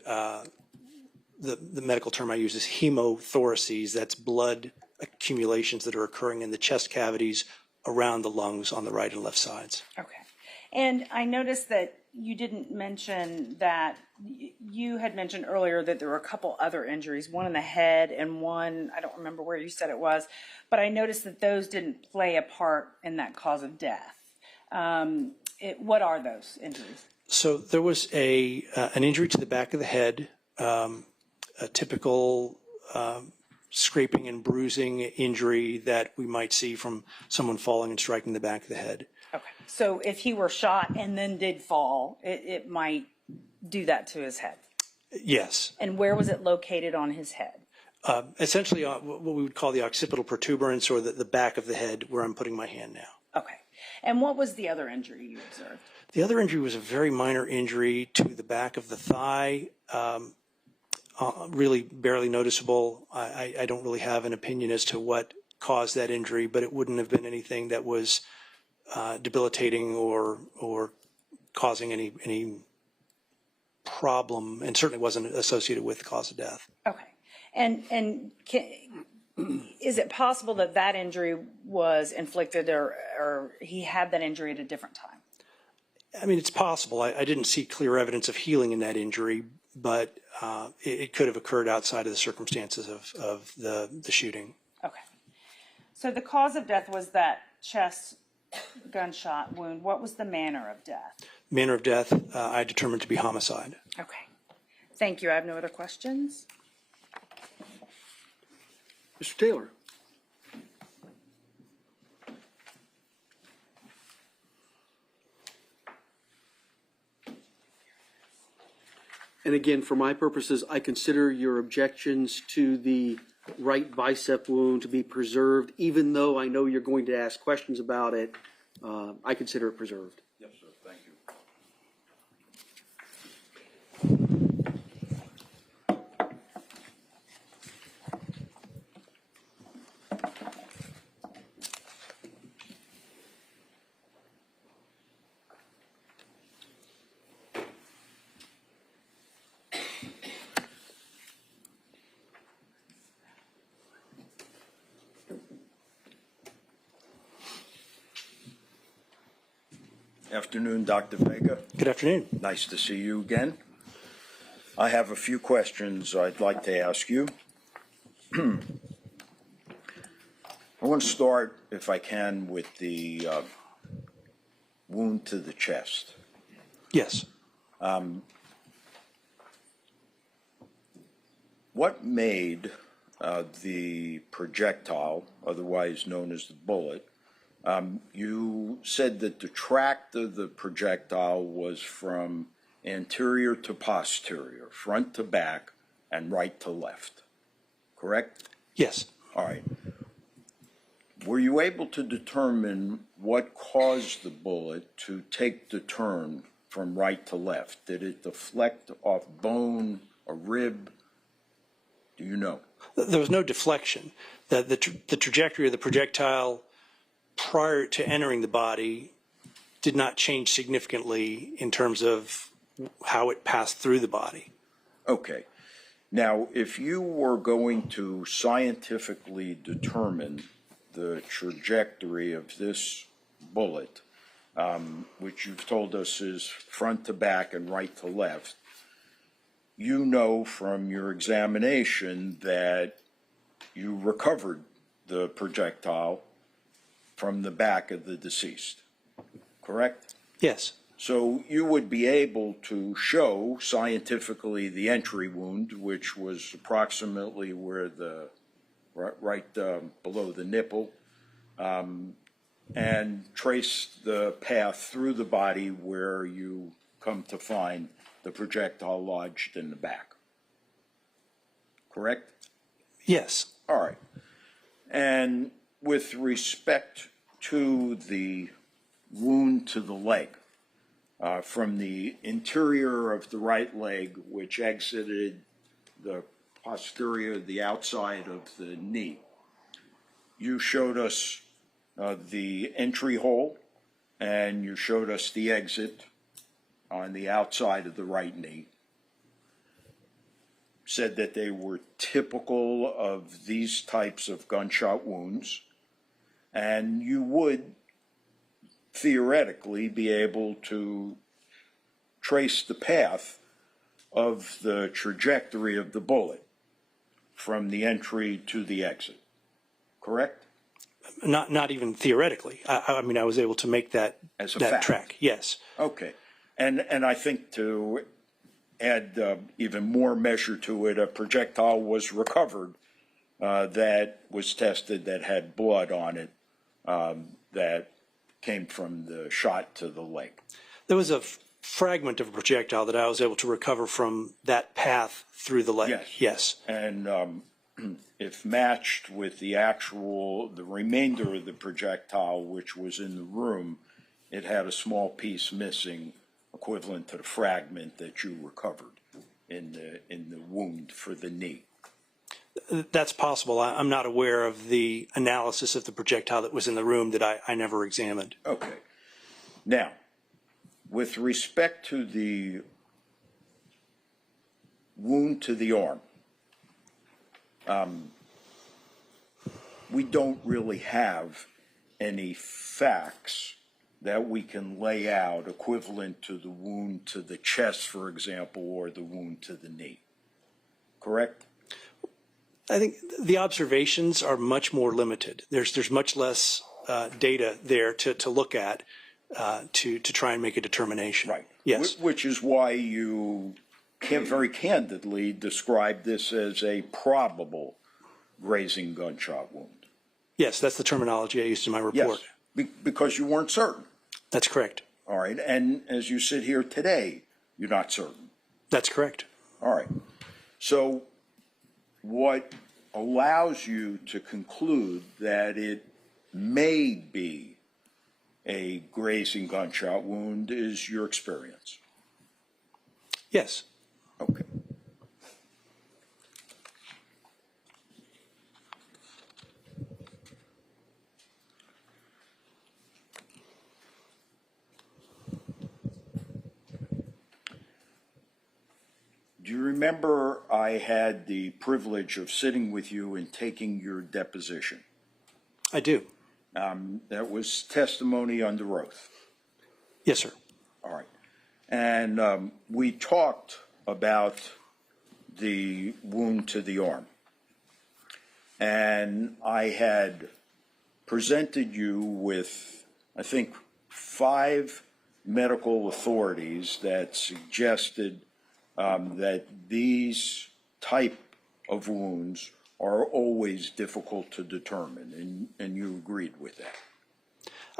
the medical term I use is hemothoraces. That's blood accumulations that are occurring in the chest cavities around the lungs on the right and left sides. Okay. And I noticed that you didn't mention that, you had mentioned earlier that there were a couple other injuries, one in the head and one, I don't remember where you said it was, but I noticed that those didn't play a part in that cause of death. What are those injuries? So there was an injury to the back of the head, a typical scraping and bruising injury that we might see from someone falling and striking the back of the head. Okay. So if he were shot and then did fall, it might do that to his head? Yes. And where was it located on his head? Essentially what we would call the occipital protuberance, or the back of the head, where I'm putting my hand now. Okay. And what was the other injury you observed? The other injury was a very minor injury to the back of the thigh, really barely noticeable. I don't really have an opinion as to what caused that injury, but it wouldn't have been anything that was debilitating or causing any problem, and certainly wasn't associated with the cause of death. Okay. And is it possible that that injury was inflicted, or he had that injury at a different time? I mean, it's possible. I didn't see clear evidence of healing in that injury, but it could have occurred outside of the circumstances of the shooting. Okay. So the cause of death was that chest gunshot wound. What was the manner of death? Manner of death, I determined to be homicide. Okay. Thank you. I have no other questions. Mr. Taylor. And again, for my purposes, I consider your objections to the right bicep wound to be preserved, even though I know you're going to ask questions about it. I consider it preserved. Yes, sir. Thank you. Afternoon, Dr. Vega. Good afternoon. Nice to see you again. I have a few questions I'd like to ask you. I want to start, if I can, with the wound to the chest. Yes. What made the projectile, otherwise known as the bullet, you said that the track of the projectile was from anterior to posterior, front to back, and right to left, correct? Yes. All right. Were you able to determine what caused the bullet to take the turn from right to left? Did it deflect off bone, a rib? Do you know? There was no deflection. The trajectory of the projectile prior to entering the body did not change significantly in terms of how it passed through the body. Okay. Now, if you were going to scientifically determine the trajectory of this bullet, which you've told us is front to back and right to left, you know from your examination that you recovered the projectile from the back of the deceased, correct? Yes. So you would be able to show scientifically the entry wound, which was approximately where the right below the nipple, and trace the path through the body where you come to find the projectile lodged in the back. Correct? Yes. All right. And with respect to the wound to the leg, from the interior of the right leg, which exited the posterior, the outside of the knee, you showed us the entry hole, and you showed us the exit on the outside of the right knee. Said that they were typical of these types of gunshot wounds, and you would theoretically be able to trace the path of the trajectory of the bullet from the entry to the exit, correct? Not even theoretically. I mean, I was able to make that As a that fact. track. Yes. Okay. And I think to add even more measure to it, a projectile was recovered that was tested that had blood on it that came from the shot to the leg. There was a fragment of a projectile that I was able to recover from that path through the leg. Yes. Yes. And if matched with the remainder of the projectile, which was in the room, it had a small piece missing, equivalent to the fragment that you recovered in the wound for the knee. That's possible. I'm not aware of the analysis of the projectile that was in the room that I never examined. Okay. Now, with respect to the wound to the arm, we don't really have any facts that we can lay out equivalent to the wound to the chest, for example, or the wound to the knee. Correct? I think the observations are much more limited. There's much less data there to look at to try and make a determination. Right. Yes. Which is why you very candidly describe this as a probable grazing gunshot wound. Yes, that's the terminology I used in my report. Yes, because you weren't certain. That's correct. All right. And as you sit here today, you're not certain. That's correct. All right. So what allows you to conclude that it may be a grazing gunshot wound is your experience? Yes. Okay. Do you remember I had the privilege of sitting with you and taking your deposition? I do. That was testimony under oath. Yes, sir. All right. And we talked about the wound to the arm. And I had presented you with, I think, 5 medical authorities that suggested that these type of wounds are always difficult to determine, and you agreed with that.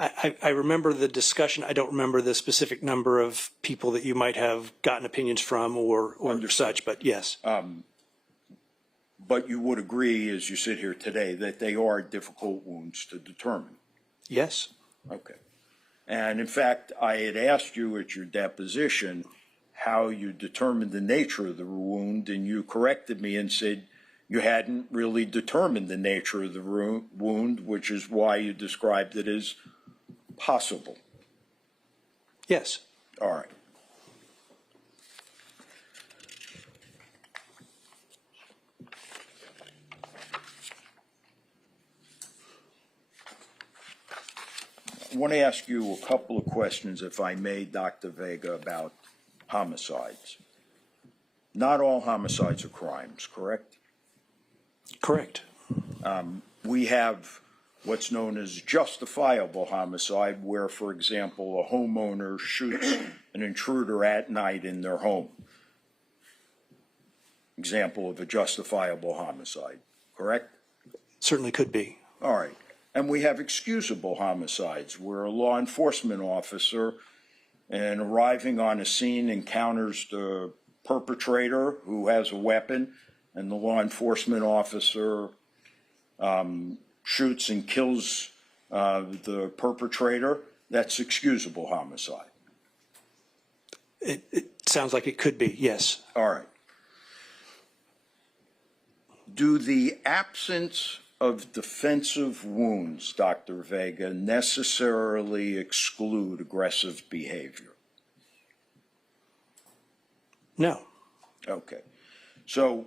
I remember the discussion. I don't remember the specific number of people that you might have gotten opinions from or such, but yes. But you would agree, as you sit here today, that they are difficult wounds to determine? Yes. Okay. And in fact, I had asked you at your deposition how you determined the nature of the wound, and you corrected me and said you hadn't really determined the nature of the wound, which is why you described it as possible. Yes. All right. I want to ask you a couple of questions, if I may, Dr. Vega, about homicides. Not all homicides are crimes, correct? Correct. We have what's known as justifiable homicide, where, for example, a homeowner shoots an intruder at night in their home. Example of a justifiable homicide, correct? Certainly could be. All right. And we have excusable homicides, where a law enforcement officer, in arriving on a scene, encounters the perpetrator who has a weapon, and the law enforcement officer shoots and kills the perpetrator. That's excusable homicide. It sounds like it could be, yes. All right. Do the absence of defensive wounds, Dr. Vega, necessarily exclude aggressive behavior? No. Okay. So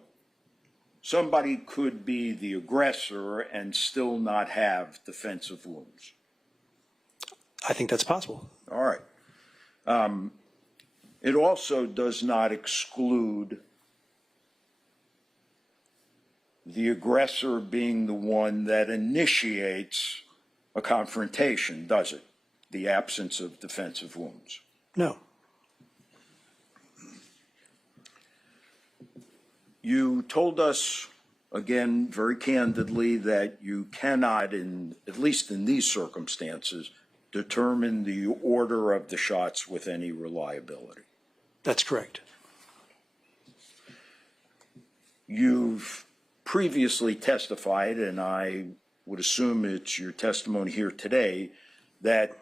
somebody could be the aggressor and still not have defensive wounds? I think that's possible. All right. It also does not exclude the aggressor being the one that initiates a confrontation, does it? The absence of defensive wounds? No. You told us, again, very candidly, that you cannot, at least in these circumstances, determine the order of the shots with any reliability. That's correct. You've previously testified, and I would assume it's your testimony here today, that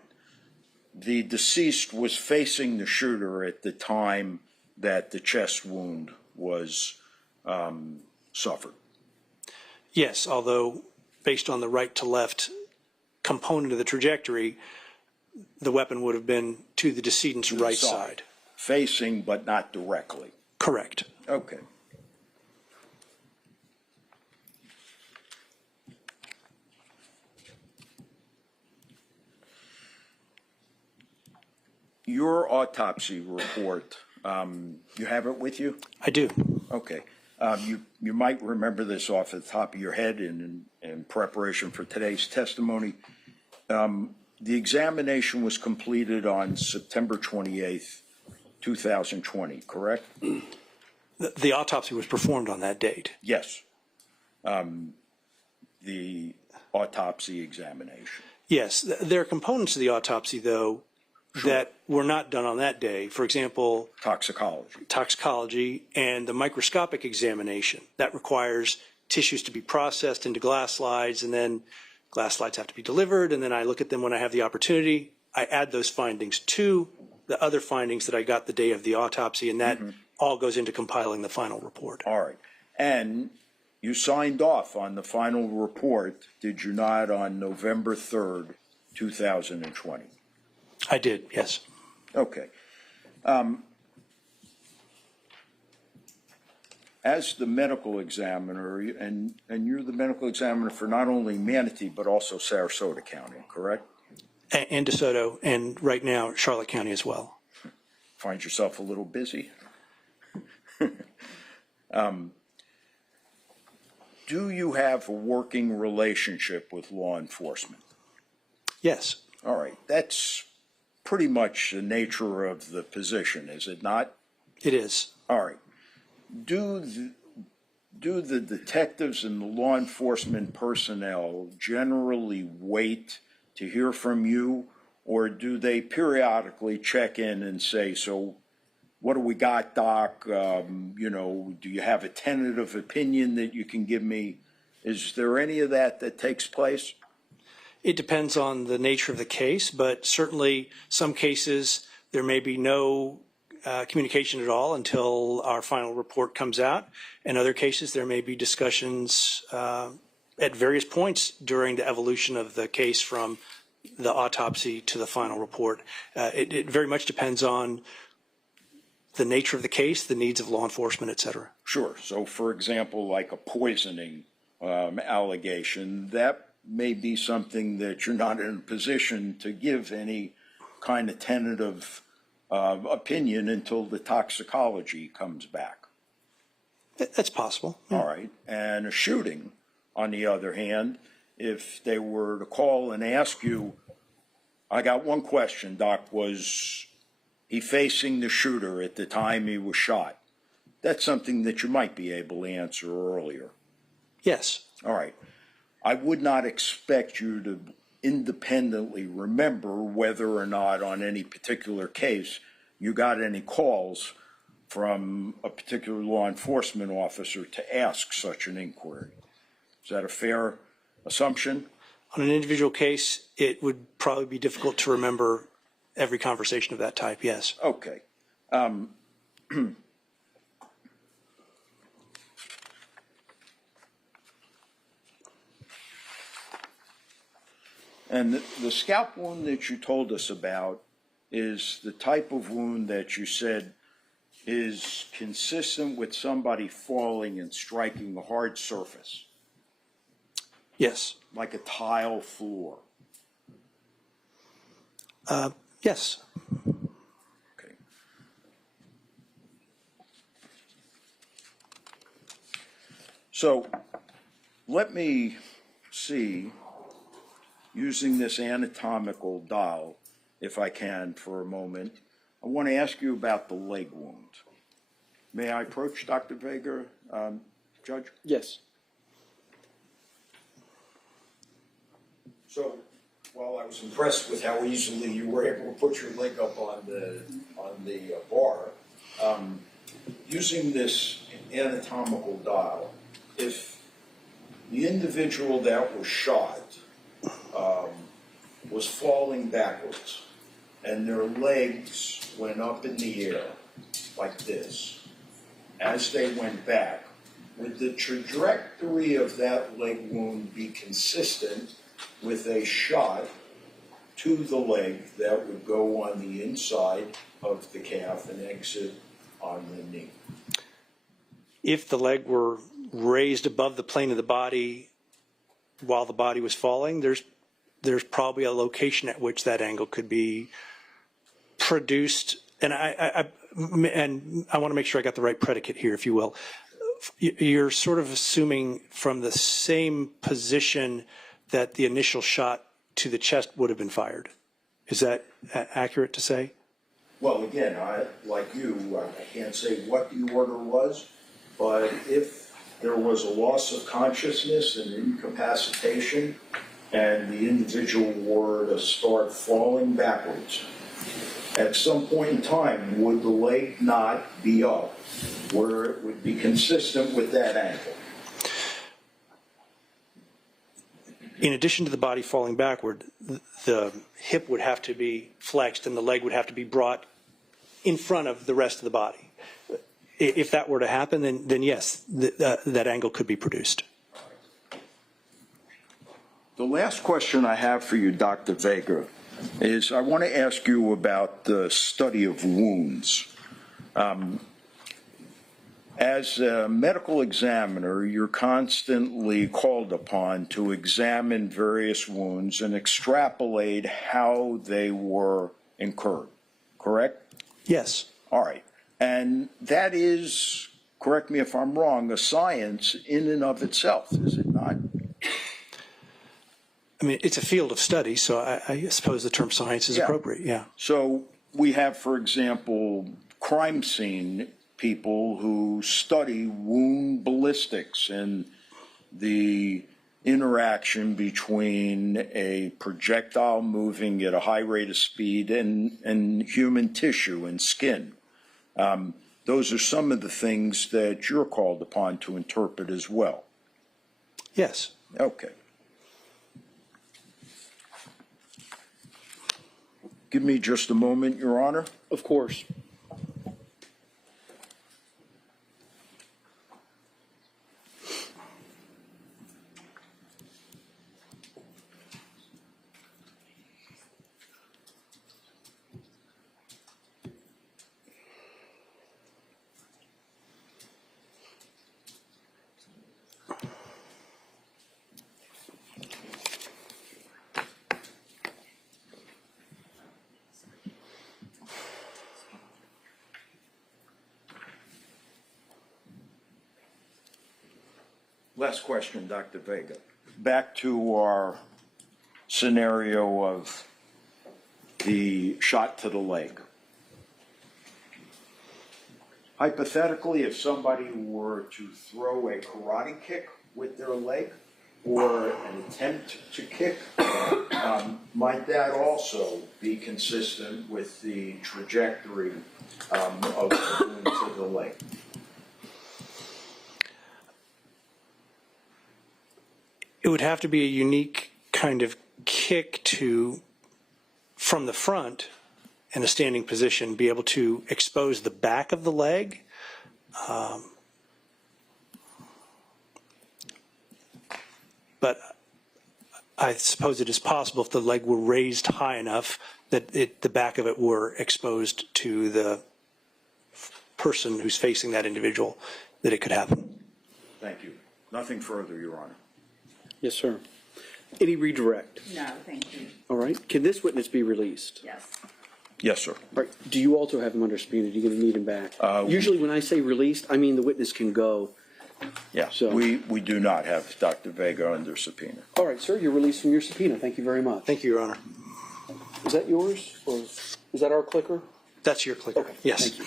the deceased was facing the shooter at the time that the chest wound was suffered. Yes, although based on the right to left component of the trajectory, the weapon would have been to the decedent's right side. Facing, but not directly. Correct. Okay. Your autopsy report, you have it with you? I do. Okay. You might remember this off the top of your head in preparation for today's testimony. The examination was completed on September 28th, 2020, correct? The autopsy was performed on that date. Yes. The autopsy examination. Yes. There are components of the autopsy, though, that were not done on that day. For example, toxicology and the microscopic examination. That requires tissues to be processed into glass slides, and then glass slides have to be delivered, and then I look at them when I have the opportunity. I add those findings to the other findings that I got the day of the autopsy, and that all goes into compiling the final report. All right. And you signed off on the final report, did you not, on November 3rd, 2020? I did, yes. Okay. As the medical examiner, and you're the medical examiner for not only Manatee, but also Sarasota County, correct? and DeSoto, and right now Charlotte County as well. Find yourself a little busy? Do you have a working relationship with law enforcement? Yes. All right, that's pretty much the nature of the position, is it not? It is. All right. Do the detectives and the law enforcement personnel generally wait to hear from you, or do they periodically check in and say, so what do we got, Doc? You know, do you have a tentative opinion that you can give me? Is there any of that takes place? It depends on the nature of the case, but certainly some cases there may be no communication at all until our final report comes out. In other cases, there may be discussions at various points during the evolution of the case from the autopsy to the final report. It very much depends on the nature of the case, the needs of law enforcement, et cetera. Sure. So, for example, like a poisoning allegation, that may be something that you're not in a position to give any kind of tentative opinion until the toxicology comes back. That's possible. Yeah. All right. And a shooting, on the other hand, if they were to call and ask you, I got one question, Doc, was he facing the shooter at the time he was shot? That's something that you might be able to answer earlier. Yes. All right. I would not expect you to independently remember whether or not on any particular case you got any calls from a particular law enforcement officer to ask such an inquiry. Is that a fair assumption? On an individual case, it would probably be difficult to remember every conversation of that type, yes. Okay. And the scalp wound that you told us about is the type of wound that you said is consistent with somebody falling and striking a hard surface. Yes. Like a tile floor. Yes. Okay. So let me see, using this anatomical dial, if I can for a moment, I want to ask you about the leg wound. May I approach Dr. Vega, Judge? Yes. So, while I was impressed with how easily you were able to put your leg up on the bar, using this anatomical dial, if the individual that was shot was falling backwards and their legs went up in the air like this, as they went back, would the trajectory of that leg wound be consistent with a shot to the leg that would go on the inside of the calf and exit on the knee? If the leg were raised above the plane of the body while the body was falling, there's probably a location at which that angle could be produced. And I want to make sure I got the right predicate here, if you will. You're sort of assuming from the same position that the initial shot to the chest would have been fired. Is that accurate to say? Well, again, like you, I can't say what the order was, but if there was a loss of consciousness and incapacitation and the individual were to start falling backwards, at some point in time, would the leg not be up where it would be consistent with that angle? In addition to the body falling backward, the hip would have to be flexed and the leg would have to be brought in front of the rest of the body. If that were to happen, then yes, that angle could be produced. The last question I have for you, Dr. Vega, is I want to ask you about the study of wounds. As a medical examiner, you're constantly called upon to examine various wounds and extrapolate how they were incurred, correct? Yes. All right. And that is, correct me if I'm wrong, a science in and of itself, is it not? I mean, it's a field of study, so I suppose the term science is appropriate, yeah. So we have, for example, crime scene people who study wound ballistics and the interaction between a projectile moving at a high rate of speed and human tissue and skin. Those are some of the things that you're called upon to interpret as well. Yes. Okay. Give me just a moment, Your Honor. Of course. Last question, Dr. Vega. Back to our scenario of the shot to the leg. Hypothetically, if somebody were to throw a karate kick with their leg or an attempt to kick, might that also be consistent with the trajectory of the wound to the leg? It would have to be a unique kind of kick to, from the front in a standing position, be able to expose the back of the leg. But I suppose it is possible if the leg were raised high enough that the back of it were exposed to the person who's facing that individual, that it could happen. Thank you. Nothing further, Your Honor. Yes, sir. Any redirect? No, thank you. All right. Can this witness be released? Yes. Yes, sir. All right. Do you also have him under subpoena? Do you going to need him back? Usually when I say released, I mean the witness can go. Yeah, So- we do not have Dr. Vega under subpoena. All right, sir. You're released from your subpoena. Thank you very much. Thank you, Your Honor. Is that yours? Or is that our clicker? That's your clicker. Okay. Yes. Thank you.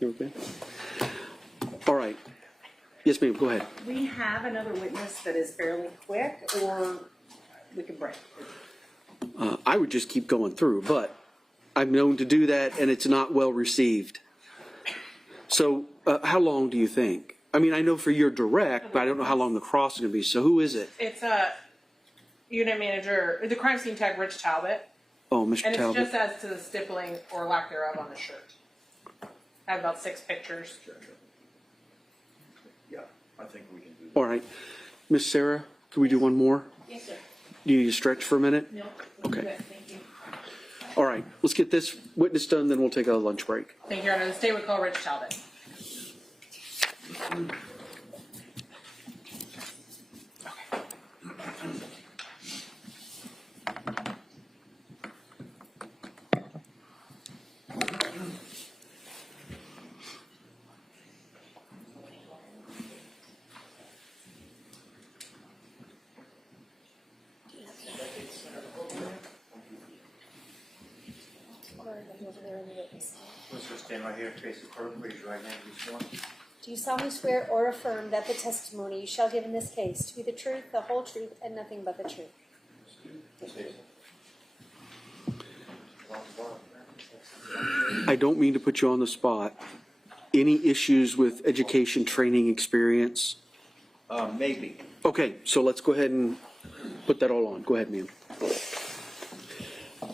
You okay? All right. Yes, ma'am. Go ahead. We have another witness that is fairly quick, or we can break. I would just keep going through, but I'm known to do that, and it's not well received. So how long do you think? I mean, I know for your direct, but I don't know how long the cross is going to be. So who is it? It's a unit manager, the crime scene tech, Rich Talbot. Oh, Mr. And Talbot. it's just as to the stippling or lack thereof on the shirt. I have about 6 pictures. Yeah, I think we can do that. All right. Miss Sarah, can we do one more? Yes, sir. Do you need to stretch for a minute? No. Okay. Good, thank you. All right. Let's get this witness done, then we'll take a lunch break. Thank you, Your Honor. The state would call Rich Talbot. Let's just stand right here, face the court, raise your right hand, please, one. Do you solemnly swear or affirm that the testimony you shall give in this case to be the truth, the whole truth, and nothing but the truth? I don't mean to put you on the spot. Any issues with education, training, experience? Maybe. Okay, so let's go ahead and put that all on. Go ahead, ma'am.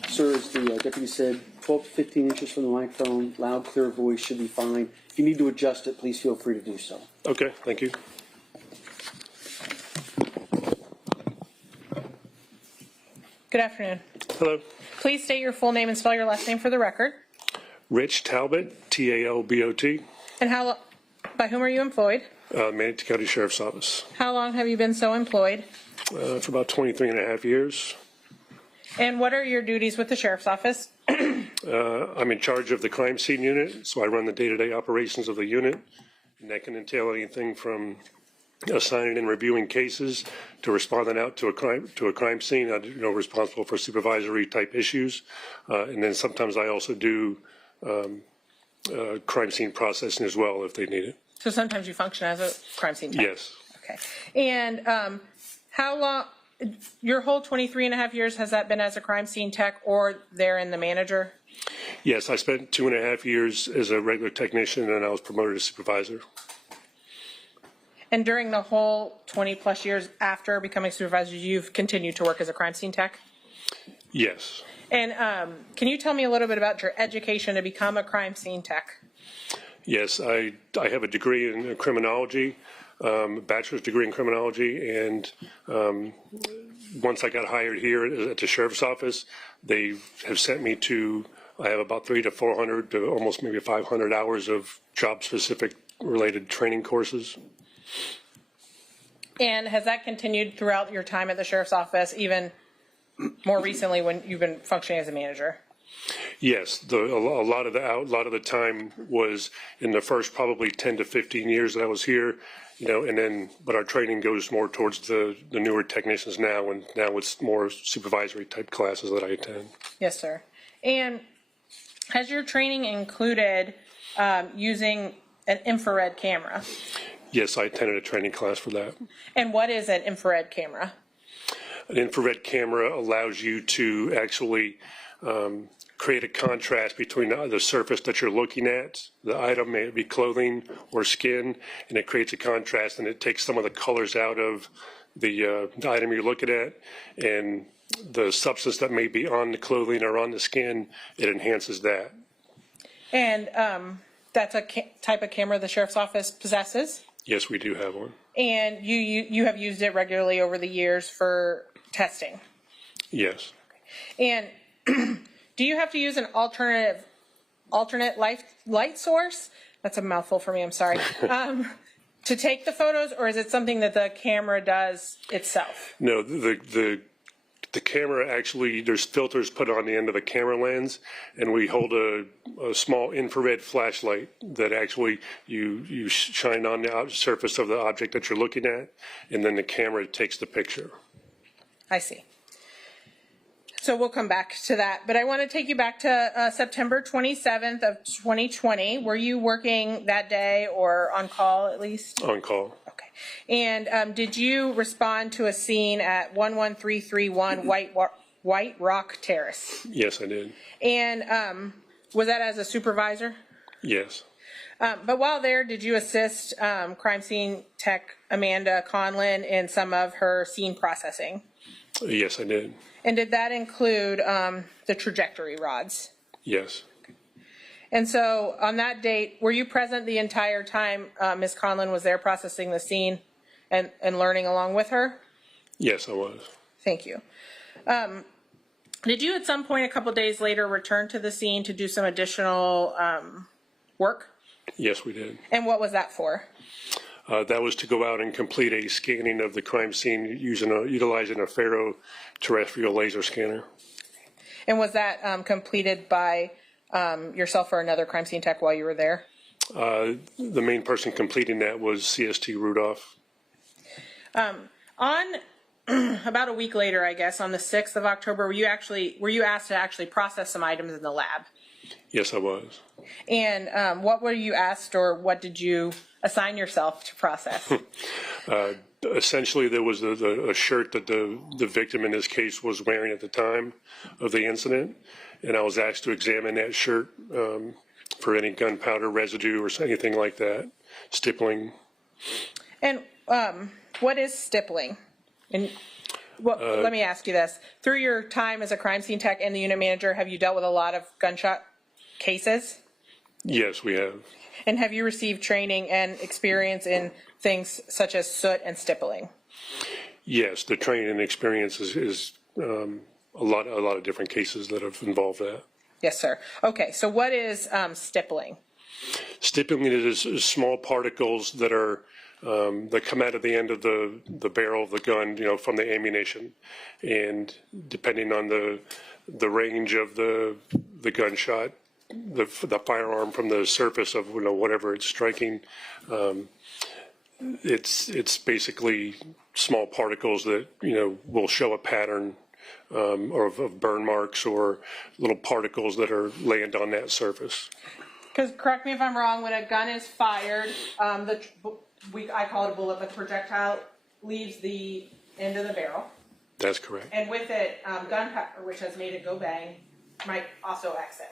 Sir, as the deputy said, 12 to 15 inches from the microphone, loud, clear voice should be fine. If you need to adjust it, please feel free to do so. Okay, thank you. Good afternoon. Hello. Please state your full name and spell your last name for the record. Rich Talbot, Talbot. And by whom are you employed? Manatee County Sheriff's Office. How long have you been so employed? For about 23 and a half years. And what are your duties with the Sheriff's Office? I'm in charge of the crime scene unit, so I run the day-to-day operations of the unit. And that can entail anything from assigning and reviewing cases to responding out to a crime scene. I'm responsible for supervisory type issues. And then sometimes I also do crime scene processing as well if they need it. So sometimes you function as a crime scene tech? Yes. Okay. And how long, your whole 23 and a half years, has that been as a crime scene tech or therein the manager? Yes, I spent 2.5 years as a regular technician and I was promoted to supervisor. And during the whole 20 plus years after becoming supervisor, you've continued to work as a crime scene tech? Yes. And can you tell me a little bit about your education to become a crime scene tech? Yes, I have a degree in criminology, a bachelor's degree in criminology, and once I got hired here at the Sheriff's Office, they have sent me to, I have about 300 to 400 to almost maybe 500 hours of job-specific related training courses. And has that continued throughout your time at the Sheriff's Office, even more recently when you've been functioning as a manager? Yes, a lot of the time was in the first probably 10 to 15 years that I was here, and then but our training goes more towards the newer technicians now, and now it's more supervisory type classes that I attend. Yes, sir. And has your training included using an infrared camera? Yes, I attended a training class for that. And what is an infrared camera? An infrared camera allows you to actually create a contrast between the surface that you're looking at, the item, may it be clothing or skin, and it creates a contrast and it takes some of the colors out of the item you're looking at, and the substance that may be on the clothing or on the skin, it enhances that. And that's a type of camera the Sheriff's Office possesses? Yes, we do have one. And you have used it regularly over the years for testing? Yes. And do you have to use an alternate light source? That's a mouthful for me, I'm sorry. To take the photos, or is it something that the camera does itself? No, the camera actually, there's filters put on the end of the camera lens, and we hold a small infrared flashlight that actually you shine on the surface of the object that you're looking at, and then the camera takes the picture. I see. So we'll come back to that, but I want to take you back to September 27th of 2020. Were you working that day or on call at least? On call. Okay. And did you respond to a scene at 11331 White Rock Terrace? Yes, I did. And was that as a supervisor? Yes. But while there, did you assist crime scene tech Amanda Conlin in some of her scene processing? Yes, I did. And did that include the trajectory rods? Yes. And so on that date, were you present the entire time Ms. Conlin was there processing the scene and learning along with her? Yes, I was. Thank you. Did you at some point a couple days later return to the scene to do some additional work? Yes, we did. And what was that for? That was to go out and complete a scanning of the crime scene utilizing a ferro-terrestrial laser scanner. And was that completed by yourself or another crime scene tech while you were there? The main person completing that was CST Rudolph. On about a week later, I guess, on the 6th of October, were you asked to actually process some items in the lab? Yes, I was. And what were you asked, or what did you assign yourself to process? Essentially, there was a shirt that the victim in this case was wearing at the time of the incident, and I was asked to examine that shirt for any gunpowder residue or anything like that, stippling. And what is stippling? And let me ask you this. Through your time as a crime scene tech and the unit manager, have you dealt with a lot of gunshot cases? Yes, we have. And have you received training and experience in things such as soot and stippling? Yes, the training and experience is a lot of different cases that have involved that. Yes, sir. Okay, so what is stippling? Stippling is small particles that are that come out of the end of the barrel of the gun, from the ammunition, and depending on the range of the gunshot, the firearm from the surface of whatever it's striking, it's basically small particles that will show a pattern or of burn marks or little particles that are land on that surface. Because correct me if I'm wrong, when a gun is fired, I call it a bullet, but the projectile leaves the end of the barrel. That's correct. And with it, gunpowder, which has made it go bang, might also exit.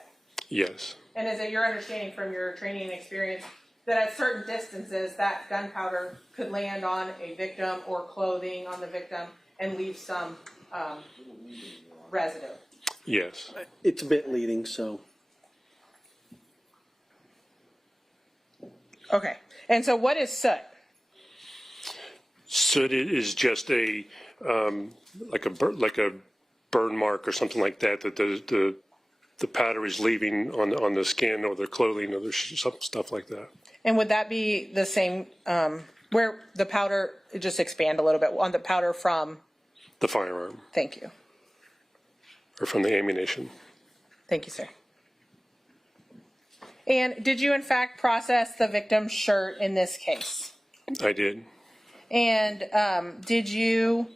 Yes. And is it your understanding from your training and experience that at certain distances that gunpowder could land on a victim or clothing on the victim and leave some residue? Yes. It's a bit leading, so. Okay. And so what is soot? Soot is just a like a burn mark or something like that the powder is leaving on the skin or the clothing or stuff like that. And would that be the same where the powder, just expand a little bit on the powder from? The firearm. Thank you. Or from the ammunition. Thank you, sir. And did you in fact process the victim's shirt in this case? I did. And did you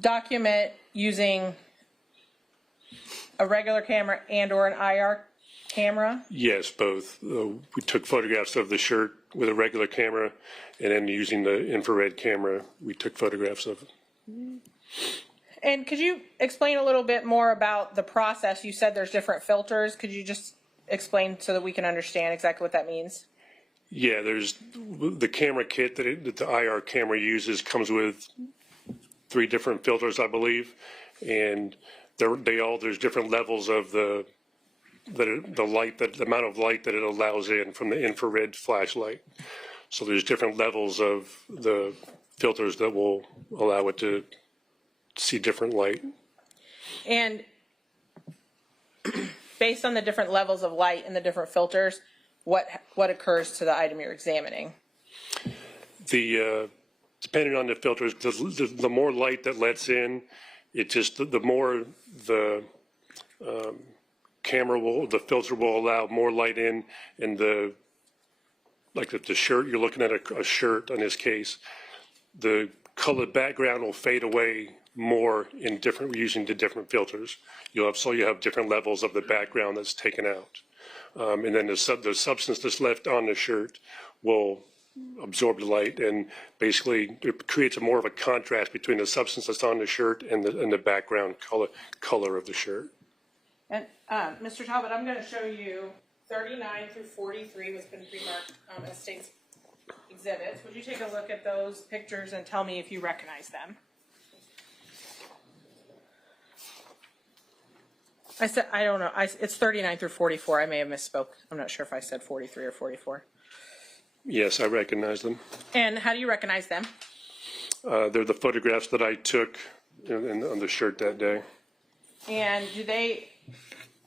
document using a regular camera and or an IR camera? Yes, both. We took photographs of the shirt with a regular camera, and then using the infrared camera, we took photographs of it. And could you explain a little bit more about the process? You said there's different filters. Could you just explain so that we can understand exactly what that means? Yeah, there's the camera kit that the IR camera uses comes with 3 different filters, I believe, and there's different levels of the amount of light that it allows in from the infrared flashlight. So there's different levels of the filters that will allow it to see different light. And based on the different levels of light and the different filters, what occurs to the item you're examining? Depending on the filters, the more light that lets in, it just the more the the filter will allow more light in, and the shirt, you're looking at a shirt in this case, the colored background will fade away more using the different filters. You have different levels of the background that's taken out. And then the substance that's left on the shirt will absorb the light, and basically it creates more of a contrast between the substance that's on the shirt and the background color of the shirt. And Mr. Talbot, I'm going to show you 39 through 43, which has been pre-marked as state's exhibits. Would you take a look at those pictures and tell me if you recognize them? I said, I don't know. It's 39 through 44. I may have misspoke. I'm not sure if I said 43 or 44. Yes, I recognize them. And how do you recognize them? They're the photographs that I took on the shirt that day. And do they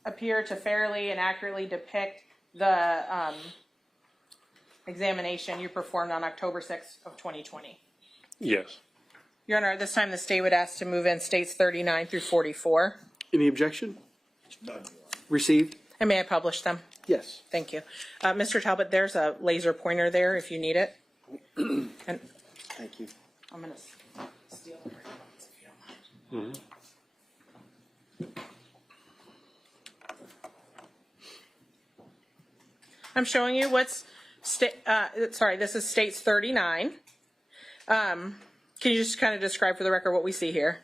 appear to fairly and accurately depict the examination you performed on October 6th of 2020? Yes. Your Honor, at this time the state would ask to move in states 39 through 44. Any objection? None. Received. And may I publish them? Yes. Thank you. Mr. Talbot, there's a laser pointer there if you need it. And thank you. I'm going to steal it if you don't mind. Mm-hmm. I'm showing you what's this is states 39. Can you just kind of describe for the record what we see here?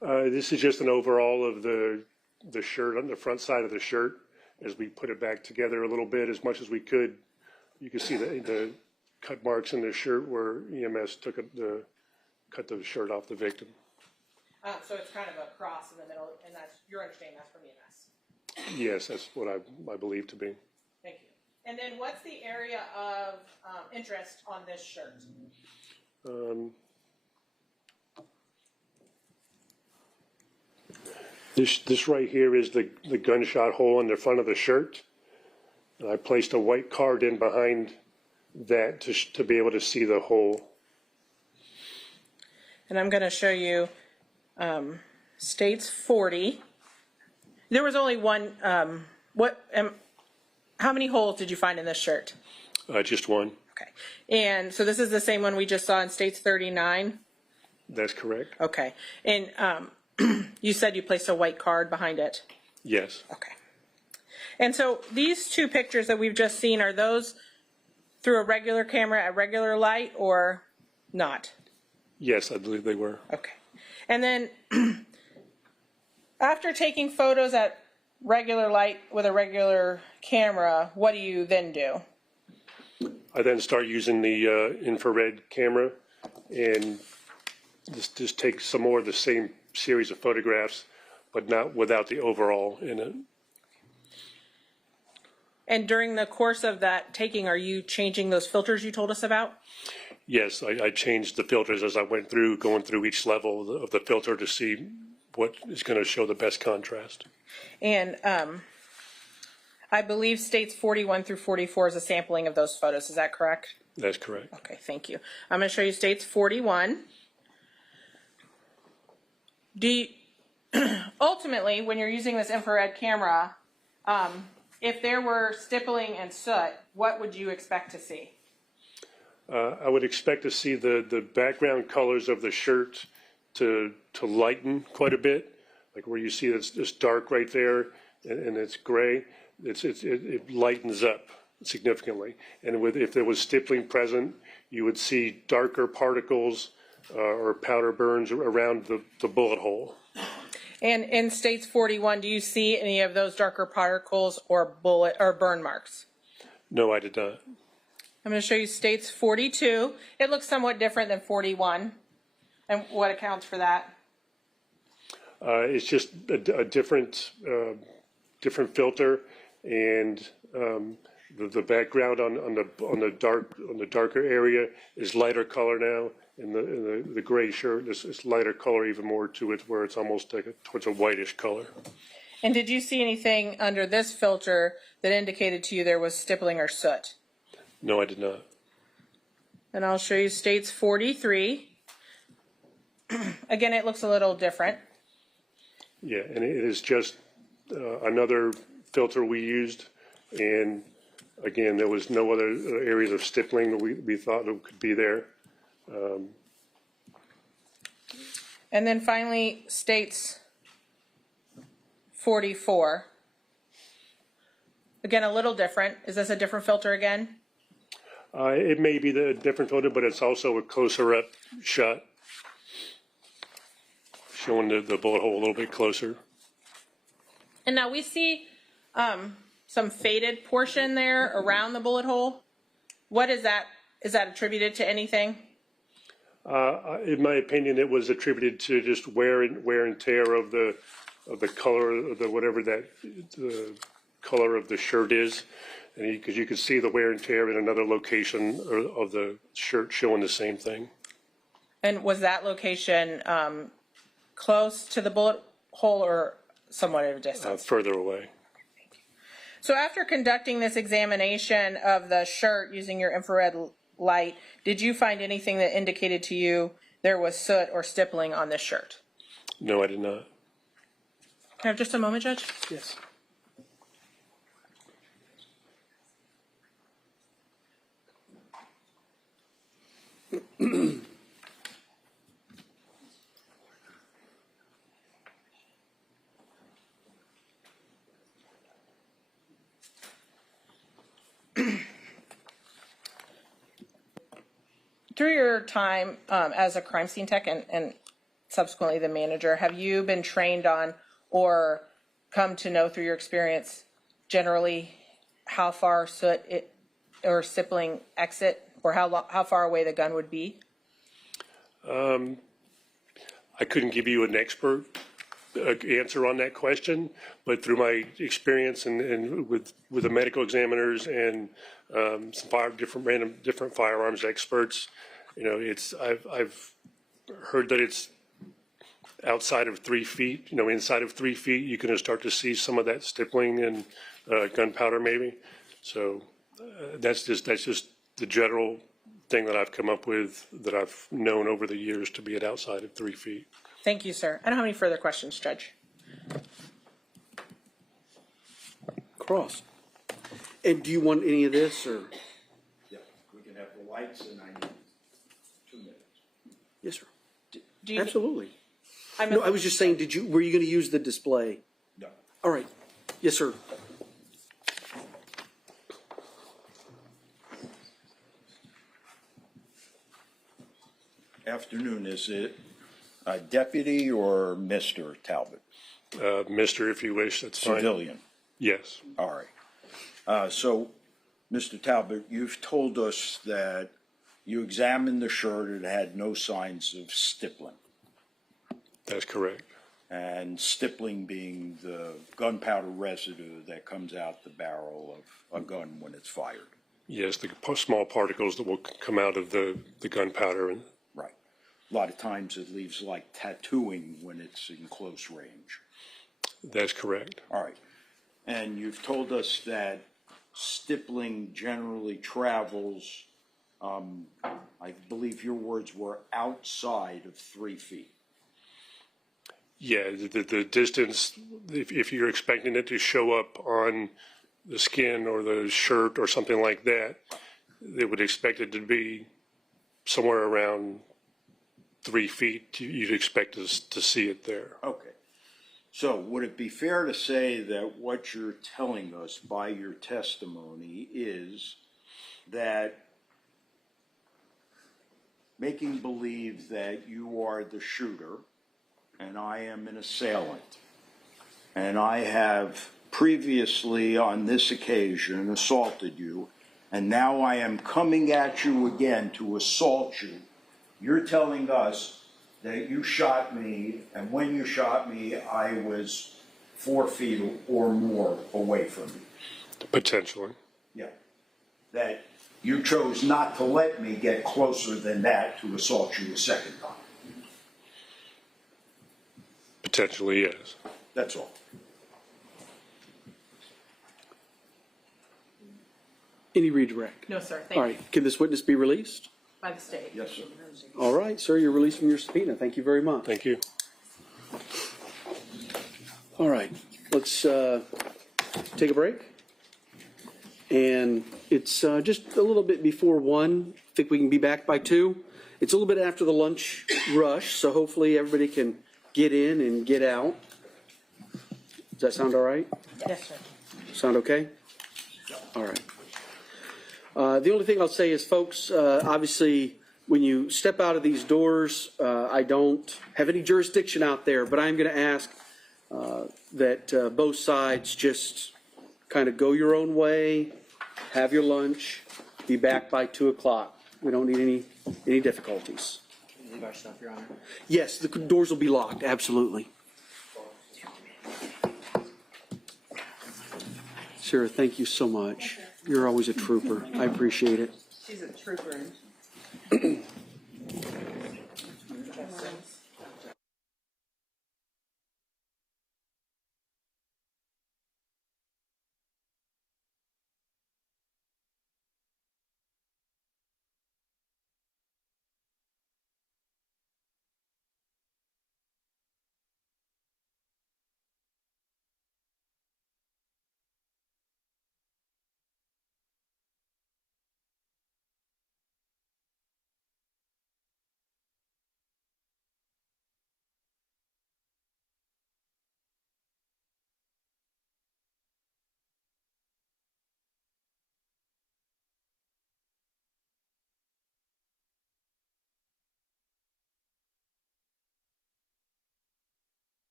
This is just an overall of the shirt on the front side of the shirt. As we put it back together a little bit as much as we could, you can see the cut marks in the shirt where EMS cut the shirt off the victim. So it's kind of a cross in the middle, and that's your understanding that's from EMS. Yes, that's what I believe to be. Thank you. And then what's the area of interest on this shirt? This right here is the gunshot hole in the front of the shirt. And I placed a white card in behind that to be able to see the hole. And I'm going to show you States 40. There was only one. How many holes did you find in this shirt? Just one. Okay. And so this is the same one we just saw in States 39? That's correct. Okay. And you said you placed a white card behind it? Yes. Okay. And so these two pictures that we've just seen, are those through a regular camera at regular light or not? Yes, I believe they were. Okay. And then after taking photos at regular light with a regular camera, what do you then do? I then start using the infrared camera and just take some more of the same series of photographs, but not without the overall in it. And during the course of that taking, are you changing those filters you told us about? Yes, I changed the filters as I went through, going through each level of the filter to see what is going to show the best contrast. And I believe States 41 through 44 is a sampling of those photos. Is that correct? That's correct. Okay, thank you. I'm going to show you States 41. Ultimately, when you're using this infrared camera, if there were stippling and soot, what would you expect to see? I would expect to see the background colors of the shirt to lighten quite a bit, like where you see this dark right there and it's gray. It lightens up significantly. And if there was stippling present, you would see darker particles or powder burns around the bullet hole. And in States 41, do you see any of those darker particles or bullet or burn marks? No, I did not. I'm going to show you States 42. It looks somewhat different than 41. And what accounts for that? It's just a different filter, and the background on the darker area is lighter color now, and the gray shirt is lighter color, even more to it, where it's almost towards a whitish color. And did you see anything under this filter that indicated to you there was stippling or soot? No, I did not. And I'll show you States 43. Again, it looks a little different. Yeah, and it is just another filter we used, and again, there was no other areas of stippling that we thought could be there. And then finally, States 44. Again, a little different. Is this a different filter again? It may be the different filter, but it's also a closer up shot, showing the bullet hole a little bit closer. And now we see some faded portion there around the bullet hole. What is that? Is that attributed to anything? In my opinion, it was attributed to just wear and tear of the color of whatever the color of the shirt is, and because you could see the wear and tear in another location of the shirt showing the same thing. And was that location close to the bullet hole or somewhat at a distance? Further away. So after conducting this examination of the shirt using your infrared light, did you find anything that indicated to you there was soot or stippling on this shirt? No, I did not. Can I have just a moment, Judge? Yes. Through your time as a crime scene tech and subsequently the manager, have you been trained on or come to know through your experience generally how far soot or stippling exit, or how far away the gun would be? I couldn't give you an expert answer on that question, but through my experience and with the medical examiners and some different firearms experts, I've heard that it's outside of 3 feet, inside of 3 feet, you can start to see some of that stippling and gunpowder maybe. So that's just the general thing that I've come up with that I've known over the years to be at outside of 3 feet. Thank you, sir. I don't have any further questions, Judge. Cross. And do you want any of this, or? Yeah, we can have the lights, and I need 2 minutes. Yes, sir. Do you, Absolutely. No, I was just saying, were you going to use the display? No. All right. Yes, sir. Afternoon, is it Deputy or Mr. Talbot? Mr., if you wish, that's fine. Civilian? Yes. All right. So, Mr. Talbot, you've told us that you examined the shirt, it had no signs of stippling. That's correct. And stippling being the gunpowder residue that comes out the barrel of a gun when it's fired. Yes, the small particles that will come out of the gunpowder. Right. A lot of times it leaves like tattooing when it's in close range. That's correct. All right. And you've told us that stippling generally travels, I believe your words were outside of 3 feet. Yeah, the distance, if you're expecting it to show up on the skin or the shirt or something like that, they would expect it to be somewhere around 3 feet. You'd expect us to see it there. Okay. So would it be fair to say that what you're telling us by your testimony is that making believe that you are the shooter and I am an assailant, and I have previously on this occasion assaulted you, and now I am coming at you again to assault you, you're telling us that you shot me, and when you shot me, I was 4 feet or more away from you. Potentially. Yeah. That you chose not to let me get closer than that to assault you a second time. Potentially, yes. That's all. Any redirect? No, sir. Thank All right. Can this witness be released? By the state. Yes, sir. All right, sir. You're released from your subpoena. Thank you very much. Thank you. All right. Let's take a break. And it's just a little bit before 1. I think we can be back by 2. It's a little bit after the lunch rush, so hopefully everybody can get in and get out. Does that sound all right? Yes, sir. Sound okay? All right. The only thing I'll say is, folks, obviously, when you step out of these doors, I don't have any jurisdiction out there, but I'm going to ask that both sides just kind of go your own way, have your lunch, be back by 2 o'clock. We don't need any difficulties. Can we leave our stuff, Your Honor? Yes, the doors will be locked, absolutely. Sarah, thank you so much. You're always a trooper. I appreciate it. She's a trooper.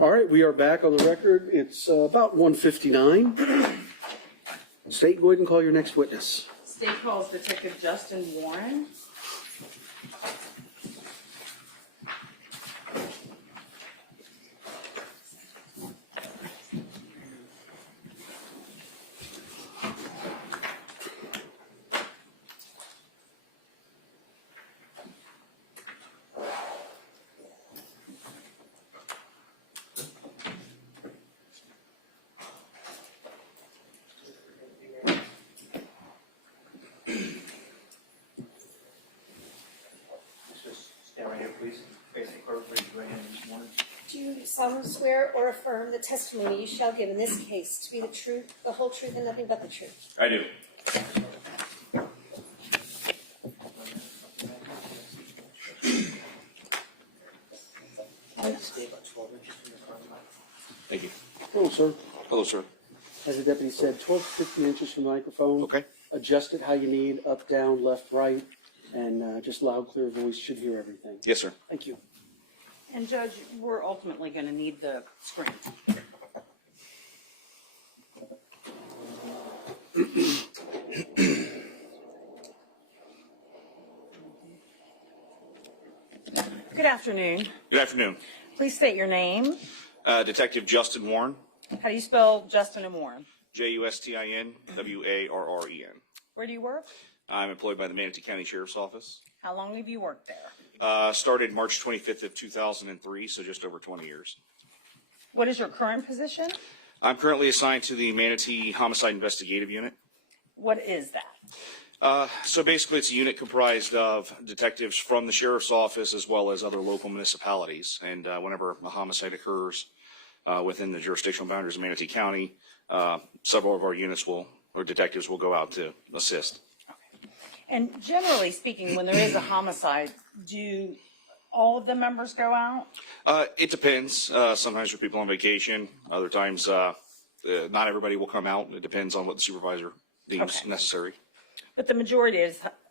All right, we are back on the record. It's about 1:59. State, go ahead and call your next witness. State calls Detective Justin Warren. Stand right here, please. Face the clerk, raise your right hand this morning. Do you solemnly swear or affirm the testimony you shall give in this case to be the truth, the whole truth, and nothing but the truth? I do. Stay about 12 inches from the front line. Thank you. Hello, sir. Hello, sir. As the deputy said, 12 to 15 inches from the microphone. Okay. Adjust it how you need, up, down, left, right, and just loud, clear voice should hear everything. Yes, sir. Thank you. And Judge, we're ultimately going to need the screen. Good afternoon. Good afternoon. Please state your name. Detective Justin Warren, How do you spell Justin and Warren? Justin Warren. Where do you work? I'm employed by the Manatee County Sheriff's Office. How long have you worked there? Started March 25th of 2003, so just over 20 years. What is your current position? I'm currently assigned to the Manatee Homicide Investigative Unit. What is that? So basically, it's a unit comprised of detectives from the Sheriff's Office as well as other local municipalities. And whenever a homicide occurs within the jurisdictional boundaries of Manatee County, several of our units or detectives will go out to assist. And generally speaking, when there is a homicide, do all of the members go out? It depends. Sometimes for people on vacation, other times not everybody will come out. It depends on what the supervisor deems necessary. But the majority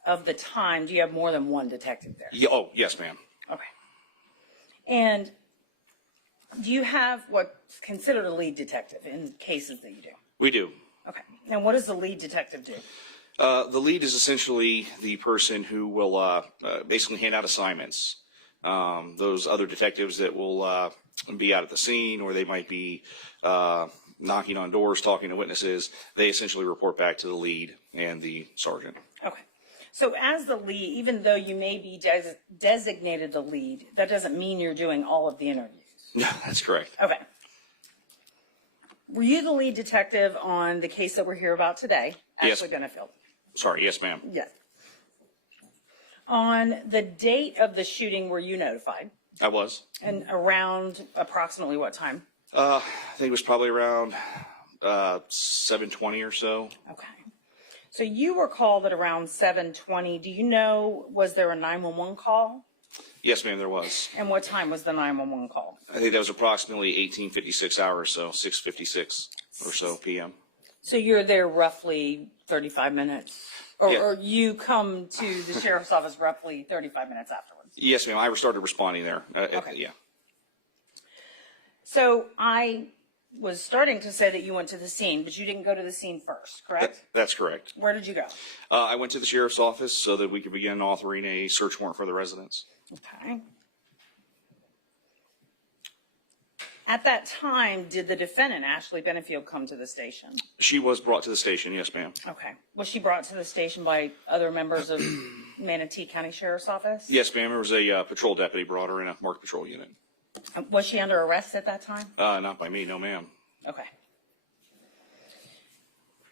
of the time, do you have more than one detective there? Yeah, oh, yes, ma'am. Okay. And do you have what's considered a lead detective in cases that you do? We do. Okay. And what does the lead detective do? The lead is essentially the person who will basically hand out assignments. Those other detectives that will be out at the scene, or they might be knocking on doors, talking to witnesses, they essentially report back to the lead and the sergeant. Okay. So as the lead, even though you may be designated the lead, that doesn't mean you're doing all of the interviews. No, that's correct. Okay. Were you the lead detective on the case that we're here about today, Yes. Ashley Benefield? Sorry, yes, ma'am. Yes. On the date of the shooting, were you notified? I was. And around approximately what time? I think it was probably around 7:20 or so. Okay. So you were called at around 7:20. Do you know, was there a 911 call? Yes, ma'am, there was. And what time was the 911 call? I think that was approximately 18:56 hours, so 6:56 or so p.m. So you're there roughly 35 minutes? Or, Yeah. or you come to the sheriff's office roughly 35 minutes afterwards? Yes, ma'am. I started responding there. Okay. Yeah. So I was starting to say that you went to the scene, but you didn't go to the scene first, correct? That's correct. Where did you go? I went to the sheriff's office so that we could begin authoring a search warrant for the residence. Okay. At that time, did the defendant, Ashley Benefield, come to the station? She was brought to the station, yes, ma'am. Okay. Was she brought to the station by other members of Manatee County Sheriff's Office? Yes, ma'am. There was a patrol deputy brought her in a marked patrol unit. Was she under arrest at that time? Not by me, no, ma'am. Okay.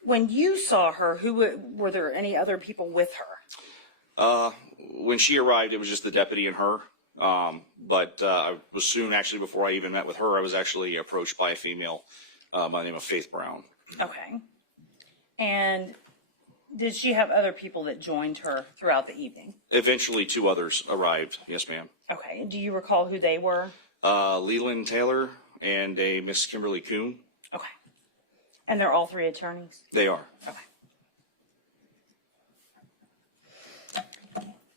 When you saw her, were there any other people with her? When she arrived, it was just the deputy and her. But I was soon, actually, before I even met with her, I was actually approached by a female by the name of Faith Brown. Okay. And did she have other people that joined her throughout the evening? Eventually, 2 others arrived. Yes, ma'am. Okay. And do you recall who they were? Leland Taylor and a Miss Kimberly Kuhn. Okay. And they're all 3 attorneys? They are. Okay.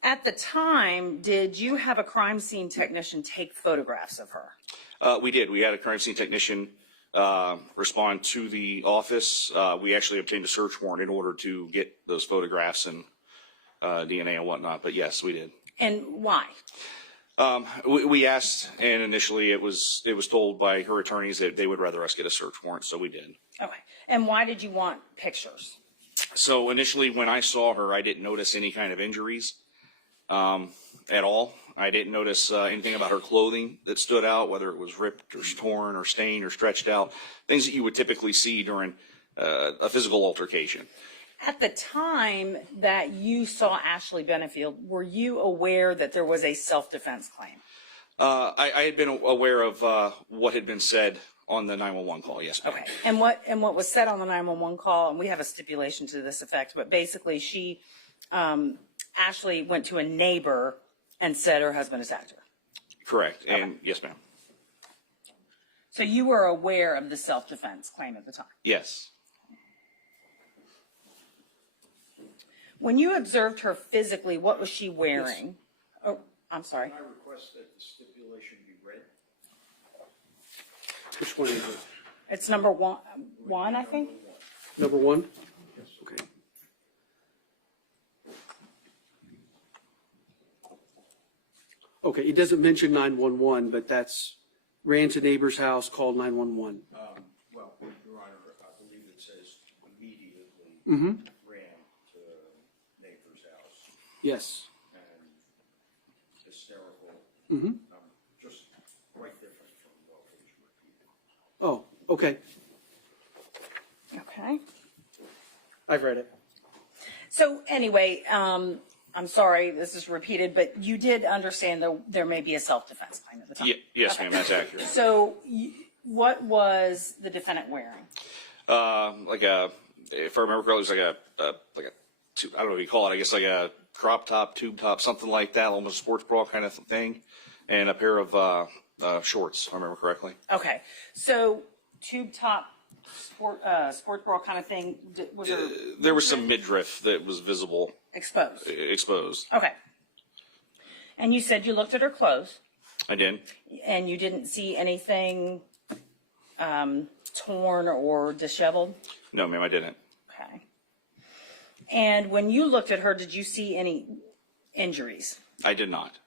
At the time, did you have a crime scene technician take photographs of her? We did. We had a crime scene technician respond to the office. We actually obtained a search warrant in order to get those photographs and DNA and whatnot. But yes, we did. And why? We asked, and initially it was told by her attorneys that they would rather us get a search warrant, so we did. Okay. And why did you want pictures? So initially, when I saw her, I didn't notice any kind of injuries at all. I didn't notice anything about her clothing that stood out, whether it was ripped or torn or stained or stretched out, things that you would typically see during a physical altercation. At the time that you saw Ashley Benefield, were you aware that there was a self-defense claim? I had been aware of what had been said on the 911 call, yes, ma'am. Okay. And what was said on the 911 call, and we have a stipulation to this effect, but basically she, Ashley went to a neighbor and said her husband attacked her. Correct. And yes, ma'am. So you were aware of the self-defense claim at the time? Yes. When you observed her physically, what was she wearing? Yes. Oh, I'm sorry. Can I request that the stipulation be read? Which one is it? It's number one, I think? Number one? Yes. Okay. Okay, it doesn't mention 911, but that's ran to neighbor's house, called 911. Well, Your Honor, I believe it says immediately Mm-hmm. ran to neighbor's house Yes. and hysterical. Mm-hmm. Just quite different from what was repeated. Oh, okay. Okay. I've read it. So anyway, I'm sorry this is repeated, but you did understand that there may be a self-defense claim at the time? Yes, Okay. ma'am, that's accurate. So what was the defendant wearing? If I remember correctly, it was like a tube, I don't know what you call it, I guess like a crop top, tube top, something like that, almost a sports bra kind of thing, and a pair of shorts, if I remember correctly. Okay, so tube top sport bra kind of thing, was There was some midriff that was visible. exposed? Okay. And you said you looked at her clothes? I did. And you didn't see anything torn or disheveled? No, ma'am, I didn't. Okay. And when you looked at her, did you see any injuries? I did not.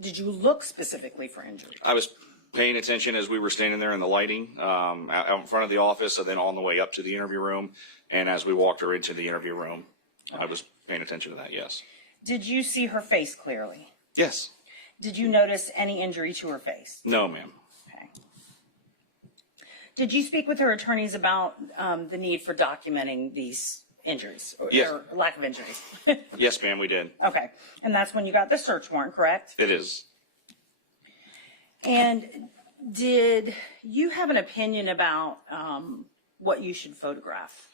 Did you look specifically for injuries? I was paying attention as we were standing there in the lighting, out in front of the office, and then on the way up to the interview room. And as we walked her into the interview room, I was paying attention to that, yes. Did you see her face clearly? Yes. Did you notice any injury to her face? No, ma'am. Okay. Did you speak with her attorneys about the need for documenting these injuries or, Yes. or lack of injuries? Yes, ma'am, we did. Okay. And that's when you got the search warrant, correct? It is. And did you have an opinion about what you should photograph?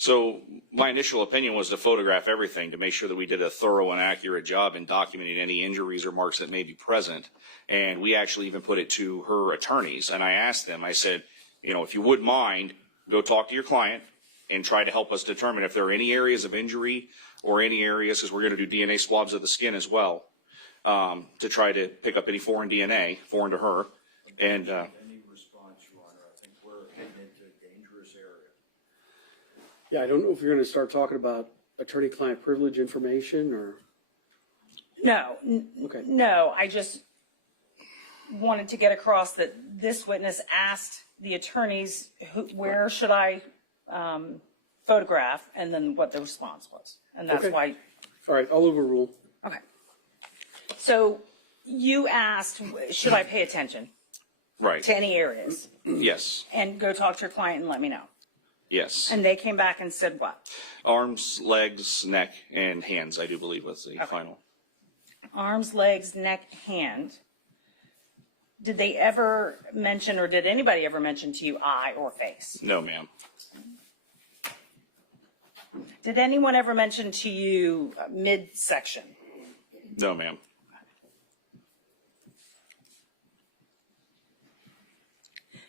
So my initial opinion was to photograph everything to make sure that we did a thorough and accurate job in documenting any injuries or marks that may be present. And we actually even put it to her attorneys. And I asked them, I said, you know, if you would mind, go talk to your client and try to help us determine if there are any areas of injury or any areas, because we're going to do DNA swabs of the skin as well, to try to pick up any foreign DNA, foreign to her. And Any response, Your Honor, I think we're heading into a dangerous area. Yeah, I don't know if you're going to start talking about attorney-client privilege information or. No. Okay. No, I just wanted to get across that this witness asked the attorneys, where should I photograph, and then what the response was. And that's Okay. why. All right, I'll overrule. Okay. So you asked, should I pay attention right. to any areas? Yes. And go talk to your client and let me know. Yes. And they came back and said what? Arms, legs, neck, and hands, I do believe was the final. Arms, legs, neck, hand. Did they ever mention, or did anybody ever mention to you eye or face? No, ma'am. Did anyone ever mention to you midsection? No, ma'am.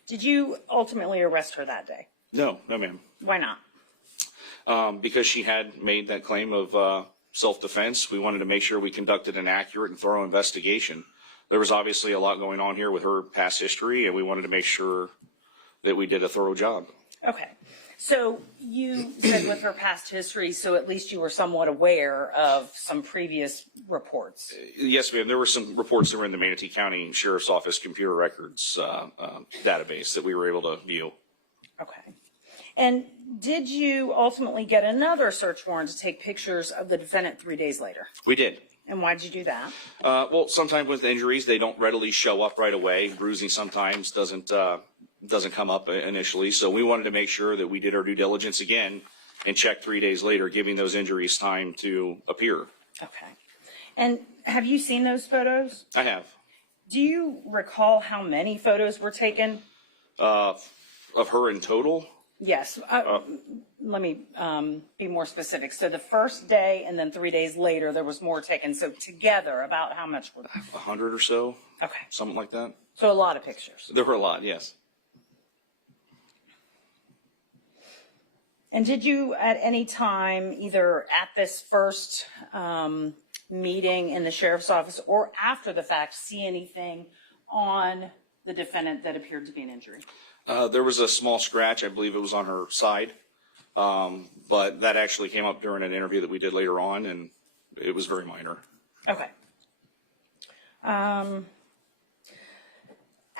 Did you ultimately arrest her that day? No, no, ma'am. Why not? Because she had made that claim of self-defense. We wanted to make sure we conducted an accurate and thorough investigation. There was obviously a lot going on here with her past history, and we wanted to make sure that we did a thorough job. Okay. So you said with her past history, so at least you were somewhat aware of some previous reports. Yes, ma'am. There were some reports that were in the Manatee County Sheriff's Office computer records database that we were able to view. Okay. And did you ultimately get another search warrant to take pictures of the defendant 3 days later? We did. And why did you do that? Well, sometimes with injuries, they don't readily show up right away. Bruising sometimes doesn't come up initially. So we wanted to make sure that we did our due diligence again and check 3 days later, giving those injuries time to appear. Okay. And have you seen those photos? I have. Do you recall how many photos were taken? Of her in total? Yes. Let me be more specific. So the first day and then 3 days later, there was more taken. So together, about how much were there? 100 or so. Okay. Something like that. So a lot of pictures. There were a lot, yes. And did you at any time, either at this first meeting in the sheriff's office or after the fact, see anything on the defendant that appeared to be an injury? There was a small scratch. I believe it was on her side. But that actually came up during an interview that we did later on, and it was very minor. Okay.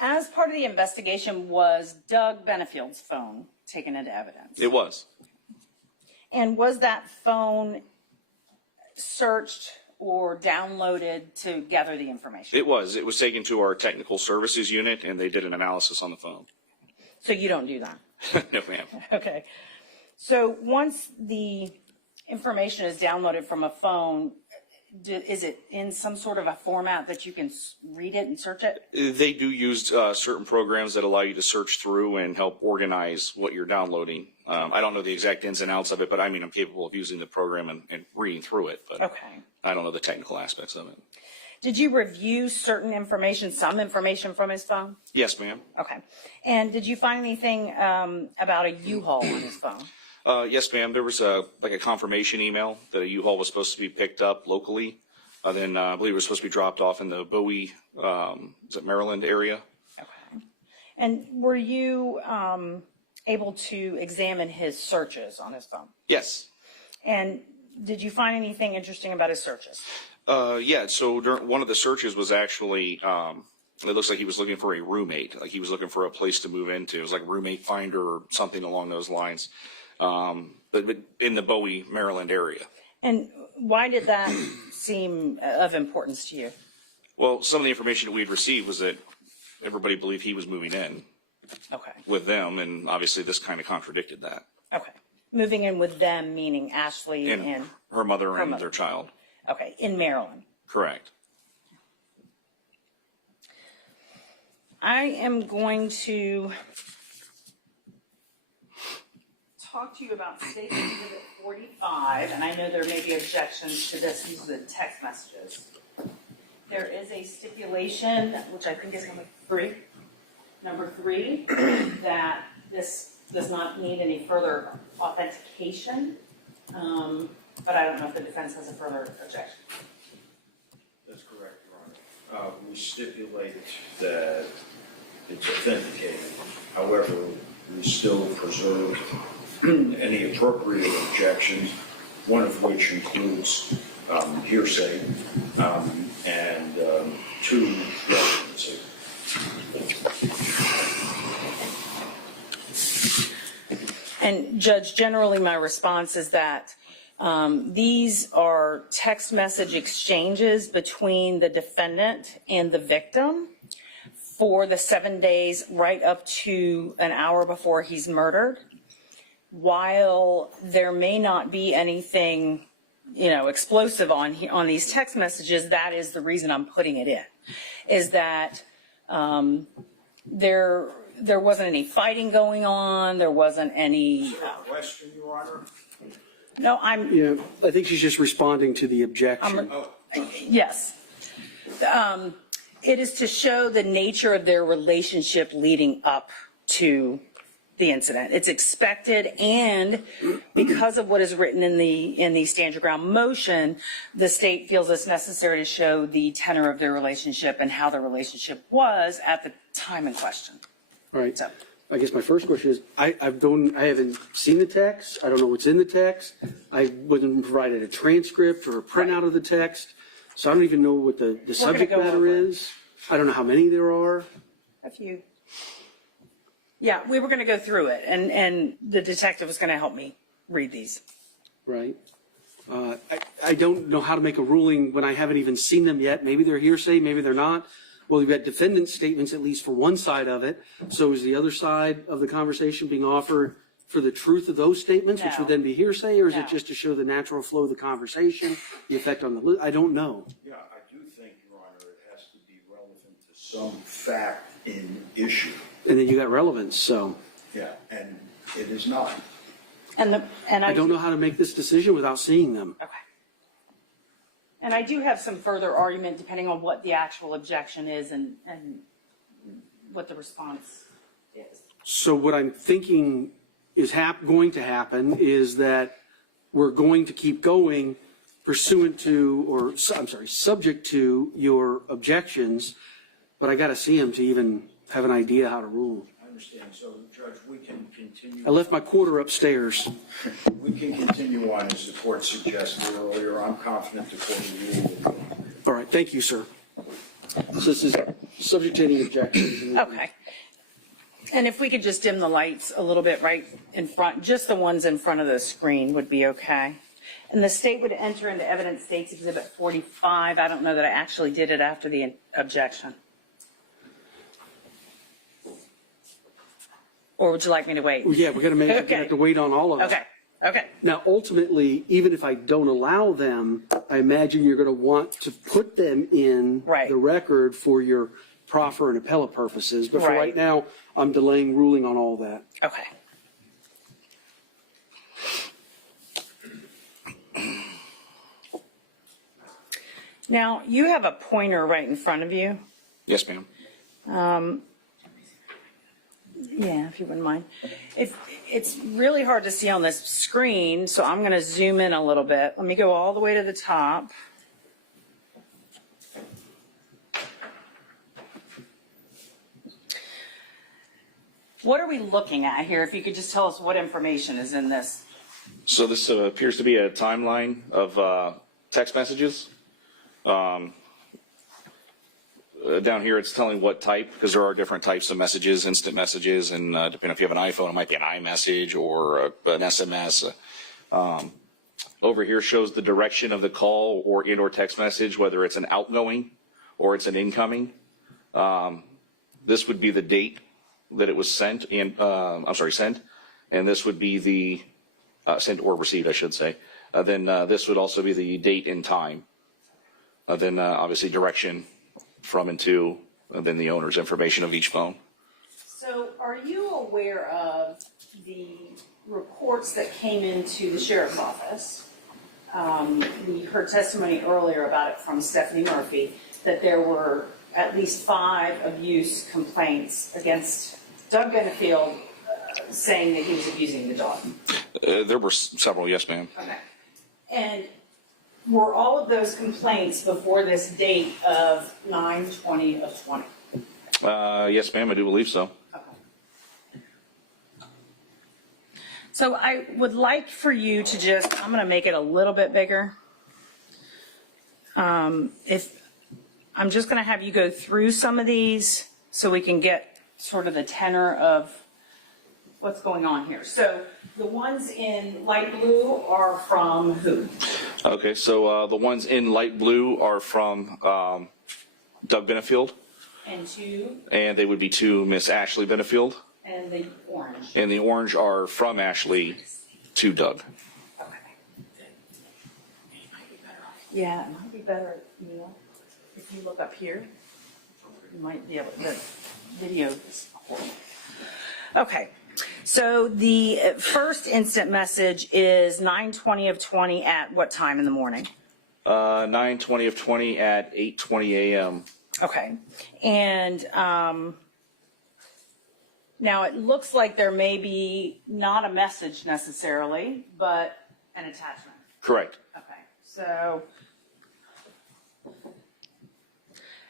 As part of the investigation, was Doug Benefield's phone taken into evidence? It was. And was that phone searched or downloaded to gather the information? It was. It was taken to our technical services unit, and they did an analysis on the phone. So you don't do that? No, ma'am. Okay. So once the information is downloaded from a phone, is it in some sort of a format that you can read it and search it? They do use certain programs that allow you to search through and help organize what you're downloading. I don't know the exact ins and outs of it, but I mean, I'm capable of using the program and reading through it, but okay. I don't know the technical aspects of it. Did you review certain information, some information from his phone? Yes, ma'am. Okay. And did you find anything about a U-Haul on his phone? Yes, ma'am. There was a confirmation email that a U-Haul was supposed to be picked up locally. Then I believe it was supposed to be dropped off in the Bowie, is it Maryland area? Okay. And were you able to examine his searches on his phone? Yes. And did you find anything interesting about his searches? Yeah, so during one of the searches was actually, it looks like he was looking for a roommate, like he was looking for a place to move into. It was like roommate finder or something along those lines, but in the Bowie, Maryland area. And why did that seem of importance to you? Well, some of the information that we'd received was that everybody believed he was moving in with them, and obviously this kind of contradicted that. Okay. Moving in with them, meaning Ashley and her mother and their child. Okay, in Maryland. Correct. I am going to talk to you about State Exhibit 45, and I know there may be objections to this. These are the text messages. There is a stipulation, which I think is number three, that this does not need any further authentication. But I don't know if the defense has a further objection. That's correct, Your Honor. We stipulated that it's authenticated. However, we still preserve any appropriate objections, one of which includes hearsay and two, relevancy. And Judge, generally my response is that these are text message exchanges between the defendant and the victim for the 7 days right up to an hour before he's murdered. While there may not be anything, explosive on these text messages, that is the reason I'm putting it in, is that there wasn't any fighting going on, there wasn't any. Question, Your Honor? No, Yeah, I think she's just responding to the objection. Yes. It is to show the nature of their relationship leading up to the incident. It's expected, and because of what is written in the stand your ground motion, the state feels it's necessary to show the tenor of their relationship and how the relationship was at the time in question. All right. So. I guess my first question is, I haven't seen the text. I don't know what's in the text. I wasn't provided a transcript or a printout of the text, so I don't even know what the subject matter is. I don't know how many there are. A few. Yeah, we were going to go through it, and the detective was going to help me read these. Right. I don't know how to make a ruling when I haven't even seen them yet. Maybe they're hearsay, maybe they're not. Well, we've got defendant statements at least for one side of it. So is the other side of the conversation being offered for the truth of those statements, which would then be hearsay, or is it just to show the natural flow of the conversation, the effect on the I don't know. Yeah, I do think, Your Honor, it has to be relevant to some fact in issue. And then you got relevance, so. Yeah, and it is not. And I don't know how to make this decision without seeing them. Okay. And I do have some further argument depending on what the actual objection is and what the response is. So what I'm thinking is going to happen is that we're going to keep going pursuant to, or I'm sorry, subject to your objections, but I got to see them to even have an idea how to rule. I understand. So, Judge, we can continue. I left my quarter upstairs. We can continue on as the court suggested earlier. I'm confident the court will rule. All right. Thank you, sir. So this is subject to any objections. Okay. And if we could just dim the lights a little bit right in front, just the ones in front of the screen would be okay. And the state would enter into evidence states exhibit 45. I don't know that I actually did it after the objection. Or would you like me to wait? Well, yeah, we're going to make we have to wait on all of it. Okay. Okay. Now, ultimately, even if I don't allow them, I imagine you're going to want to put them in the record for your proffer and appellate purposes. But for right now, I'm delaying ruling on all that. Okay. Now, you have a pointer right in front of you. Yes, ma'am. Yeah, if you wouldn't mind. It's really hard to see on this screen, so I'm going to zoom in a little bit. Let me go all the way to the top. What are we looking at here? If you could just tell us what information is in this. So this appears to be a timeline of text messages. Down here it's telling what type, because there are different types of messages, instant messages, and depending if you have an iPhone, it might be an iMessage or an SMS. Over here shows the direction of the call or text message, whether it's an outgoing or it's an incoming. This would be the date that it was sent, and sent, and this would be the sent or received, I should say. Then this would also be the date and time. Then obviously direction from and to, and then the owner's information of each phone. So are you aware of the reports that came into the sheriff's office? We heard testimony earlier about it from Stephanie Murphy, that there were at least 5 abuse complaints against Doug Benefield, saying that he was abusing the dog. There were several, yes, ma'am. Okay. And were all of those complaints before this date of 9/20/20? Yes, ma'am, I do believe so. Okay. So I would like for you to just, I'm going to make it a little bit bigger. If I'm just going to have you go through some of these so we can get sort of the tenor of what's going on here. So the ones in light blue are from who? Okay, so the ones in light blue are from Doug Benefield. And to? And they would be to Miss Ashley Benefield. And the orange? And the orange are from Ashley to Doug. Okay. Yeah, it might be better, Neil, if you look up here. You might be able to, the video is horrible. Okay. So the first instant message is 9/20/20 at what time in the morning? 9/20/20 at 8:20 a.m. Okay. And Now, it looks like there may be not a message necessarily, but an attachment. Correct. Okay, so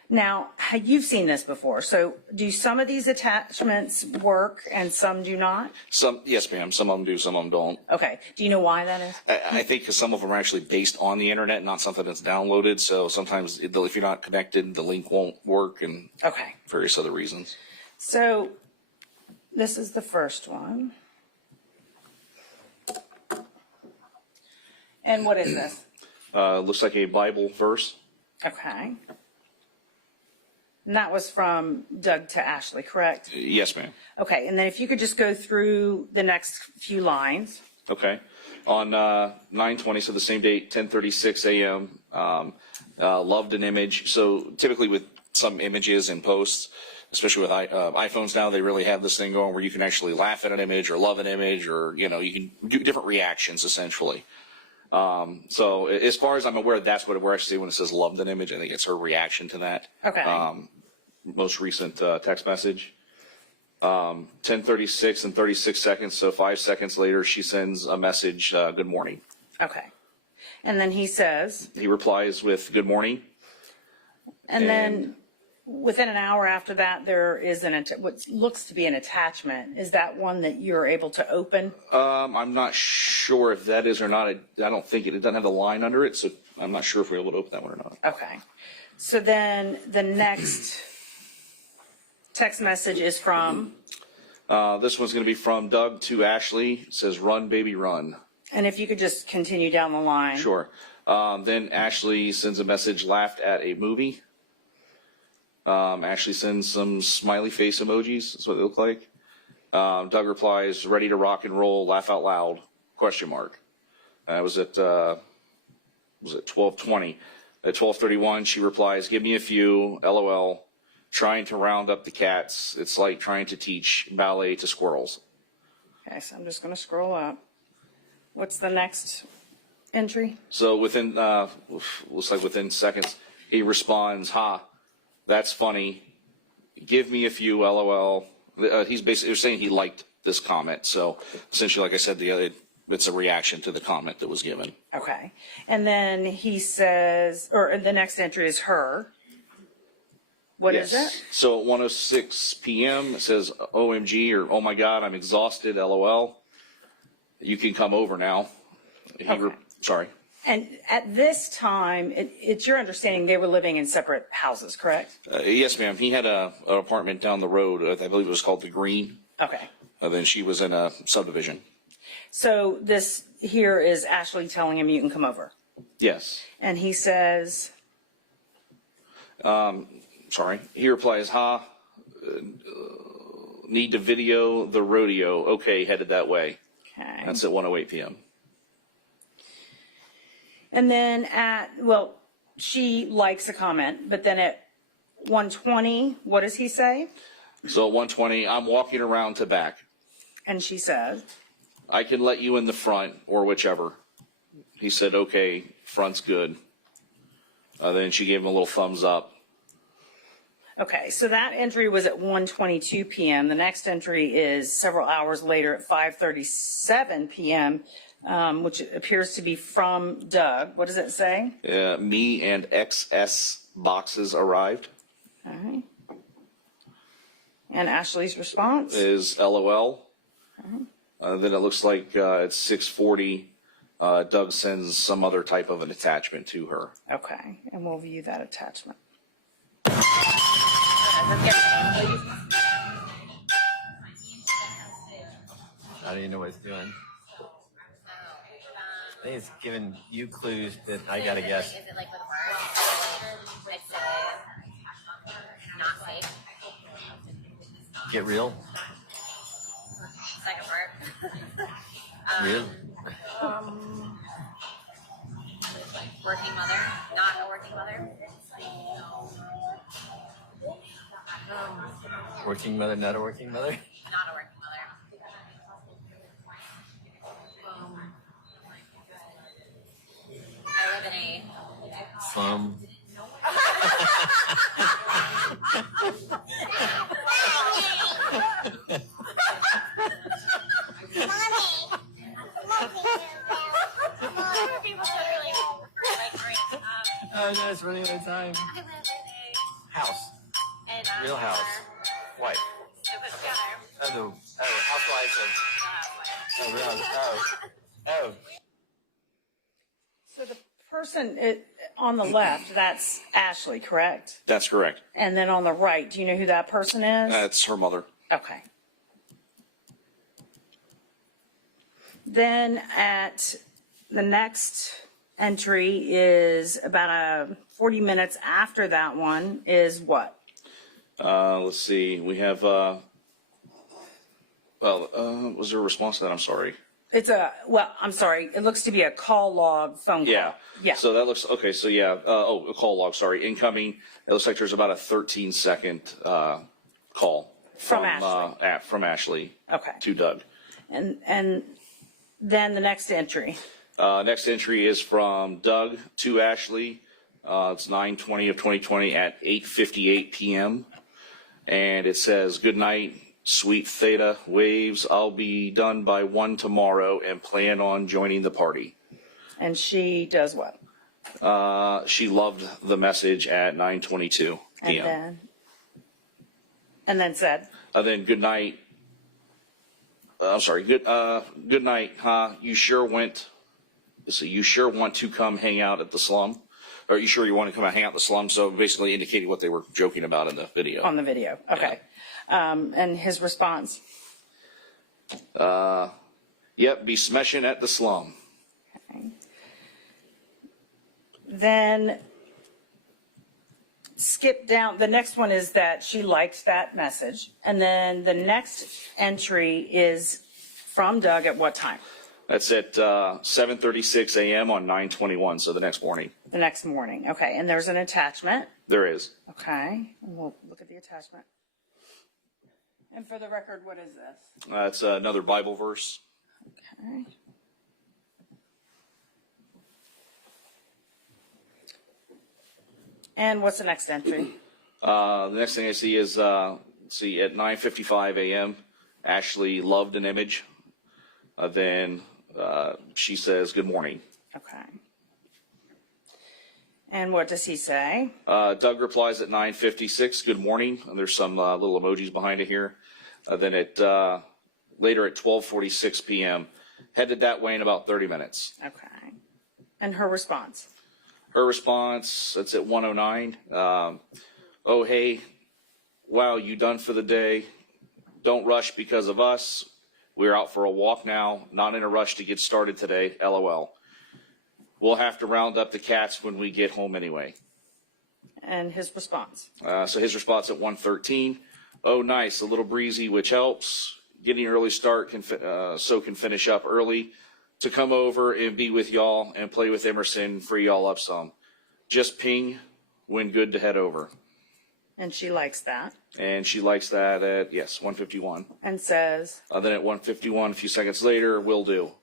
now you've seen this before. So do some of these attachments work and some do not? Some, yes, ma'am. Some of them do, some of them don't. Okay, do you know why that is? I think because some of them are actually based on the internet, not something that's downloaded. So sometimes if you're not connected, the link won't work, and Okay, various other reasons. so this is the first one. And what is this? Looks like a Bible verse. Okay. And that was from Doug to Ashley, correct? Yes, ma'am. Okay, and then if you could just go through the next few lines. Okay. On 9/20, so the same date, 10:36 a.m. Loved an image. So typically with some images and posts, especially with iPhones now, they really have this thing going where you can actually laugh at an image or love an image, or you can do different reactions essentially. So as far as I'm aware, that's what we're actually when it says loved an image. I think it's her reaction to that. Okay. Most recent text message. 10:36 and 36 seconds. So 5 seconds later, she sends a message, good morning. Okay. And then he says. He replies with good morning. And then within an hour after that, there is what looks to be an attachment. Is that one that you're able to open? I'm not sure if that is or not. I don't think it doesn't have the line under it, so I'm not sure if we're able to open that one or not. Okay. So then the next text message is from? This one's going to be from Doug to Ashley. It says, run, baby, run. And if you could just continue down the line. Sure. Then Ashley sends a message, laughed at a movie. Ashley sends some smiley face emojis. That's what they look like. Doug replies, ready to rock and roll, laugh out loud, question mark. That was at 12:20. At 12:31, she replies, give me a few, LOL, trying to round up the cats. It's like trying to teach ballet to squirrels. Okay, so I'm just going to scroll up. What's the next entry? So within, looks like within seconds, he responds, ha, that's funny. Give me a few, LOL. He's basically saying he liked this comment. So essentially, like I said, it's a reaction to the comment that was given. Okay. And then he says, or the next entry is her. What is it? So at 1:06 p.m. it says OMG or oh my God, I'm exhausted, LOL. You can come over now. Sorry. And at this time, it's your understanding they were living in separate houses, correct? Yes, ma'am. He had an apartment down the road. I believe it was called the Green. Okay. Then she was in a subdivision. So this here is Ashley telling him you can come over. Yes. And he says. Sorry. He replies, ha, need to video the rodeo. Okay, headed that way. Okay. That's at 1:08 p.m. And then she likes a comment, but then at 1:20, what does he say? So at 1:20, I'm walking around to back. And she says, I can let you in the front or whichever. He said, okay, front's good. Then she gave him a little thumbs up. okay, so that entry was at 1:22 p.m. The next entry is several hours later at 5:37 p.m., which appears to be from Doug. What does it say? Me and XS boxes arrived. All right. And Ashley's response? Is LOL. Then it looks like at 6:40, Doug sends some other type of an attachment to her. Okay, and we'll view that attachment. How do you know what it's doing? I think it's giving you clues that I gotta guess. Is it like with words? I'd say not safe. Get real? Second part. Real? Working mother, not a working mother. Working mother, not a working mother? Not a working mother. I live in a Slum. I'm just running out of time. I live in House. a Real house. Wife. So put together. Housewives of. Oh, real house. Oh. So the person on the left, that's Ashley, correct? That's correct. And then on the right, do you know who that person is? That's her mother. Okay. Then at the next entry is about 40 minutes after that one is what? Let's see. We have, was there a response to that? I'm sorry. I'm sorry. It looks to be a call log phone call. Yeah. Yeah. So that looks, okay, so yeah, a call log, sorry, incoming. It looks like there's about a 13-second call. From Ashley. From Ashley. Okay. To Doug. And then the next entry. Next entry is from Doug to Ashley. It's 9/20 of 2020 at 8:58 p.m. And it says, "Good night, sweet Theta waves. I'll be done by 1 tomorrow and plan on joining the party." And she does what? She loved the message at 9:22 p.m. And then said? Then good night. I'm sorry. Good night, huh? You sure want to come hang out at the slum? Or you sure you want to come and hang out at the slum? So basically indicating what they were joking about in the video. On the video. Okay. Yeah. And his response? Yep, be smashing at the slum. Okay. Then skip down. The next one is that she liked that message. And then the next entry is from Doug at what time? That's at 7:36 a.m. on 9/21, so the next morning. The next morning. Okay. And there's an attachment. There is. Okay. And we'll look at the attachment. And for the record, what is this? It's another Bible verse. Okay. And what's the next entry? The next thing I see is, at 9:55 a.m., Ashley loved an image. Then she says, "Good morning." Okay. And what does he say? Doug replies at 9:56, "Good morning." And there's some little emojis behind it here. Then later at 12:46 p.m., headed that way in about 30 minutes. Okay. And her response? Her response, that's at 1:09. "Oh, hey, wow, you done for the day? Don't rush because of us. We're out for a walk now, not in a rush to get started today, LOL. We'll have to round up the cats when we get home anyway." And his response? So his response at 1:13, "Oh, nice, a little breezy, which helps. Getting an early start can finish up early to come over and be with y'all and play with Emerson, free y'all up some. Just ping when good to head over." And she likes that. And she likes that at, 1:51. And says? Then at 1:51, a few seconds later, "Will do."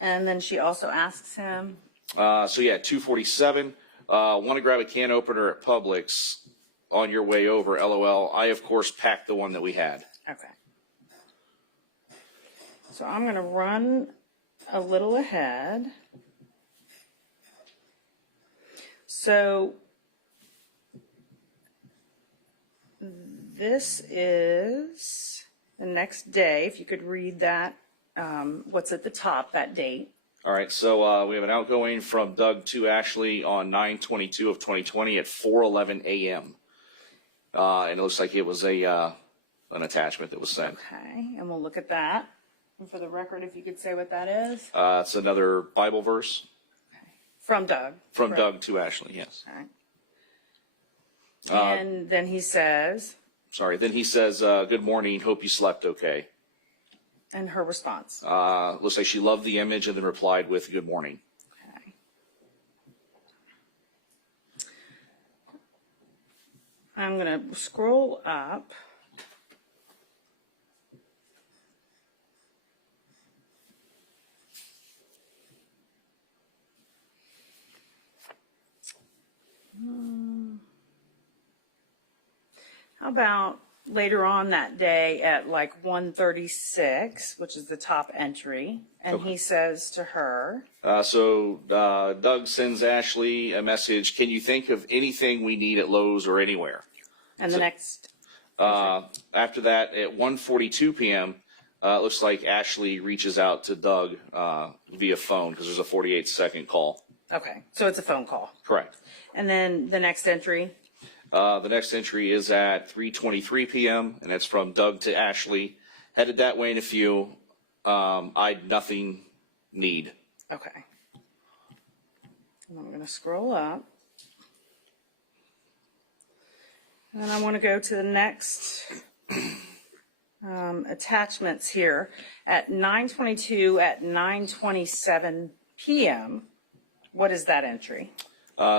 And then she also asks him? 2:47, "Want to grab a can opener at Publix on your way over, LOL. I, of course, packed the one that we had." Okay. So I'm going to run a little ahead. So this is the next day. If you could read that, what's at the top, that date. All right, so we have an outgoing from Doug to Ashley on 9/22 of 2020 at 4:11 a.m. And it looks like it was an attachment that was sent. Okay, and we'll look at that. And for the record, if you could say what that is? It's another Bible verse. From Doug. From correct. Doug to Ashley, yes. All right. And then he says? Then he says, "Good morning, hope you slept okay." And her response? Looks like she loved the image and then replied with, "Good morning." Okay. I'm going to scroll up. How about later on that day at like 1:36, which is the top entry, and he says to her, Doug sends Ashley a message. Can you think of anything we need at Lowe's or anywhere? and the next, After that, at 1:42 p.m., it looks like Ashley reaches out to Doug via phone because there's a 48-second call. okay, so it's a phone call. Correct. And then the next entry, The next entry is at 3:23 p.m., and it's from Doug to Ashley. Headed that way in a few. I'd nothing need. okay. And I'm going to scroll up. And then I want to go to the next attachments here. At 9:22, at 9:27 p.m., what is that entry?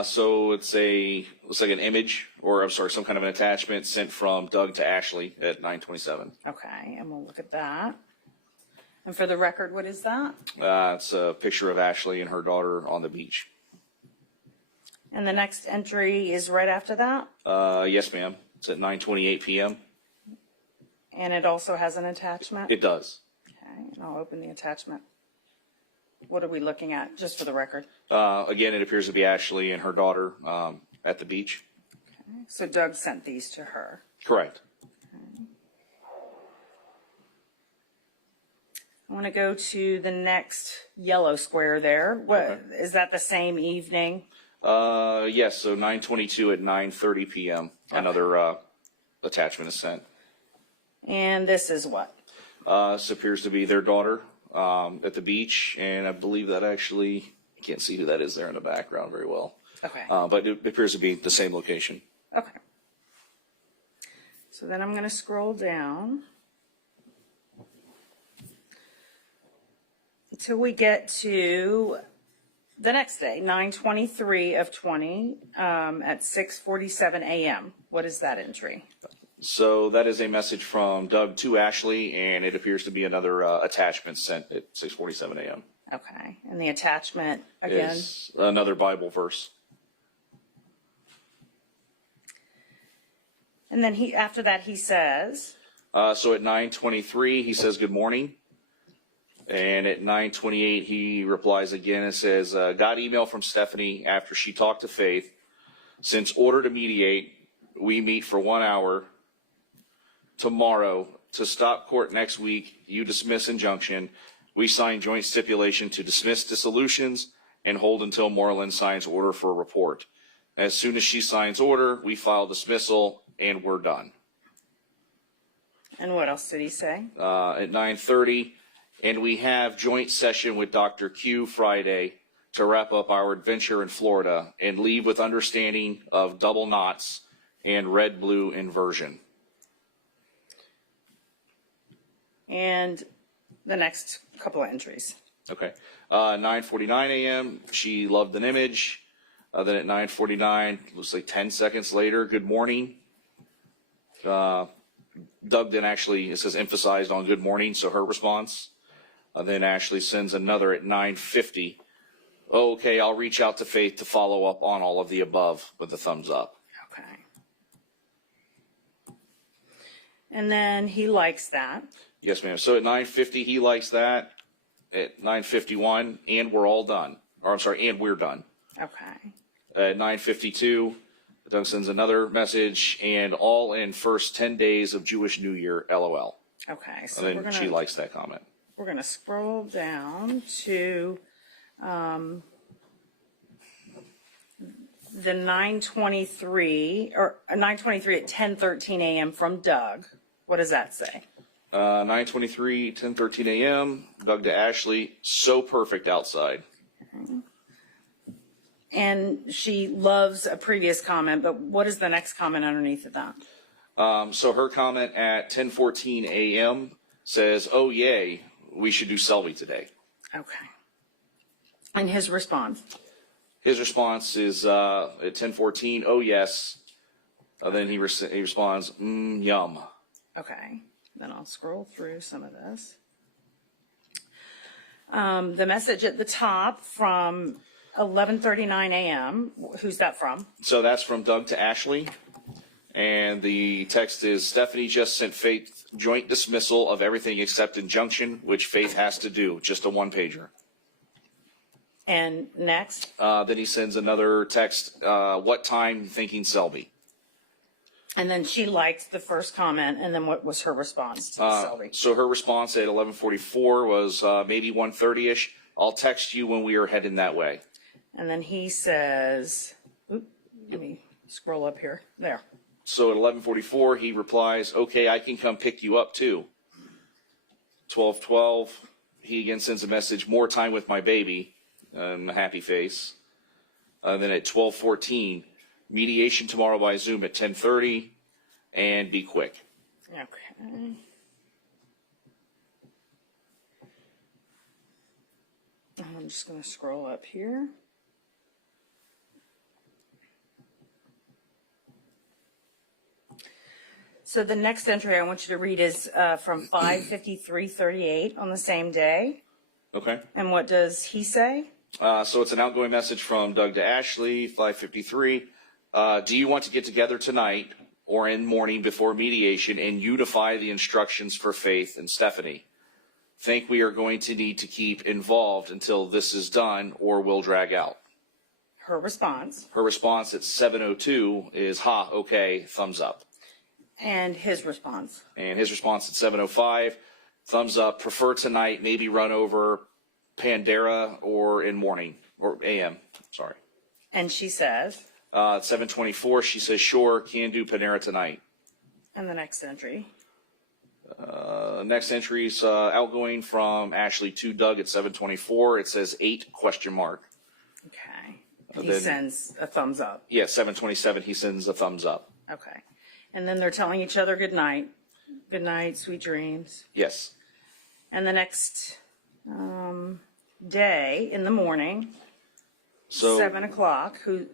So looks like an image, or I'm sorry, some kind of an attachment sent from Doug to Ashley at 9:27. Okay, and we'll look at that. And for the record, what is that? It's a picture of Ashley and her daughter on the beach. And the next entry is right after that? Yes, ma'am. It's at 9:28 p.m. And it also has an attachment? It does. Okay, and I'll open the attachment. What are we looking at, just for the record? Again, it appears to be Ashley and her daughter at the beach. Okay, so Doug sent these to her. Correct. I want to go to the next yellow square there. What, is that the same evening? Yes, so 9:22 at 9:30 p.m. Another attachment is sent. And this is what? This appears to be their daughter at the beach, and I believe that actually, I can't see who that is there in the background very well. Okay. But it appears to be the same location. Okay. So then I'm going to scroll down until we get to the next day, 9/23 of 20 at 6:47 a.m. What is that entry? So that is a message from Doug to Ashley, and it appears to be another attachment sent at 6:47 a.m. Okay. And the attachment, again? Is another Bible verse. And then after that, he says? So at 9:23, he says, good morning. And at 9:28, he replies again and says, got email from Stephanie after she talked to Faith. Since order to mediate, we meet for 1 hour tomorrow to stop court next week. You dismiss injunction. We sign joint stipulation to dismiss dissolutions and hold until Moreland signs order for a report. As soon as she signs order, we file dismissal and we're done. And what else did he say? At 9:30, and we have joint session with Dr. Q Friday to wrap up our adventure in Florida and leave with understanding of double knots and red-blue inversion. And the next couple of entries. Okay. 9:49 a.m., she loved an image. Then at 9:49, looks like 10 seconds later, good morning. Doug then actually, it says emphasized on good morning, so her response. Then Ashley sends another at 9:50. Okay, I'll reach out to Faith to follow up on all of the above with a thumbs up. Okay. And then he likes that. Yes, ma'am. So at 9:50, he likes that. At 9:51, and we're all done. Or I'm sorry, and we're done. Okay. At 9:52, Doug sends another message, and all in first 10 days of Jewish New Year, LOL. Okay. So And then she likes that comment. We're going to scroll down to the 9:23 or 9:23 at 10:13 a.m. from Doug. What does that say? 9:23, 10:13 a.m. Doug to Ashley. So perfect outside. Okay. And she loves a previous comment, but what is the next comment underneath of that? So her comment at 10:14 a.m. says, "Oh yay, we should do Selby today." Okay. And his response? His response is at 10:14, "Oh yes." Then he responds, "Yum." Okay. Then I'll scroll through some of this. The message at the top from 11:39 a.m. Who's that from? So that's from Doug to Ashley. And the text is, Stephanie just sent Faith joint dismissal of everything except injunction, which Faith has to do. Just a one-pager. And next? Then he sends another text, what time thinking Selby? And then she liked the first comment, and then what was her response to Selby? So her response at 11:44 was maybe 1:30ish. I'll text you when we are heading that way. And then he says, let me scroll up here. There. So at 11:44, he replies, okay, I can come pick you up too. 12:12, he again sends a message, more time with my baby, a happy face. Then at 12:14, mediation tomorrow by Zoom at 10:30, and be quick. Okay. I'm just going to scroll up here. So the next entry I want you to read is from 5:53:38 on the same day. Okay. And what does he say? So it's an outgoing message from Doug to Ashley, 5:53. Do you want to get together tonight or in morning before mediation and unify the instructions for Faith and Stephanie? Think we are going to need to keep involved until this is done or will drag out. Her response. Her response at 7:02 is, ha, okay, thumbs up. And his response. And his response at 7:05, thumbs up, prefer tonight, maybe run over Pandera or in morning, or AM, sorry. And she says? At 7:24, she says, sure, can do Panera tonight. And the next entry? Next entry is outgoing from Ashley to Doug at 7:24. It says 8 question mark. Okay. He sends a thumbs up. Yeah, 7:27, he sends a thumbs up. Okay. And then they're telling each other good night. Good night, sweet dreams. Yes. And the next day in the morning, So 7 o'clock, who,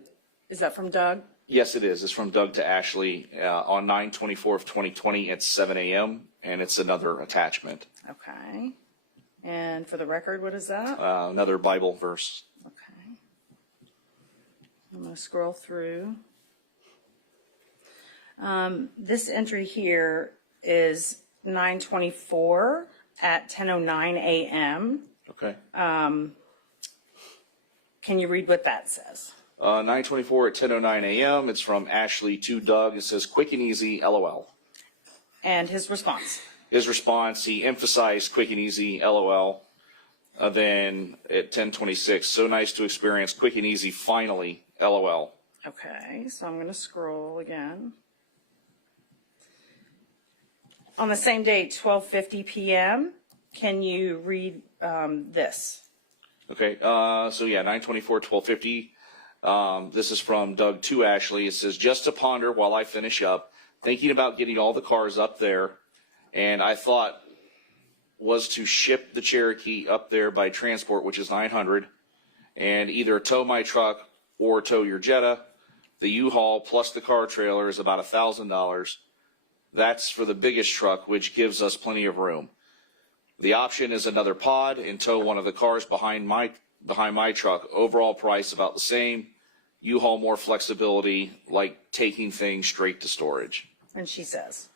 is that from Doug? yes, it is. It's from Doug to Ashley on 9/24 of 2020 at 7 a.m. and it's another attachment. Okay. And for the record, what is that? Another Bible verse. Okay. I'm going to scroll through. This entry here is 9/24 at 10:09 a.m. Okay. Can you read what that says? 9:24 at 10:09 a.m. It's from Ashley to Doug. It says, quick and easy, LOL. And his response? His response, he emphasized quick and easy, LOL. Then at 10:26, so nice to experience quick and easy, finally, LOL. Okay, so I'm going to scroll again. On the same day, 12:50 p.m., can you read this? Okay, so yeah, 9:24, 12:50. This is from Doug to Ashley. It says, just to ponder while I finish up, thinking about getting all the cars up there, and I thought was to ship the Cherokee up there by transport, which is $900, and either tow my truck or tow your Jetta. The U-Haul plus the car trailer is about $1,000. That's for the biggest truck, which gives us plenty of room. The option is another pod and tow one of the cars behind my truck. Overall price about the same. U-Haul more flexibility, like taking things straight to storage. And she says?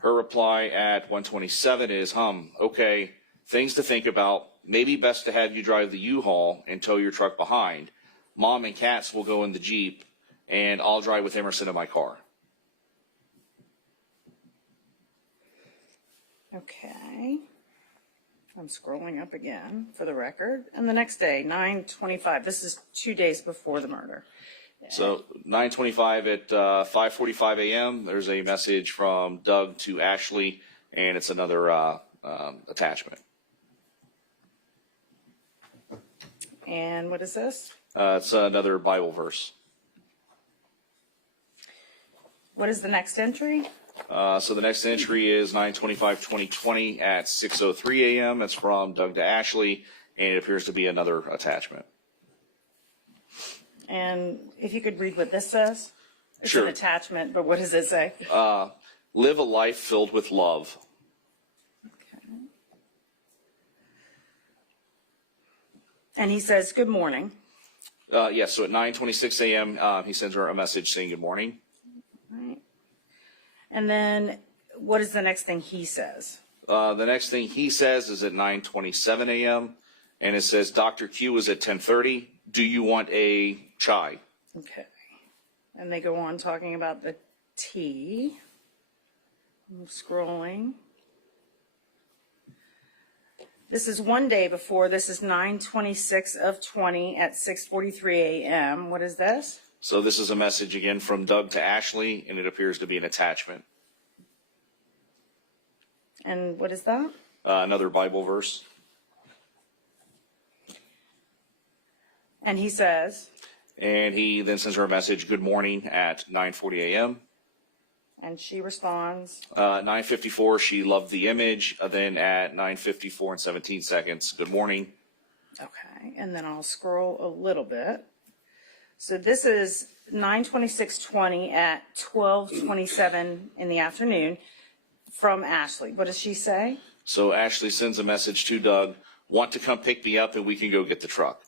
Her reply at 1:27 is, okay, things to think about. Maybe best to have you drive the U-Haul and tow your truck behind. Mom and Cats will go in the Jeep, and I'll drive with Emerson in my car. Okay. I'm scrolling up again for the record. And the next day, 9/25. This is 2 days before the murder. So 9:25 at 5:45 a.m. There's a message from Doug to Ashley, and it's another attachment. And what is this? It's another Bible verse. What is the next entry? So the next entry is 9/25/2020 at 6:03 a.m. It's from Doug to Ashley, and it appears to be another attachment. And if you could read what this says? It's Sure. an attachment, but what does it say? Live a life filled with love. Okay. And he says, good morning. Yes, so at 9:26 a.m., he sends her a message saying good morning. Right. And then what is the next thing he says? The next thing he says is at 9:27 a.m. and it says Dr. Q is at 10:30. Do you want a chai? Okay. And they go on talking about the tea. I'm scrolling. This is one day before. This is 9/26 of 20 at 6:43 a.m. What is this? So this is a message again from Doug to Ashley, and it appears to be an attachment. And what is that? Another Bible verse. And he says? And he then sends her a message, good morning, at 9:40 a.m. And she responds? 9:54, she loved the image. Then at 9:54 and 17 seconds, good morning. Okay, and then I'll scroll a little bit. So this is 9:26:20 at 12:27 in the afternoon from Ashley. What does she say? So Ashley sends a message to Doug, want to come pick me up and we can go get the truck.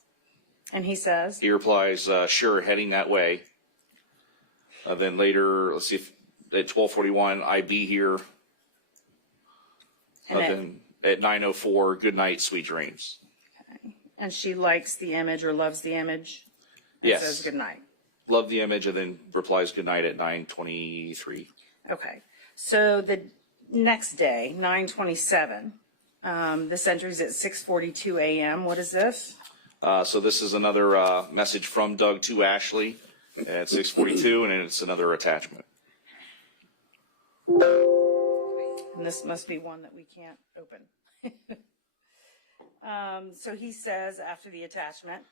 And he says? He replies, sure, heading that way. Then later, let's see if at 12:41, I be here. And then at 9:04, good night, sweet dreams. Okay. And she likes the image or loves the image? And Yes. says good night. Love the image, and then replies good night at 9:23. Okay. So the next day, 9:27, this entry's at 6:42 a.m. What is this? So this is another message from Doug to Ashley at 6:42, and it's another attachment. And this must be one that we can't open. So he says after the attachment.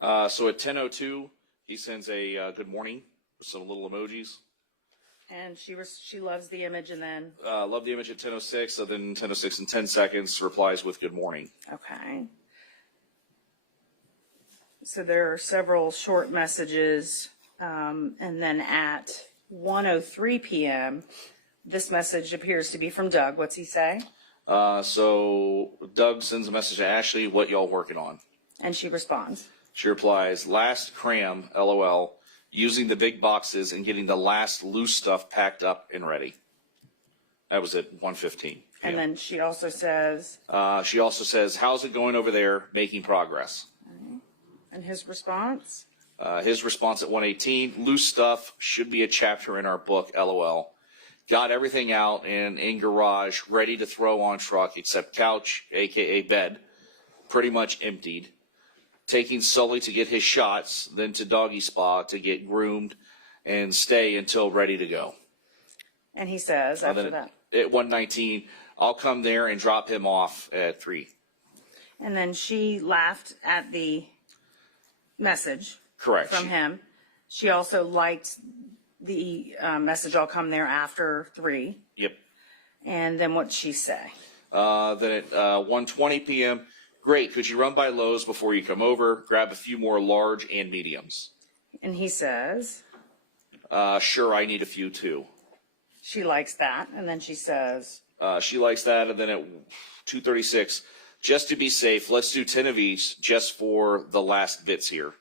So at 10:02, he sends a good morning with some little emojis. And she loves the image, and then? Love the image at 10:06, so then 10:06 and 10 seconds replies with good morning. Okay. So there are several short messages, and then at 1:03 p.m., this message appears to be from Doug. What's he say? So Doug sends a message to Ashley, what y'all working on? And she responds. She replies, last cram, LOL, using the big boxes and getting the last loose stuff packed up and ready. That was at 1:15. And then she also says? How's it going over there, making progress? And his response? His response at 1:18, loose stuff, should be a chapter in our book, LOL. Got everything out and in garage, ready to throw on truck, except couch, aka bed, pretty much emptied. Taking Sully to get his shots, then to doggy spa to get groomed and stay until ready to go. And he says after that? At 1:19, I'll come there and drop him off at 3. And then she laughed at the message. Correct. From him. She also liked the message, I'll come there after 3. Yep. And then what'd she say? Then at 1:20 p.m., great, could you run by Lowe's before you come over, grab a few more large and mediums? And he says? Sure, I need a few too. She likes that. And then she says? She likes that. And then at 2:36, just to be safe, let's do 10 of each just for the last bits here.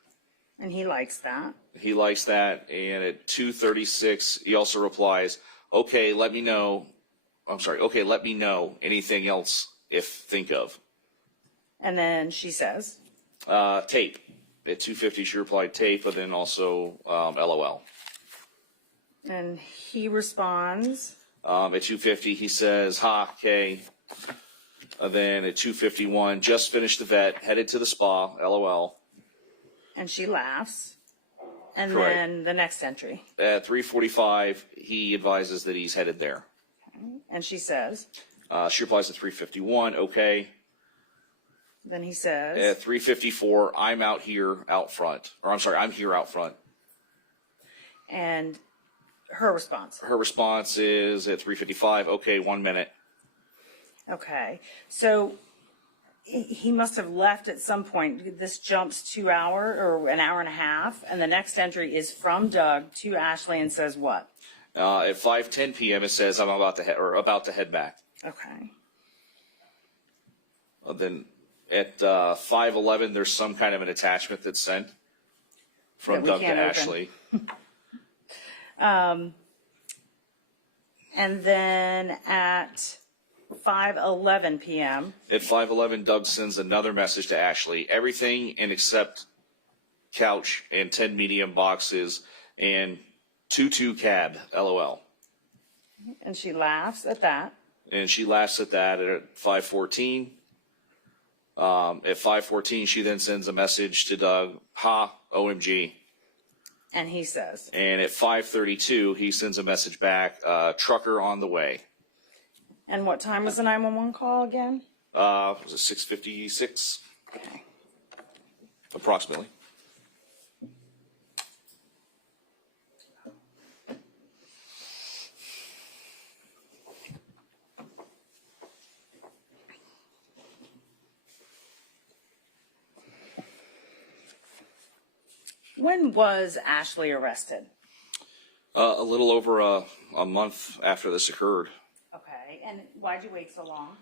And he likes that. He likes that. And at 2:36, he also replies, okay, let me know anything else if think of. And then she says? Tape. At 2:50, she replied tape, but then also LOL. And he responds? At 2:50, he says, ha, okay. Then at 2:51, just finished the vet, headed to the spa, LOL. And she laughs. And Correct. then the next entry. At 3:45, he advises that he's headed there. Okay. And she says? She replies at 3:51, okay. Then he says? At 3:54, I'm here out front. And her response? Her response is at 3:55, okay, 1 minute. Okay. So he must have left at some point. This jumps 2 hours or an hour and a half. And the next entry is from Doug to Ashley and says what? At 5:10 p.m., it says I'm about to head back. Okay. Then at 5:11, there's some kind of an attachment that's sent from Doug to Ashley. And then at 5:11 p.m. At 5:11, Doug sends another message to Ashley. Everything and except couch and 10 medium boxes and 22 cab, LOL. And she laughs at that. And she laughs at that at 5:14. At 5:14, she then sends a message to Doug, ha, OMG. And he says. And at 5:32, he sends a message back, trucker on the way. And what time was the 911 call again? Was it 6:56? Okay. Approximately. When was Ashley arrested? A little over a month after this occurred. Okay, and why'd you wait so long?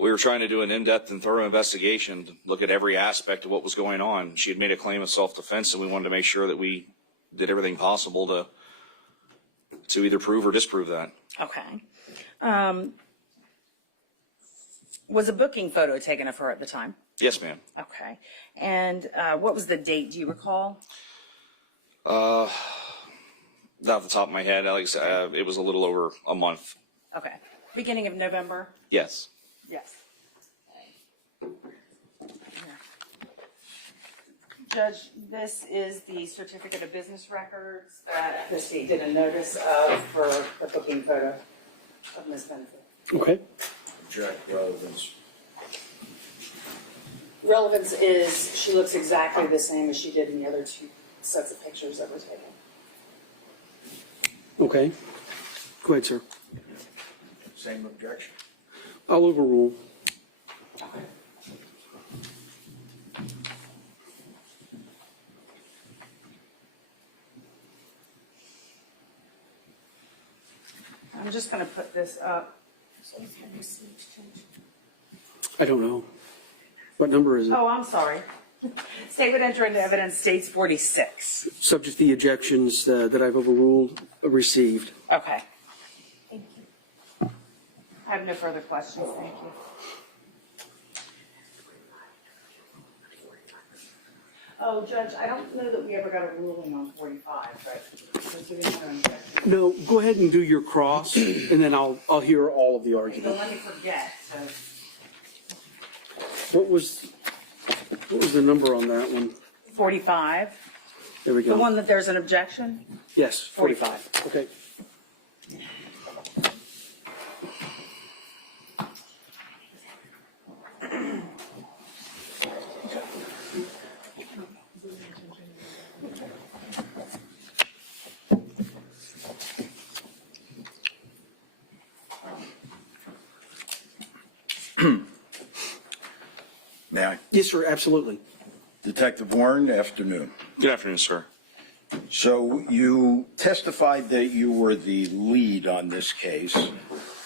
We were trying to do an in-depth and thorough investigation, to look at every aspect of what was going on. She had made a claim of self-defense, and we wanted to make sure that we did everything possible to either prove or disprove that. Okay. Was a booking photo taken of her at the time? Yes, ma'am. Okay. And what was the date? Do you recall? Not off the top of my head, like I said, it was a little over a month. Okay. Beginning of November? Yes. Yes. Judge, this is the certificate of business records that the state did a notice of for the booking photo of Ms. Benefield. Okay. Object relevance. Relevance is she looks exactly the same as she did in the other two sets of pictures that were taken. Okay. Go ahead, sir. Same objection. I'll overrule. I'm just going to put this up. I don't know. What number is it? Oh, I'm sorry. State would enter into evidence states 46. Subject to the objections that I've overruled, received. Okay. Thank you. I have no further questions. Thank you. Oh, Judge, I don't know that we ever got a ruling on 45, but since we didn't have an objection. No, go ahead and do your cross, and then I'll hear all of the Don't argument. let me forget. What was the number on that one? 45. There we go. The one that there's an objection? Yes, 45. Okay. May I? Yes, sir, absolutely. Detective Warren, afternoon. Good afternoon, sir. So you testified that you were the lead on this case,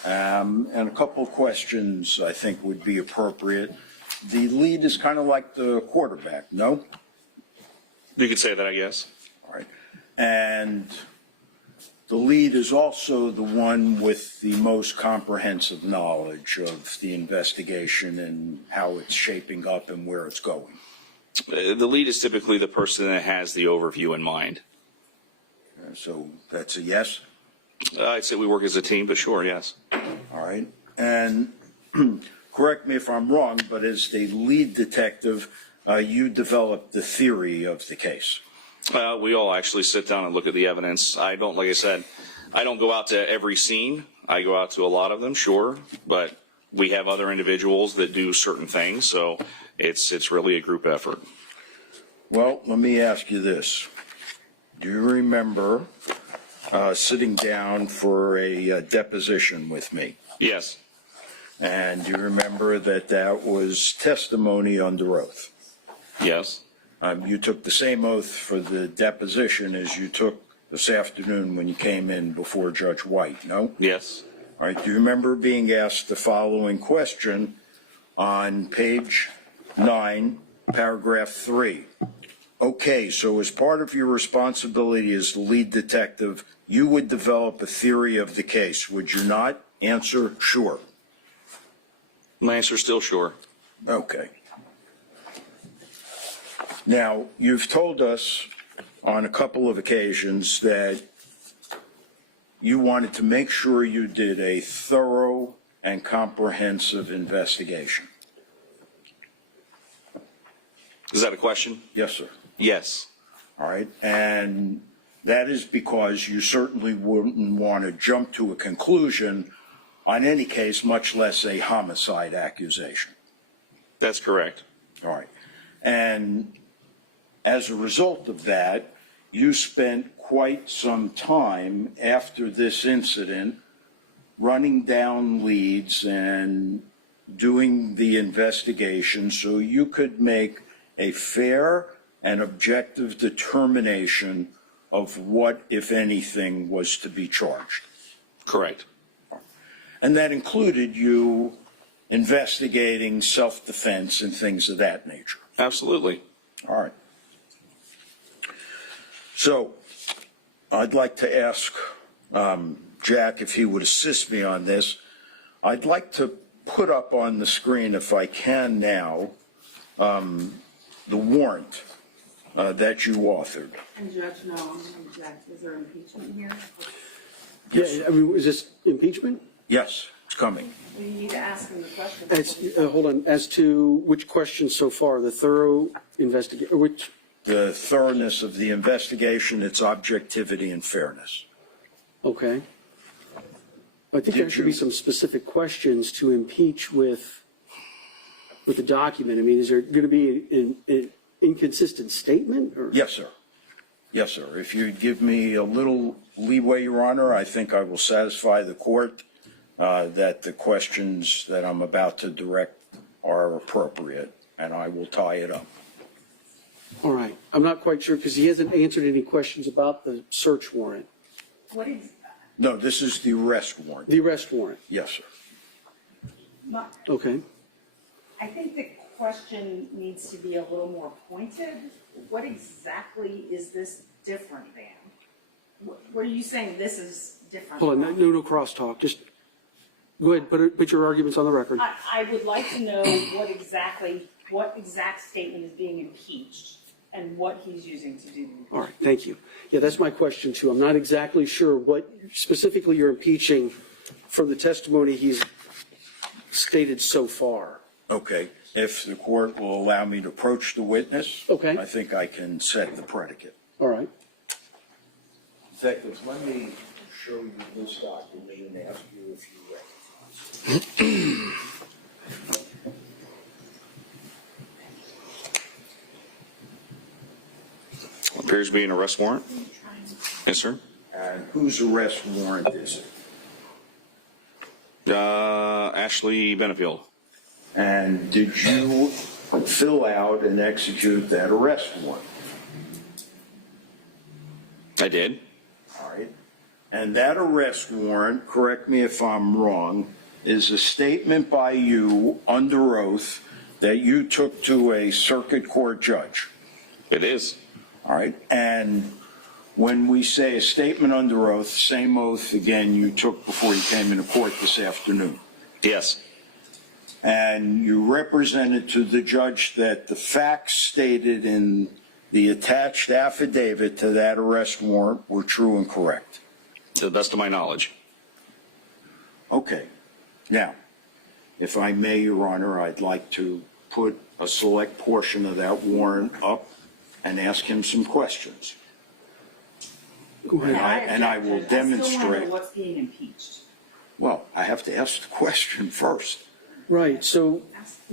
and a couple of questions I think would be appropriate. The lead is kind of like the quarterback, no? You could say that, I guess. All right. And the lead is also the one with the most comprehensive knowledge of the investigation and how it's shaping up and where it's going. The lead is typically the person that has the overview in mind. So that's a yes? I'd say we work as a team, but sure, yes. All right. And correct me if I'm wrong, but as the lead detective, you developed the theory of the case. We all actually sit down and look at the evidence. I don't, like I said, I don't go out to every scene. I go out to a lot of them, sure, but we have other individuals that do certain things, so it's really a group effort. Well, let me ask you this. Do you remember sitting down for a deposition with me? Yes. And do you remember that was testimony under oath? Yes. You took the same oath for the deposition as you took this afternoon when you came in before Judge White, no? Yes. All right. Do you remember being asked the following question on page 9, paragraph 3? Okay, so as part of your responsibility as the lead detective, you would develop a theory of the case, would you not? Answer, sure. My answer is still sure. Okay. Now, you've told us on a couple of occasions that you wanted to make sure you did a thorough and comprehensive investigation. Is that a question? Yes, sir. Yes. All right. And that is because you certainly wouldn't want to jump to a conclusion on any case, much less a homicide accusation. That's correct. All right. And as a result of that, you spent quite some time after this incident running down leads and doing the investigation so you could make a fair and objective determination of what, if anything, was to be charged. Correct. And that included you investigating self-defense and things of that nature. Absolutely. All right. So I'd like to ask Jack if he would assist me on this. I'd like to put up on the screen, if I can now, the warrant that you authored. And Judge, no, I'm going to object. Is there impeachment here? Yeah, I mean, is this impeachment? Yes, it's coming. We need to ask him the question. Hold on, as to which questions so far, the thorough investigation, which? The thoroughness of the investigation, its objectivity and fairness. Okay. I think there should be some specific questions to impeach with the document. I mean, is there going to be an inconsistent statement? Or? Yes, sir. Yes, sir. If you'd give me a little leeway, Your Honor, I think I will satisfy the court that the questions that I'm about to direct are appropriate, and I will tie it up. All right. I'm not quite sure because he hasn't answered any questions about the search warrant. What is, No, this is the arrest warrant. The arrest warrant. Yes, sir. Okay. I think the question needs to be a little more pointed. What exactly is this different than? What are you saying this is different Hold on. from? No crosstalk. Just go ahead. Put your arguments on the record. I would like to know what exact statement is being impeached and what he's using to do. All right. Thank you. Yeah, that's my question too. I'm not exactly sure what specifically you're impeaching from the testimony he's stated so far. Okay. If the court will allow me to approach the witness, okay, I think I can set the predicate. All right. Detectives, let me show you this document and ask you if you recognize it. Appears to be an arrest warrant. Yes, sir. And whose arrest warrant is it? Ashley Benefield. And did you fill out and execute that arrest warrant? I did. All right. And that arrest warrant, correct me if I'm wrong, is a statement by you under oath that you took to a circuit court judge. It is. All right. And when we say a statement under oath, same oath again you took before you came into court this afternoon. Yes. And you represented to the judge that the facts stated in the attached affidavit to that arrest warrant were true and correct. To the best of my knowledge. Okay. Now, if I may, Your Honor, I'd like to put a select portion of that warrant up and ask him some questions. Go ahead. And I will demonstrate. I still wonder what's being impeached. Well, I have to ask the question first. Right. So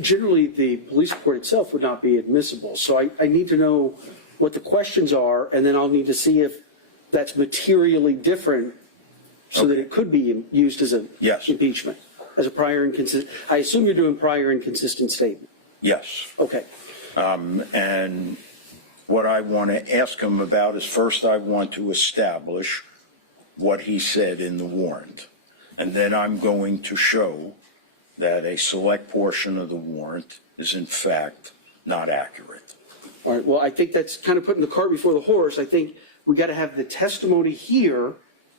generally the police report itself would not be admissible. So I need to know what the questions are, and then I'll need to see if that's materially different so that it could be used as a impeachment, as a prior inconsistent. I assume you're doing prior inconsistent statement. Yes. Okay. And what I want to ask him about is first I want to establish what he said in the warrant. And then I'm going to show that a select portion of the warrant is in fact not accurate. All right. Well, I think that's kind of putting the cart before the horse. I think we got to have the testimony here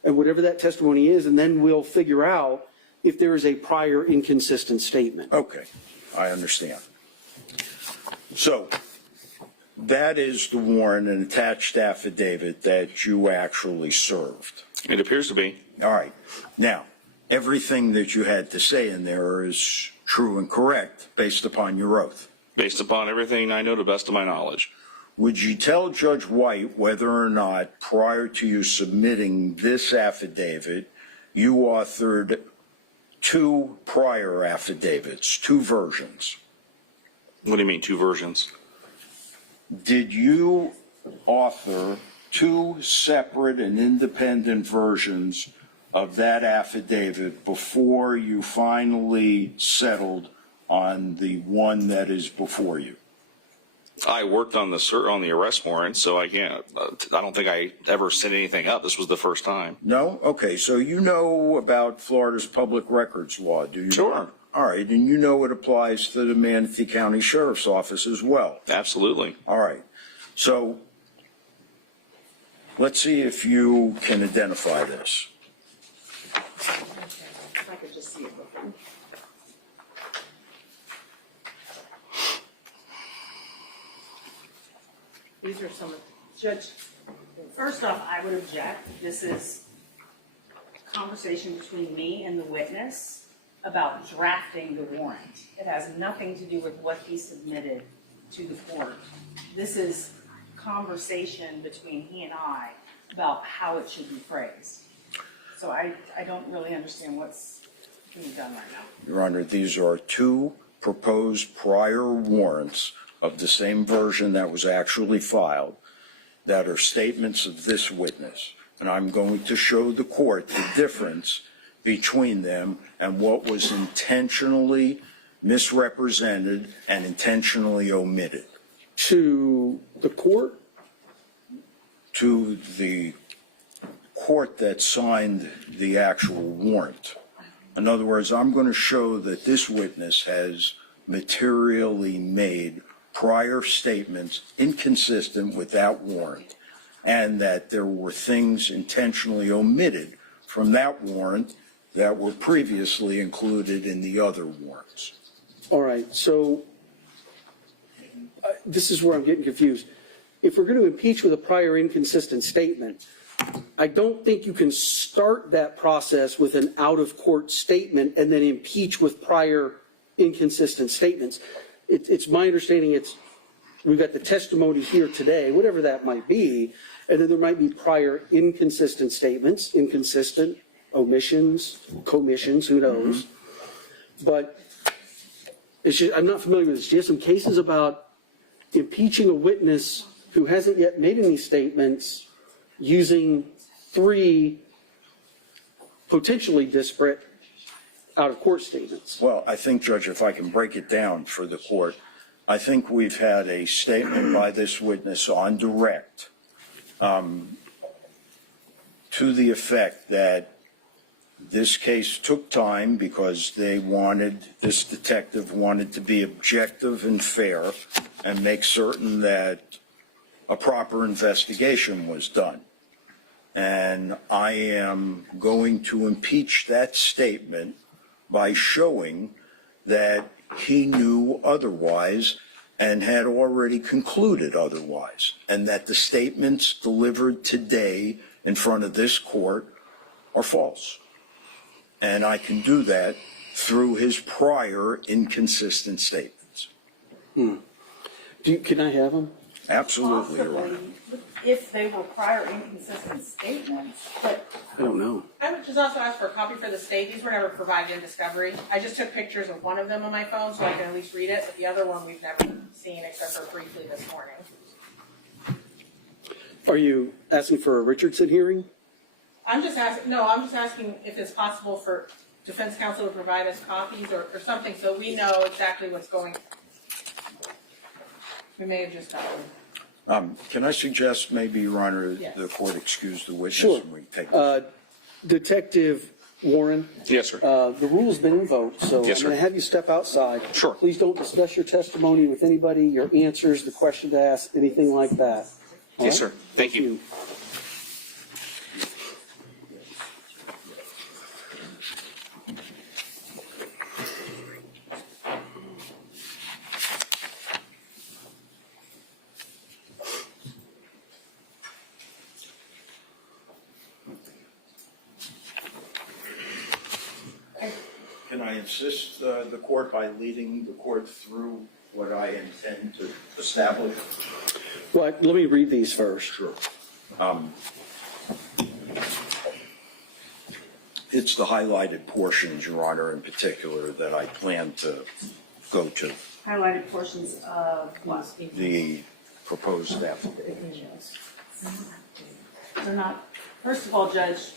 and whatever that testimony is, and then we'll figure out if there is a prior inconsistent statement. Okay, I understand. So that is the warrant and attached affidavit that you actually served. It appears to be. All right. Now, everything that you had to say in there is true and correct based upon your oath. Based upon everything I know to the best of my knowledge. Would you tell Judge White whether or not, prior to you submitting this affidavit, you authored 2 prior affidavits, 2 versions? What do you mean, 2 versions? Did you author 2 separate and independent versions of that affidavit before you finally settled on the one that is before you? I worked on the arrest warrant, so I don't think I ever sent anything up. This was the first time. No? Okay, so you know about Florida's public records law, do you? Sure. All right, and you know it applies to the Manatee County Sheriff's Office as well. Absolutely. All right, so let's see if you can identify this. If I could just see it before. These are some of, Judge, First off, I would object. This is a conversation between me and the witness about drafting the warrant. It has nothing to do with what he submitted to the court. This is conversation between he and I about how it should be phrased. So I don't really understand what's being done right now. Your Honor, these are 2 proposed prior warrants of the same version that was actually filed that are statements of this witness. And I'm going to show the court the difference between them and what was intentionally misrepresented and intentionally omitted. To the court? To the court that signed the actual warrant. In other words, I'm going to show that this witness has materially made prior statements inconsistent with that warrant, and that there were things intentionally omitted from that warrant that were previously included in the other warrants. All right, so this is where I'm getting confused. If we're going to impeach with a prior inconsistent statement, I don't think you can start that process with an out-of-court statement and then impeach with prior inconsistent statements. It's my understanding we've got the testimony here today, whatever that might be, and then there might be prior inconsistent statements, inconsistent omissions, commissions, who knows. But it's just, I'm not familiar with this. Do you have some cases about impeaching a witness who hasn't yet made any statements using 3 potentially disparate out-of-court statements? Well, I think, Judge, if I can break it down for the court, I think we've had a statement by this witness on direct to the effect that this case took time because this detective wanted to be objective and fair and make certain that a proper investigation was done. And I am going to impeach that statement by showing that he knew otherwise and had already concluded otherwise, and that the statements delivered today in front of this court are false. And I can do that through his prior inconsistent statements. Can I have them? Absolutely, Your Honor. If they were prior inconsistent statements, but I don't know. I would just also ask for a copy for the state. These were never provided in discovery. I just took pictures of one of them on my phone so I can at least read it, but the other one we've never seen except for briefly this morning. Are you asking for a Richardson hearing? I'm just asking if it's possible for defense counsel to provide us copies or something so we know exactly what's going on. We may have just gotten. Can I suggest maybe, Your Honor, Yes. the court excuse the witness? Sure. And we take Detective Warren? Yes, sir. The rule's been invoked, so Yes, I'm going to sir. have you step outside. Sure. Please don't discuss your testimony with anybody, your answers, the question to ask, anything like that. All Yes, right? sir. Thank you. I assist the court by leading the court through what I intend to establish? Well, let me read these first. Sure. It's the highlighted portions, Your Honor, in particular, that I plan to go to. Highlighted portions of what? The proposed affidavit. They're not, first of all, Judge,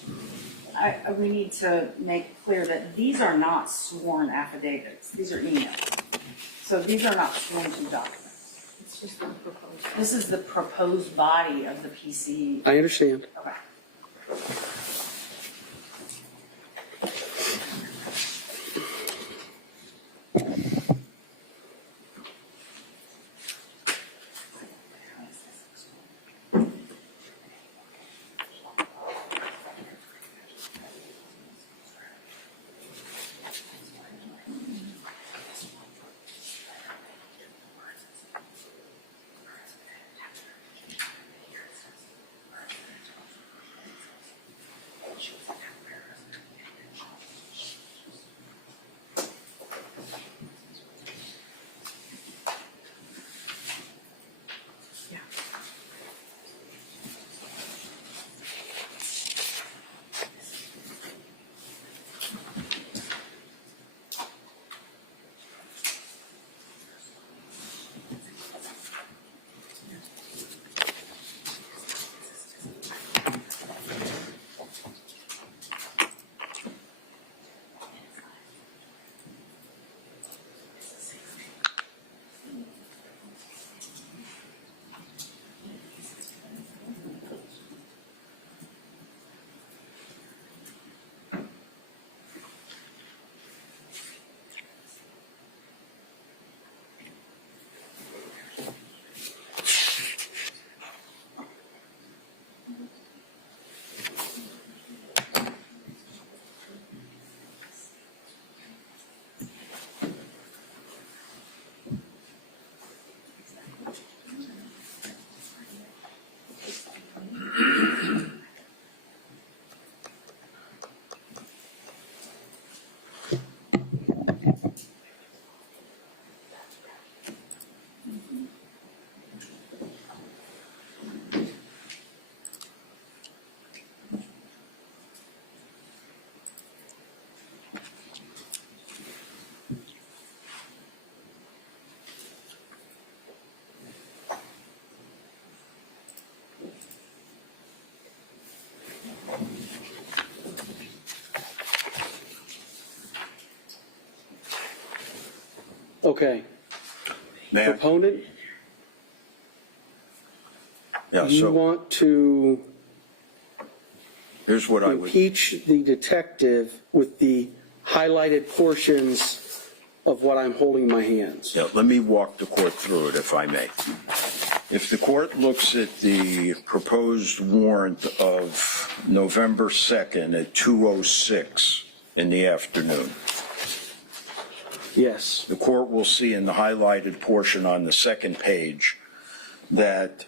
we need to make clear that these are not sworn affidavits. These are emails. So these are not sworn to documents. It's just the proposal. This is the proposed body of the PC. I understand. Okay. Okay. May I? Proponent, Yeah, you so want to here's what I would. impeach the detective with the highlighted portions of what I'm holding in my hands. Yeah, let me walk the court through it, if I may. If the court looks at the proposed warrant of November 2nd at 2:06 in the afternoon, Yes. the court will see in the highlighted portion on the second page that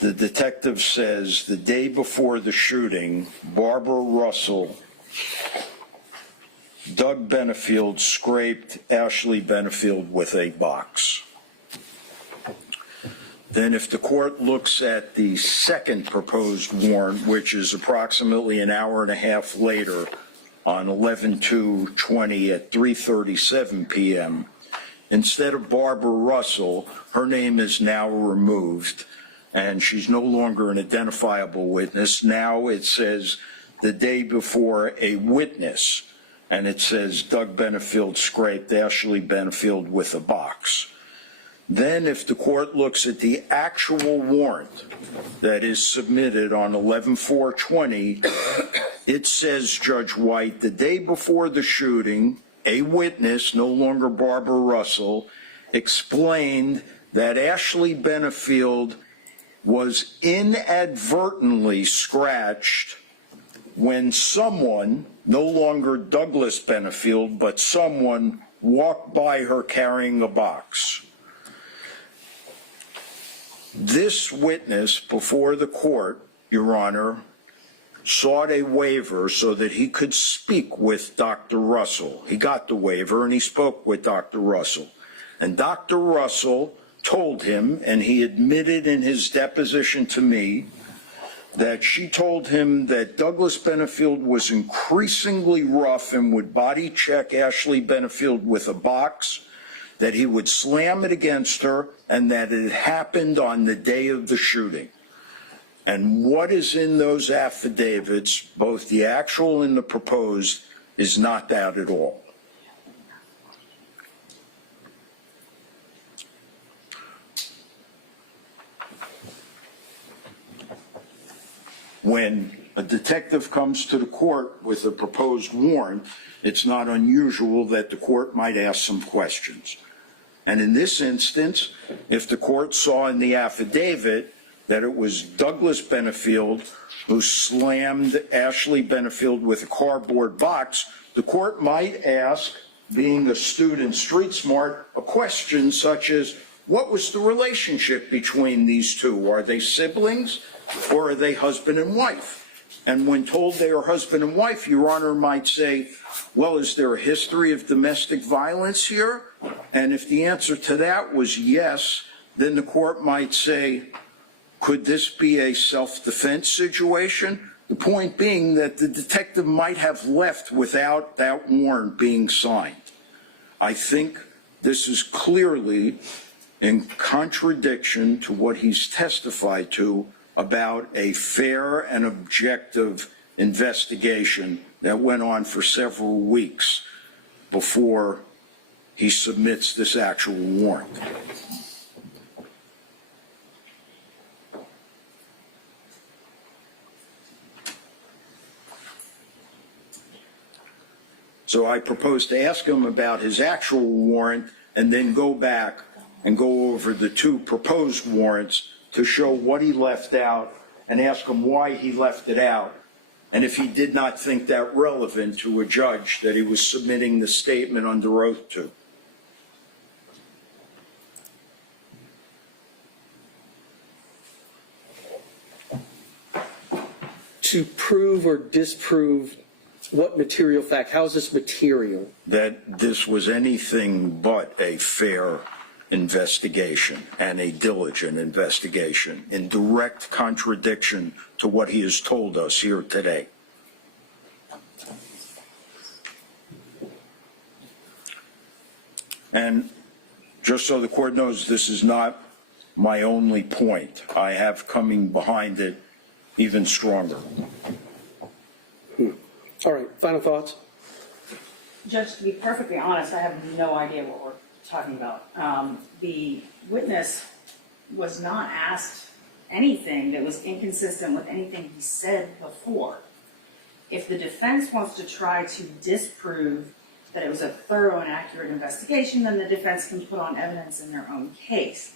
the detective says the day before the shooting, Barbara Russell, Doug Benefield scraped Ashley Benefield with a box. Then if the court looks at the second proposed warrant, which is approximately an hour and a half later on 11/2/20 at 3:37 p.m., instead of Barbara Russell, her name is now removed, and she's no longer an identifiable witness. Now it says the day before a witness, and it says Doug Benefield scraped Ashley Benefield with a box. Then if the court looks at the actual warrant that is submitted on 11/4/20, it says, Judge White, the day before the shooting, a witness, no longer Barbara Russell, explained that Ashley Benefield was inadvertently scratched when someone, no longer Douglas Benefield, but someone walked by her carrying a box. This witness before the court, Your Honor, sought a waiver so that he could speak with Dr. Russell. He got the waiver and he spoke with Dr. Russell. And Dr. Russell told him, and he admitted in his deposition to me, that she told him that Douglas Benefield was increasingly rough and would body check Ashley Benefield with a box, that he would slam it against her, and that it happened on the day of the shooting. And what is in those affidavits, both the actual and the proposed, is not that at all. When a detective comes to the court with a proposed warrant, it's not unusual that the court might ask some questions. And in this instance, if the court saw in the affidavit that it was Douglas Benefield who slammed Ashley Benefield with a cardboard box, the court might ask, being astute and street smart, a question such as, what was the relationship between these two? Are they siblings or are they husband and wife? And when told they are husband and wife, Your Honor might say, well, is there a history of domestic violence here? And if the answer to that was yes, then the court might say, could this be a self-defense situation? The point being that the detective might have left without that warrant being signed. I think this is clearly in contradiction to what he's testified to about a fair and objective investigation that went on for several weeks before he submits this actual warrant. So I propose to ask him about his actual warrant and then go back and go over the two proposed warrants to show what he left out and ask him why he left it out. And if he did not think that relevant to a judge that he was submitting the statement under oath to. To prove or disprove what material fact? How is this material? That this was anything but a fair investigation and a diligent investigation in direct contradiction to what he has told us here today. And just so the court knows, this is not my only point. I have coming behind it even stronger. All right, final thoughts? Judge, to be perfectly honest, I have no idea what we're talking about. The witness was not asked anything that was inconsistent with anything he said before. If the defense wants to try to disprove that it was a thorough and accurate investigation, then the defense can put on evidence in their own case.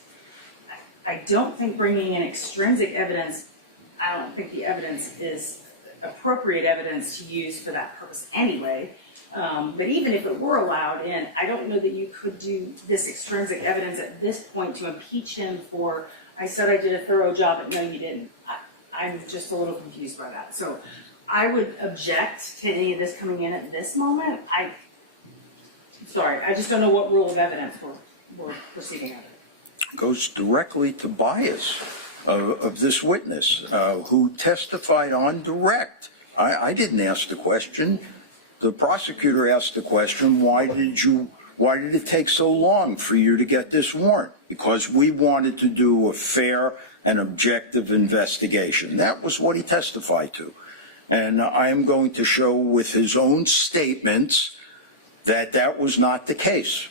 I don't think bringing in extrinsic evidence, I don't think the evidence is appropriate evidence to use for that purpose anyway. But even if it were allowed in, I don't know that you could do this extrinsic evidence at this point to impeach him for, I said I did a thorough job, but no, you didn't. I'm just a little confused by that. So I would object to any of this coming in at this moment. Sorry, I just don't know what rule of evidence we're proceeding under. Goes directly to bias of this witness who testified on direct. I didn't ask the question. The prosecutor asked the question, why did it take so long for you to get this warrant? Because we wanted to do a fair and objective investigation. That was what he testified to. And I am going to show with his own statements that that was not the case.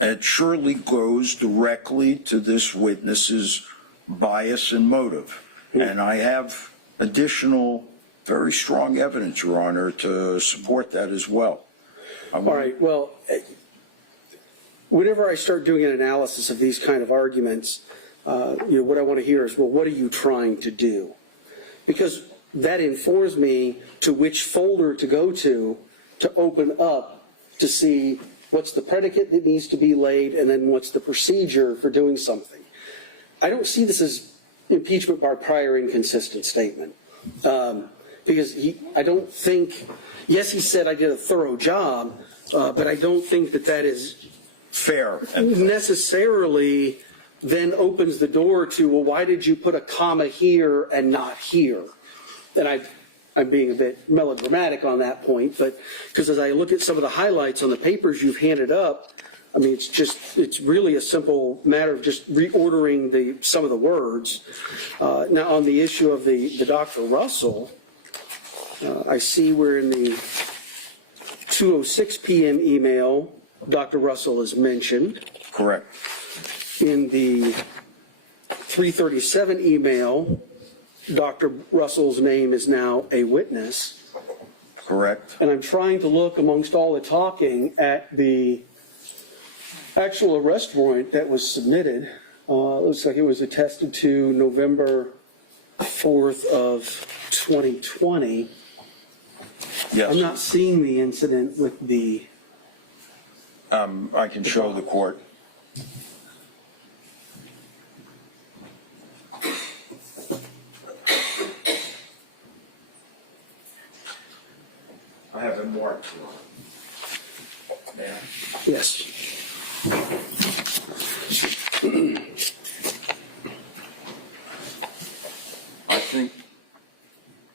It surely goes directly to this witness's bias and motive. And I have additional very strong evidence, Your Honor, to support that as well. All right, well, whenever I start doing an analysis of these kind of arguments, what I want to hear is, well, what are you trying to do? Because that informs me to which folder to go to open up to see what's the predicate that needs to be laid and then what's the procedure for doing something. I don't see this as impeachment by prior inconsistent statement. Because I don't think, yes, he said I did a thorough job, but I don't think that is fair. Necessarily then opens the door to, well, why did you put a comma here and not here? And I'm being a bit melodramatic on that point, but because as I look at some of the highlights on the papers you've handed up, I mean, it's really a simple matter of just reordering some of the words. Now, on the issue of the Dr. Russell, I see where in the 2:06 p.m. email, Dr. Russell is mentioned. Correct. In the 3:37 email, Dr. Russell's name is now a witness. Correct. And I'm trying to look amongst all the talking at the actual arrest warrant that was submitted. Looks like it was attested to November 4th of 2020. Yes. I'm not seeing the incident with the... I can show the court. I have it marked. Yeah. Yes.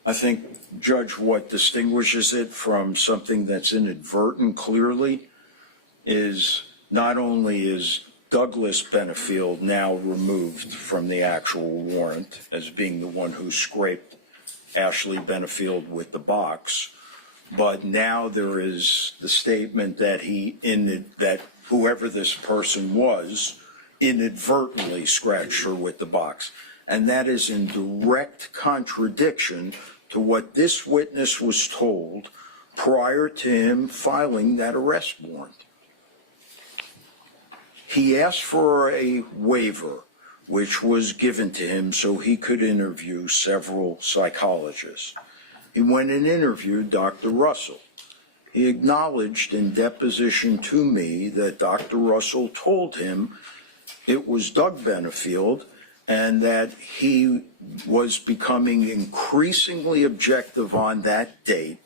I think, Judge, what distinguishes it from something that's inadvertent clearly is not only is Douglas Benefield now removed from the actual warrant as being the one who scraped Ashley Benefield with the box, but now there is the statement that that whoever this person was inadvertently scratched her with the box. And that is in direct contradiction to what this witness was told prior to him filing that arrest warrant. He asked for a waiver, which was given to him so he could interview several psychologists. He went and interviewed Dr. Russell. He acknowledged in deposition to me that Dr. Russell told him it was Doug Benefield and that he was becoming increasingly objective on that date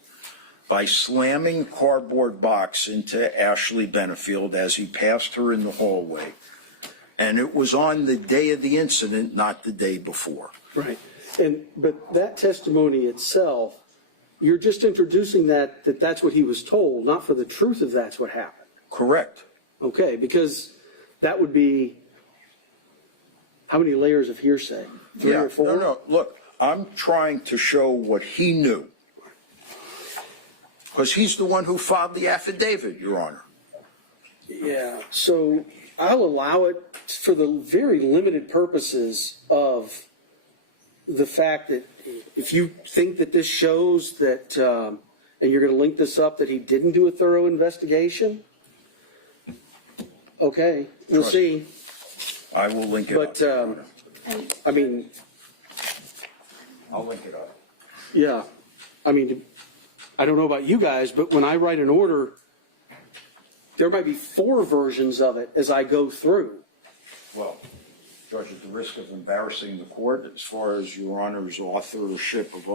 by slamming a cardboard box into Ashley Benefield as he passed her in the hallway. And it was on the day of the incident, not the day before. Right. But that testimony itself, you're just introducing that's what he was told, not for the truth of that's what happened. Correct. Okay, because that would be how many layers of hearsay? 3 or 4? No. Look, I'm trying to show what he knew. Because he's the one who filed the affidavit, Your Honor. Yeah, so I'll allow it for the very limited purposes of the fact that if you think that this shows that, and you're going to link this up, that he didn't do a thorough investigation, okay, we'll see. I will link it up. But, I mean, I'll link it up. yeah, I mean, I don't know about you guys, but when I write an order, there might be 4 versions of it as I go through. Well, Judge, at the risk of embarrassing the court, as far as Your Honor's authorship of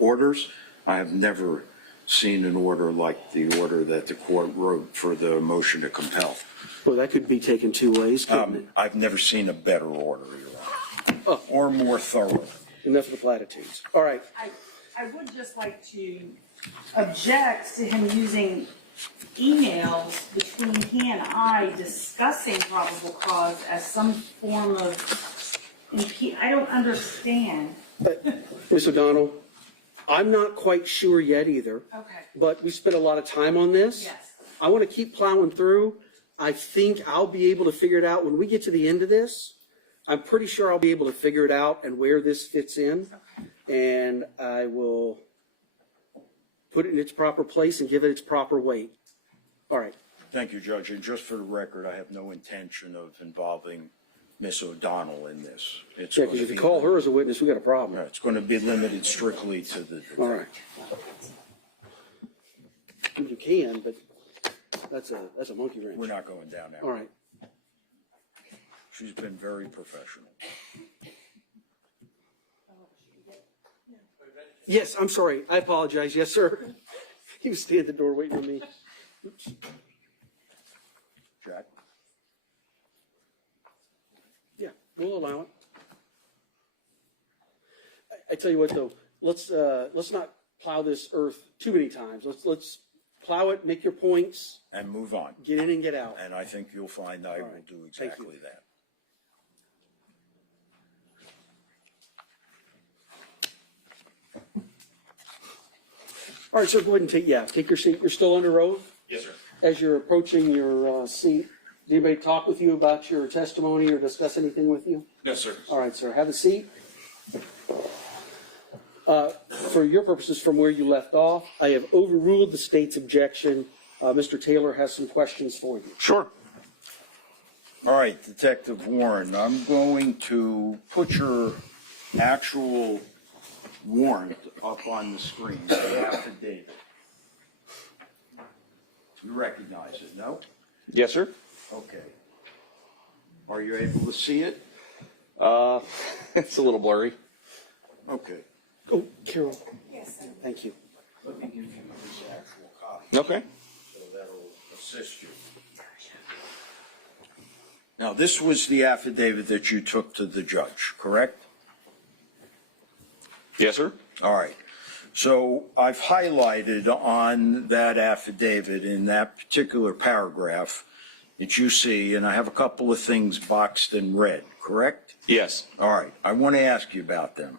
orders, I have never seen an order like the order that the court wrote for the motion to compel. Well, that could be taken 2 ways, couldn't it? I've never seen a better order, Your Honor, or more thorough. Enough of the platitudes. All right. I would just like to object to him using emails between he and I discussing probable cause as some form of I don't understand. Ms. O'Donnell, I'm not quite sure yet either. Okay. But we spent a lot of time on this. Yes. I want to keep plowing through. I think I'll be able to figure it out when we get to the end of this. I'm pretty sure I'll be able to figure it out and where this fits in. Okay. And I will put it in its proper place and give it its proper weight. All right. Thank you, Judge. And just for the record, I have no intention of involving Ms. O'Donnell in this. It's Yeah, because if you call her as a witness, we got a problem. It's going to be limited strictly to the. All right. You can, but that's a monkey wrench. We're not going down now. All right. She's been very professional. Yes, I'm sorry. I apologize. Yes, sir. He was standing at the door waiting on me. Oops. Jack? Yeah, we'll allow it. I tell you what, though, let's not plow this earth too many times. Let's plow it, make your points, And move on. get in and get out. And I think you'll find I will do Thank exactly you. that. All right, sir, go ahead and take your seat. You're still under oath? Yes, sir. As you're approaching your seat, did anybody talk with you about your testimony or discuss anything with you? No, sir. All right, sir, have a seat. For your purposes, from where you left off, I have overruled the state's objection. Mr. Taylor has some questions for you. Sure. All right, Detective Warren, I'm going to put your actual warrant up on the screen, the affidavit. You recognize it, no? Yes, sir. Okay. Are you able to see it? It's a little blurry. Okay. Oh, Carol. Yes, sir. Thank you. Let me give you this actual copy. Okay. So that'll assist you. Now, this was the affidavit that you took to the judge, correct? Yes, sir. All right. So I've highlighted on that affidavit in that particular paragraph that you see, and I have a couple of things boxed in red, correct? Yes. All right. I want to ask you about them.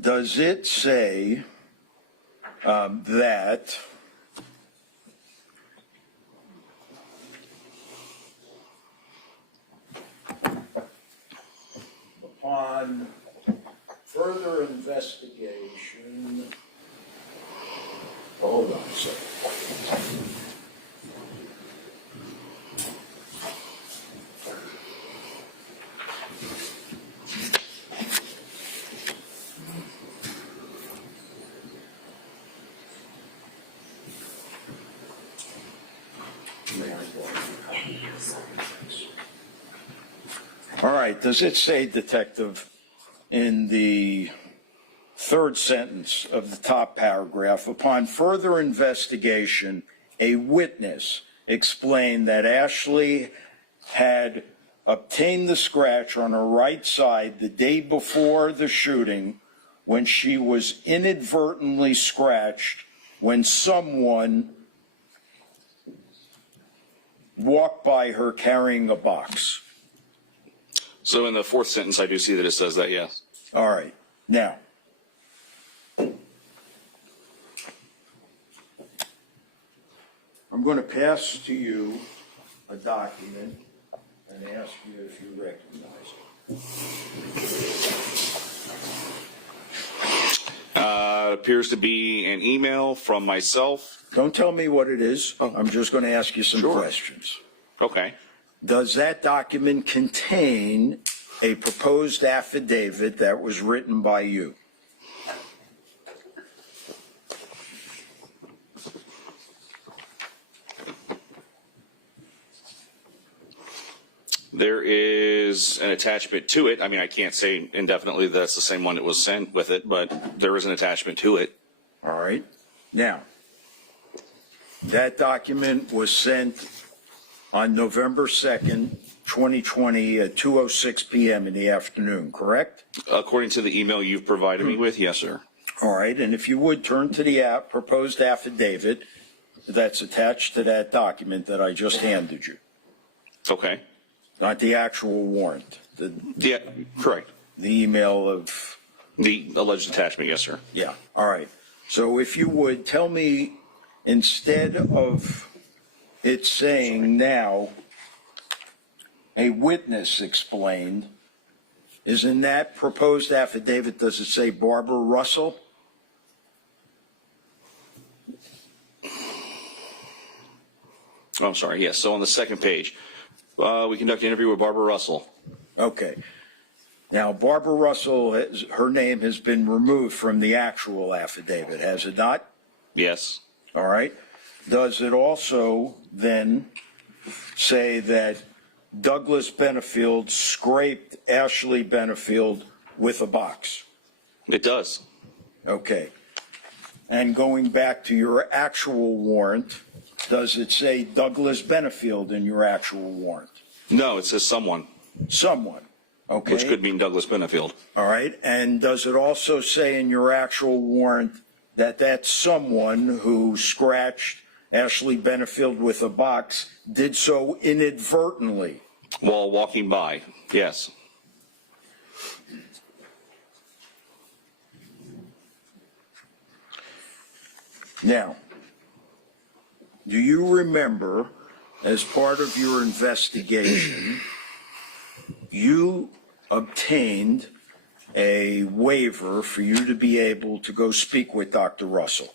Does it say that upon further investigation, hold on a second. All right, does it say, Detective, in the third sentence of the top paragraph, upon further investigation, a witness explained that Ashley had obtained the scratch on her right side the day before the shooting when she was inadvertently scratched when someone walked by her carrying a box? So in the fourth sentence, I do see that it says that, yes. All right. Now, I'm going to pass to you a document and ask you if you recognize it. It appears to be an email from myself. Don't tell me what it is. I'm just going to ask you some questions. Okay. Does that document contain a proposed affidavit that was written by you? There is an attachment to it. I mean, I can't say indefinitely that's the same one that was sent with it, but there is an attachment to it. All right. Now, that document was sent on November 2nd, 2020 at 2:06 p.m. in the afternoon, correct? According to the email you've provided me with, yes, sir. All right. And if you would turn to the proposed affidavit that's attached to that document that I just handed you. Okay. Not the actual warrant. Yeah, correct. The email of the alleged attachment, yes, sir. Yeah. All right. So if you would tell me, instead of it saying now, a witness explained, is in that proposed affidavit, does it say Barbara Russell? Oh, I'm sorry. Yes. So on the second page, we conduct an interview with Barbara Russell. Okay. Now, Barbara Russell, her name has been removed from the actual affidavit, has it not? Yes. All right. Does it also then say that Douglas Benefield scraped Ashley Benefield with a box? It does. Okay. And going back to your actual warrant, does it say Douglas Benefield in your actual warrant? No, it says someone. Someone. Okay. Which could mean Douglas Benefield. All right. And does it also say in your actual warrant that that someone who scratched Ashley Benefield with a box did so inadvertently? While walking by, yes. Now, do you remember, as part of your investigation, you obtained a waiver for you to be able to go speak with Dr. Russell?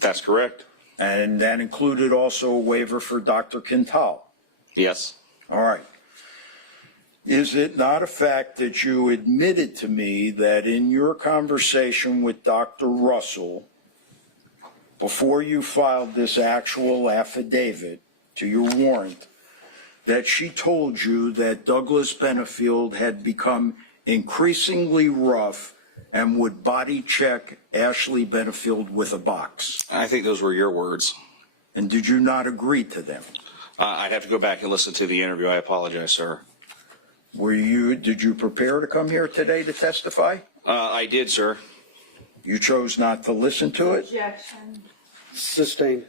That's correct. And that included also a waiver for Dr. Quintal? Yes. All right. Is it not a fact that you admitted to me that in your conversation with Dr. Russell, before you filed this actual affidavit to your warrant, that she told you that Douglas Benefield had become increasingly rough and would body check Ashley Benefield with a box? I think those were your words. And did you not agree to them? I'd have to go back and listen to the interview. I apologize, sir. Did you prepare to come here today to testify? I did, sir. You chose not to listen to it? Objection. Sustained.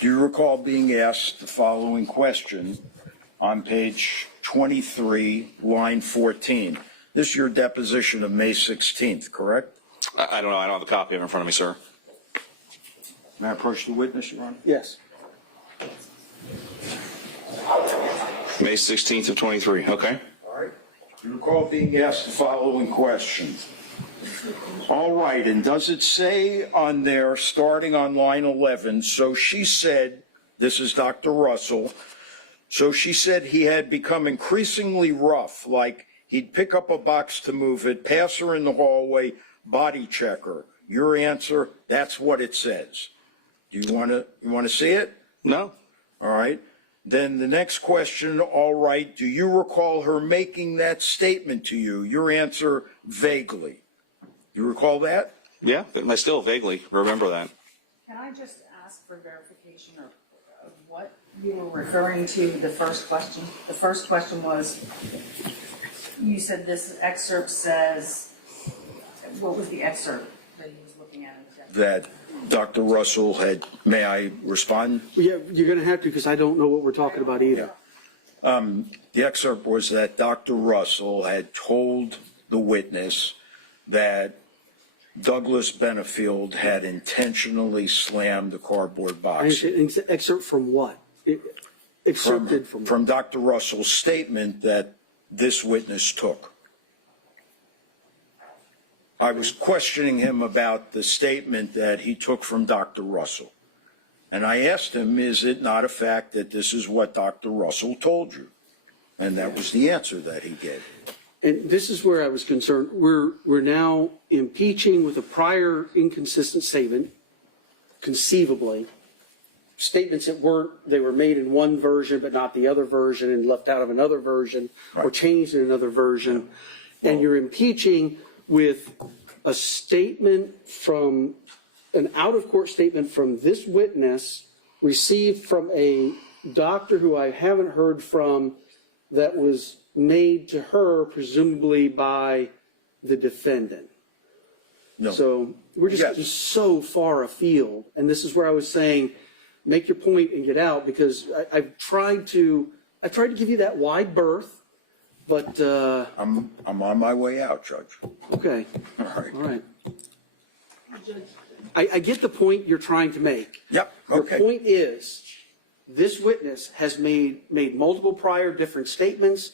Do you recall being asked the following question on page 23, line 14? This is your deposition of May 16th, correct? I don't know. I don't have a copy of it in front of me, sir. May I approach the witness, Your Honor? Yes. May 16th of 23. Okay. All right. Do you recall being asked the following question? All right, and does it say on there, starting on line 11, so she said, this is Dr. Russell, so she said he had become increasingly rough, like he'd pick up a box to move it, pass her in the hallway, body check her. Your answer, that's what it says. Do you want to see it? No. All right. Then the next question, all right, do you recall her making that statement to you? Your answer, vaguely. You recall that? Yeah, but I still vaguely remember that. Can I just ask for verification of what you were referring to the first question? The first question was, you said this excerpt says, what was the excerpt that he was looking at? That Dr. Russell had, may I respond? Yeah, you're going to have to because I don't know what we're talking about either. The excerpt was that Dr. Russell had told the witness that Douglas Benefield had intentionally slammed the cardboard box. Excerpt from what? Excerpted from From Dr. Russell's statement that this witness took. I was questioning him about the statement that he took from Dr. Russell. And I asked him, is it not a fact that this is what Dr. Russell told you? And that was the answer that he gave. And this is where I was concerned. We're now impeaching with a prior inconsistent statement, conceivably, statements that they were made in one version but not the other version and left out of another version or changed in another version. And you're impeaching with a statement from, an out-of-court statement from this witness received from a doctor who I haven't heard from that was made to her, presumably by the defendant. No. So we're just so far afield. And this is where I was saying, make your point and get out, because I've tried to give you that wide berth, but I'm on my way out, Judge. okay. All right. All right. I get the point you're trying to make. Yep. Okay. Your point is, this witness has made multiple prior different statements,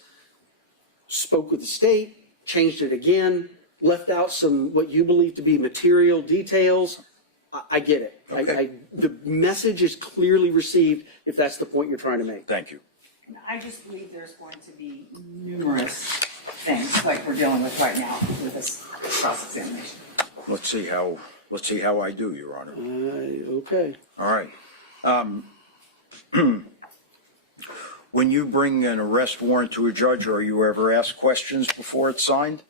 spoke with the state, changed it again, left out some what you believe to be material details. I get it. Okay. The message is clearly received if that's the point you're trying to make. Thank you. I just believe there's going to be numerous things like we're dealing with right now with this cross-examination. Let's see how I do, Your Honor. Okay. All right. When you bring an arrest warrant to a judge, are you ever asked questions before it's signed?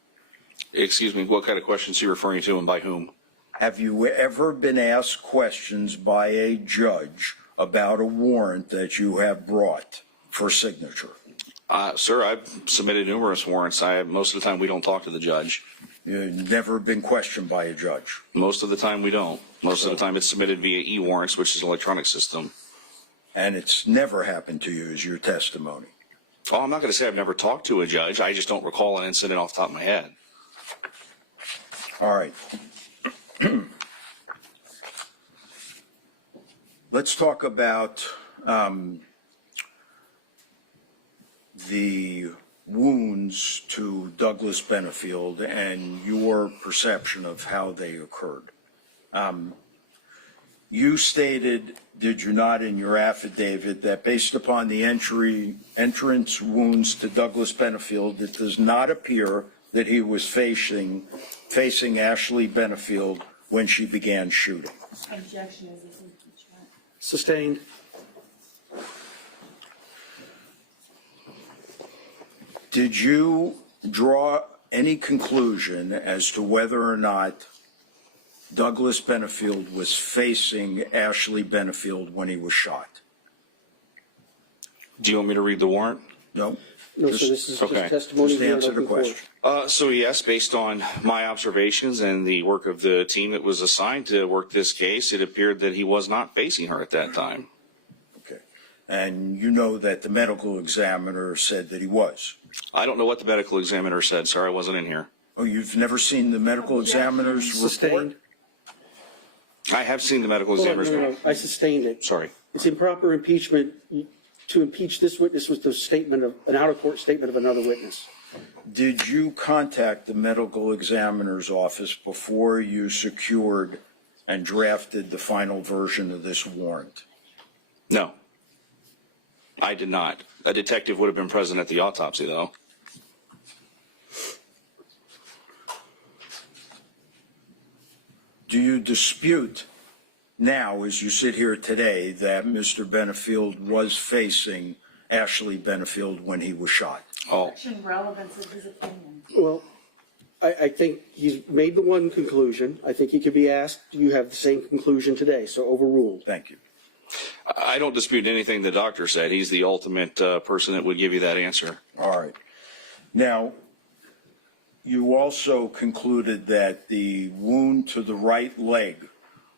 Excuse me, what kind of questions are you referring to and by whom? Have you ever been asked questions by a judge about a warrant that you have brought for signature? Sir, I've submitted numerous warrants. Most of the time, we don't talk to the judge. You've never been questioned by a judge? Most of the time, we don't. Most of the time, it's submitted via e-warrants, which is an electronic system. And it's never happened to you, is your testimony? Oh, I'm not going to say I've never talked to a judge. I just don't recall an incident off the top of my head. All right. Let's talk about the wounds to Douglas Benefield and your perception of how they occurred. You stated, did you not, in your affidavit, that based upon the entrance wounds to Douglas Benefield, it does not appear that he was facing Ashley Benefield when she began shooting? Objection is this impeachment. Sustained. Did you draw any conclusion as to whether or not Douglas Benefield was facing Ashley Benefield when he was shot? Do you want me to read the warrant? No. No, so this is just testimony. Just answer the question. So yes, based on my observations and the work of the team that was assigned to work this case, it appeared that he was not facing her at that time. Okay. And you know that the medical examiner said that he was? I don't know what the medical examiner said, sir. I wasn't in here. Oh, you've never seen the medical examiner's report? Sustained. I have seen the medical examiner's report. No, I sustained it. Sorry. It's improper impeachment. To impeach this witness was the statement of an out-of-court statement of another witness. Did you contact the medical examiner's office before you secured and drafted the final version of this warrant? No. I did not. A detective would have been present at the autopsy, though. Do you dispute now, as you sit here today, that Mr. Benefield was facing Ashley Benefield when he was shot? Oh. Relevance of his opinion. Well, I think he's made the one conclusion. I think he could be asked, do you have the same conclusion today? So overruled. Thank you. I don't dispute anything the doctor said. He's the ultimate person that would give you that answer. All right. Now, you also concluded that the wound to the right leg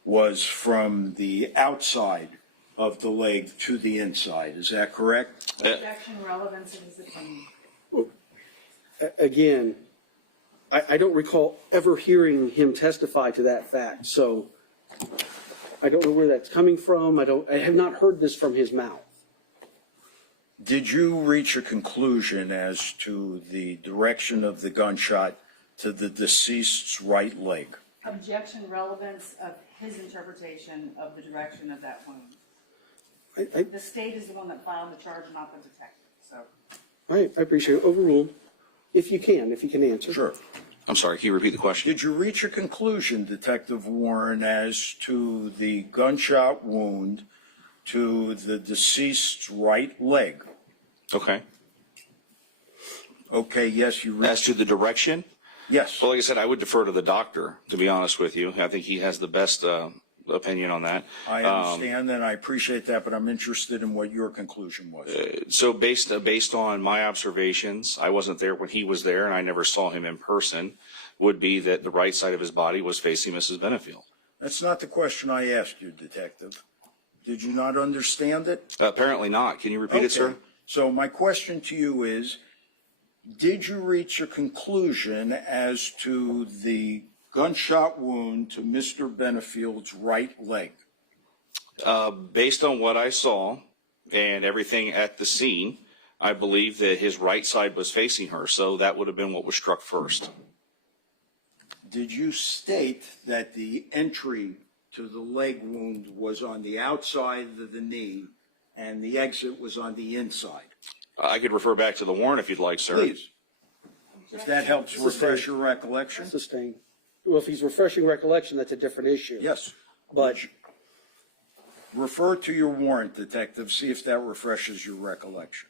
was from the outside of the leg to the inside. Is that correct? Objection, relevance of his opinion. Again, I don't recall ever hearing him testify to that fact. So I don't know where that's coming from. I have not heard this from his mouth. Did you reach a conclusion as to the direction of the gunshot to the deceased's right leg? Objection, relevance of his interpretation of the direction of that wound. The state is the one that filed the charge, not the detective. So. I appreciate it. Overruled. If you can answer. Sure. I'm sorry, can you repeat the question? Did you reach a conclusion, Detective Warren, as to the gunshot wound to the deceased's right leg? Okay. Okay, yes, you reached. As to the direction? Yes. Well, like I said, I would defer to the doctor, to be honest with you. I think he has the best opinion on that. I understand and I appreciate that, but I'm interested in what your conclusion was. So based on my observations, I wasn't there when he was there and I never saw him in person, would be that the right side of his body was facing Mrs. Benefield. That's not the question I asked you, Detective. Did you not understand it? Apparently not. Can you repeat it, sir? So my question to you is, did you reach a conclusion as to the gunshot wound to Mr. Benefield's right leg? Based on what I saw and everything at the scene, I believe that his right side was facing her, so that would have been what was struck first. Did you state that the entry to the leg wound was on the outside of the knee and the exit was on the inside? I could refer back to the warrant if you'd like, sir. Please. If that helps refresh your recollection. Sustained. Well, if he's refreshing recollection, that's a different issue. Yes. But refer to your warrant, Detective, see if that refreshes your recollection.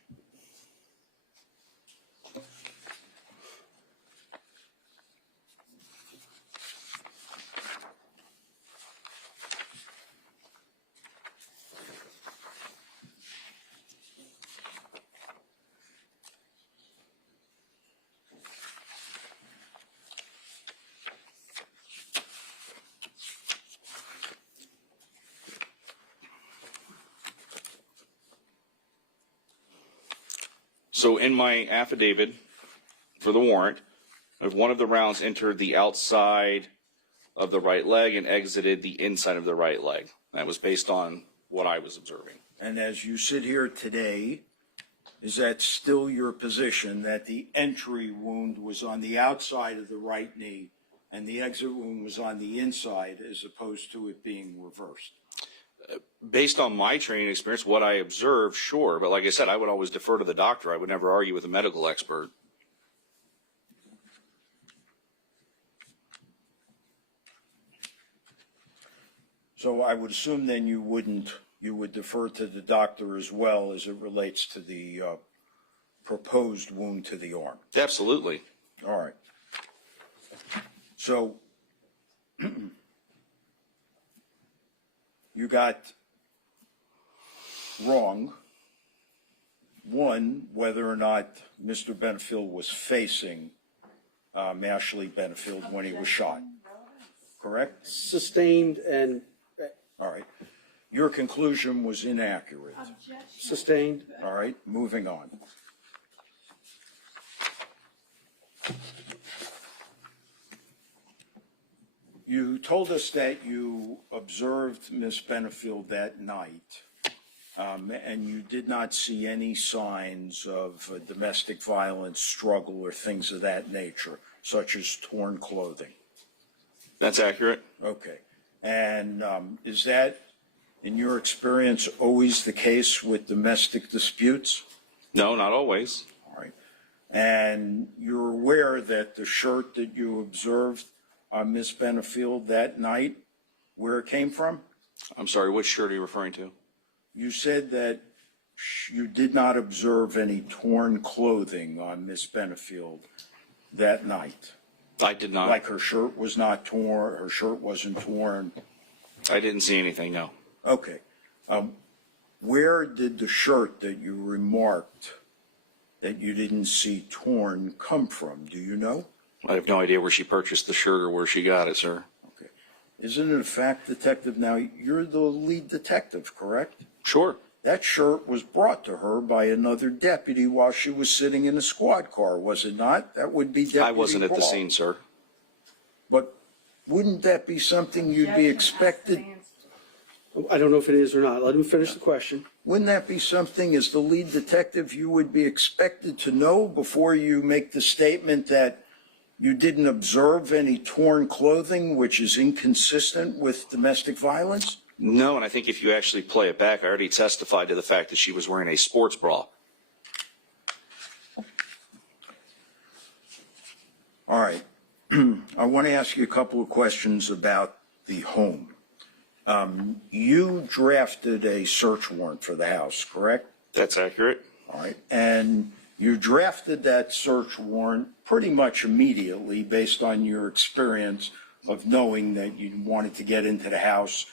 So in my affidavit for the warrant, if one of the rounds entered the outside of the right leg and exited the inside of the right leg. That was based on what I was observing. And as you sit here today, is that still your position that the entry wound was on the outside of the right knee and the exit wound was on the inside as opposed to it being reversed? Based on my training experience, what I observed, sure. But like I said, I would always defer to the doctor. I would never argue with a medical expert. So I would assume then you would defer to the doctor as well as it relates to the proposed wound to the arm. Absolutely. All right. So you got wrong, one, whether or not Mr. Benefield was facing Ashley Benefield when he was shot, correct? Sustained and. All right. Your conclusion was inaccurate. Sustained. All right, moving on. You told us that you observed Ms. Benefield that night, and you did not see any signs of domestic violence, struggle, or things of that nature, such as torn clothing. That's accurate. Okay. And is that, in your experience, always the case with domestic disputes? No, not always. All right. And you're aware that the shirt that you observed on Ms. Benefield that night, where it came from? I'm sorry, which shirt are you referring to? You said that you did not observe any torn clothing on Ms. Benefield that night. I did not. Like her shirt was not torn, her shirt wasn't torn? I didn't see anything, no. Okay. Where did the shirt that you remarked that you didn't see torn come from? Do you know? I have no idea where she purchased the shirt or where she got it, sir. Okay. Isn't it a fact, Detective? Now, you're the lead detective, correct? Sure. That shirt was brought to her by another deputy while she was sitting in a squad car, was it not? That would be Deputy I wasn't at the Paul. scene, sir. But wouldn't that be something you'd be expected? I don't know if it is or not. Let him finish the question. Wouldn't that be something, as the lead detective, you would be expected to know before you make the statement that you didn't observe any torn clothing, which is inconsistent with domestic violence? No, and I think if you actually play it back, I already testified to the fact that she was wearing a sports bra. All right. I want to ask you a couple of questions about the home. You drafted a search warrant for the house, correct? That's accurate. All right. And you drafted that search warrant pretty much immediately based on your experience of knowing that you wanted to get into the house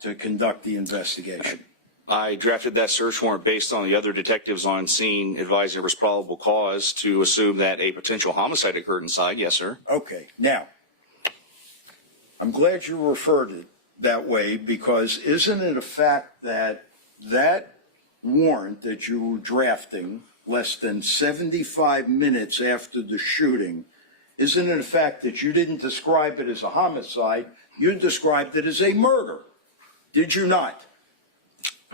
to conduct the investigation. I drafted that search warrant based on the other detectives on scene advising there was probable cause to assume that a potential homicide occurred inside. Yes, sir. Okay. Now, I'm glad you referred it that way, because isn't it a fact that that warrant that you were drafting less than 75 minutes after the shooting, isn't it a fact that you didn't describe it as a homicide, you described it as a murder? Did you not?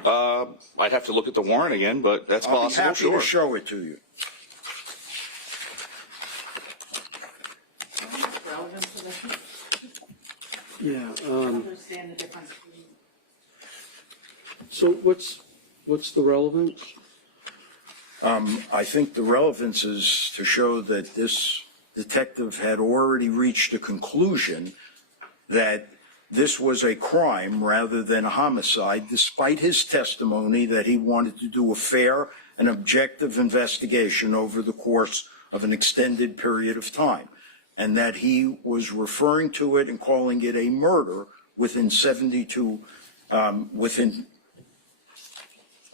I'd have to look at the warrant again, but that's I'll possible, be happy sure. to show it to you. Yeah. Understand the difference between. So what's the relevance? I think the relevance is to show that this detective had already reached a conclusion that this was a crime rather than a homicide, despite his testimony that he wanted to do a fair and objective investigation over the course of an extended period of time, and that he was referring to it and calling it a murder within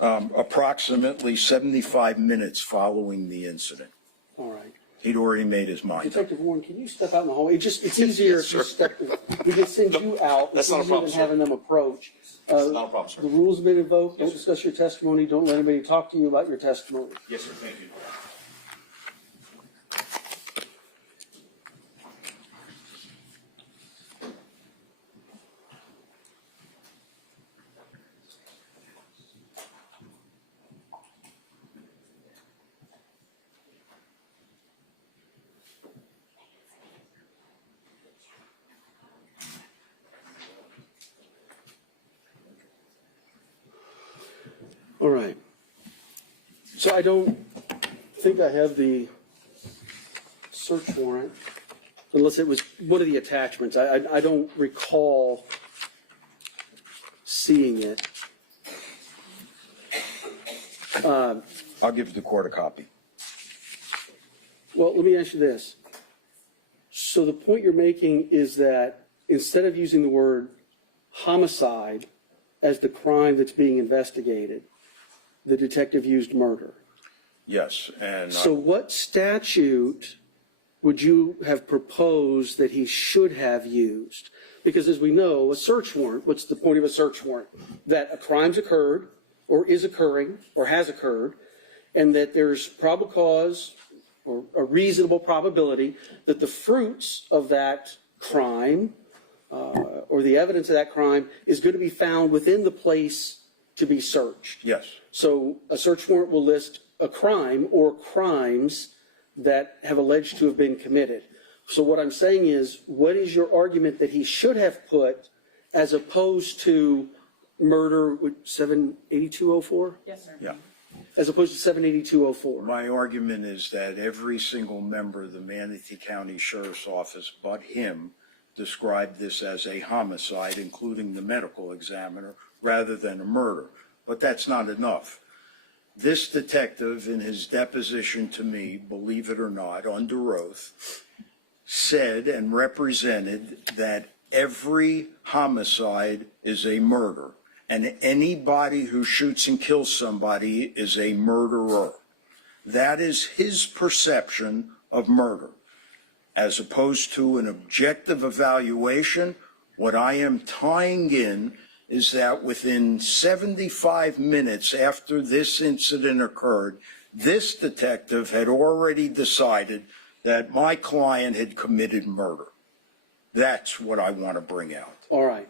approximately 75 minutes following the incident. All right. He'd already made his mind up. Detective Warren, can you step out in the hallway? It's easier if you step, we can send you out. That's not a It's easier problem, than sir. having them approach. That's not a problem, sir. The rules have been invoked. Don't discuss your testimony. Don't let anybody talk to you about your testimony. Yes, sir, thank you. All right. So I don't think I have the search warrant, unless it was one of the attachments. I don't recall seeing it. I'll give the court a copy. Well, let me ask you this. So the point you're making is that instead of using the word homicide as the crime that's being investigated, the detective used murder. Yes, and So what statute would you have proposed that he should have used? Because as we know, a search warrant, what's the point of a search warrant? That a crime's occurred, or is occurring, or has occurred, and that there's probable cause or a reasonable probability that the fruits of that crime or the evidence of that crime is going to be found within the place to be searched. yes, So a search warrant will list a crime or crimes that have alleged to have been committed. So what I'm saying is, what is your argument that he should have put as opposed to murder with 78204? Yes, sir. yeah. As opposed to 78204? My argument is that every single member of the Manatee County Sheriff's Office but him described this as a homicide, including the medical examiner, rather than a murder. But that's not enough. This detective, in his deposition to me, believe it or not, under oath, said and represented that every homicide is a murder, and anybody who shoots and kills somebody is a murderer. That is his perception of murder. As opposed to an objective evaluation, what I am tying in is that within 75 minutes after this incident occurred, this detective had already decided that my client had committed murder. That's what I want to bring out. All right.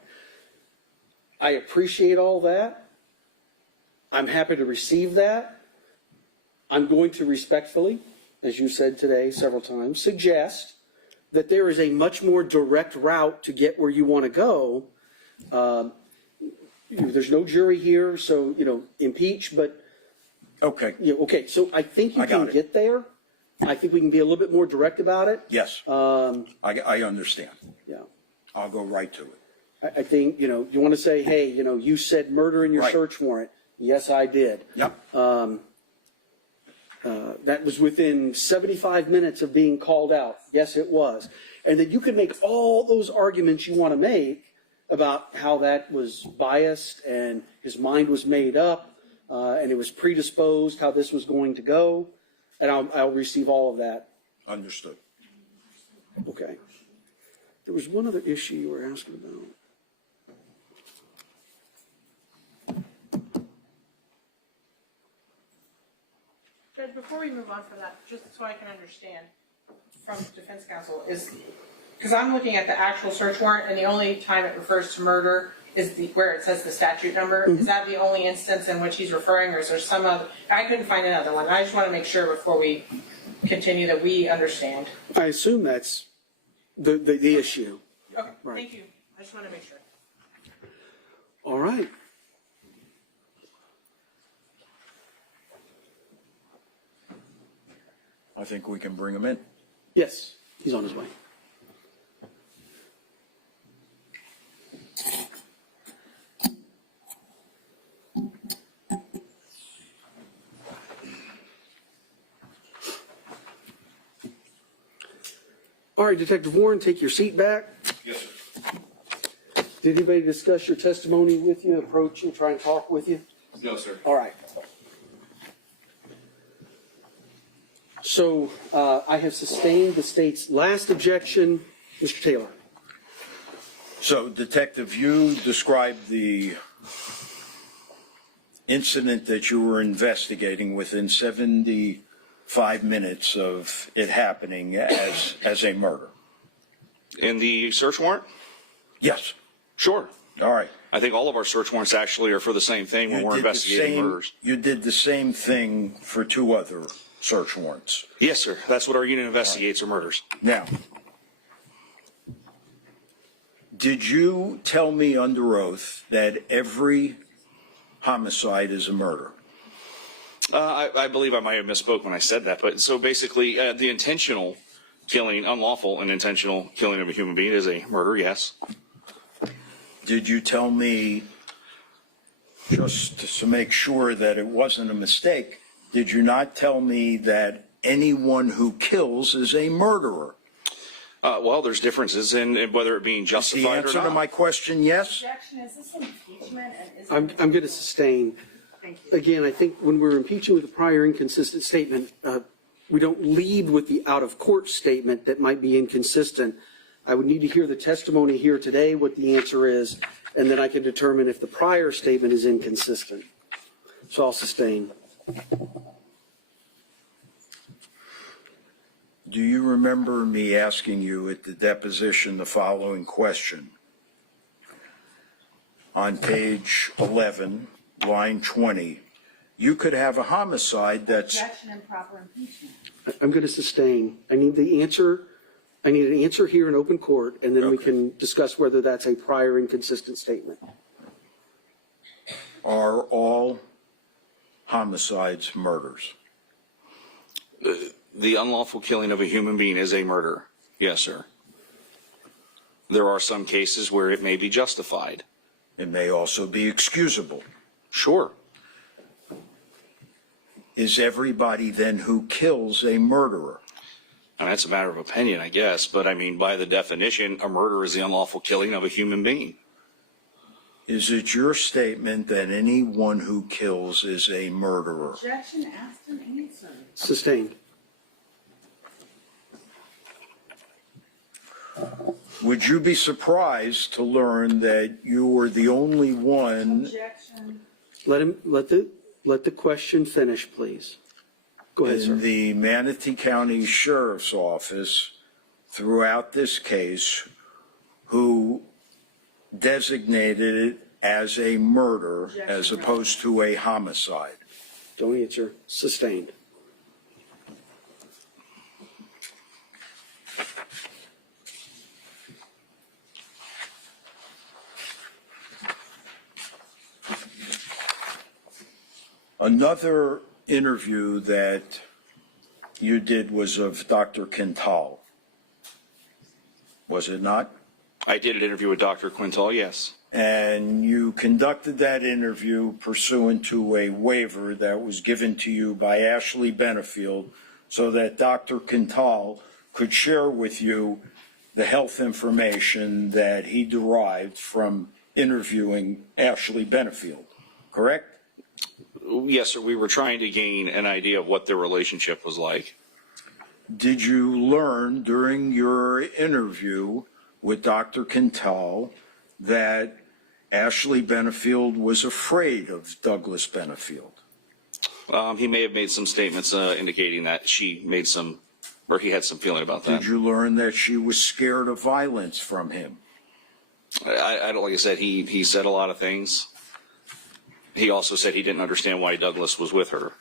I appreciate all that. I'm happy to receive that. I'm going to respectfully, as you said today several times, suggest that there is a much more direct route to get where you want to go. There's no jury here, so, impeach, but. Okay. Okay, so I think you can get there. I think we can be a little bit more direct about it. Yes, I understand. Yeah. I'll go right to it. I think, you want to say, hey, you said murder in your search warrant. Yes, I did. Yep. That was within 75 minutes of being called out. Yes, it was. And then you can make all those arguments you want to make about how that was biased and his mind was made up and it was predisposed, how this was going to go. And I'll receive all of that. Understood. Okay. There was one other issue you were asking about. Judge, before we move on from that, just so I can understand from defense counsel, because I'm looking at the actual search warrant and the only time it refers to murder is where it says the statute number. Mm-hmm. Is that the only instance in which he's referring, or is there some other? I couldn't find another one. I just want to make sure before we continue that we understand. I assume that's the issue. Okay, Right. thank you. I just want to make sure. All right. I think we can bring him in. Yes, he's on his way. All right, Detective Warren, take your seat back. Yes, sir. Did anybody discuss your testimony with you, approach you, try and talk with you? No, sir. All right. So I have sustained the state's last objection. Mr. Taylor. So, Detective, you described the incident that you were investigating within 75 minutes of it happening as a murder. In the search warrant? Yes. Sure. All right. I think all of our search warrants actually are for the same thing when we're investigating murders. You did the same thing for 2 other search warrants. Yes, sir. That's what our unit investigates are murders. Now, did you tell me under oath that every homicide is a murder? I believe I might have misspoke when I said that, but so basically the intentional killing, unlawful and intentional killing of a human being is a murder, yes. Did you tell me, just to make sure that it wasn't a mistake, did you not tell me that anyone who kills is a murderer? Well, there's differences in whether it being justified or not. Is the answer to my question yes? Objection, is this impeachment? And is I'm going to sustain. Thank you. Again, I think when we're impeaching with a prior inconsistent statement, we don't lead with the out-of-court statement that might be inconsistent. I would need to hear the testimony here today, what the answer is, and then I can determine if the prior statement is inconsistent. So I'll sustain. Do you remember me asking you at the deposition the following question? On page 11, line 20, you could have a homicide that's... Objection and proper impeachment. I'm going to sustain. I need the answer. I need an answer here in open court, and then we Okay. can discuss whether that's a prior inconsistent statement. Are all homicides murders? The unlawful killing of a human being is a murder, yes, sir. There are some cases where it may be justified. It may also be excusable. Sure. Is everybody then who kills a murderer? And that's a matter of opinion, I guess, but I mean, by the definition, a murder is the unlawful killing of a human being. Is it your statement that anyone who kills is a murderer? Objection, asked and answered. Sustained. Would you be surprised to learn that you were the only one? Objection. Let the question finish, please. Go ahead, sir. In the Manatee County Sheriff's Office throughout this case who designated it as a murder as opposed to a homicide? Don't answer. Sustained. Another interview that you did was of Dr. Quintal, was it not? I did an interview with Dr. Quintal, yes. And you conducted that interview pursuant to a waiver that was given to you by Ashley Benefield so that Dr. Quintal could share with you the health information that he derived from interviewing Ashley Benefield, correct? Yes, sir. We were trying to gain an idea of what their relationship was like. Did you learn during your interview with Dr. Quintal that Ashley Benefield was afraid of Douglas Benefield? He may have made some statements indicating that she made some, or he had some feeling about that. Did you learn that she was scared of violence from him? I don't, like I said, he said a lot of things. He also said he didn't understand why Douglas was with her.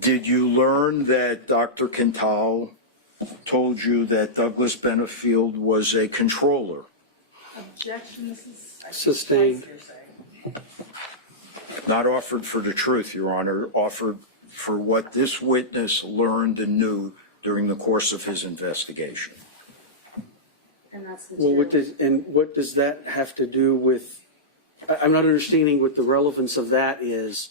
Did you learn that Dr. Quintal told you that Douglas Benefield was a controller? Objection, this is. Sustained. Not offered for the truth, Your Honor, offered for what this witness learned and knew during the course of his investigation. And that's Well, material. what does that have to do with, I'm not understanding what the relevance of that is.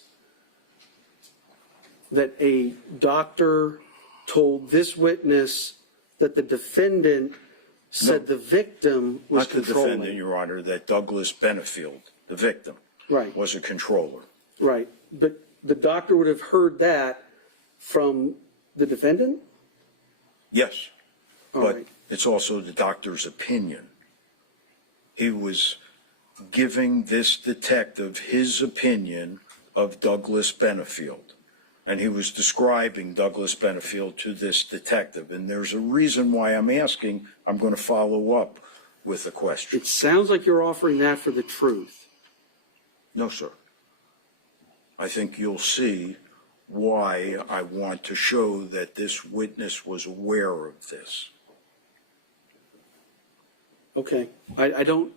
that a doctor told this witness that the defendant said the victim was Not the controlling. defendant, Your Honor, that Douglas Benefield, the victim, Right. was a controller. Right, but the doctor would have heard that from the defendant? Yes, All but right. it's also the doctor's opinion. He was giving this detective his opinion of Douglas Benefield. And he was describing Douglas Benefield to this detective. And there's a reason why I'm asking. I'm going to follow up with a question. It sounds like you're offering that for the truth. No, sir. I think you'll see why I want to show that this witness was aware of this. Okay, I don't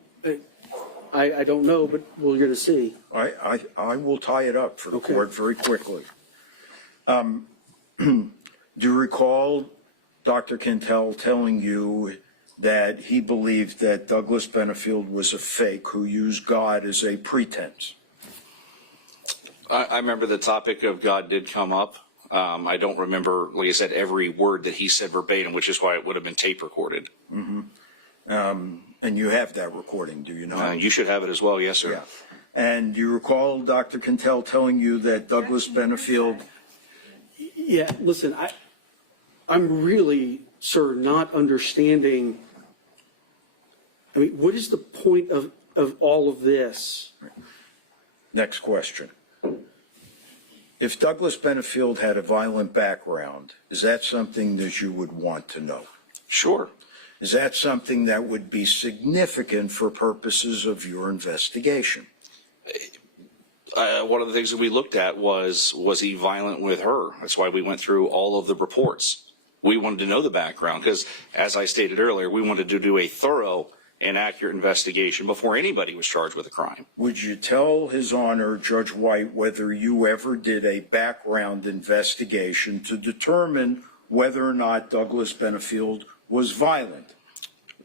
know, but we're going to see. I will tie it up for the Okay. court very quickly. Do you recall Dr. Quintel telling you that he believed that Douglas Benefield was a fake who used God as a pretense? I remember the topic of God did come up. I don't remember, like I said, every word that he said verbatim, which is why it would have been tape recorded. Mm-hmm. And you have that recording, do you not? You should have it as well, yes, sir. Yeah. And do you recall Dr. Quintel telling you that Douglas Benefield... Yeah, listen, I'm really, sir, not understanding. I mean, what is the point of all of this? Next question. If Douglas Benefield had a violent background, is that something that you would want to know? Sure. Is that something that would be significant for purposes of your investigation? One of the things that we looked at was he violent with her? That's why we went through all of the reports. We wanted to know the background because, as I stated earlier, we wanted to do a thorough and accurate investigation before anybody was charged with a crime. Would you tell His Honor, Judge White, whether you ever did a background investigation to determine whether or not Douglas Benefield was violent?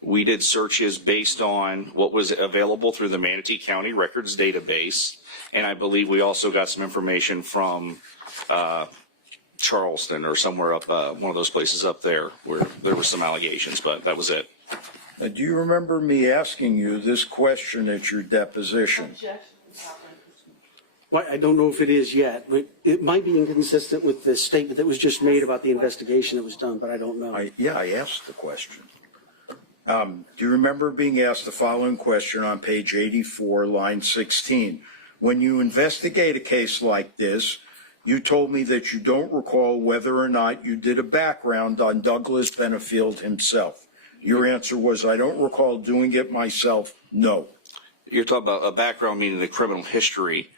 We did searches based on what was available through the Manatee County Records database, and I believe we also got some information from Charleston or somewhere up, one of those places up there where there were some allegations, but that was it. Do you remember me asking you this question at your deposition? Well, I don't know if it is yet, but it might be inconsistent with the statement that was just made about the investigation that was done, but I don't know. I asked the question. Do you remember being asked the following question on page 84, line 16? When you investigate a case like this, you told me that you don't recall whether or not you did a background on Douglas Benefield himself. Your answer was, I don't recall doing it myself, no. You're talking about a background, meaning the criminal history.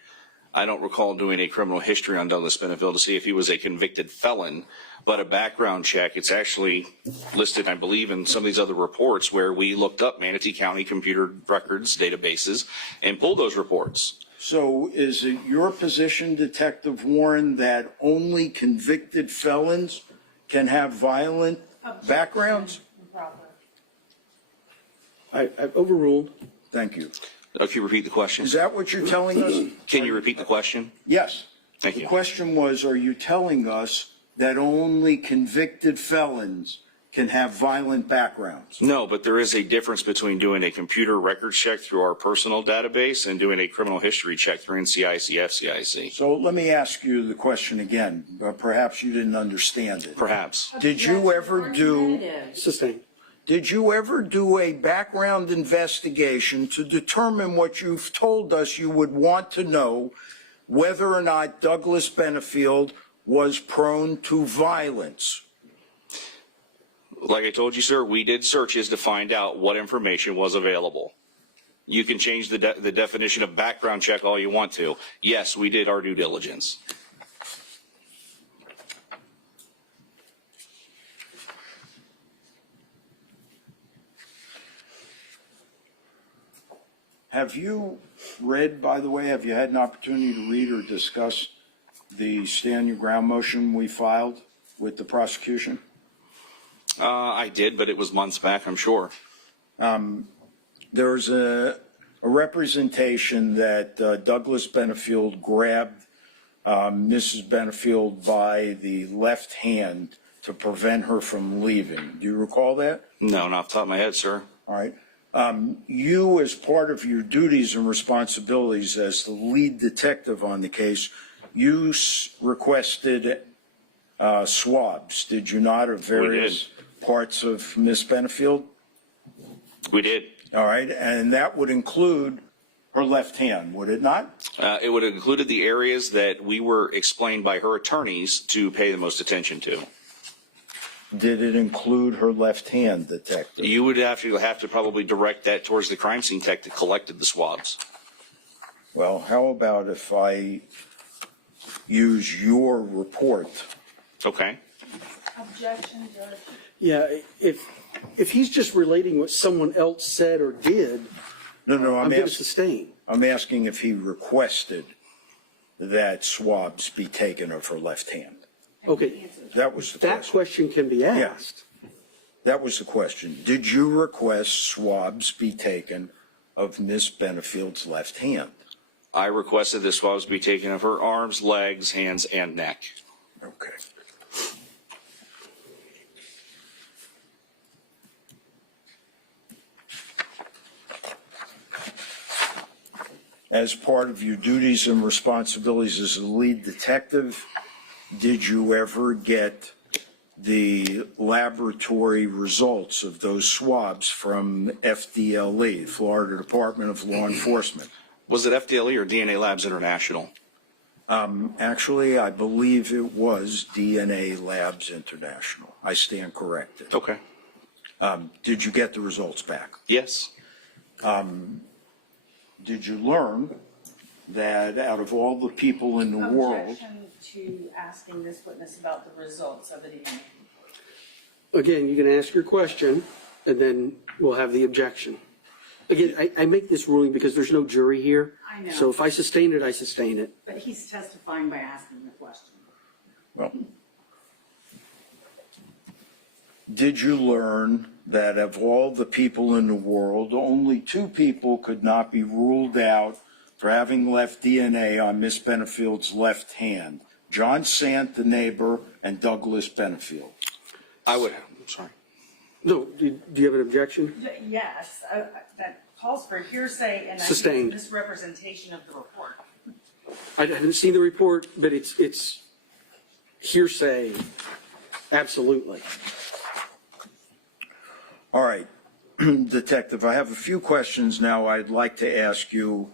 I don't recall doing a criminal history on Douglas Benefield to see if he was a convicted felon, but a background check, it's actually listed, I believe, in some of these other reports where we looked up Manatee County computer records databases and pulled those reports. So is it your position, Detective Warren, that only convicted felons can have violent backgrounds? I've overruled. Thank you. Can you repeat the question? Is that what you're telling us? Can you repeat the question? Yes. Thank you. The question was, are you telling us that only convicted felons can have violent backgrounds? No, but there is a difference between doing a computer record check through our personal database and doing a criminal history check through NCIC, FCIC. So let me ask you the question again. Perhaps you didn't understand it. Perhaps. Did you ever do... Sustained. Did you ever do a background investigation to determine what you've told us you would want to know, whether or not Douglas Benefield was prone to violence? Like I told you, sir, we did searches to find out what information was available. You can change the definition of background check all you want to. Yes, we did our due diligence. Have you read, by the way, have you had an opportunity to read or discuss the stand your ground motion we filed with the prosecution? I did, but it was months back, I'm sure. There's a representation that Douglas Benefield grabbed Mrs. Benefield by the left hand to prevent her from leaving. Do you recall that? No, not off the top of my head, sir. All right. You, as part of your duties and responsibilities as the lead detective on the case, you requested swabs, did you not, of various parts of Miss Benefield? We did. All right, and that would include her left hand, would it not? It would have included the areas that we were explained by her attorneys to pay the most attention to. Did it include her left hand, detective? You would have to probably direct that towards the crime scene tech that collected the swabs. Well, how about if I use your report? Okay. Objection, Judge. Yeah, if he's just relating what someone else said or did, No, I'm going to sustain. I'm asking if he requested that swabs be taken of her left hand. Okay, That was the that question can be asked. That was the question. Did you request swabs be taken of Miss Benefield's left hand? I requested the swabs be taken of her arms, legs, hands, and neck. Okay. As part of your duties and responsibilities as a lead detective, did you ever get the laboratory results of those swabs from FDLE, Florida Department of Law Enforcement? Was it FDLE or DNA Labs International? Actually, I believe it was DNA Labs International. I stand corrected. Okay. Did you get the results back? Yes. Did you learn that out of all the people in the world... Objection to asking this witness about the results of the DNA. Again, you can ask your question, and then we'll have the objection. Again, I make this ruling because there's no jury here. I know. So if I sustain it, I sustain it. But he's testifying by asking the question. Well, did you learn that of all the people in the world, only 2 people could not be ruled out for having left DNA on Miss Benefield's left hand? John Sant, the neighbor, and Douglas Benefield. I'm sorry. No, do you have an objection? Yes, that calls for hearsay and Sustained. misrepresentation of the report. I haven't seen the report, but it's hearsay, absolutely. All right, Detective, I have a few questions now I'd like to ask you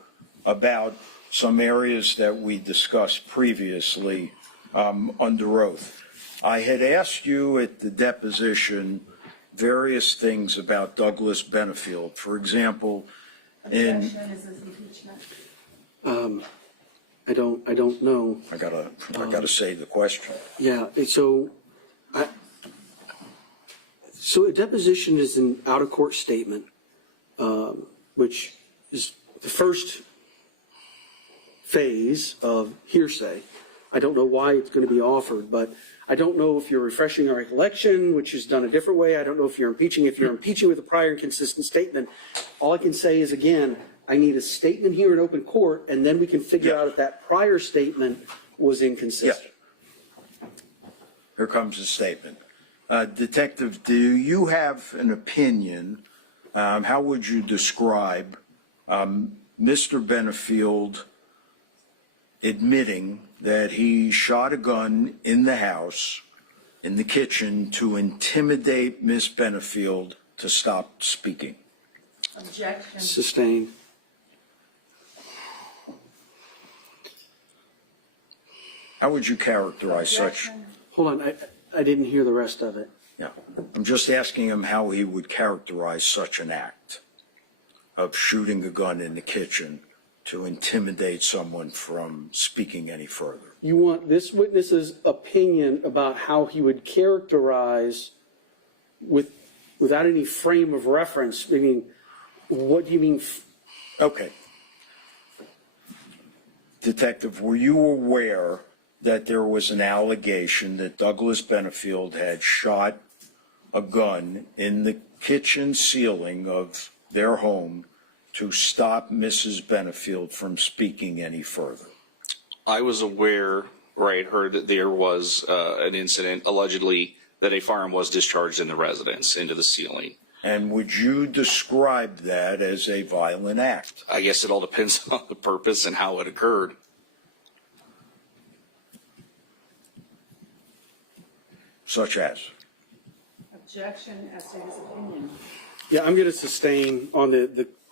about some areas that we discussed previously under oath. I had asked you at the deposition various things about Douglas Benefield. For example, Objection, is this impeachment? I don't know. I gotta say the question. Yeah, so a deposition is an out-of-court statement, which is the first phase of hearsay. I don't know why it's going to be offered, but I don't know if you're refreshing a recollection, which is done a different way. I don't know if you're impeaching. If you're impeaching with a prior inconsistent statement, all I can say is, again, I need a statement here in open court, and then we can figure out if that prior statement was inconsistent. Here comes the statement. Detective, do you have an opinion? How would you describe Mr. Benefield admitting that he shot a gun in the house, in the kitchen, to intimidate Miss Benefield to stop speaking? Objection. Sustained. How would you characterize such? Hold on, I didn't hear the rest of it. Yeah, I'm just asking him how he would characterize such an act of shooting a gun in the kitchen to intimidate someone from speaking any further. You want this witness's opinion about how he would characterize without any frame of reference, meaning, what do you mean? Okay. Detective, were you aware that there was an allegation that Douglas Benefield had shot a gun in the kitchen ceiling of their home to stop Mrs. Benefield from speaking any further? I was aware, or I had heard that there was an incident allegedly that a firearm was discharged in the residence into the ceiling. And would you describe that as a violent act? I guess it all depends on the purpose and how it occurred. Such as? Objection as to his opinion. Yeah, I'm going to sustain on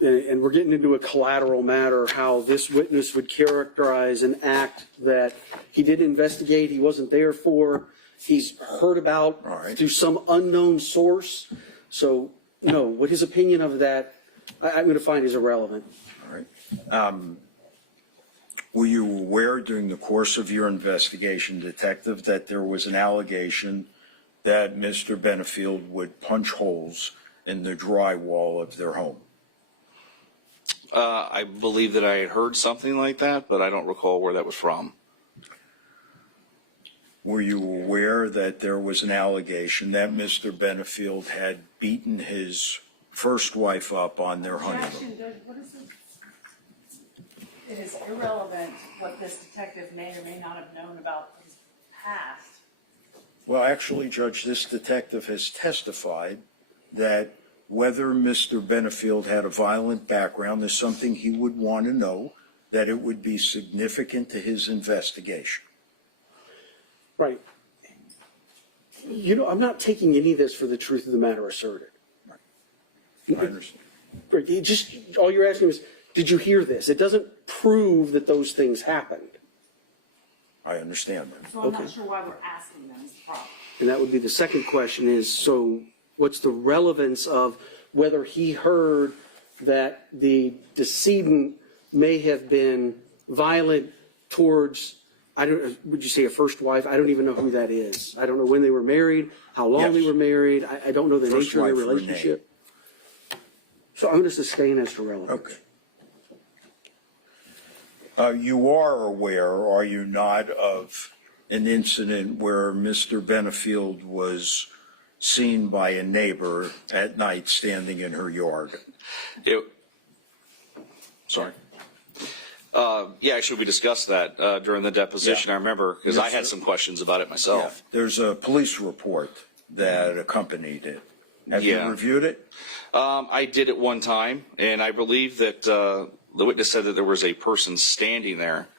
and we're getting into a collateral matter, how this witness would characterize an act that he didn't investigate, he wasn't there for, he's heard about through some unknown source. So, no, what his opinion of that, I'm going to find is irrelevant. All right. Were you aware during the course of your investigation, Detective, that there was an allegation that Mr. Benefield would punch holes in the drywall of their home? I believe that I had heard something like that, but I don't recall where that was from. Were you aware that there was an allegation that Mr. Benefield had beaten his first wife up on their honeymoon? Objection, Judge, what is it? It is irrelevant what this detective may or may not have known about his past. Well, actually, Judge, this detective has testified that whether Mr. Benefield had a violent background is something he would want to know, that it would be significant to his investigation. Right. You know, I'm not taking any of this for the truth of the matter asserted. Right. I understand. Right. Just all you're asking is, did you hear this? It doesn't prove that those things happened. I understand that. So I'm not sure why we're asking them is the problem. And that would be the second question is, so what's the relevance of whether he heard that the decedent may have been violent towards, would you say a first wife? I don't even know who that is. I don't know when they were married, how long they were married. I don't know the First nature of their wife, relationship. So I'm going to sustain as to relevance. Okay. You are aware, are you not, of an incident where Mr. Benefield was seen by a neighbor at night standing in her yard? Sorry. Yeah, actually, we discussed that during the deposition. I remember because I had some questions about it myself. Yeah. There's a police report that accompanied it. Have you reviewed it? I did at one time, and I believe that the witness said that there was a person standing there,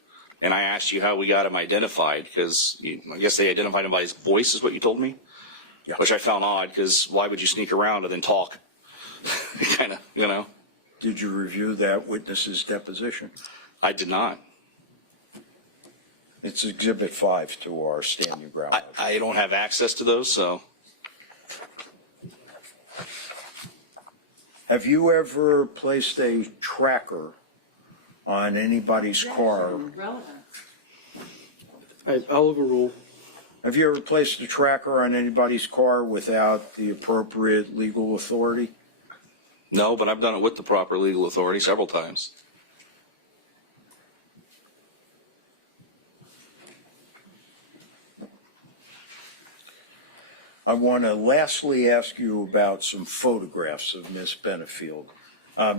and I asked you how we got him identified, because I guess they identified him by his voice is what you told me, which I found odd, because why would you sneak around and then talk? Kind of, you know. Did you review that witness's deposition? I did not. It's Exhibit 5 to our stand your ground. I don't have access to those, so. Have you ever placed a tracker on anybody's car? I'll overrule. Have you ever placed a tracker on anybody's car without the appropriate legal authority? No, but I've done it with the proper legal authority several times. I want to lastly ask you about some photographs of Miss Benefield.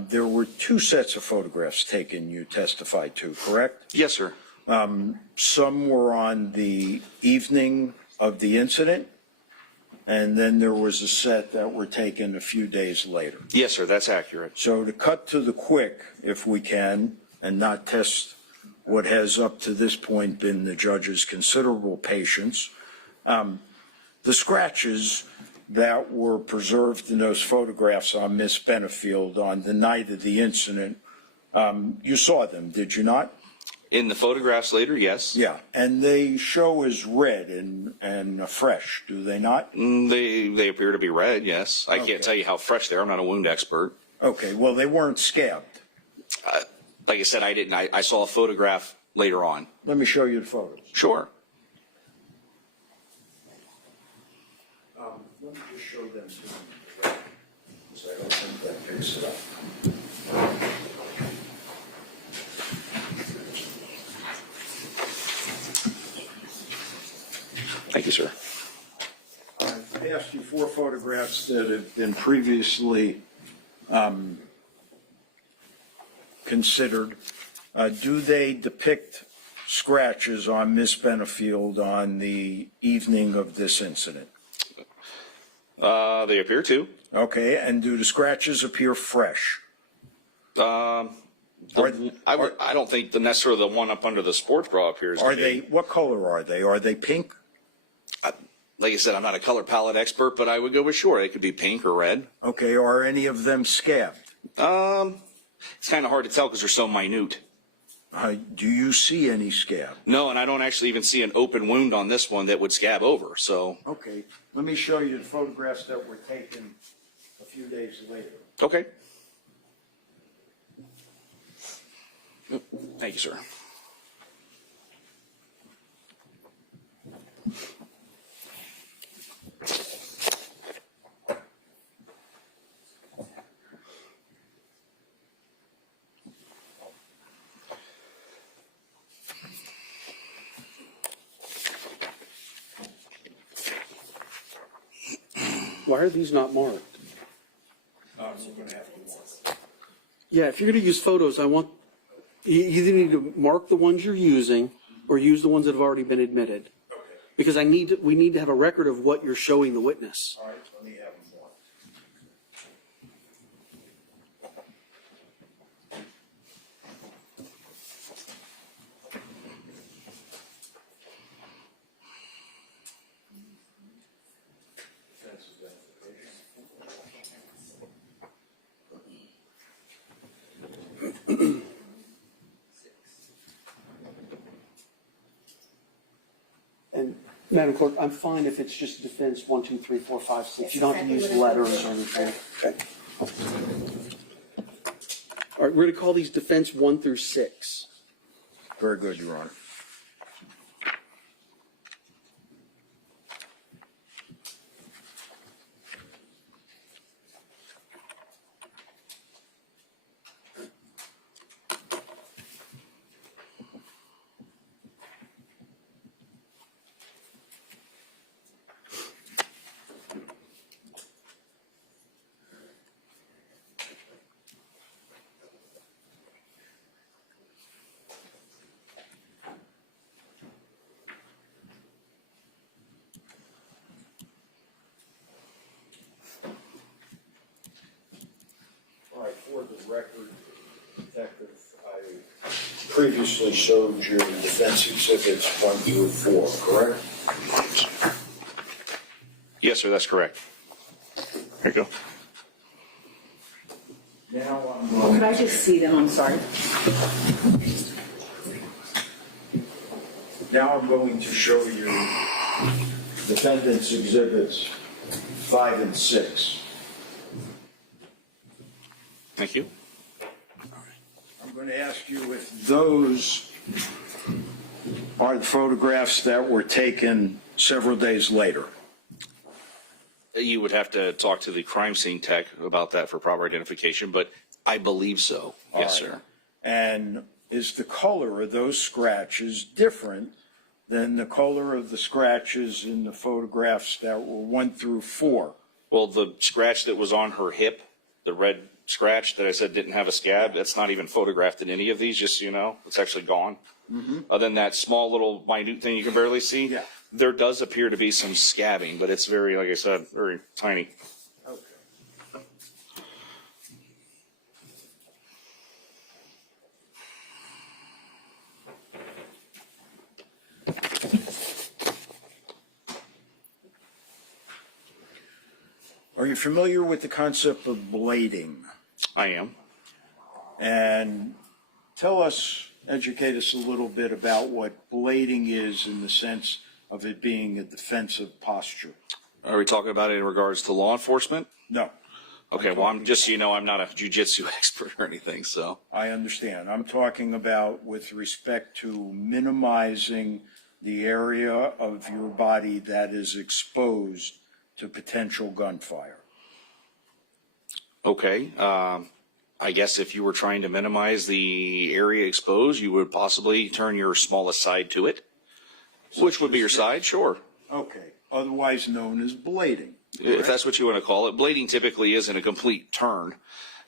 There were 2 sets of photographs taken you testified to, correct? Yes, sir. Some were on the evening of the incident, and then there was a set that were taken a few days later. Yes, sir, that's accurate. So to cut to the quick, if we can, and not test what has up to this point been the judge's considerable patience, the scratches that were preserved in those photographs on Miss Benefield on the night of the incident, you saw them, did you not? In the photographs later, yes. Yeah, and they show as red and fresh, do they not? They appear to be red, yes. I can't tell you how fresh they are. I'm not a wound expert. Okay, well, they weren't scabbed. Like I said, I didn't. I saw a photograph later on. Let me show you the photos. Sure. Let me just show them to you, because I don't think that picks it up. Thank you, sir. I've passed you 4 photographs that have been previously considered. Do they depict scratches on Miss Benefield on the evening of this incident? They appear to. Okay, and do the scratches appear fresh? I don't think necessarily the one up under the sports bra appears to be. What color are they? Are they pink? Like I said, I'm not a color palette expert, but I would go with sure. It could be pink or red. Okay, are any of them scabbed? It's kind of hard to tell because they're so minute. Do you see any scab? No, and I don't actually even see an open wound on this one that would scab over, so. Okay, let me show you the photographs that were taken a few days later. Okay. Thank you, sir. Why are these not marked? Yeah, if you're going to use photos, you either need to mark the ones you're using or use the ones that have already been admitted. Okay. Because we need to have a record of what you're showing the witness. All right, let me have them marked. And Madam Clerk, I'm fine if it's just defense 1, 2, 3, 4, 5, 6. You don't have to use letters or anything. Okay. All right, we're going to call these defense 1 through 6. Very good, Your Honor. For the record, Detective, I previously showed you defense exhibits 1 through 4, correct? Yes, sir, that's correct. There you go. Now Could I just see them? I'm sorry. Now I'm going to show you defendant's exhibits 5 and 6. Thank you. I'm going to ask you if those are the photographs that were taken several days later. You would have to talk to the crime scene tech about that for proper identification, but I believe so. Yes, All right. sir. And is the color of those scratches different than the color of the scratches in the photographs that were 1 through 4? Well, the scratch that was on her hip, the red scratch that I said didn't have a scab, that's not even photographed in any of these, just so you know. It's actually gone. Mm-hmm. Other than that small little minute thing you can barely see, Yeah. there does appear to be some scabbing, but it's very, like I said, very tiny. Okay. Are you familiar with the concept of blading? I am. And tell us, educate us a little bit about what blading is in the sense of it being a defensive posture. Are we talking about it in regards to law enforcement? No. Okay, well, I'm just so you know, I'm not a jiu-jitsu expert or anything, so. I understand. I'm talking about with respect to minimizing the area of your body that is exposed to potential gunfire. Okay, I guess if you were trying to minimize the area exposed, you would possibly turn your smallest side to it. Which would be your side? Sure. Okay, otherwise known as blading. If that's what you want to call it. Blading typically isn't a complete turn.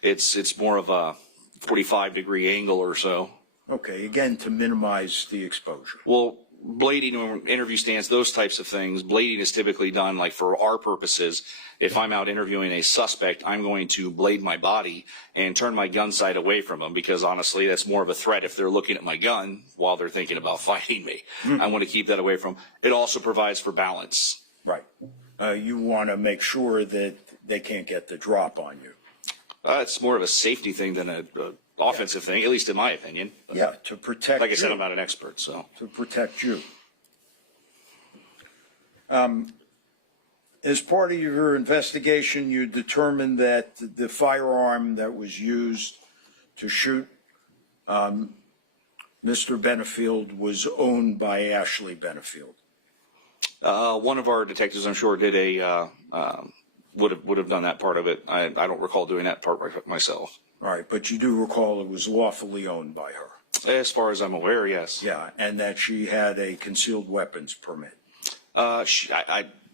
It's more of a 45-degree angle or so. Okay, again, to minimize the exposure. Well, blading or interview stands, those types of things, blading is typically done like for our purposes. If I'm out interviewing a suspect, I'm going to blade my body and turn my gun sight away from them because honestly, that's more of a threat if they're looking at my gun while they're thinking about fighting me. I want to keep that away from them. It also provides for balance. Right. You want to make sure that they can't get the drop on you. It's more of a safety thing than a offensive thing, at least in my opinion. Yeah, to protect Like I said, you. I'm not an expert, so. To protect you. As part of your investigation, you determined that the firearm that was used to shoot Mr. Benefield was owned by Ashley Benefield. One of our detectives, I'm sure, did would have done that part of it. I don't recall doing that part myself. All right, but you do recall it was lawfully owned by her. As far as I'm aware, yes. Yeah, and that she had a concealed weapons permit.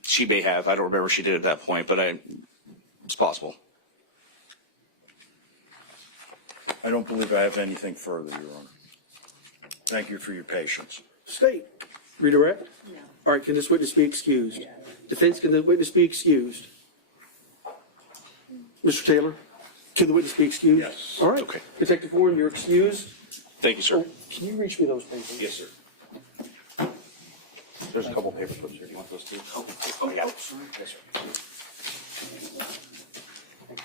She may have. I don't remember if she did at that point, but it's possible. I don't believe I have anything further, Your Honor. Thank you for your patience. State, redirect? No. All right, can this witness be excused? Defense, can the witness be excused? Mr. Taylor, can the witness be excused? Yes. All right. Okay. Detective Warren, you're excused. Thank you, sir. Oh, can you reach me those papers? Yes, sir. There's a couple paper clips here. Do you want those too? Oh, I got it. Yes,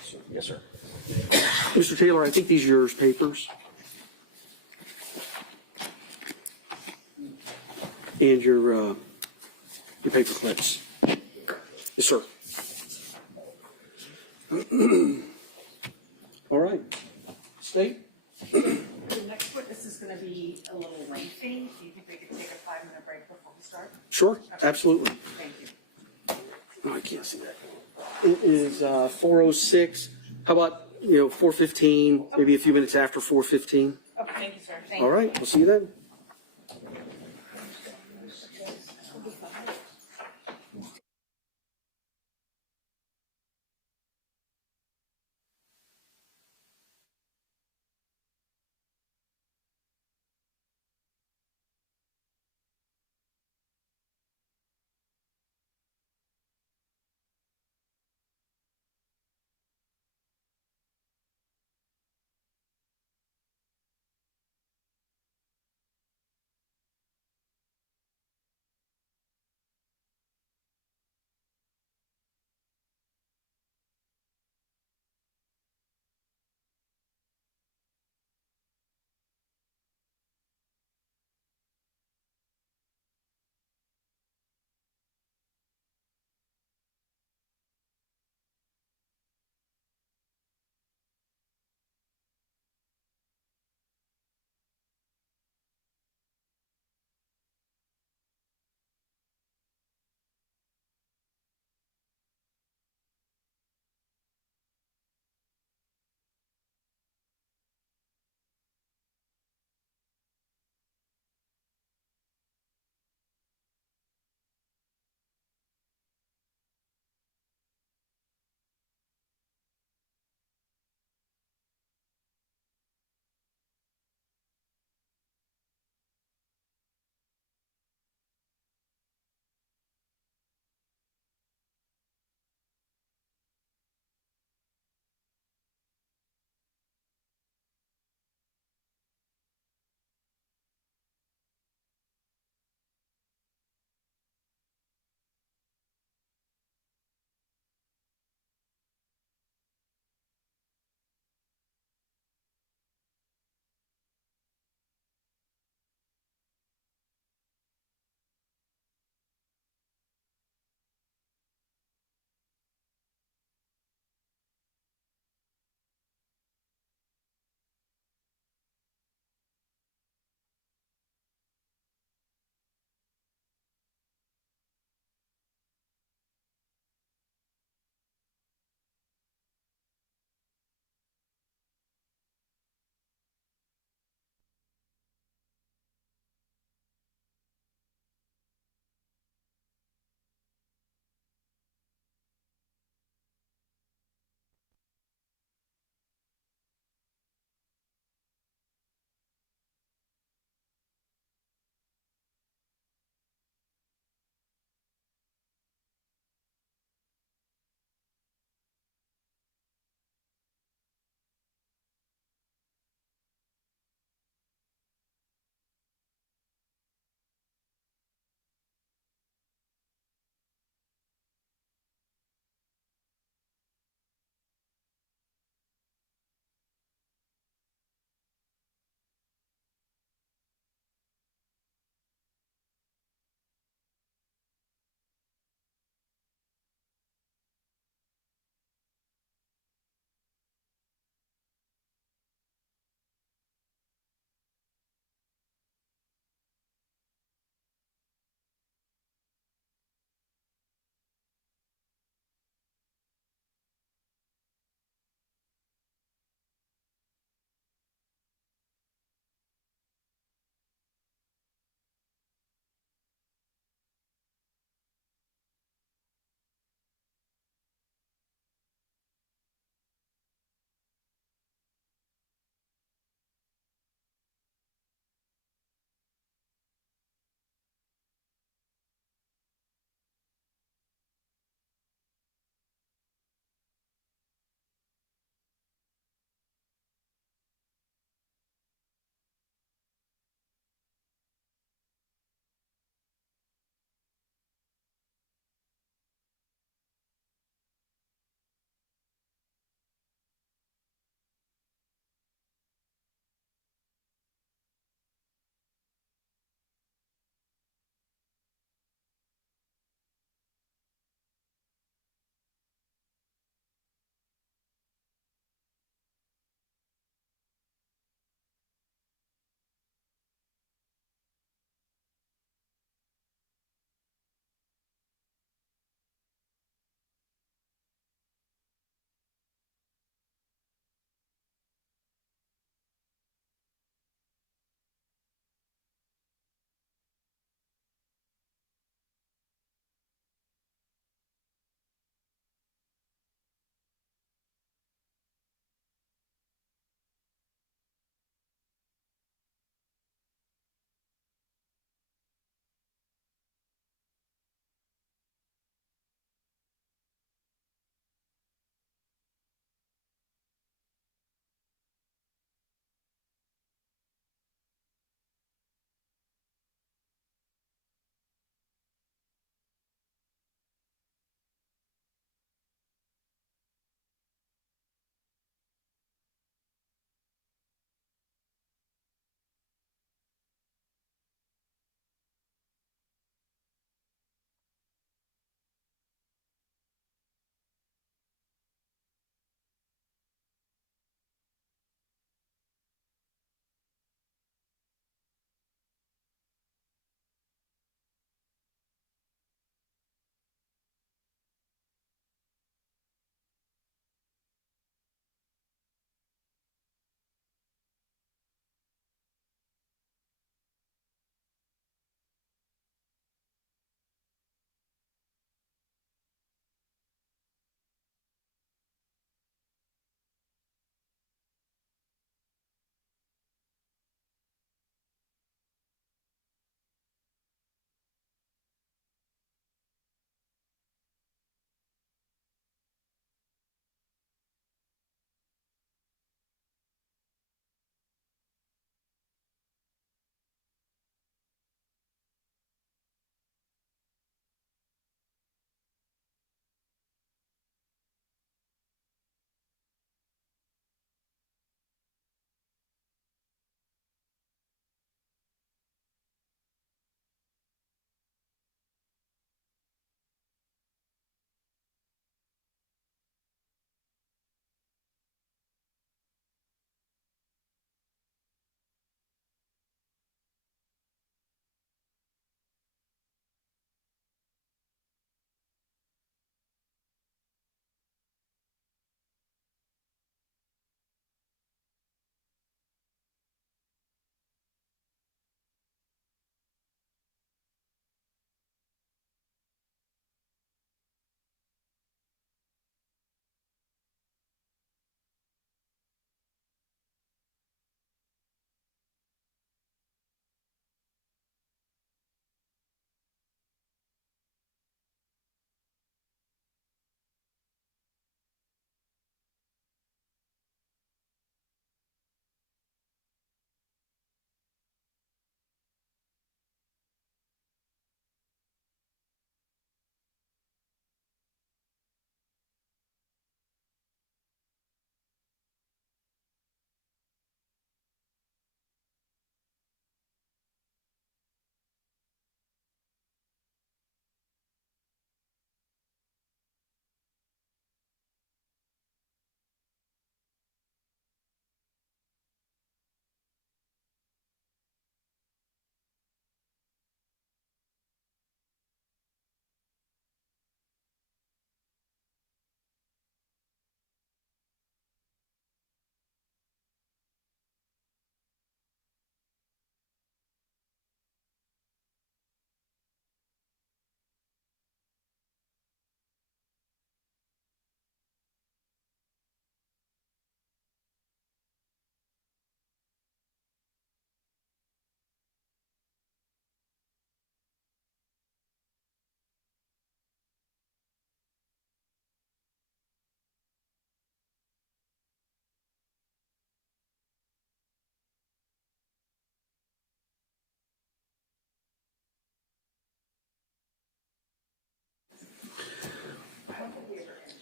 sir. Yes, sir. Mr. Taylor, I think these are yours papers. And your paper clips. Yes, sir. All right. State? The next witness is going to be a little lengthy. Do you think we could take a 5-minute break before we start? Sure, absolutely. Thank you. Oh, I can't see that. It is 4:06. How about, 4:15, maybe a few minutes after 4:15? Okay, thank you, sir. Thank All you. right, we'll see you then.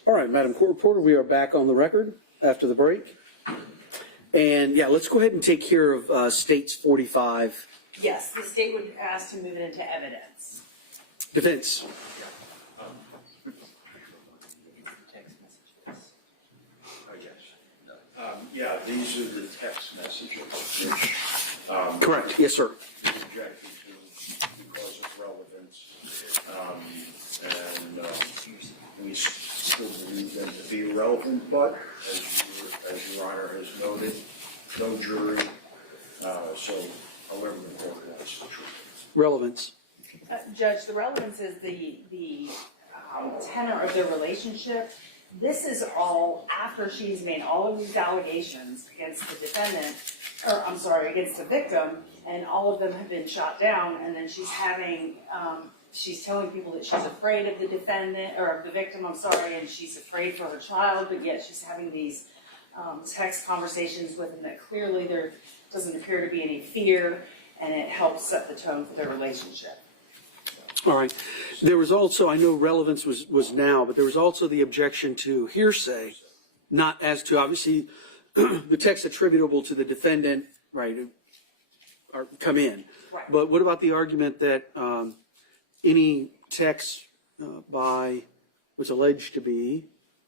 All right, Madam Court Reporter, we are back on the record after the break. And yeah, let's go ahead and take care of States 45. Yes, the state would ask to move it into evidence. Defense. Yeah, these are the text messages which. Correct, yes, sir. We objected to because of relevance. We still believe them to be relevant, but as Your Honor has noted, no jury, so however the court wants to treat it. Relevance. Judge, the relevance is the tenor of their relationship. This is all after she's made all of these allegations against the defendant, or I'm sorry, against the victim, and all of them have been shot down, and then she's having, she's telling people that she's afraid of the defendant, or of the victim, I'm sorry, and she's afraid for her child, but yet she's having these text conversations with him that clearly there doesn't appear to be any fear, and it helps set the tone for their relationship. All right. There was also, I know relevance was now, but there was also the objection to hearsay, not as to, obviously, the text attributable to the defendant, right, come in. Right. But what about the argument that any text by what's alleged to be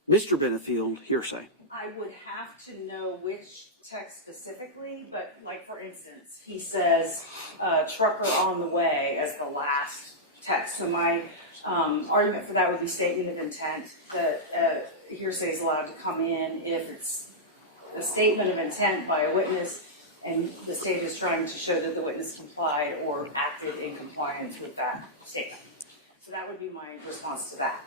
Mr. Benefield hearsay? I would have to know which text specifically, but like for instance, he says trucker on the way as the last text. So my argument for that would be statement of intent, that hearsay is allowed to come in if it's a statement of intent by a witness and the state is trying to show that the witness complied or acted in compliance with that statement. So that would be my response to that.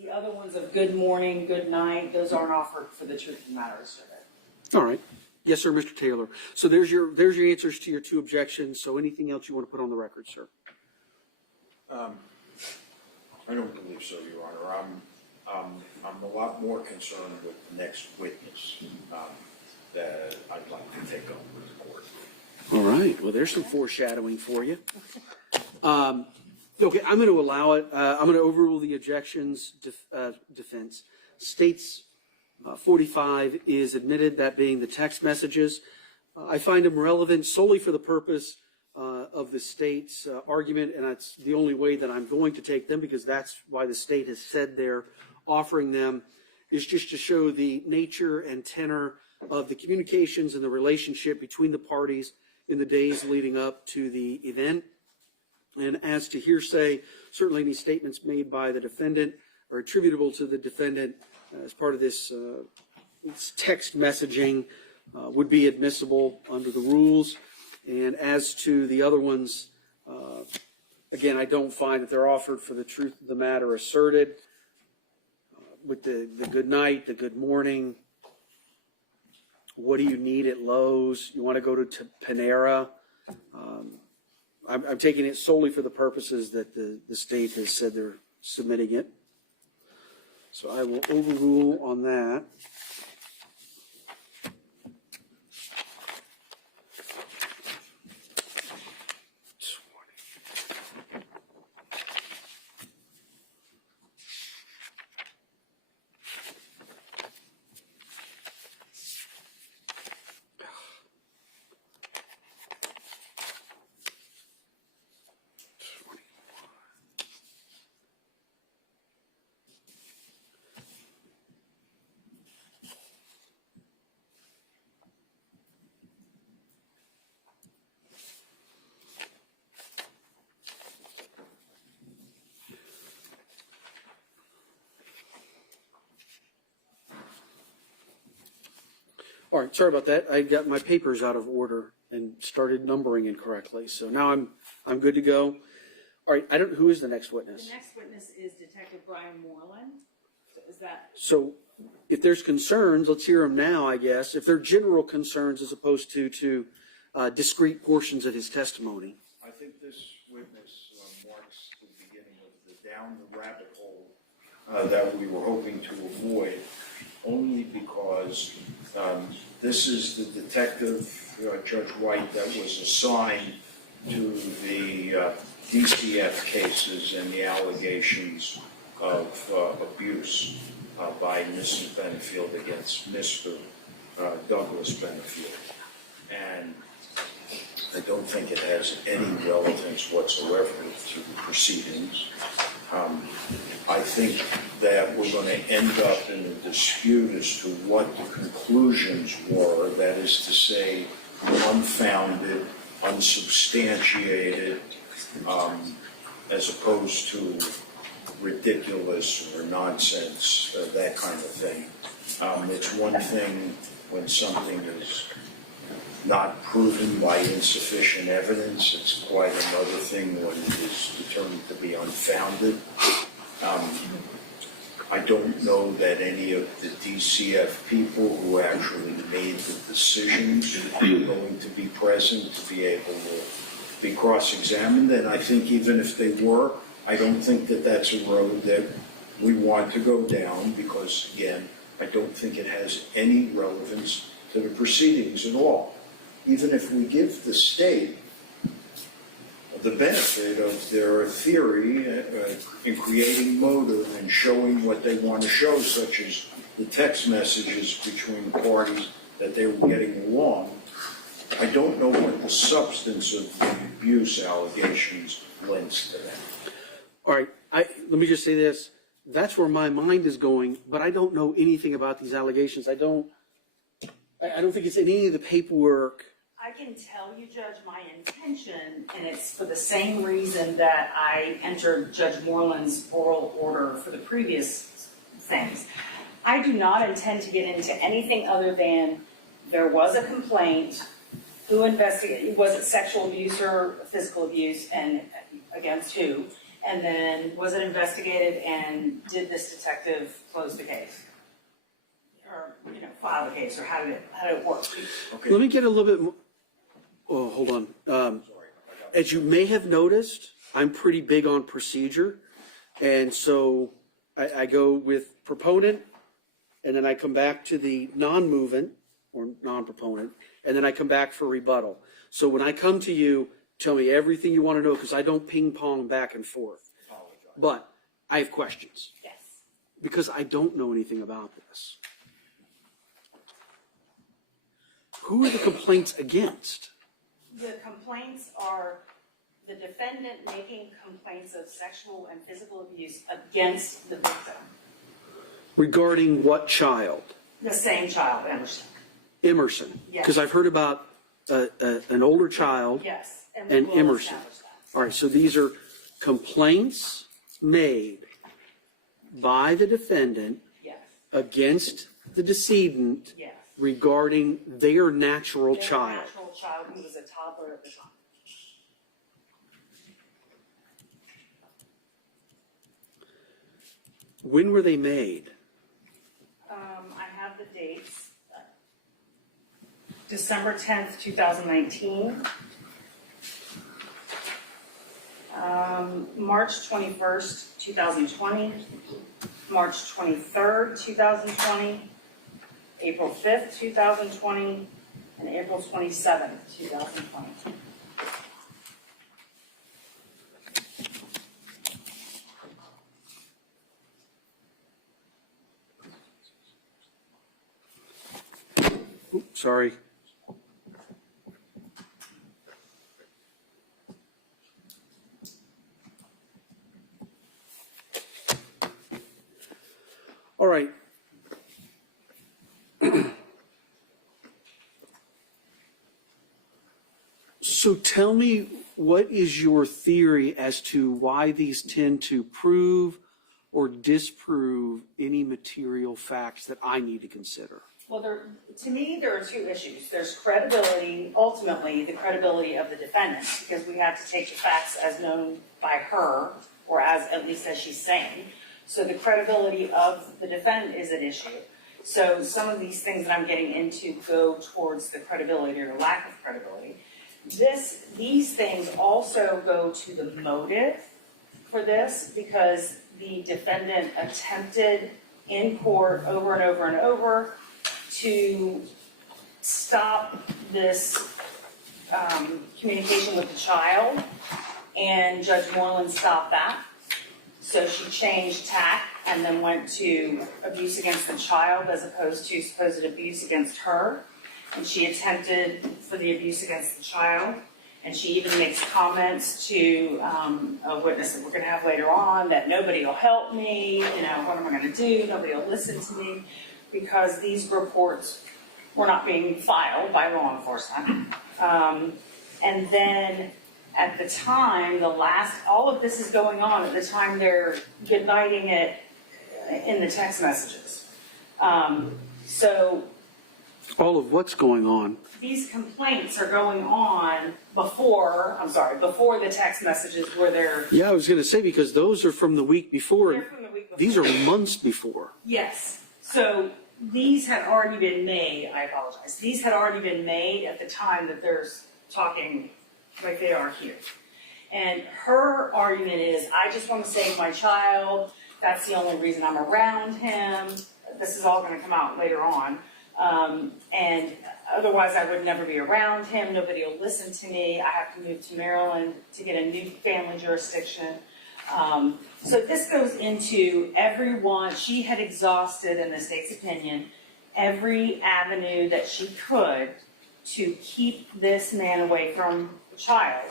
The other ones of good morning, good night, those aren't offered for the truth of the matter asserted. All right. Yes, sir, Mr. Taylor. So there's your answers to your two objections. So anything else you want to put on the record, sir? I don't believe so, Your Honor. I'm a lot more concerned with the next witness that I'd like to take up with the court. All right. Well, there's some foreshadowing for you. Okay, I'm going to allow it. I'm going to overrule the objections defense. States 45 is admitted, that being the text messages. I find them relevant solely for the purpose of the state's argument, and that's the only way that I'm going to take them, because that's why the state has said they're offering them, is just to show the nature and tenor of the communications and the relationship between the parties in the days leading up to the event. And as to hearsay, certainly any statements made by the defendant or attributable to the defendant as part of this text messaging would be admissible under the rules. And as to the other ones, again, I don't find that they're offered for the truth of the matter asserted. With the good night, the good morning, what do you need at Lowe's? You want to go to Panera? I'm taking it solely for the purposes that the state has said they're submitting it. So I will overrule on that. All right, sorry about that. I got my papers out of order and started numbering incorrectly. So now I'm good to go. All right, who is the next witness? The next witness is Detective Brian Moreland. Is that? So if there's concerns, let's hear them now, I guess. If they're general concerns as opposed to discrete portions of his testimony. I think this witness marks the beginning of the down the rabbit hole that we were hoping to avoid, only because this is the detective, Judge White, that was assigned to the DCF cases and the allegations of abuse by Mrs. Benefield against Mr. Douglas Benefield. And I don't think it has any relevance whatsoever to the proceedings. I think that we're going to end up in a dispute as to what the conclusions were, that is to say, unfounded, unsubstantiated, as opposed to ridiculous or nonsense, that kind of thing. It's one thing when something is not proven by insufficient evidence. It's quite another thing when it is determined to be unfounded. I don't know that any of the DCF people who actually made the decisions are going to be present to be able to be cross-examined. And I think even if they were, I don't think that that's a road that we want to go down because, again, I don't think it has any relevance to the proceedings at all. Even if we give the state the benefit of their theory in creating motive and showing what they want to show, such as the text messages between the parties that they were getting along, I don't know what the substance of the abuse allegations lends to that. All right, let me just say this. That's where my mind is going, but I don't know anything about these allegations. I don't think it's in any of the paperwork. I can tell you, Judge, my intention, and it's for the same reason that I entered Judge Moreland's oral order for the previous things. I do not intend to get into anything other than there was a complaint, who investigated, was it sexual abuse or physical abuse, and against who, and then was it investigated, and did this detective close the case? Or, file the case, or how did it work? Okay. Let me get a little bit more. Oh, hold on. As you may have noticed, I'm pretty big on procedure. And so I go with proponent, and then I come back to the non-movement or non-proponent, and then I come back for rebuttal. So when I come to you, tell me everything you want to know, because I don't ping pong back and forth. But I have questions. Yes. Because I don't know anything about this. Who are the complaints against? The complaints are the defendant making complaints of sexual and physical abuse against the victim. Regarding what child? The same child, Emerson. Emerson. Yes. Because I've heard about an older child. Yes. And we'll Emerson. establish that. All right, so these are complaints made by the defendant Yes. against the decedent Yes. regarding their natural child. Natural child who was a toddler at the time. When were they made? I have the dates. December 10th, 2019. March 21st, 2020. March 23rd, 2020. April 5th, 2020. And April 27th, 2020. Oops, sorry. All right. So tell me, what is your theory as to why these tend to prove or disprove any material facts that I need to consider? Well, to me, there are two issues. There's credibility, ultimately the credibility of the defendant, because we have to take the facts as known by her, or as at least as she's saying. So the credibility of the defendant is an issue. So some of these things that I'm getting into go towards the credibility or lack of credibility. These things also go to the motive for this, because the defendant attempted in court over and over and over to stop this communication with the child, and Judge Moreland stopped that. So she changed tack and then went to abuse against the child as opposed to supposed abuse against her. And she attempted for the abuse against the child. And she even makes comments to a witness that we're going to have later on that nobody will help me, what am I going to do? Nobody will listen to me, because these reports were not being filed by law enforcement. And then at the time, all of this is going on at the time they're goodnighting it in the text messages. So All of what's going on? these complaints are going on before the text messages where they're, Yeah, I was going to say, because those are from the week before. they're from the week before. These are months before. Yes, so these had already been made, I apologize, these had already been made at the time that they're talking like they are here. And her argument is, I just want to save my child, that's the only reason I'm around him, this is all going to come out later on. And otherwise I would never be around him, nobody will listen to me, I have to move to Maryland to get a new family jurisdiction. So this goes into everyone, she had exhausted, in the state's opinion, every avenue that she could to keep this man away from the child.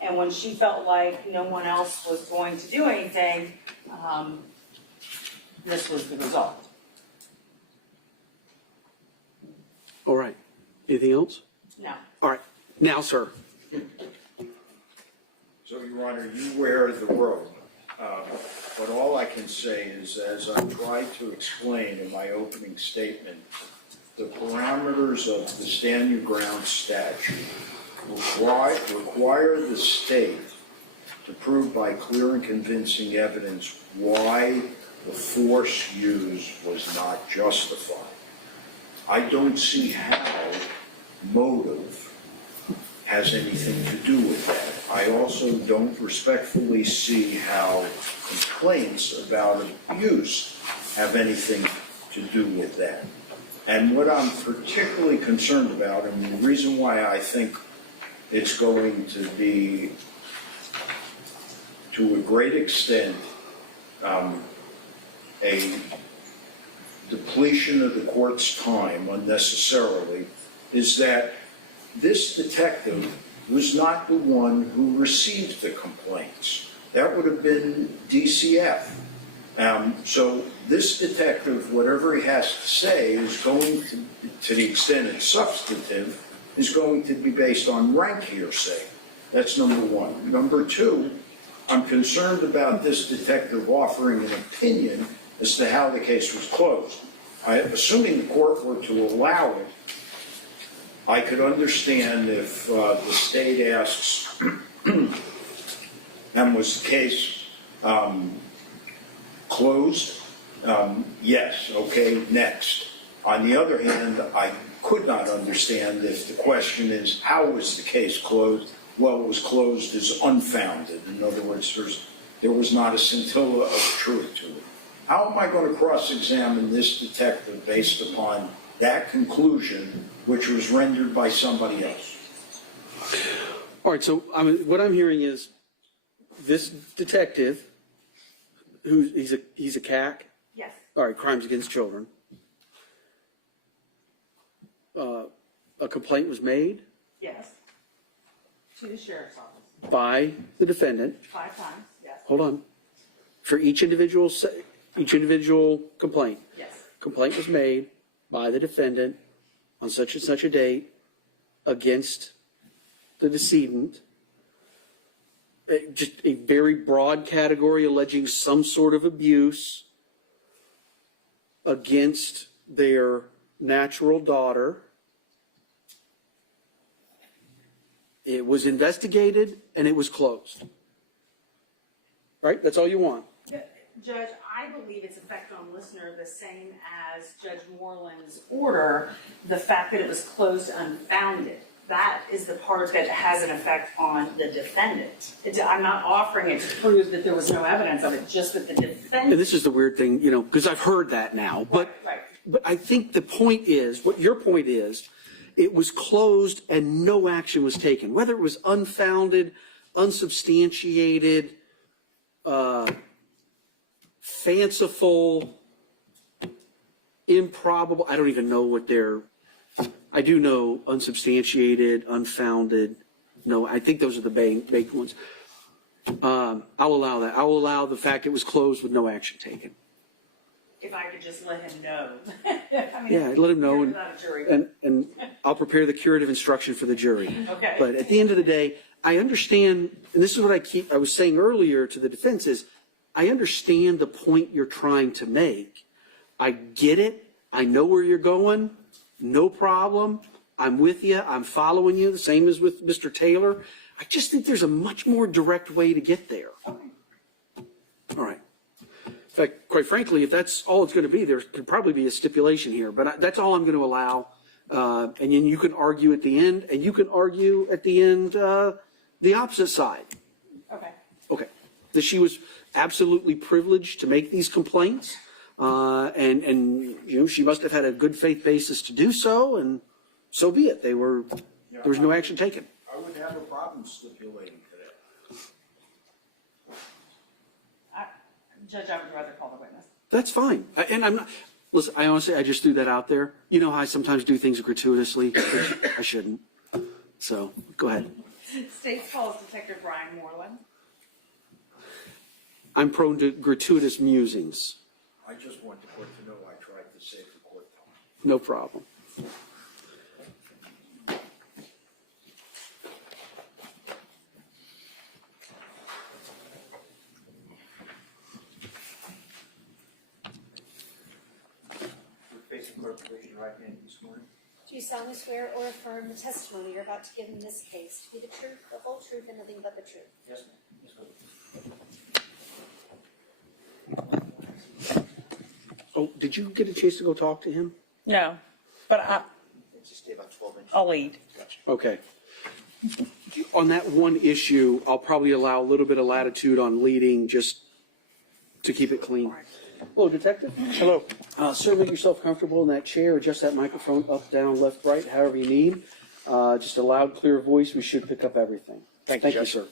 And when she felt like no one else was going to do anything, this was the result. All right. Anything else? No. All right. Now, sir. So, Your Honor, you wear the robe. But all I can say is, as I tried to explain in my opening statement, the parameters of the Stand Your Ground statute require the state to prove by clear and convincing evidence why the force used was not justified. I don't see how motive has anything to do with that. I also don't respectfully see how complaints about abuse have anything to do with that. And what I'm particularly concerned about, and the reason why I think it's going to be, to a great extent, a depletion of the court's time unnecessarily, is that this detective was not the one who received the complaints. That would have been DCF. So this detective, whatever he has to say, is going to the extent it's substantive, is going to be based on rank hearsay. That's number one. Number two, I'm concerned about this detective offering an opinion as to how the case was closed. Assuming the court were to allow it, I could understand if the state asks, and was the case closed? Yes, okay, next. On the other hand, I could not understand if the question is, how was the case closed? Well, it was closed as unfounded. In other words, there was not a scintilla of truth to it. How am I going to cross-examine this detective based upon that conclusion, which was rendered by somebody else? All right, so what I'm hearing is this detective, he's a CAC? Yes. All right, crimes against children. A complaint was made Yes. To the sheriff's office. by the defendant. 5 times, yes. Hold on. For each individual complaint. Yes. Complaint was made by the defendant on such and such a date against the decedent. Just a very broad category alleging some sort of abuse against their natural daughter. It was investigated and it was closed. Right? That's all you want. Judge, I believe its effect on listener the same as Judge Moreland's order, the fact that it was closed unfounded. That is the part that has an effect on the defendant. I'm not offering it to prove that there was no evidence of it, just that the defendant. And this is the weird thing, because I've heard that now. But I think the point is, what your point is, it was closed and no action was taken. Whether it was unfounded, unsubstantiated, fanciful, improbable, I don't even know what I do know unsubstantiated, unfounded. No, I think those are the big ones. I'll allow that. I'll allow the fact it was closed with no action taken. If I could just let him know. Yeah, let him know, you're not a jury. and I'll prepare the curative instruction for the jury. Okay. But at the end of the day, I understand, and this is what I was saying earlier to the defense is, I understand the point you're trying to make. I get it. I know where you're going. No problem. I'm with you. I'm following you. The same as with Mr. Taylor. I just think there's a much more direct way to get there. All right. In fact, quite frankly, if that's all it's going to be, there could probably be a stipulation here. But that's all I'm going to allow. And then you can argue at the end, and you can argue at the end the opposite side. Okay. Okay. That she was absolutely privileged to make these complaints. And she must have had a good faith basis to do so, and so be it. There was no action taken. I would have a problem stipulating to that. Judge, I would rather call the witness. That's fine. And I'm not, listen, I just threw that out there. You know how I sometimes do things gratuitously, which I shouldn't. So, go ahead. State's calls Detective Brian Moreland. I'm prone to gratuitous musings. I just want the court to know I tried to save the court time. No problem. Facing court, raise your right hand this morning. Do you solemnly swear or affirm the testimony you're about to give in this case to be the truth, the whole truth, and nothing but the truth? Yes, ma'am. Yes, ma'am. Oh, did you get a chance to go talk to him? No, but Just stay about 12 inches. I'll lead. Okay. On that one issue, I'll probably allow a little bit of latitude on leading just to keep it clean. Hello, Detective. Hello. Sir, make yourself comfortable in that chair. Adjust that microphone up, down, left, right, however you need. Just a loud, clear voice. We should pick up everything. Thank you, Judge. sir.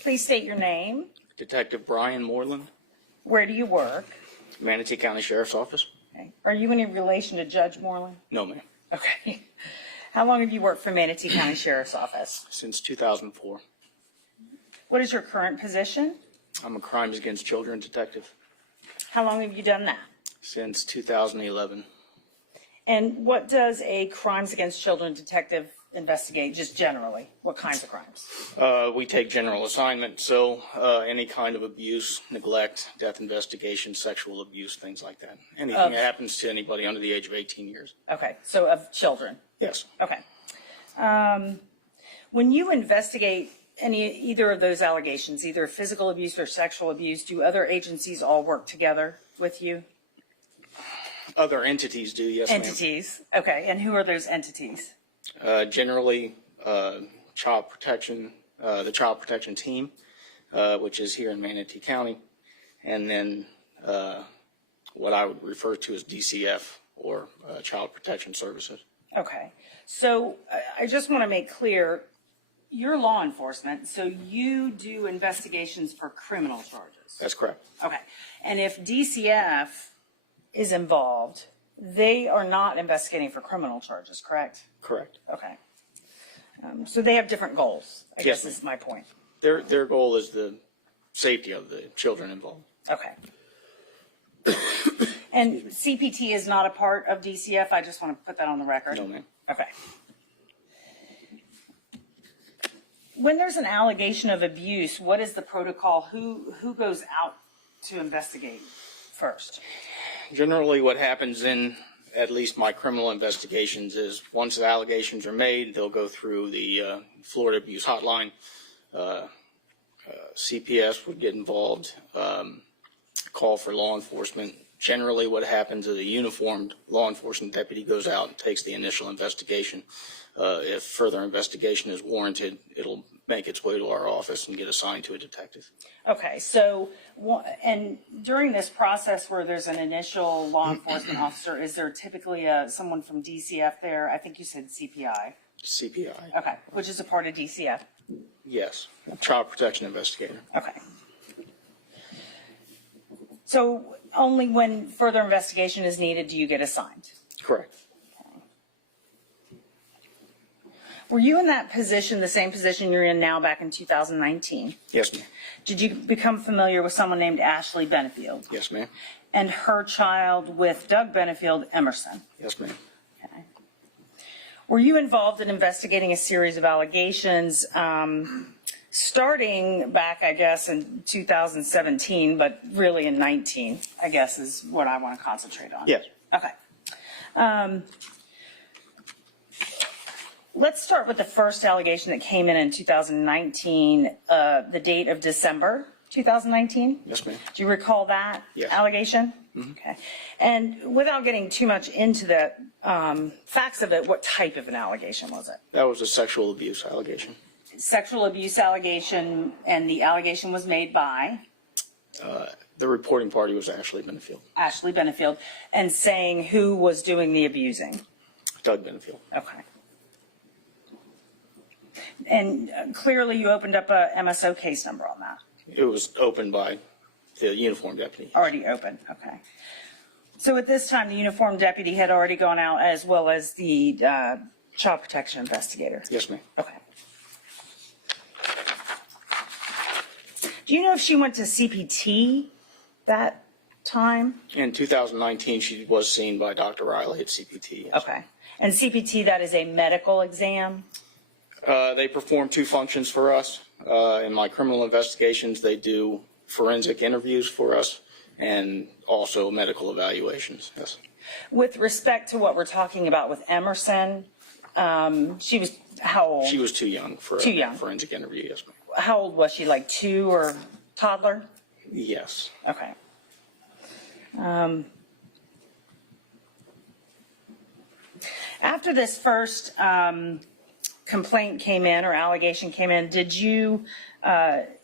Please state your name. Detective Brian Moreland, Where do you work? Manatee County Sheriff's Office. Okay. Are you in relation to Judge Moreland? No, ma'am. Okay. How long have you worked for Manatee County Sheriff's Office? Since 2004. What is your current position? I'm a crimes against children detective. How long have you done that? Since 2011. And what does a crimes against children detective investigate, just generally? What kinds of crimes? We take general assignment, so any kind of abuse, neglect, death investigation, sexual abuse, things like that. Anything that happens to anybody under the age of 18 years. Okay, so of children? Yes. Okay. When you investigate either of those allegations, either physical abuse or sexual abuse, do other agencies all work together with you? Other entities do, yes, ma'am. Entities, okay. And who are those entities? Generally, child protection, the child protection team, which is here in Manatee County, and then what I would refer to as DCF, or Child Protection Services. Okay. So I just want to make clear, you're law enforcement, so you do investigations for criminal charges. That's correct. Okay. And if DCF is involved, they are not investigating for criminal charges, correct? Correct. Okay. So they have different goals, I Yes, guess is my point. Their goal is the safety of the children involved. Okay. And CPT is not a part of DCF? I just want to put that on the record. No, ma'am. Okay. When there's an allegation of abuse, what is the protocol? Who goes out to investigate first? Generally, what happens in at least my criminal investigations is once the allegations are made, they'll go through the Florida Abuse Hotline. CPS would get involved, call for law enforcement. Generally, what happens is a uniformed law enforcement deputy goes out and takes the initial investigation. If further investigation is warranted, it'll make its way to our office and get assigned to a detective. Okay, so, and during this process where there's an initial law enforcement officer, is there typically someone from DCF there? I think you said CPI. CPI. Okay, which is a part of DCF. Yes, child protection investigator. Okay. So only when further investigation is needed do you get assigned? Correct. Were you in that position, the same position you're in now back in 2019? Yes, ma'am. Did you become familiar with someone named Ashley Benefield? Yes, ma'am. And her child with Doug Benefield, Emerson? Yes, ma'am. Okay. Were you involved in investigating a series of allegations starting back, I guess, in 2017, but really in 19, I guess, is what I want to concentrate on? Yes. Okay. Let's start with the first allegation that came in 2019, the date of December 2019. Yes, ma'am. Do you recall that allegation? Mm-hmm. Okay. And without getting too much into the facts of it, what type of an allegation was it? That was a sexual abuse allegation. Sexual abuse allegation, and the allegation was made by? The reporting party was Ashley Benefield. Ashley Benefield, and saying who was doing the abusing? Doug Benefield. Okay. And clearly you opened up a MSO case number on that? It was opened by the uniformed deputy. Already open, okay. So at this time, the uniformed deputy had already gone out as well as the child protection investigator? Yes, ma'am. Okay. Do you know if she went to CPT that time? In 2019, she was seen by Dr. Riley at CPT. Yes. Okay. And CPT, that is a medical exam? They perform two functions for us. In my criminal investigations, they do forensic interviews for us and also medical evaluations. Yes. With respect to what we're talking about with Emerson, she was how old? She was too young for a forensic interview, yes, ma'am. How old was she, like 2 or toddler? Yes. Okay. After this first complaint came in or allegation came in, did you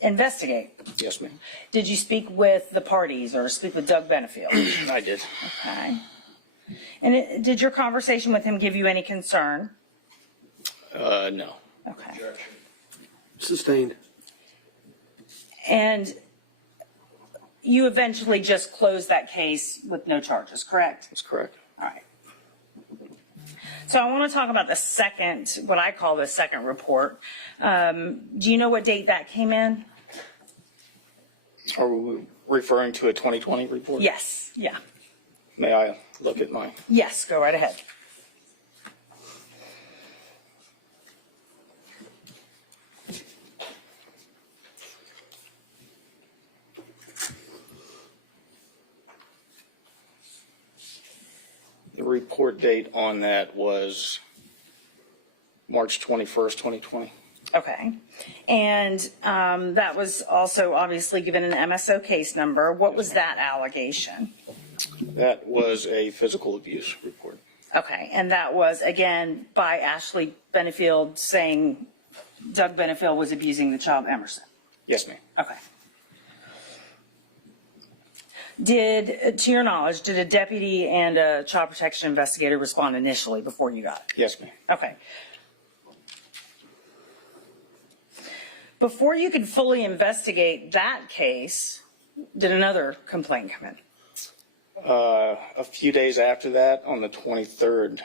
investigate? Yes, ma'am. Did you speak with the parties or speak with Doug Benefield? I did. Okay. And did your conversation with him give you any concern? No. Okay. Sustained. And you eventually just closed that case with no charges, correct? That's correct. All right. So I want to talk about the second, what I call the second report. Do you know what date that came in? Are we referring to a 2020 report? Yes. Yeah. May I look at my? Yes, go right ahead. The report date on that was March 21st, 2020. Okay. And that was also obviously given an MSO case number. What was that allegation? That was a physical abuse report. Okay. And that was, again, by Ashley Benefield saying Doug Benefield was abusing the child Emerson? Yes, ma'am. Okay. To your knowledge, did a deputy and a child protection investigator respond initially before you got it? Yes, ma'am. Okay. Before you could fully investigate that case, did another complaint come in? A few days after that, on the 23rd,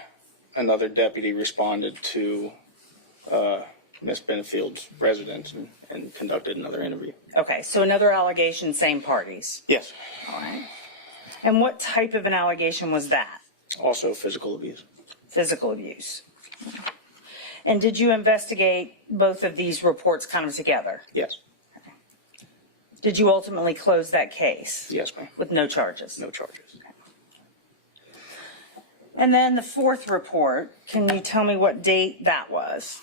another deputy responded to Ms. Benefield's residence and conducted another interview. Okay, so another allegation, same parties? Yes. All right. And what type of an allegation was that? Also physical abuse. Physical abuse. And did you investigate both of these reports kind of together? Yes. Okay. Did you ultimately close that case? Yes, ma'am. With no charges? No charges. Okay. And then the fourth report, can you tell me what date that was?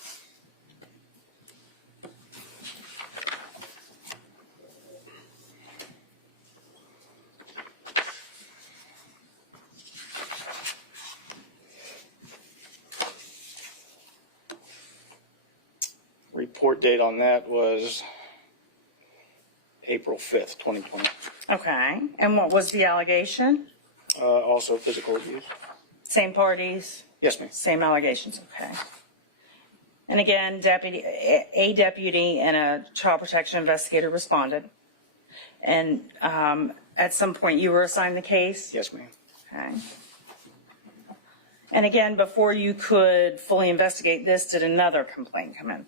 Report date on that was April 5th, 2020. Okay. And what was the allegation? Also physical abuse. Same parties? Yes, ma'am. Same allegations, okay. And again, a deputy and a child protection investigator responded. And at some point you were assigned the case? Yes, ma'am. Okay. And again, before you could fully investigate this, did another complaint come in?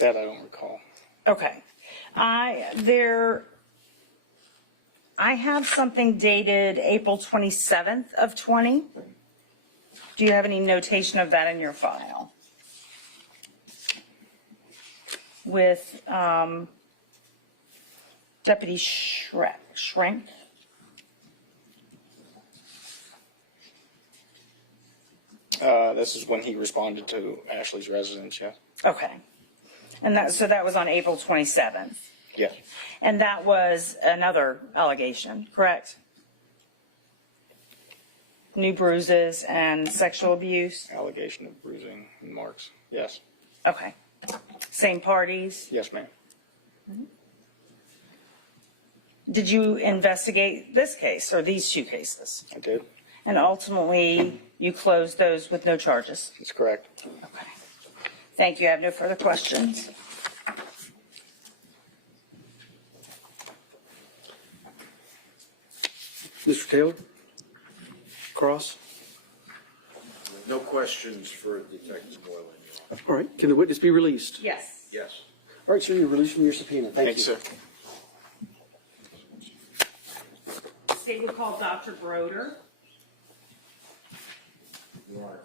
That I don't recall. Okay. I have something dated April 27th of 20. Do you have any notation of that in your file? With Deputy Schrenk? This is when he responded to Ashley's residence, yes? Okay. And so that was on April 27th. Yes. And that was another allegation, correct? New bruises and sexual abuse? Allegation of bruising and marks, yes. Okay. Same parties? Yes, ma'am. Did you investigate this case or these two cases? I did. And ultimately, you closed those with no charges? That's correct. Okay. Thank you. I have no further questions. Mr. Taylor? Cross? No questions for Detective Moylan, Your Honor. All right, can the witness be released? Yes. Yes. All right, sir, you're released from your subpoena. Thank you. Sir. State would call Dr. Broder. Your Honor,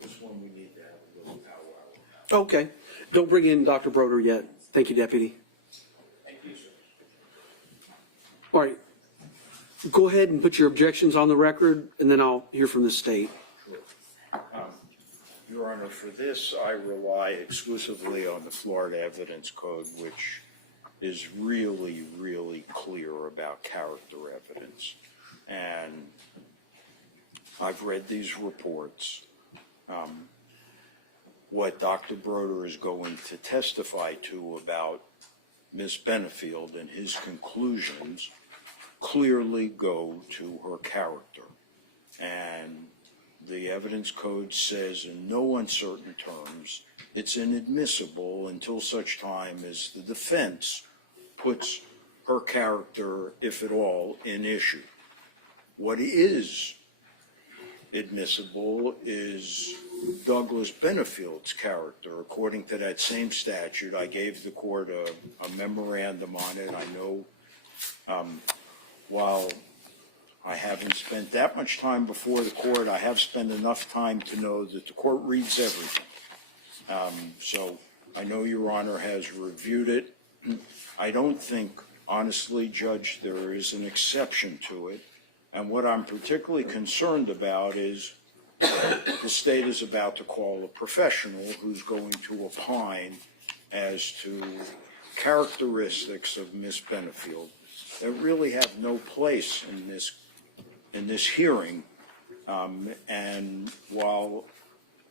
this one we need to have a little powwow. Okay, don't bring in Dr. Broder yet. Thank you, Deputy. Thank you, sir. All right, go ahead and put your objections on the record, and then I'll hear from the state. Sure. Your Honor, for this, I rely exclusively on the Florida Evidence Code, which is really, really clear about character evidence. And I've read these reports. What Dr. Broder is going to testify to about Ms. Benefield and his conclusions clearly go to her character. And the evidence code says in no uncertain terms it's inadmissible until such time as the defense puts her character, if at all, in issue. What is admissible is Douglas Benefield's character. According to that same statute, I gave the court a memorandum on it. I know while I haven't spent that much time before the court, I have spent enough time to know that the court reads everything. So I know Your Honor has reviewed it. I don't think, honestly, Judge, there is an exception to it. And what I'm particularly concerned about is the state is about to call a professional who's going to opine as to characteristics of Ms. Benefield that really have no place in this hearing. And while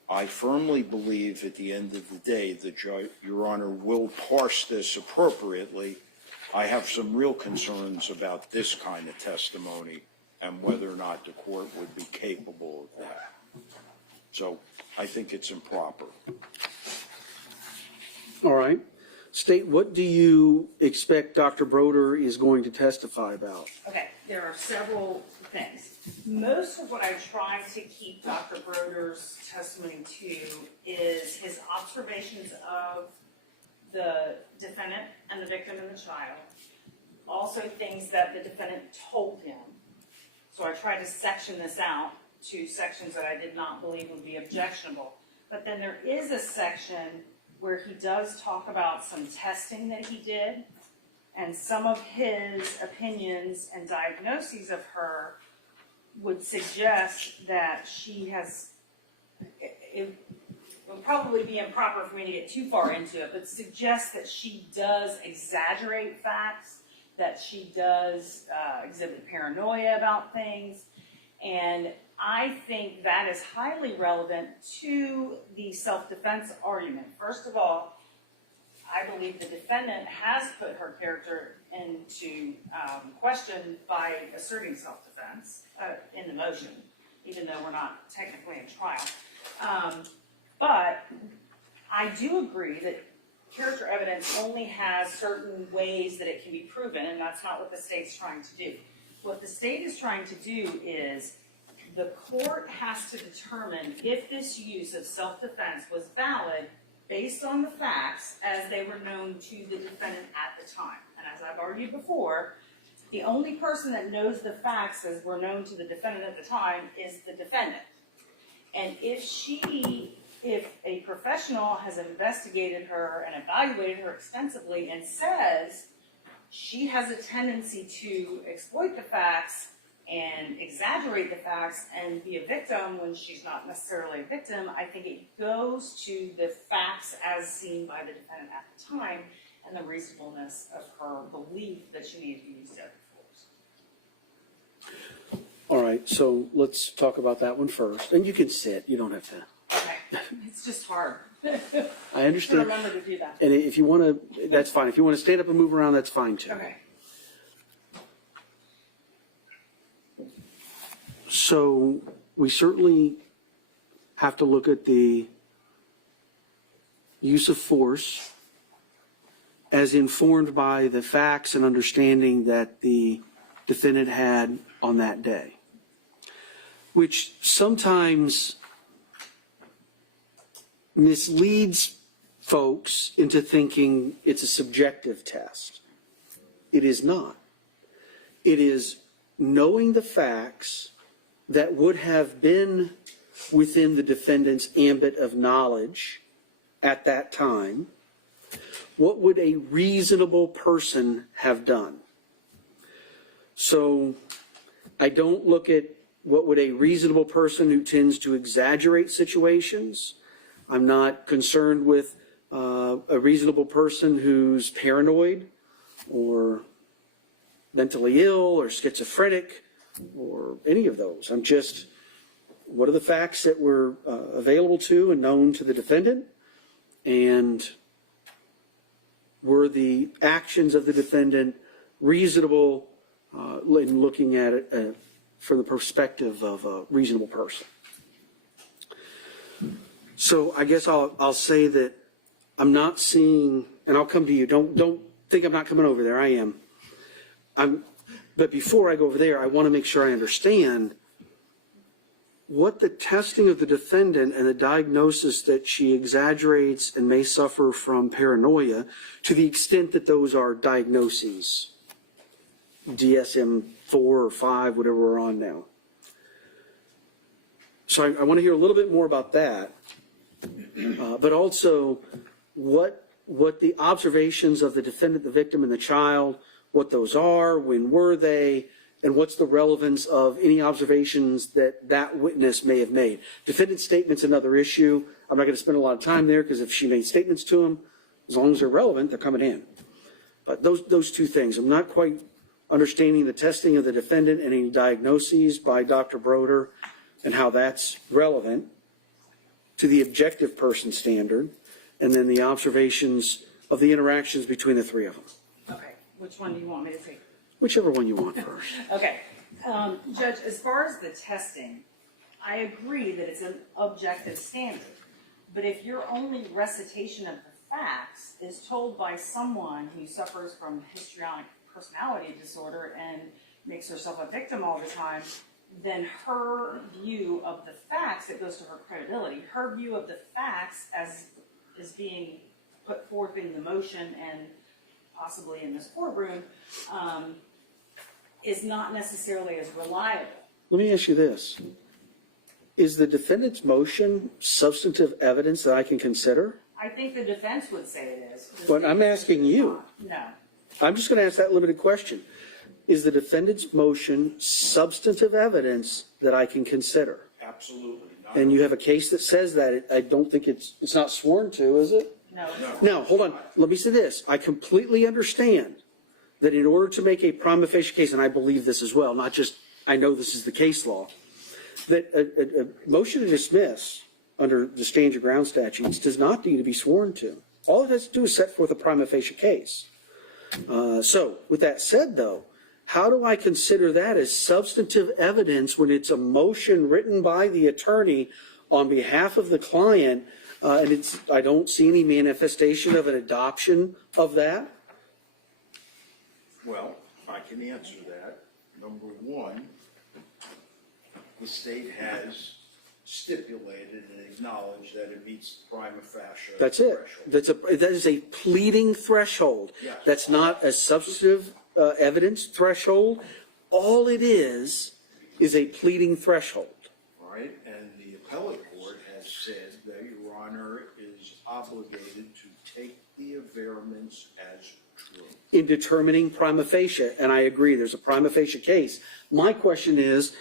I firmly believe at the end of the day that Your Honor will parse this appropriately, I have some real concerns about this kind of testimony and whether or not the court would be capable of that. So I think it's improper. All right. State, what do you expect Dr. Broder is going to testify about? Okay, there are several things. Most of what I try to keep Dr. Broder's testimony to is his observations of the defendant and the victim and the child. Also things that the defendant told him. So I tried to section this out to sections that I did not believe would be objectionable. But then there is a section where he does talk about some testing that he did, and some of his opinions and diagnoses of her would suggest that she has, it would probably be improper for me to get too far into it, but suggests that she does exaggerate facts, that she does exhibit paranoia about things, and I think that is highly relevant to the self-defense argument. First of all, I believe the defendant has put her character into question by asserting self-defense in the motion, even though we're not technically in trial. But I do agree that character evidence only has certain ways that it can be proven, and that's not what the state's trying to do. What the state is trying to do is the court has to determine if this use of self-defense was valid based on the facts as they were known to the defendant at the time. And as I've argued before, the only person that knows the facts as were known to the defendant at the time is the defendant. And if a professional has investigated her and evaluated her extensively and says she has a tendency to exploit the facts and exaggerate the facts and be a victim when she's not necessarily a victim, I think it goes to the facts as seen by the defendant at the time and the reasonableness of her belief that she needed to use deadly force. All right, so let's talk about that one first. And you can sit, you don't have to. Okay, it's just hard. I understand. To remember to do that. And if you want to, that's fine. If you want to stand up and move around, that's fine too. Okay. So we certainly have to look at the use of force as informed by the facts and understanding that the defendant had on that day, which sometimes misleads folks into thinking it's a subjective test. It is not. It is knowing the facts that would have been within the defendant's ambit of knowledge at that time. What would a reasonable person have done? So I don't look at what would a reasonable person who tends to exaggerate situations. I'm not concerned with a reasonable person who's paranoid or mentally ill or schizophrenic or any of those. I'm just, what are the facts that were available to and known to the defendant? And were the actions of the defendant reasonable in looking at it from the perspective of a reasonable person? So I guess I'll say that I'm not seeing, and I'll come to you. Don't think I'm not coming over there. I am. But before I go over there, I want to make sure I understand what the testing of the defendant and the diagnosis that she exaggerates and may suffer from paranoia, to the extent that those are diagnoses, DSM-4 or 5, whatever we're on now. So I want to hear a little bit more about that, but also what the observations of the defendant, the victim, and the child, what those are, when were they, and what's the relevance of any observations that that witness may have made. Defendant's statement's another issue. I'm not going to spend a lot of time there because if she made statements to him, as long as they're relevant, they're coming in. But those two things, I'm not quite understanding the testing of the defendant and any diagnoses by Dr. Broder and how that's relevant to the objective person standard, and then the observations of the interactions between the three of them. Okay, which one do you want me to take? Whichever one you want first. Okay. Judge, as far as the testing, I agree that it's an objective standard. But if your only recitation of the facts is told by someone who suffers from histrionic personality disorder and makes herself a victim all the time, then her view of the facts, it goes to her credibility. Her view of the facts as is being put forth in the motion and possibly in this courtroom, is not necessarily as reliable. Let me ask you this. Is the defendant's motion substantive evidence that I can consider? I think the defense would say it is. But I'm asking you. No. I'm just going to ask that limited question. Is the defendant's motion substantive evidence that I can consider? Absolutely. And you have a case that says that. I don't think it's not sworn to, is it? No. Now, hold on. Let me say this. I completely understand that in order to make a prima facie case, and I believe this as well, not just I know this is the case law, that a motion to dismiss under the stand your ground statutes does not need to be sworn to. All it has to do is set forth a prima facie case. So with that said, though, how do I consider that as substantive evidence when it's a motion written by the attorney on behalf of the client, and I don't see any manifestation of an adoption of that? Well, I can answer that. Number one, the state has stipulated and acknowledged that it meets the prima facie That's it. threshold. That is a pleading threshold. Yes. That's not a substantive evidence threshold. All it is a pleading threshold. All right, and the appellate court has said that Your Honor is obligated to take the averments as true. In determining prima facie, and I agree, there's a prima facie case. My question is,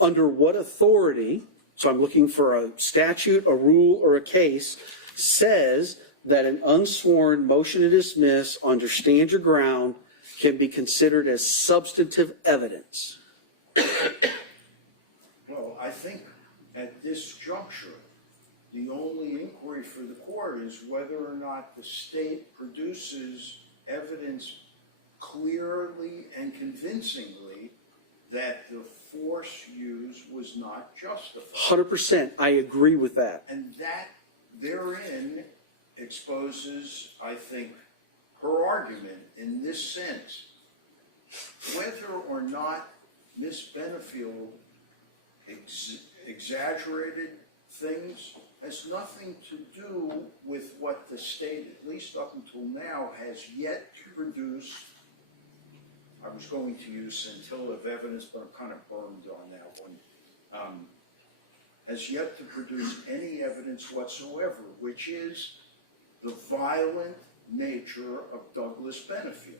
under what authority, so I'm looking for a statute, a rule, or a case, says that an unsworn motion to dismiss under stand your ground can be considered as substantive evidence? Well, I think at this juncture, the only inquiry for the court is whether or not the state produces evidence clearly and convincingly that the force used was not justified. 100%, I agree with that. And that therein exposes, I think, her argument in this sense. Whether or not Ms. Benefield exaggerated things has nothing to do with what the state, at least up until now, has yet to produce. I was going to use scintilla of evidence, but I'm kind of burned on that one. Has yet to produce any evidence whatsoever, which is the violent nature of Douglas Benefield.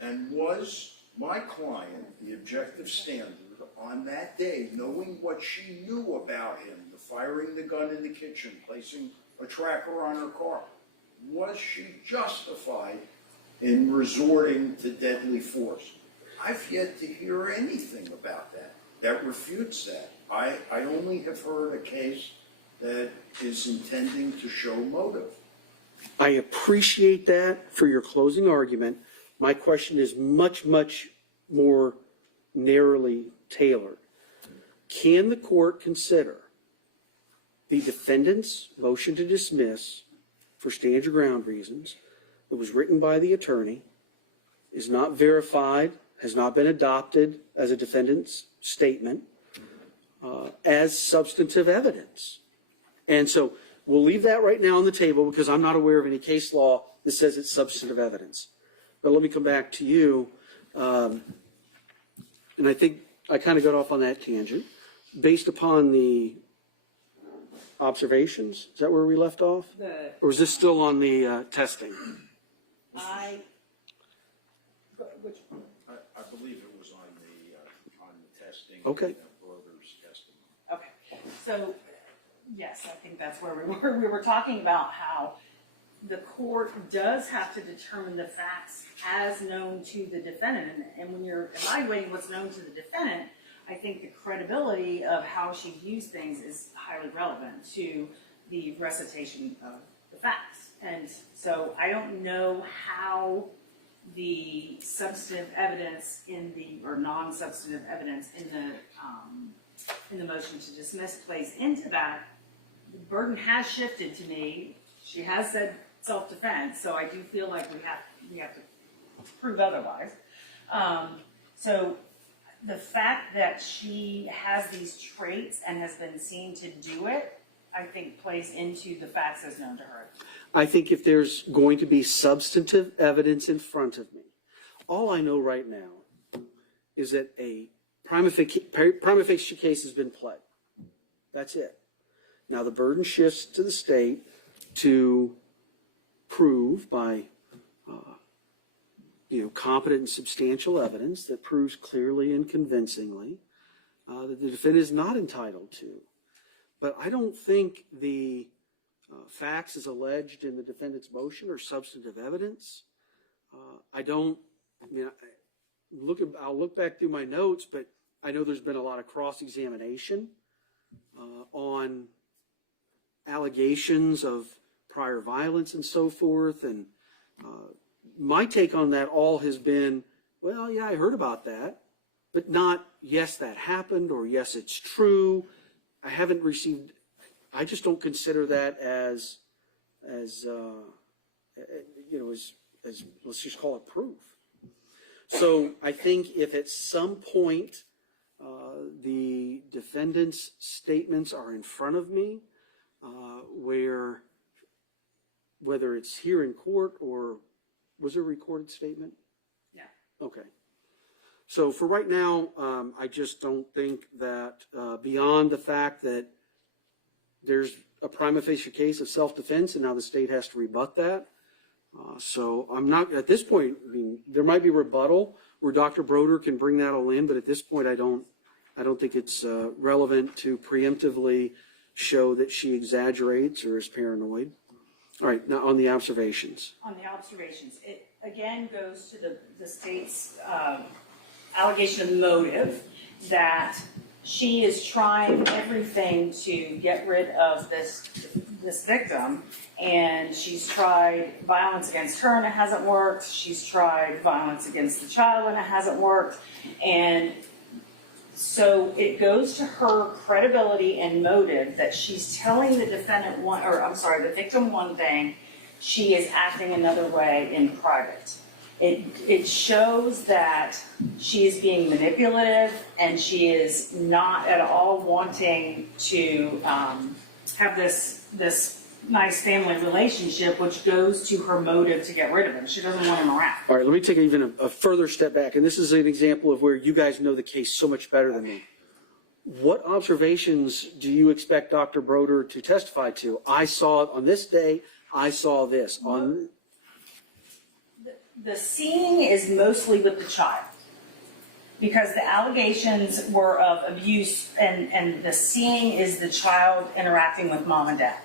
And was my client, the objective standard, on that day, knowing what she knew about him, the firing the gun in the kitchen, placing a tracker on her car, was she justified in resorting to deadly force? I've yet to hear anything about that refutes that. I only have heard a case that is intending to show motive. I appreciate that for your closing argument. My question is much, much more narrowly tailored. Can the court consider the defendant's motion to dismiss for stand your ground reasons that was written by the attorney, is not verified, has not been adopted as a defendant's statement, as substantive evidence? And so we'll leave that right now on the table because I'm not aware of any case law that says it's substantive evidence. But let me come back to you. And I think I kind of got off on that tangent. Based upon the observations, is that where we left off? Or is this still on the testing? I believe it was on the testing. Okay. Broder's testing. Okay, so yes, I think that's where we were. We were talking about how the court does have to determine the facts as known to the defendant. And when you're evaluating what's known to the defendant, I think the credibility of how she views things is highly relevant to the recitation of the facts. And so I don't know how the substantive evidence or non-substantive evidence in the motion to dismiss plays into that. The burden has shifted to me. She has said self-defense, so I do feel like we have to prove otherwise. So the fact that she has these traits and has been seen to do it, I think plays into the facts as known to her. I think if there's going to be substantive evidence in front of me, all I know right now is that a prima facie case has been pled. That's it. Now the burden shifts to the state to prove by competent and substantial evidence that proves clearly and convincingly that the defendant is not entitled to. But I don't think the facts as alleged in the defendant's motion are substantive evidence. I'll look back through my notes, but I know there's been a lot of cross-examination on allegations of prior violence and so forth. And my take on that all has been, well, yeah, I heard about that, but not, yes, that happened, or yes, it's true. I haven't received, I just don't consider that as let's just call it proof. So I think if at some point the defendant's statements are in front of me, whether it's here in court or was it a recorded statement? No. Okay. So for right now, I just don't think that beyond the fact that there's a prima facie case of self-defense and now the state has to rebut that. So I'm not, at this point, I mean, there might be rebuttal where Dr. Broder can bring that all in, but at this point, I don't think it's relevant to preemptively show that she exaggerates or is paranoid. All right, now on the observations. On the observations, it again goes to the state's allegation of motive that she is trying everything to get rid of this victim, and she's tried violence against her and it hasn't worked. She's tried violence against the child and it hasn't worked. And so it goes to her credibility and motive that she's telling the the victim one thing, she is acting another way in private. It shows that she is being manipulative and she is not at all wanting to have this nice family relationship, which goes to her motive to get rid of him. She doesn't want him around. All right, let me take even a further step back, and this is an example of where you guys know the case so much better than me. What observations do you expect Dr. Broder to testify to? I saw it on this day, I saw this. The seeing is mostly with the child, because the allegations were of abuse, and the seeing is the child interacting with mom and dad.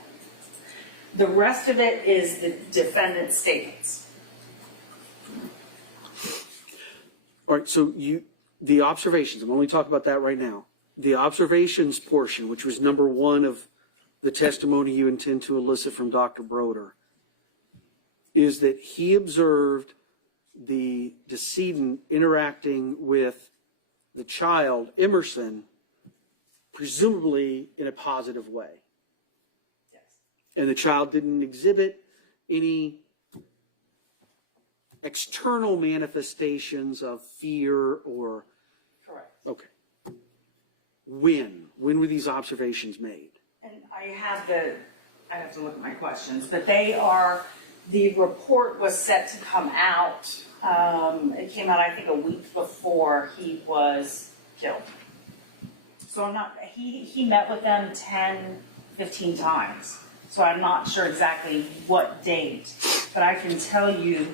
The rest of it is the defendant's statements. All right, so the observations, I'm only talking about that right now. The observations portion, which was number one of the testimony you intend to elicit from Dr. Broder, is that he observed the decedent interacting with the child, Emerson, presumably in a positive way. Yes. And the child didn't exhibit any external manifestations of fear or... Correct. Okay. When were these observations made? And I have to look at my questions, but the report was set to come out. It came out, I think, a week before he was killed. So he met with them 10, 15 times. So I'm not sure exactly what date, but I can tell you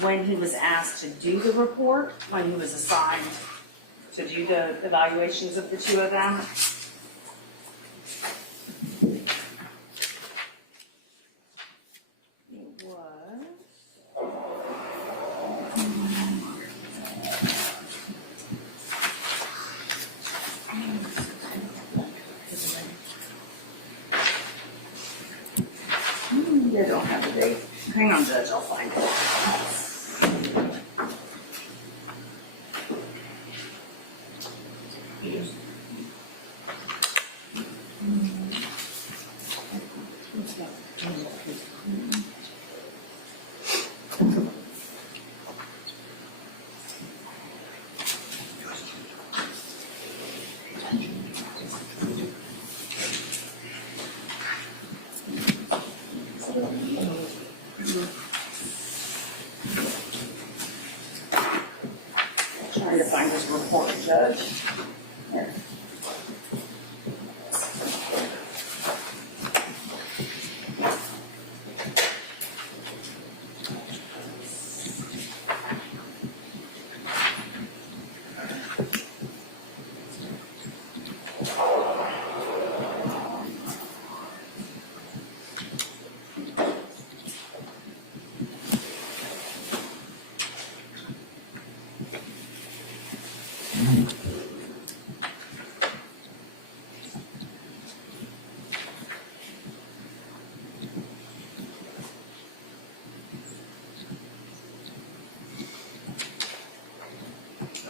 when he was asked to do the report, when he was assigned to do the evaluations of the two of them. It was... I don't have the date. Hang on, Judge, I'll find it. Trying to find his report, Judge. Here.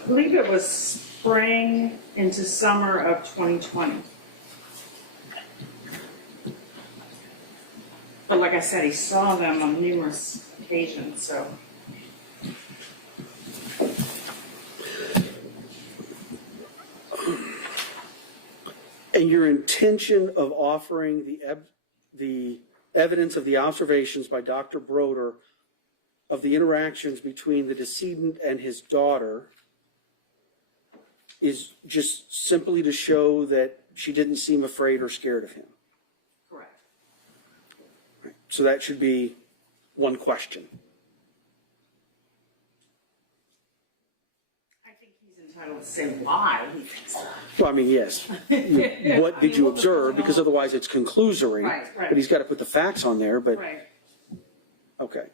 believe it was spring into summer of 2020. But like I said, he saw them on numerous occasions, so. And your intention of offering the evidence of the observations by Dr. Broder of the interactions between the decedent and his daughter is just simply to show that she didn't seem afraid or scared of him. Correct. So that should be one question. I think he's entitled to say why he thinks that. Well, I mean, yes. What did you observe? Because otherwise it's conclusory. Right. But he's got to put the facts on there. But Right. okay.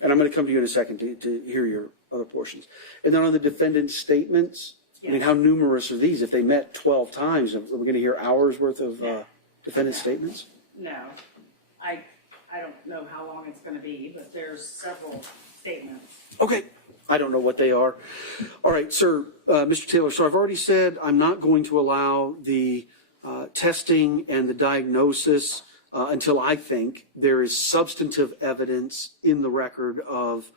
And I'm going to come to you in a second to hear your other portions. And then on the defendant's statements, I mean, how numerous are these? If they met 12 times, are we going to hear hours worth of defendant's statements? No, I don't know how long it's going to be, but there's several statements. Okay. I don't know what they are. All right, sir, Mr. Taylor, so I've already said I'm not going to allow the testing and the diagnosis until I think there is substantive evidence in the record of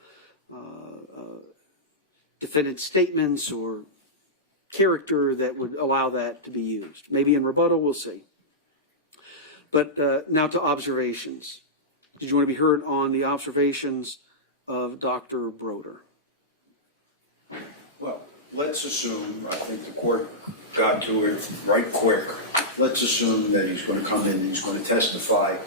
defendant's statements or character that would allow that to be used. Maybe in rebuttal, we'll see. But now to observations. Did you want to be heard on the observations of Dr. Broder? Well, let's assume, I think the court got to it right quick. Let's assume that he's going to come in and he's going to testify.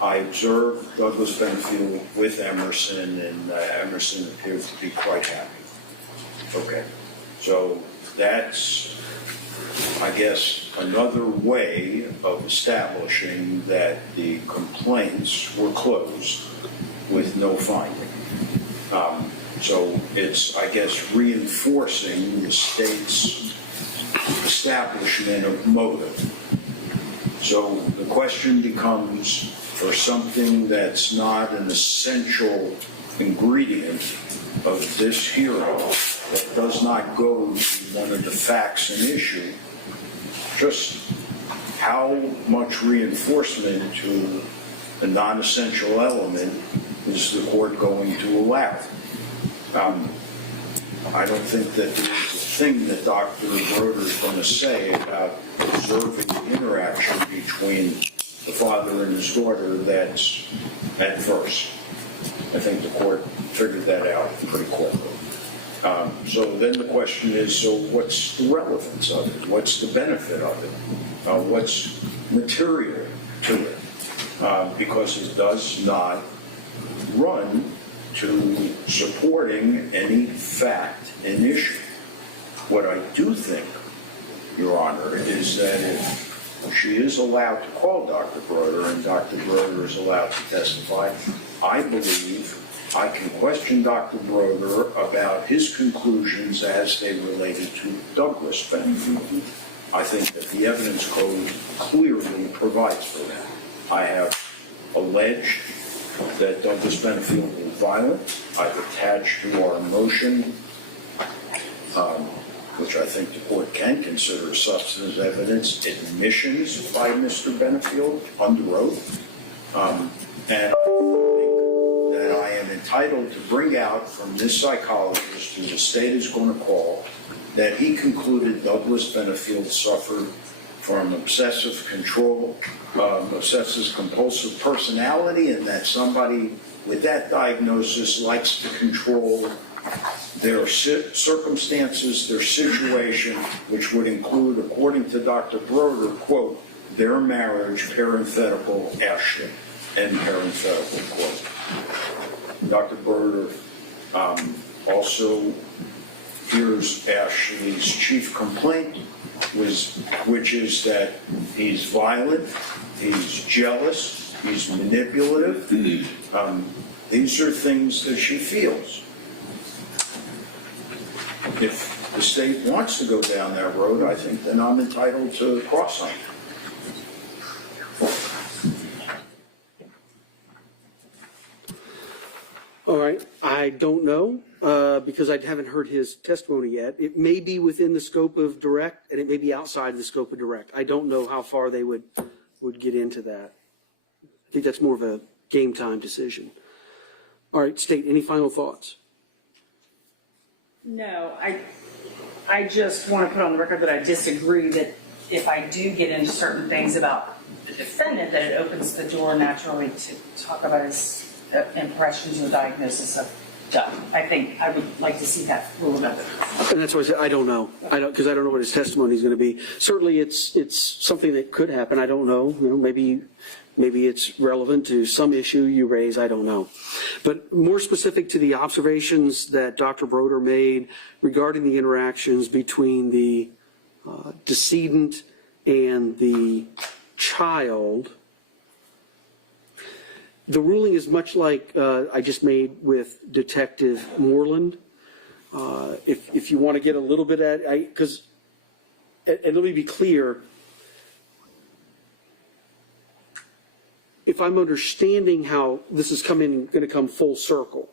I observed Douglas Benefield with Emerson, and Emerson appeared to be quite happy. Okay, so that's, I guess, another way of establishing that the complaints were closed with no finding. So it's, I guess, reinforcing the state's establishment of motive. So the question becomes, for something that's not an essential ingredient of this hearing, that does not go to one of the facts and issue, just how much reinforcement to a non-essential element is the court going to allow? I don't think that there's a thing that Dr. Broder is going to say about observing the interaction between the father and his daughter that's adverse. I think the court figured that out pretty quickly. So then the question is, so what's the relevance of it? What's the benefit of it? What's material to it? Because it does not run to supporting any fact and issue. What I do think, Your Honor, is that if she is allowed to call Dr. Broder and Dr. Broder is allowed to testify, I believe I can question Dr. Broder about his conclusions as they related to Douglas Benefield. I think that the evidence code clearly provides for that. I have alleged that Douglas Benefield was violent. I've attached to our motion, which I think the court can consider substantive evidence, admissions by Mr. Benefield under oath. And I think that I am entitled to bring out from this psychologist, who the state is going to call, that he concluded Douglas Benefield suffered from obsessive compulsive personality, and that somebody with that diagnosis likes to control their circumstances, their situation, which would include, according to Dr. Broder, quote, their marriage, parenthetical, Ashley, end parenthetical, quote. Dr. Broder also hears Ashley's chief complaint, which is that he's violent, he's jealous, he's manipulative. These are things that she feels. If the state wants to go down that road, I think then I'm entitled to cross on it. All right, I don't know. because I haven't heard his testimony yet. It may be within the scope of direct, and it may be outside the scope of direct. I don't know how far they would get into that. I think that's more of a game time decision. All right, State, any final thoughts? No, I just want to put on the record that I disagree that if I do get into certain things about the defendant, that it opens the door naturally to talk about his impressions or diagnosis of Doug. I think I would like to see that rule of evidence. And that's why I said I don't know. Because I don't know what his testimony is going to be. Certainly, it's something that could happen. I don't know. Maybe it's relevant to some issue you raise. I don't know. But more specific to the observations that Dr. Broder made regarding the interactions between the decedent and the child. The ruling is much like I just made with Detective Moreland. If you want to get a little bit at, because, and let me be clear, if I'm understanding how this is going to come full circle,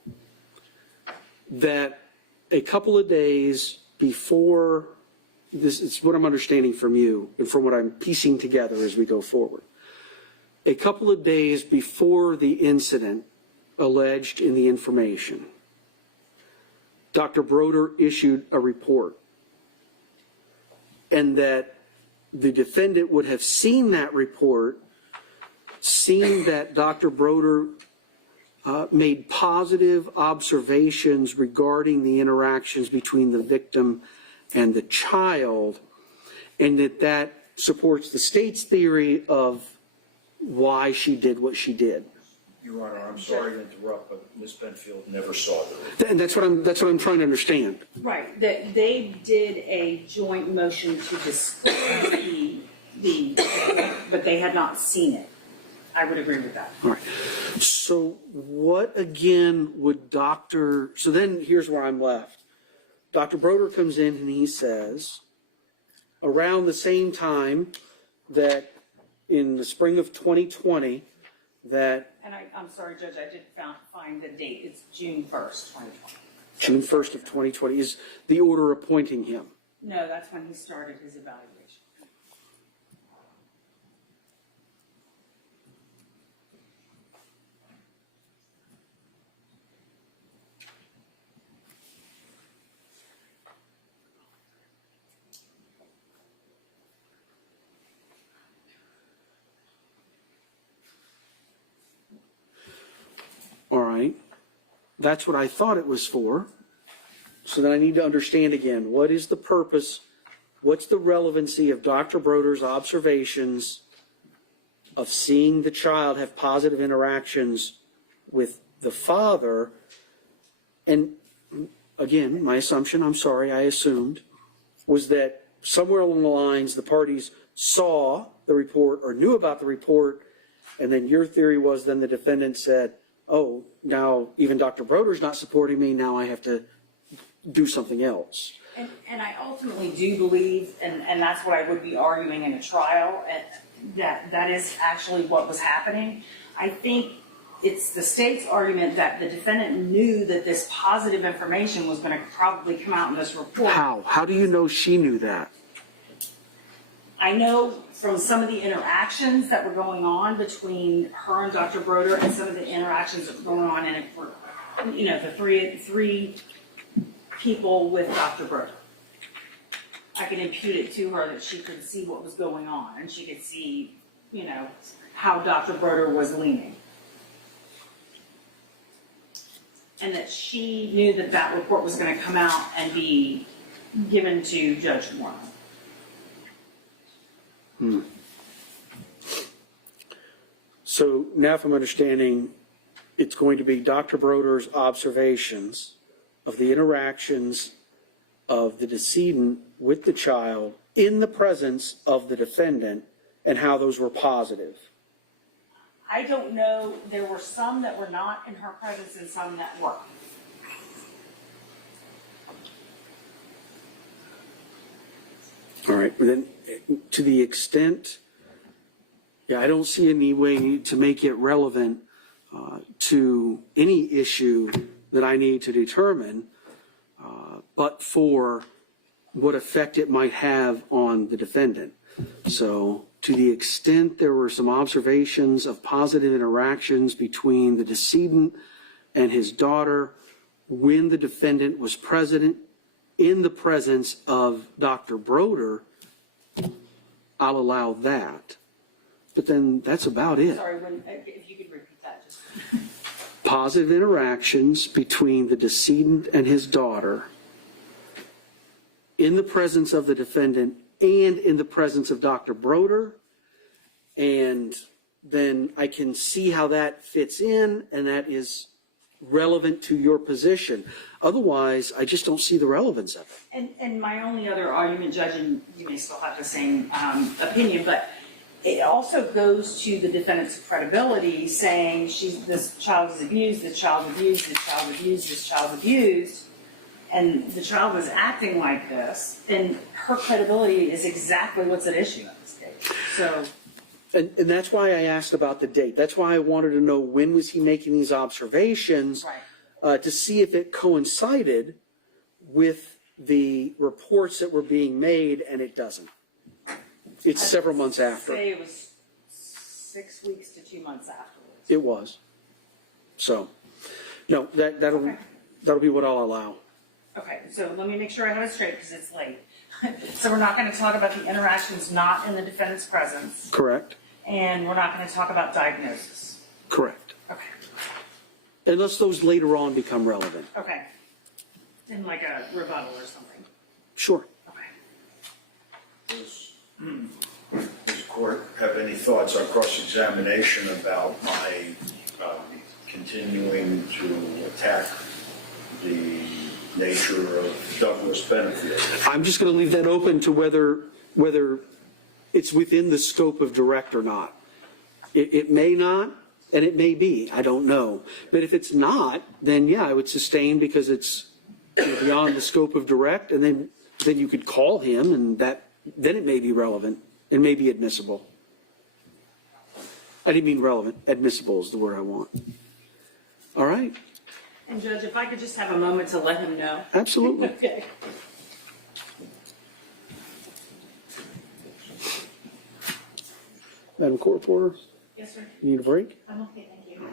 that a couple of days before, this is what I'm understanding from you and from what I'm piecing together as we go forward. A couple of days before the incident alleged in the information, Dr. Broder issued a report, and that the defendant would have seen that report, seen that Dr. Broder made positive observations regarding the interactions between the victim and the child, and that supports the state's theory of why she did what she did. Your Honor, I'm sorry to interrupt, but Ms. Benefield never saw the And that's what I'm trying to understand. Right, that they did a joint motion to disclose but they had not seen it. I would agree with that. All right. So what again would so then here's where I'm left. Dr. Broder comes in and he says, around the same time that in the spring of 2020, that... And I'm sorry, Judge, I did find the date. It's June 1st, 2020. June 1st of 2020 is the order appointing him. No, that's when he started his evaluation. All right. That's what I thought it was for. So then I need to understand again, what is the purpose, what's the relevancy of Dr. Broder's observations of seeing the child have positive interactions with the father? And again, my assumption, I'm sorry, I assumed, was that somewhere along the lines the parties saw the report or knew about the report, and then your theory was then the defendant said, oh, now even Dr. Broder's not supporting me, now I have to do something else. And I ultimately do believe, and that's what I would be arguing in a trial, that is actually what was happening. I think it's the state's argument that the defendant knew that this positive information was going to probably come out in this report. How? How do you know she knew that? I know from some of the interactions that were going on between her and Dr. Broder, and some of the interactions that were going on in it for, the three people with Dr. Broder. I can impute it to her that she could see what was going on, and she could see, how Dr. Broder was leaning. And that she knew that that report was going to come out and be given to Judge Moreland. So now if I'm understanding, it's going to be Dr. Broder's observations of the interactions of the decedent with the child in the presence of the defendant and how those were positive. I don't know. There were some that were not in her presence and some that were. All right. Then to the extent, I don't see any way to make it relevant to any issue that I need to determine. but for what effect it might have on the defendant. So to the extent there were some observations of positive interactions between the decedent and his daughter when the defendant was present in the presence of Dr. Broder, I'll allow that. But then that's about it. Sorry, if you could repeat that. Just. Positive interactions between the decedent and his daughter in the presence of the defendant and in the presence of Dr. Broder, and then I can see how that fits in, and that is relevant to your position. Otherwise, I just don't see the relevance of it. And my only other argument, Judge, and you may still have the same opinion, but it also goes to the defendant's credibility, saying this child is abused, this child abused, this child abused, this child abused, and the child was acting like this, and her credibility is exactly what's at issue in this case. So. And that's why I asked about the date. That's why I wanted to know when was he making these observations, right. To see if it coincided with the reports that were being made, and it doesn't. It's several months after. Say it was 6 weeks to 2 months afterwards. It was. So, no, that'll be what I'll allow. Okay, so let me make sure I have it straight because it's late. So we're not going to talk about the interactions not in the defendant's presence. Correct. And we're not going to talk about diagnosis. Correct. Okay. Unless those later on become relevant. Okay. In like a rebuttal or something. Sure. Okay. Does the court have any thoughts on cross-examination about my continuing to attack the nature of Douglas Benefield? I'm just going to leave that open to whether it's within the scope of direct or not. It may not, and it may be. I don't know. But if it's not, then yeah, I would sustain because it's beyond the scope of direct, and then you could call him, and then it may be relevant. It may be admissible. I didn't mean relevant. Admissible is the word I want. All right. And Judge, if I could just have a moment to let him know. Absolutely. Okay. Madam Court Reporter? Yes, sir. You need a break? I'm okay, thank you.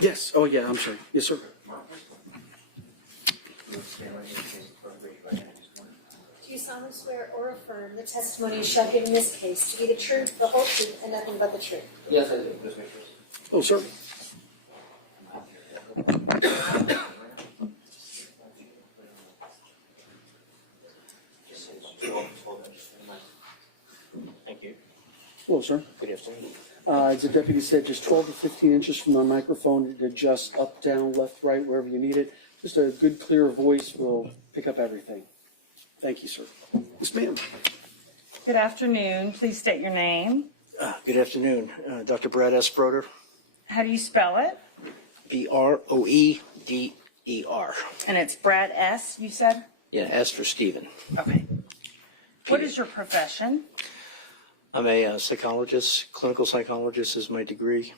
Yes. Oh, yeah, I'm sorry. Yes, sir. Do you solemnly swear or affirm the testimony you shall give in this case to be the truth, the whole truth, and nothing but the truth? Yes, I do. Oh, sir. Thank you. Hello, sir. Good afternoon. As the deputy said, just 12 to 15 inches from the microphone. It adjusts up, down, left, right, wherever you need it. Just a good, clear voice will pick up everything. Thank you, sir. Yes, ma'am. Good afternoon. Please state your name. Good afternoon. Dr. Brad S. Broder, How do you spell it? Broeder. And it's Brad S., you said? Yeah, S for Stephen. Okay. What is your profession? I'm a psychologist. Clinical psychologist is my degree.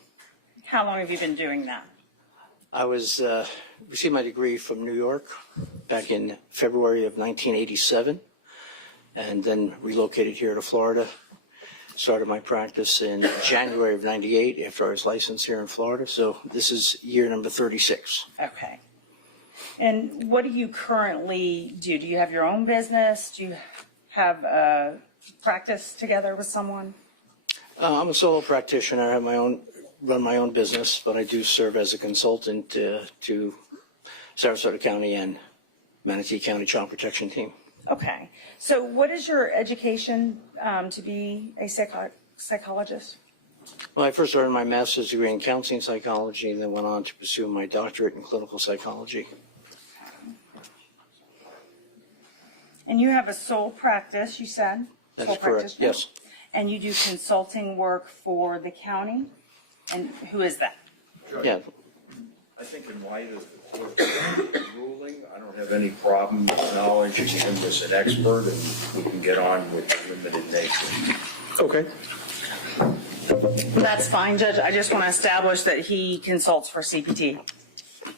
How long have you been doing that? I received my degree from New York back in February of 1987, and then relocated here to Florida. Started my practice in January of 98 after I was licensed here in Florida. So this is year number 36. Okay. And what do you currently do? Do you have your own business? Do you have a practice together with someone? I'm a solo practitioner. I have run my own business, but I do serve as a consultant to Sarasota County and Manatee County Child Protection Team. Okay. So what is your education to be a psychologist? Well, I first earned my master's degree in counseling psychology and then went on to pursue my doctorate in clinical psychology. And you have a sole practice, you said? That Sole is correct, practitioner? yes. And you do consulting work for the county? And who is that? Yeah. I think in light of the court's ruling, I don't have any problem acknowledging him as an expert, and we can get on with the limited nature. Okay. That's fine, Judge. I just want to establish that he consults for CPT.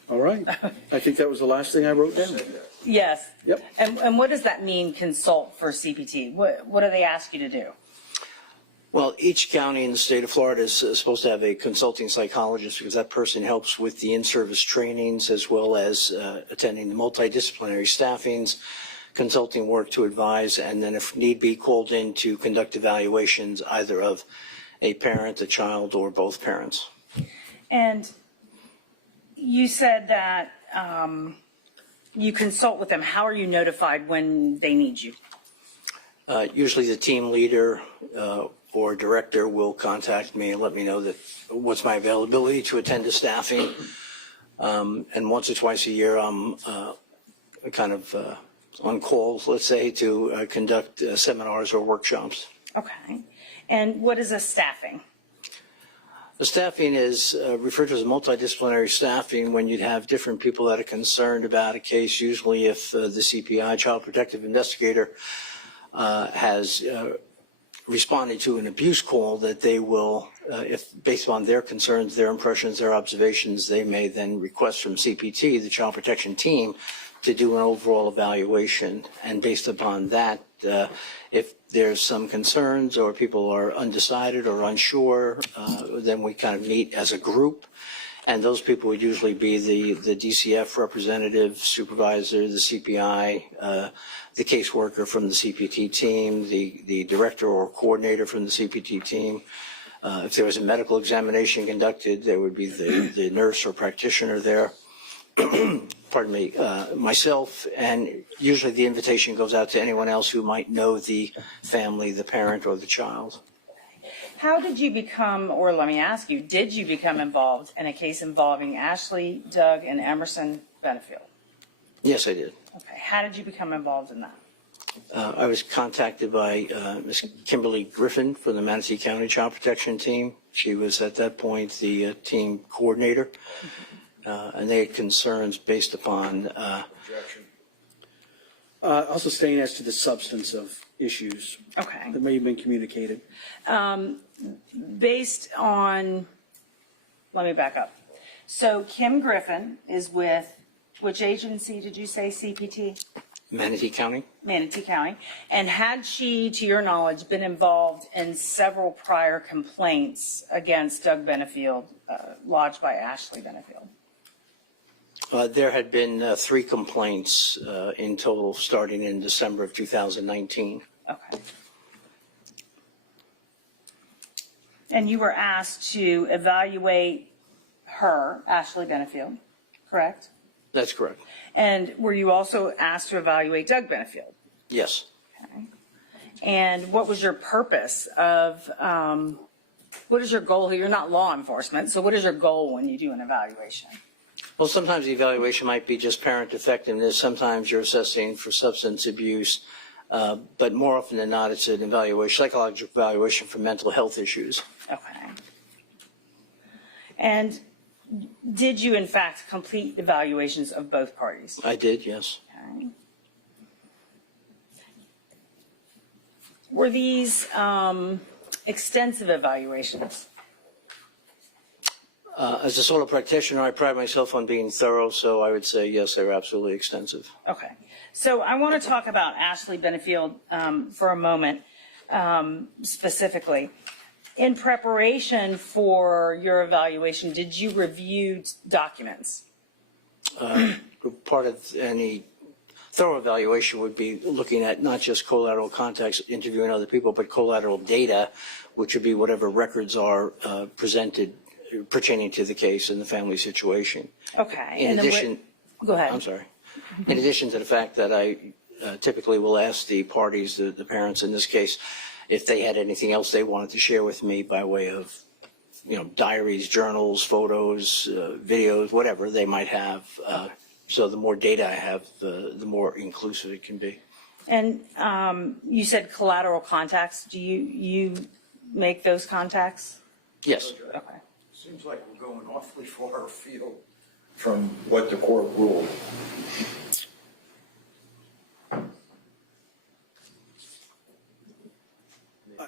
All right. I think that was the last thing I wrote down. Yes. Yep. And what does that mean, consult for CPT? What do they ask you to do? Well, each county in the state of Florida is supposed to have a consulting psychologist because that person helps with the in-service trainings as well as attending the multidisciplinary staffings, consulting work to advise, and then if need be, called in to conduct evaluations either of a parent, a child, or both parents. And you said that you consult with them. How are you notified when they need you? Usually the team leader or director will contact me and let me know that what's my availability to attend to staffing. And once or twice a year, I'm kind of on call, let's say, to conduct seminars or workshops. Okay. And what is a staffing? The staffing is referred to as multidisciplinary staffing when you'd have different people that are concerned about a case. Usually if the CPI, Child Protective Investigator, has responded to an abuse call, that they will, if based on their concerns, their impressions, their observations, they may then request from CPT, the Child Protection Team, to do an overall evaluation. And based upon that, if there's some concerns or people are undecided or unsure, then we kind of meet as a group. And those people would usually be the DCF representative, supervisor, the CPI, the caseworker from the CPT team, the director or coordinator from the CPT team. If there was a medical examination conducted, there would be the nurse or practitioner there. Pardon me, myself, and usually the invitation goes out to anyone else who might know the family, the parent, or the child. How did you become, or let me ask you, did you become involved in a case involving Ashley, Doug, and Emerson Benefield? Yes, I did. Okay. How did you become involved in that? I was contacted by Ms. Kimberly Griffin from the Manatee County Child Protection Team. She was at that point the team coordinator, and they had concerns based upon. Also staying as to the substance of issues that may have been communicated. Based on, let me back up. So Kim Griffin is with, which agency did you say, CPT? Manatee County. Manatee County. And had she, to your knowledge, been involved in several prior complaints against Doug Benefield lodged by Ashley Benefield? There had been 3 complaints in total starting in December of 2019. Okay. And you were asked to evaluate her, Ashley Benefield, correct? That's correct. And were you also asked to evaluate Doug Benefield? Yes. Okay. And what was your purpose of, what is your goal here? You're not law enforcement, so what is your goal when you do an evaluation? Well, sometimes the evaluation might be just parent effectiveness. Sometimes you're assessing for substance abuse. But more often than not, it's an evaluation, psychological evaluation for mental health issues. Okay. And did you, in fact, complete evaluations of both parties? I did, yes. Okay. Were these extensive evaluations? As a solo practitioner, I pride myself on being thorough, so I would say yes, they were absolutely extensive. Okay. So I want to talk about Ashley Benefield for a moment, specifically. In preparation for your evaluation, did you review documents? Part of any thorough evaluation would be looking at not just collateral contacts, interviewing other people, but collateral data, which would be whatever records are presented pertaining to the case and the family situation. Okay. In addition, go ahead. I'm sorry. In addition to the fact that I typically will ask the parties, the parents in this case, if they had anything else they wanted to share with me by way of, diaries, journals, photos, videos, whatever they might have. So the more data I have, the more inclusive it can be. And you said collateral contacts. Do you make those contacts? Yes. Okay. Seems like we're going awfully far afield from what the court ruled.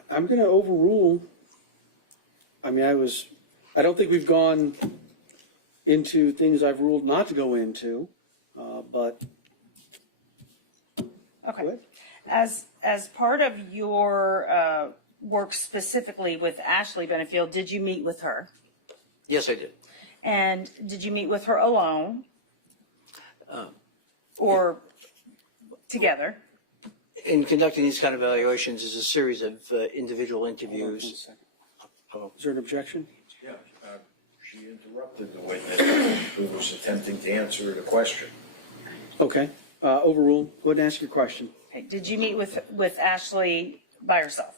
I'm going to overrule. I mean, I don't think we've gone into things I've ruled not to go into, but. Okay. As part of your work specifically with Ashley Benefield, did you meet with her? Yes, I did. And did you meet with her alone or together? In conducting these kind of evaluations, there's a series of individual interviews. Is there an objection? Yeah, she interrupted the witness who was attempting to answer the question. Okay. Overrule. Go ahead and ask your question. Okay. Did you meet with Ashley by herself?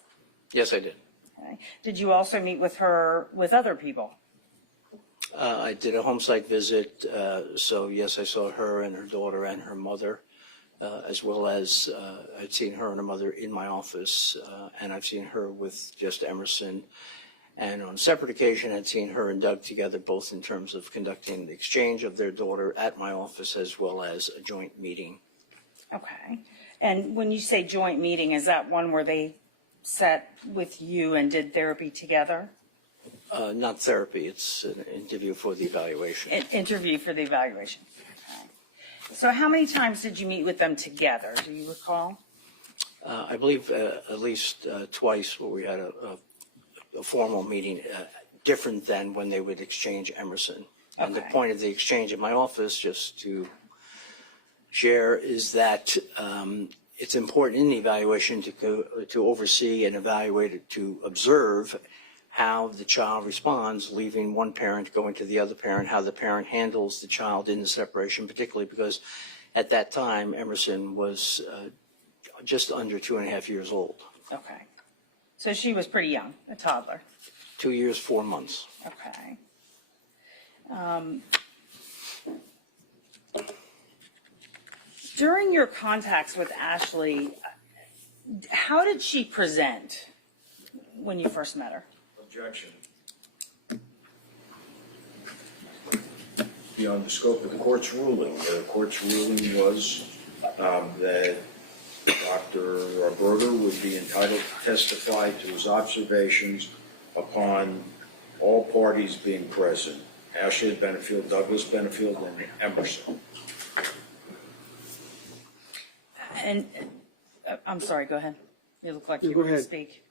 Yes, I did. Okay. Did you also meet with her with other people? I did a home site visit, so yes, I saw her and her daughter and her mother, as well as I'd seen her and her mother in my office, and I've seen her with just Emerson. And on a separate occasion, I'd seen her and Doug together, both in terms of conducting the exchange of their daughter at my office, as well as a joint meeting. Okay. And when you say joint meeting, is that one where they sat with you and did therapy together? Not therapy, it's an interview for the evaluation. Interview for the evaluation. Okay. So how many times did you meet with them together? Do you recall? I believe at least twice where we had a formal meeting, different than when they would exchange Emerson. Okay. And the point of the exchange in my office, just to share, is that it's important in the evaluation to oversee and evaluate, to observe how the child responds, leaving one parent, going to the other parent, how the parent handles the child in the separation, particularly because at that time, Emerson was just under 2.5 years old. Okay. So she was pretty young, a toddler. 2 years, 4 months. Okay. During your contacts with Ashley, how did she present when you first met her? Objection. Beyond the scope of the court's ruling. The court's ruling was that Dr. Berger would be entitled to testify to his observations upon all parties being present, Ashley Benefield, Douglas Benefield, and Emerson. And I'm sorry, go ahead. You look like you go want to ahead. speak.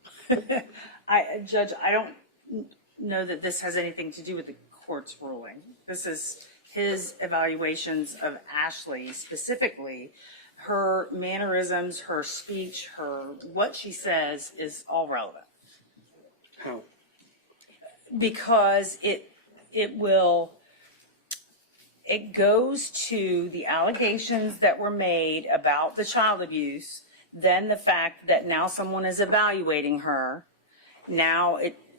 Judge, I don't know that this has anything to do with the court's ruling. This is his evaluations of Ashley, specifically her mannerisms, her speech, what she says is all relevant. How? Because it goes to the allegations that were made about the child abuse then the fact that now someone is evaluating her, now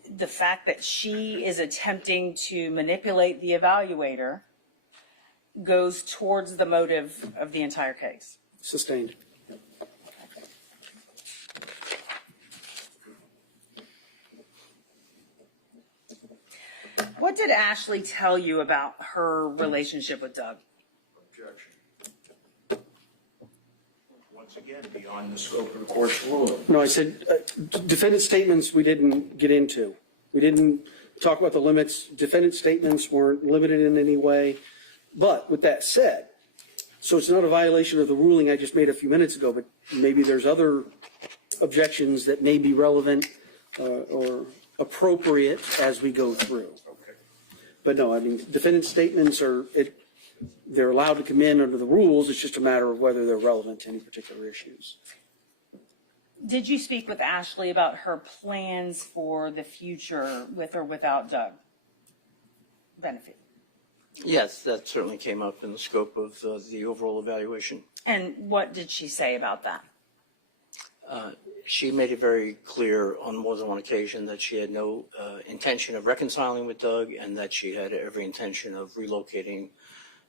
the fact that she is attempting to manipulate the evaluator goes towards the motive of the entire case. Sustained. What did Ashley tell you about her relationship with Doug? Objection. Once again, beyond the scope of the court's ruling. No, I said defendant statements we didn't get into. We didn't talk about the limits. Defendant statements weren't limited in any way. But with that said, so it's not a violation of the ruling I just made a few minutes ago, but maybe there's other objections that may be relevant or appropriate as we go through. But no, I mean, defendant statements they're allowed to come in under the rules. It's just a matter of whether they're relevant to any particular issues. Did you speak with Ashley about her plans for the future with or without Doug Benefield? Yes, that certainly came up in the scope of the overall evaluation. And what did she say about that? She made it very clear on more than one occasion that she had no intention of reconciling with Doug and that she had every intention of relocating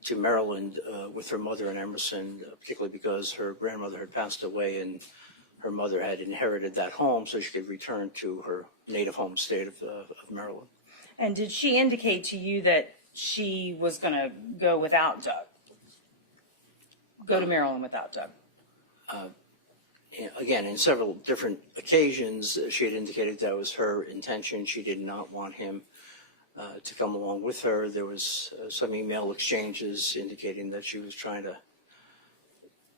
to Maryland with her mother in Emerson, particularly because her grandmother had passed away and her mother had inherited that home so she could return to her native home state of Maryland. And did she indicate to you that she was going to go without Doug? Go to Maryland without Doug? Again, in several different occasions, she had indicated that was her intention. She did not want him to come along with her. There was some email exchanges indicating that she was trying to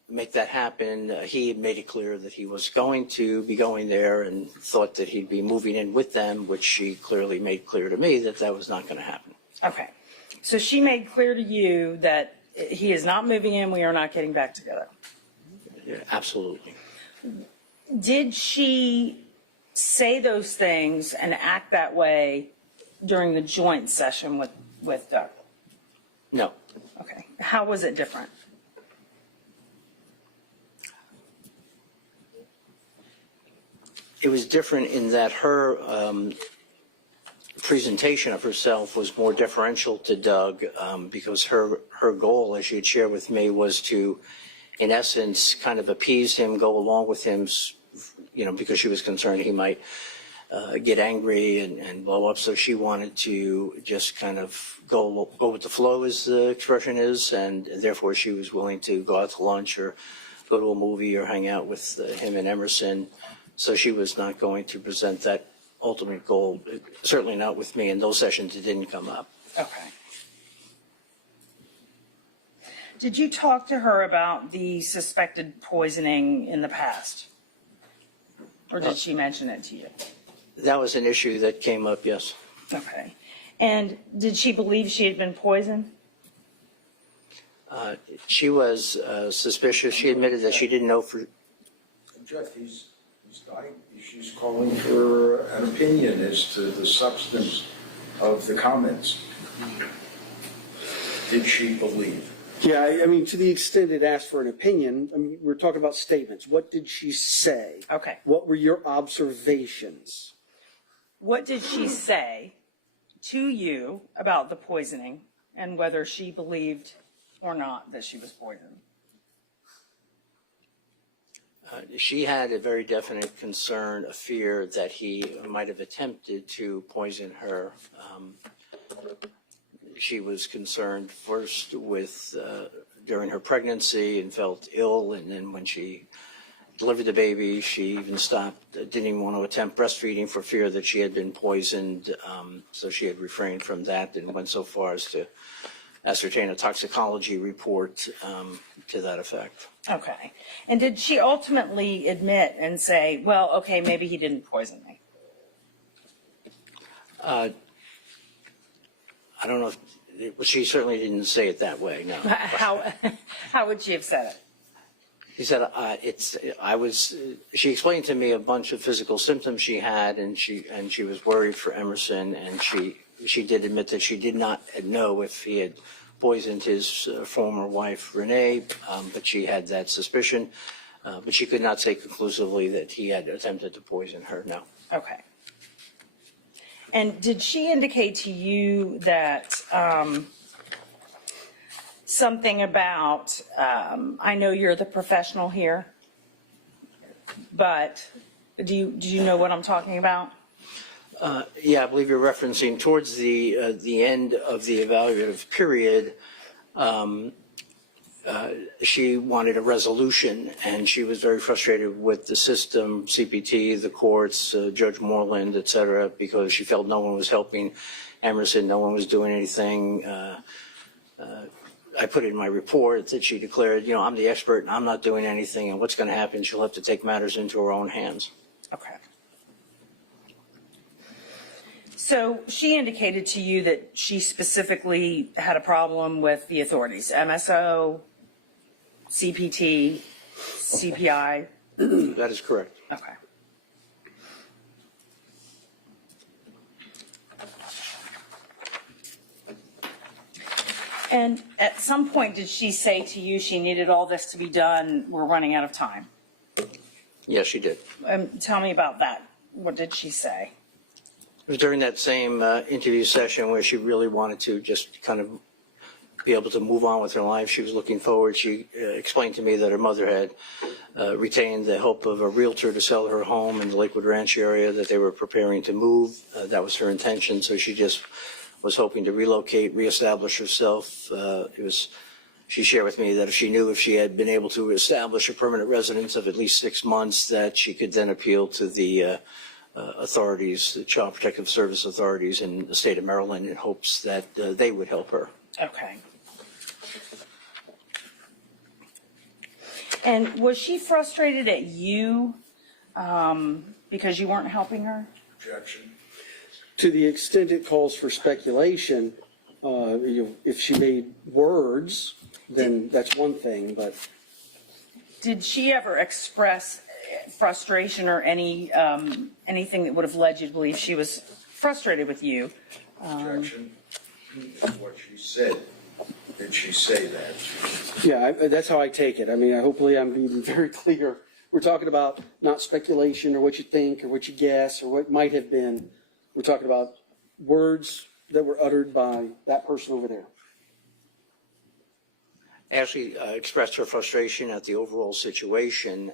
make that happen. He had made it clear that he was going to be going there and thought that he'd be moving in with them, which she clearly made clear to me that that was not going to happen. Okay. So she made clear to you that he is not moving in, we are not getting back together. Yeah, absolutely. Did she say those things and act that way during the joint session with Doug? No. Okay. How was it different? It was different in that her presentation of herself was more deferential to Doug because her goal, as she had shared with me, was to, in essence, kind of appease him, go along with him, because she was concerned he might get angry and blow up. So she wanted to just kind of go with the flow, as the expression is, and therefore she was willing to go out to lunch or go to a movie or hang out with him in Emerson. So she was not going to present that ultimate goal, certainly not with me. In those sessions, it didn't come up. Okay. Did you talk to her about the suspected poisoning in the past? Or did she mention it to you? That was an issue that came up, yes. Okay. And did she believe she had been poisoned? She was suspicious. She admitted that she didn't know for... Jeff, he's dying. She's calling for an opinion as to the substance of the comments. Did she believe? Yeah, I mean, to the extent it asked for an opinion, I mean, we're talking about statements. What did she say? Okay. What were your observations? What did she say to you about the poisoning and whether she believed or not that she was poisoned? She had a very definite concern, a fear that he might have attempted to poison her. She was concerned first with during her pregnancy and felt ill, and then when she delivered the baby, she even stopped, didn't even want to attempt breastfeeding for fear that she had been poisoned. So she had refrained from that and went so far as to ascertain a toxicology report to that effect. Okay. And did she ultimately admit and say, well, okay, maybe he didn't poison me? I don't know if, she certainly didn't say it that way, no. How would she have said it? She said, she explained to me a bunch of physical symptoms she had, and she was worried for Emerson, and she did admit that she did not know if he had poisoned his former wife, Renee, but she had that suspicion. But she could not say conclusively that he had attempted to poison her, no. Okay. And did she indicate to you that something about, I know you're the professional here, but do you know what I'm talking about? Yeah, I believe you're referencing towards the end of the evaluative period. She wanted a resolution, and she was very frustrated with the system, CPT, the courts, Judge Moreland, et cetera, because she felt no one was helping Emerson, no one was doing anything. I put it in my report that she declared, you know, I'm the expert and I'm not doing anything, and what's going to happen, she'll have to take matters into her own hands. Okay. So she indicated to you that she specifically had a problem with the authorities, MSO, CPT, CPI? That is correct. Okay. And at some point, did she say to you she needed all this to be done, we're running out of time? Yes, she did. Tell me about that. What did she say? It was during that same interview session where she really wanted to just kind of be able to move on with her life. She was looking forward. She explained to me that her mother had retained the help of a realtor to sell her home in the Lakewood Ranch area, that they were preparing to move. That was her intention. So she just was hoping to relocate, reestablish herself. She shared with me that if she had been able to establish a permanent residence of at least 6 months, that she could then appeal to the authorities, the Child Protective Service authorities in the state of Maryland, in hopes that they would help her. Okay. And was she frustrated at you because you weren't helping her? Objection. To the extent it calls for speculation, if she made words, then that's one thing, but. Did she ever express frustration or anything that would have led you to believe she was frustrated with you? Objection. What she said. Did she say that? Yeah, that's how I take it. I mean, hopefully I'm being very clear. We're talking about not speculation or what you think or what you guess or what might have been. We're talking about words that were uttered by that person over there. Ashley expressed her frustration at the overall situation.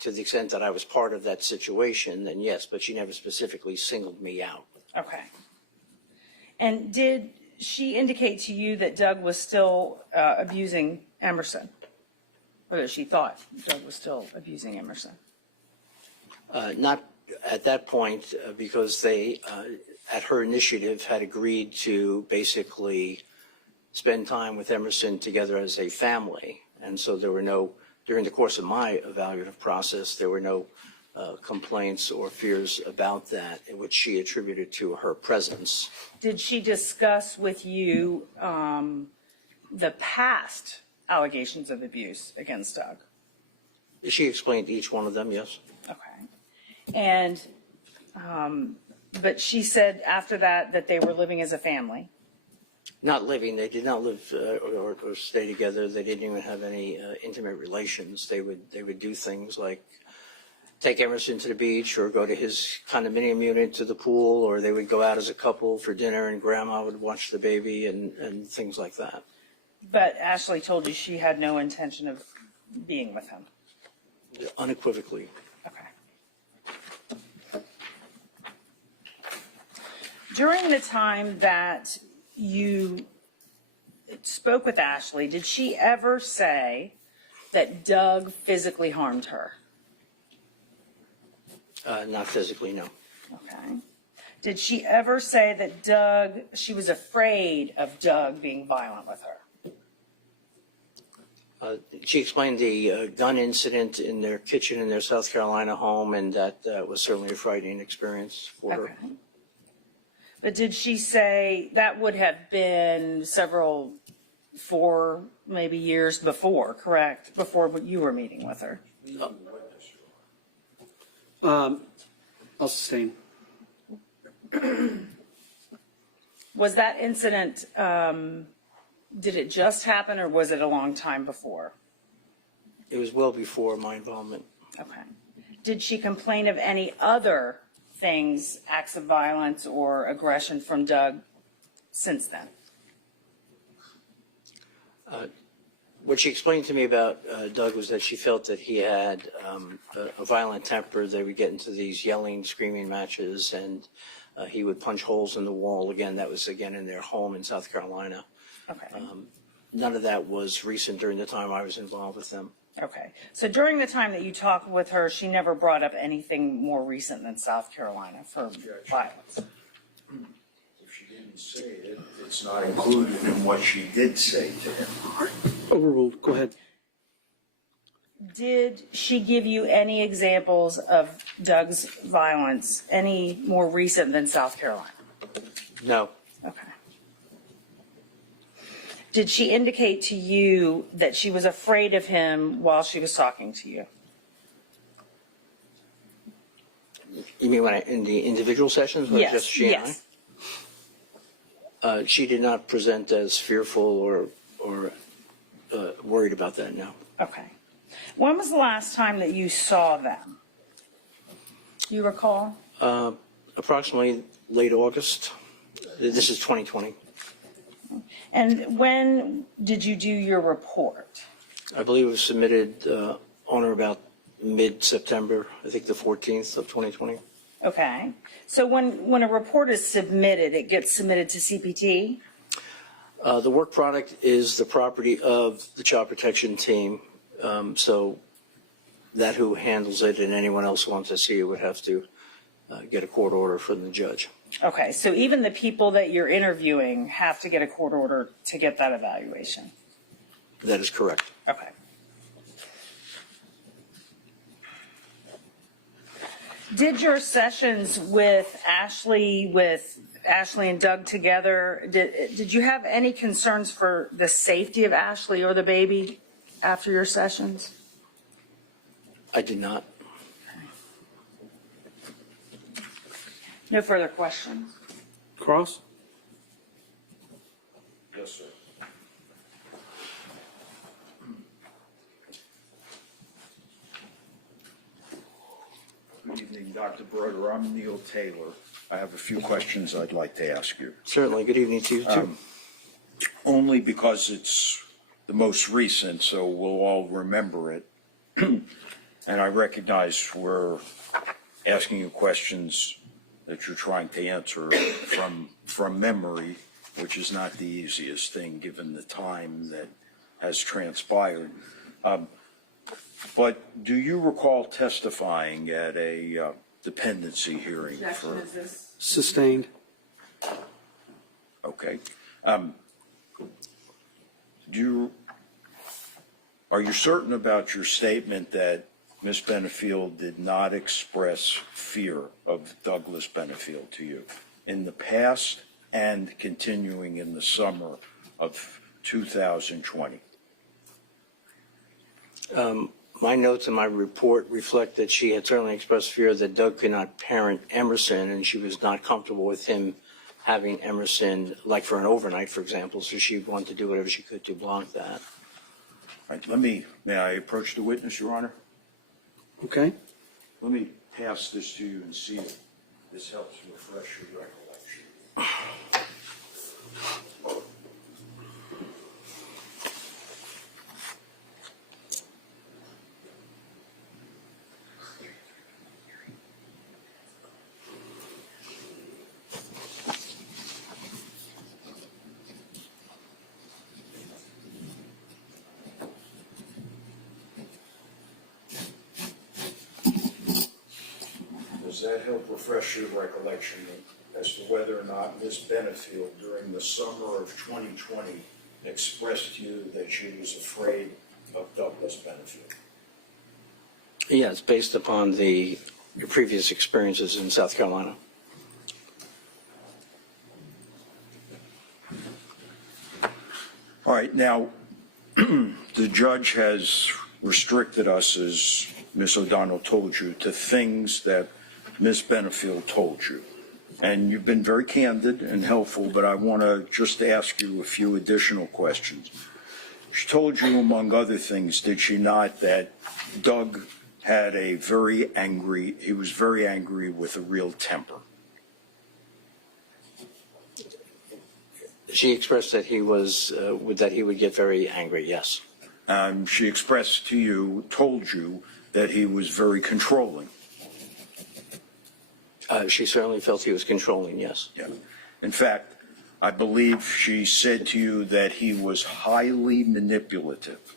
To the extent that I was part of that situation, then yes, but she never specifically singled me out. Okay. And did she indicate to you that Doug was still abusing Emerson? Or that she thought Doug was still abusing Emerson? Not at that point, because they, at her initiative, had agreed to basically spend time with Emerson together as a family. And so there were no, during the course of my evaluative process, there were no complaints or fears about that, which she attributed to her presence. Did she discuss with you the past allegations of abuse against Doug? She explained each one of them, yes. Okay. And, but she said after that they were living as a family? Not living, they did not live or stay together. They didn't even have any intimate relations. They would do things like take Emerson to the beach or go to his condominium unit to the pool, or they would go out as a couple for dinner and grandma would watch the baby and things like that. But Ashley told you she had no intention of being with him? Unequivocally. Okay. During the time that you spoke with Ashley, did she ever say that Doug physically harmed her? Not physically, no. Okay. Did she ever say that she was afraid of Doug being violent with her? She explained the gun incident in their kitchen in their South Carolina home, and that was certainly a frightening experience for her. But did she say that would have been 4 maybe years before, correct? Before you were meeting with her? I'll sustain. Was that incident, did it just happen or was it a long time before? It was well before my involvement. Okay. Did she complain of any other things, acts of violence or aggression from Doug since then? What she explained to me about Doug was that she felt that he had a violent temper. They would get into these yelling, screaming matches, and he would punch holes in the wall. Again, that was again in their home in South Carolina. Okay. None of that was recent during the time I was involved with them. Okay. So during the time that you talked with her, she never brought up anything more recent than South Carolina for violence? If she didn't say it, it's not included in what she did say to him. Overruled. Go ahead. Did she give you any examples of Doug's violence, any more recent than South Carolina? No. Okay. Did she indicate to you that she was afraid of him while she was talking to you? You mean when in the individual sessions? Or Yes, just she yes. and I? She did not present as fearful or worried about that, no. Okay. When was the last time that you saw them? Do you recall? Approximately late August. This is 2020. And when did you do your report? I believe it was submitted on or about mid-September, I think the 14th of 2020. Okay. So when a report is submitted, it gets submitted to CPT? The work product is the property of the child protection team, so that who handles it and anyone else who wants to see it would have to get a court order from the judge. Okay, so even the people that you're interviewing have to get a court order to get that evaluation? That is correct. Okay. Did your sessions with Ashley and Doug together, did you have any concerns for the safety of Ashley or the baby after your sessions? I did not. No further questions? Cross? Yes, sir. Good evening, Dr. Broder. I'm Neil Taylor. I have a few questions I'd like to ask you. Certainly. Good evening to you, too. Only because it's the most recent, so we'll all remember it. And I recognize we're asking you questions that you're trying to answer from memory, which is not the easiest thing given the time that has transpired. But do you recall testifying at a dependency hearing for? Sustained. Okay. Are you certain about your statement that Ms. Benefield did not express fear of Douglas Benefield to you in the past and continuing in the summer of 2020? My notes in my report reflect that she had certainly expressed fear that Doug could not parent Emerson, and she was not comfortable with him having Emerson, like for an overnight, for example, so she wanted to do whatever she could to block that. All right, may I approach the witness, Your Honor? Okay. Let me pass this to you and see if this helps refresh your recollection. Does that help refresh your recollection as to whether or not Ms. Benefield during the summer of 2020 expressed to you that she was afraid of Douglas Benefield? Yes, based upon your previous experiences in South Carolina. All right, now, the judge has restricted us, as Ms. O'Donnell told you, to things that Ms. Benefield told you. And you've been very candid and helpful, but I want to just ask you a few additional questions. She told you, among other things, did she not, that Doug had he was very angry with a real temper? She expressed that he would get very angry, yes. She expressed to you, told you, that he was very controlling. She certainly felt he was controlling, yes. Yeah. In fact, I believe she said to you that he was highly manipulative.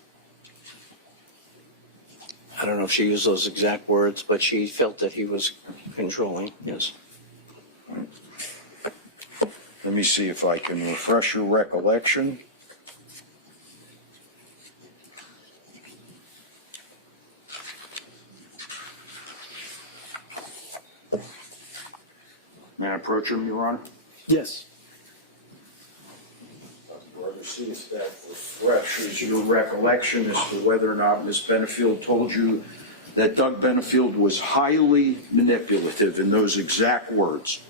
I don't know if she used those exact words, but she felt that he was controlling, yes. Let me see if I can refresh your recollection. May I approach him, Your Honor? Yes. I'd rather see if that refreshes your recollection as to whether or not Ms. Benefield told you that Doug Benefield was highly manipulative in those exact words.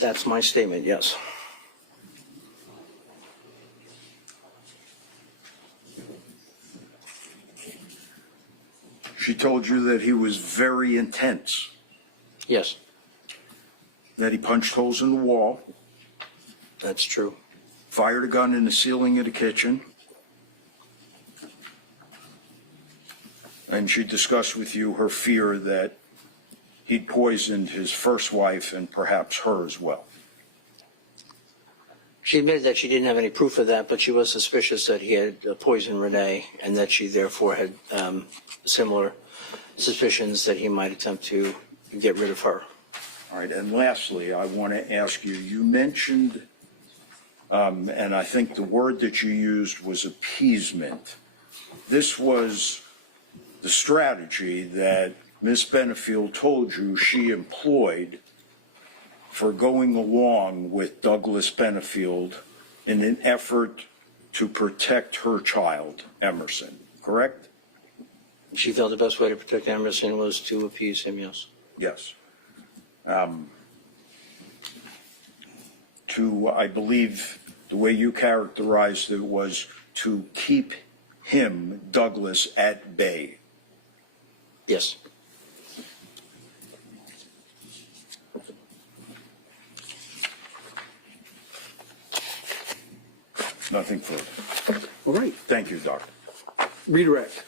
That's my statement, yes. She told you that he was very intense, Yes, that he punched holes in the wall, that's true. fired a gun in the ceiling of the kitchen, and she discussed with you her fear that he'd poisoned his first wife and perhaps her as well. She admitted that she didn't have any proof of that, but she was suspicious that he had poisoned Renee, and that she therefore had similar suspicions that he might attempt to get rid of her. All right, and lastly, I want to ask you, you mentioned, and I think the word that you used was appeasement. This was the strategy that Ms. Benefield told you she employed for going along with Douglas Benefield in an effort to protect her child, Emerson, correct? She felt the best way to protect Emerson was to appease him, yes. Yes. I believe the way you characterized it was to keep him, Douglas, at bay. Yes. Nothing further. All right. Thank you, Doctor. Redirect.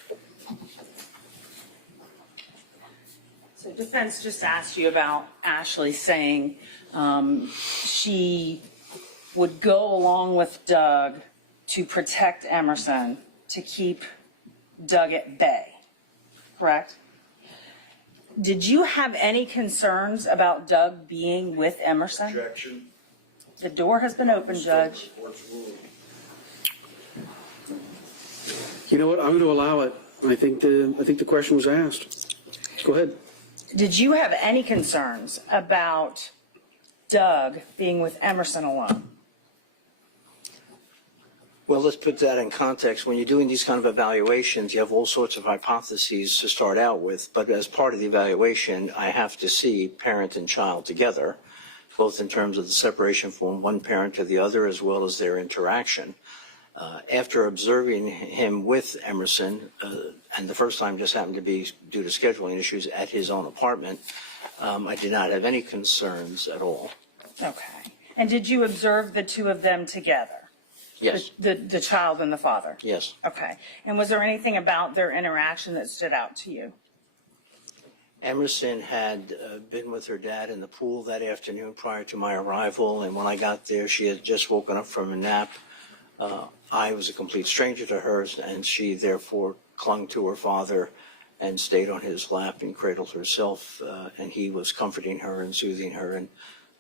So defense just asked you about Ashley saying she would go along with Doug to protect Emerson, to keep Doug at bay, correct? Did you have any concerns about Doug being with Emerson? Objection. The door has been opened, Judge. You know what? I'm going to allow it. I think the question was asked. Go ahead. Did you have any concerns about Doug being with Emerson alone? Well, let's put that in context. When you're doing these kind of evaluations, you have all sorts of hypotheses to start out with. But as part of the evaluation, I have to see parent and child together, both in terms of the separation from one parent to the other, as well as their interaction. After observing him with Emerson, and the first time just happened to be due to scheduling issues at his own apartment, I did not have any concerns at all. Okay. And did you observe the two of them together? Yes. The child and the father? Yes. Okay. And was there anything about their interaction that stood out to you? Emerson had been with her dad in the pool that afternoon prior to my arrival, and when I got there, she had just woken up from a nap. I was a complete stranger to her, and she therefore clung to her father and stayed on his lap and cradled herself, and he was comforting her and soothing her. And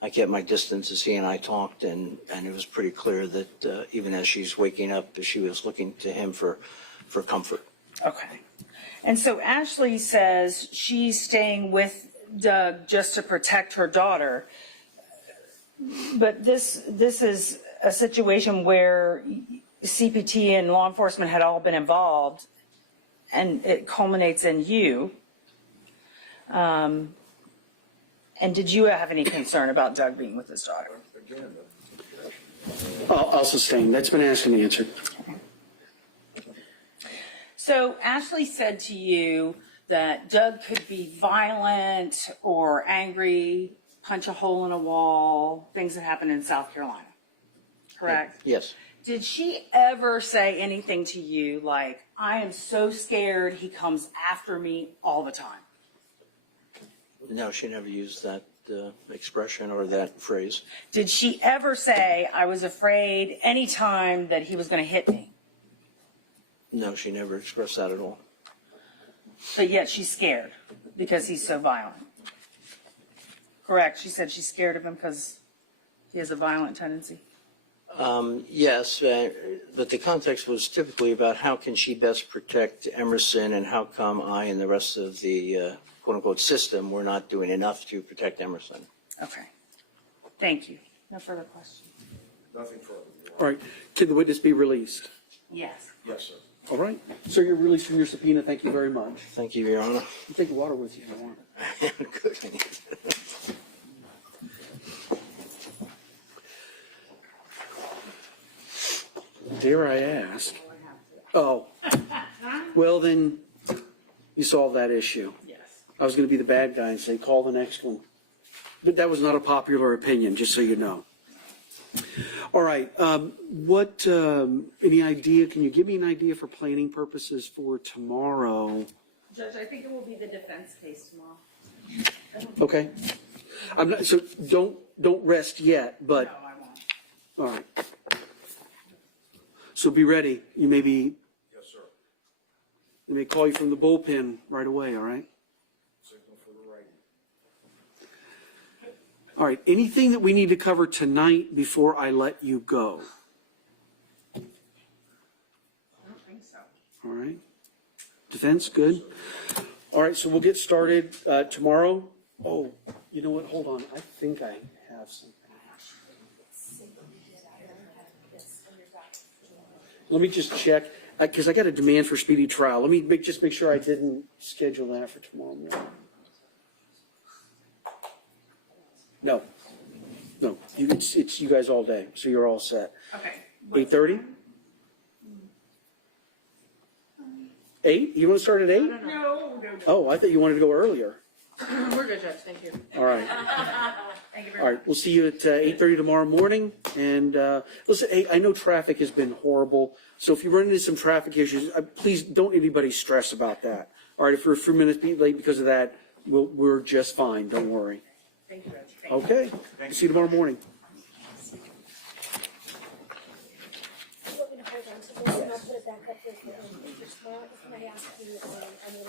I kept my distance as he and I talked, and it was pretty clear that even as she's waking up, she was looking to him for comfort. Okay. And so Ashley says she's staying with Doug just to protect her daughter. But this is a situation where CPT and law enforcement had all been involved, and it culminates in you. And did you have any concern about Doug being with his daughter? I'll sustain. That's been asked and answered. So Ashley said to you that Doug could be violent or angry, punch a hole in a wall, things that happened in South Carolina, correct? Yes. Did she ever say anything to you like, I am so scared he comes after me all the time? No, she never used that expression or that phrase. Did she ever say, I was afraid any time that he was going to hit me? No, she never expressed that at all. But yet she's scared because he's so violent. Correct. She said she's scared of him because he has a violent tendency. Yes, but the context was typically about how can she best protect Emerson and how come I and the rest of the quote-unquote system were not doing enough to protect Emerson. Okay. Thank you. No further questions. Nothing further. All right. Can the witness be released? Yes. Yes, sir. All right. Sir, you're released from your subpoena. Thank you very much. Thank you, Your Honor. You take water with you if you want. Good. Dare I ask? Oh. Well, then you solve that issue. Yes. I was going to be the bad guy and say, call the next one. But that was not a popular opinion, just so you know. All right. Any idea? Can you give me an idea for planning purposes for tomorrow? Judge, I think it will be the defense case tomorrow. Okay. I'm not, so don't rest yet, but. No, I won't. All right. So be ready. You may be. Yes, sir. They may call you from the bullpen right away, all right? Signal for the right. All right. Anything that we need to cover tonight before I let you go? I don't think so. All right. Defense, good. All right, so we'll get started tomorrow. Oh, you know what? Hold on. I think I have something. Let me just check, because I got a demand for speedy trial. Let me just make sure I didn't schedule that for tomorrow morning. No. It's you guys all day, so you're all set. Okay. 8:30? 8? You want to start at 8? No. Oh, I thought you wanted to go earlier. We're good, Judge. Thank you. All right. Thank you very All right. We'll see you at 8:30 tomorrow morning. And listen, hey, I know traffic has been horrible. So if you run into some traffic issues, please don't anybody stress about that. All right. If we're a few minutes late because of that, we're just fine. Don't worry. Thank you, Judge. Okay. See you tomorrow morning. You want me to hold on to this and I'll put it back up there for tomorrow? Can I ask you on the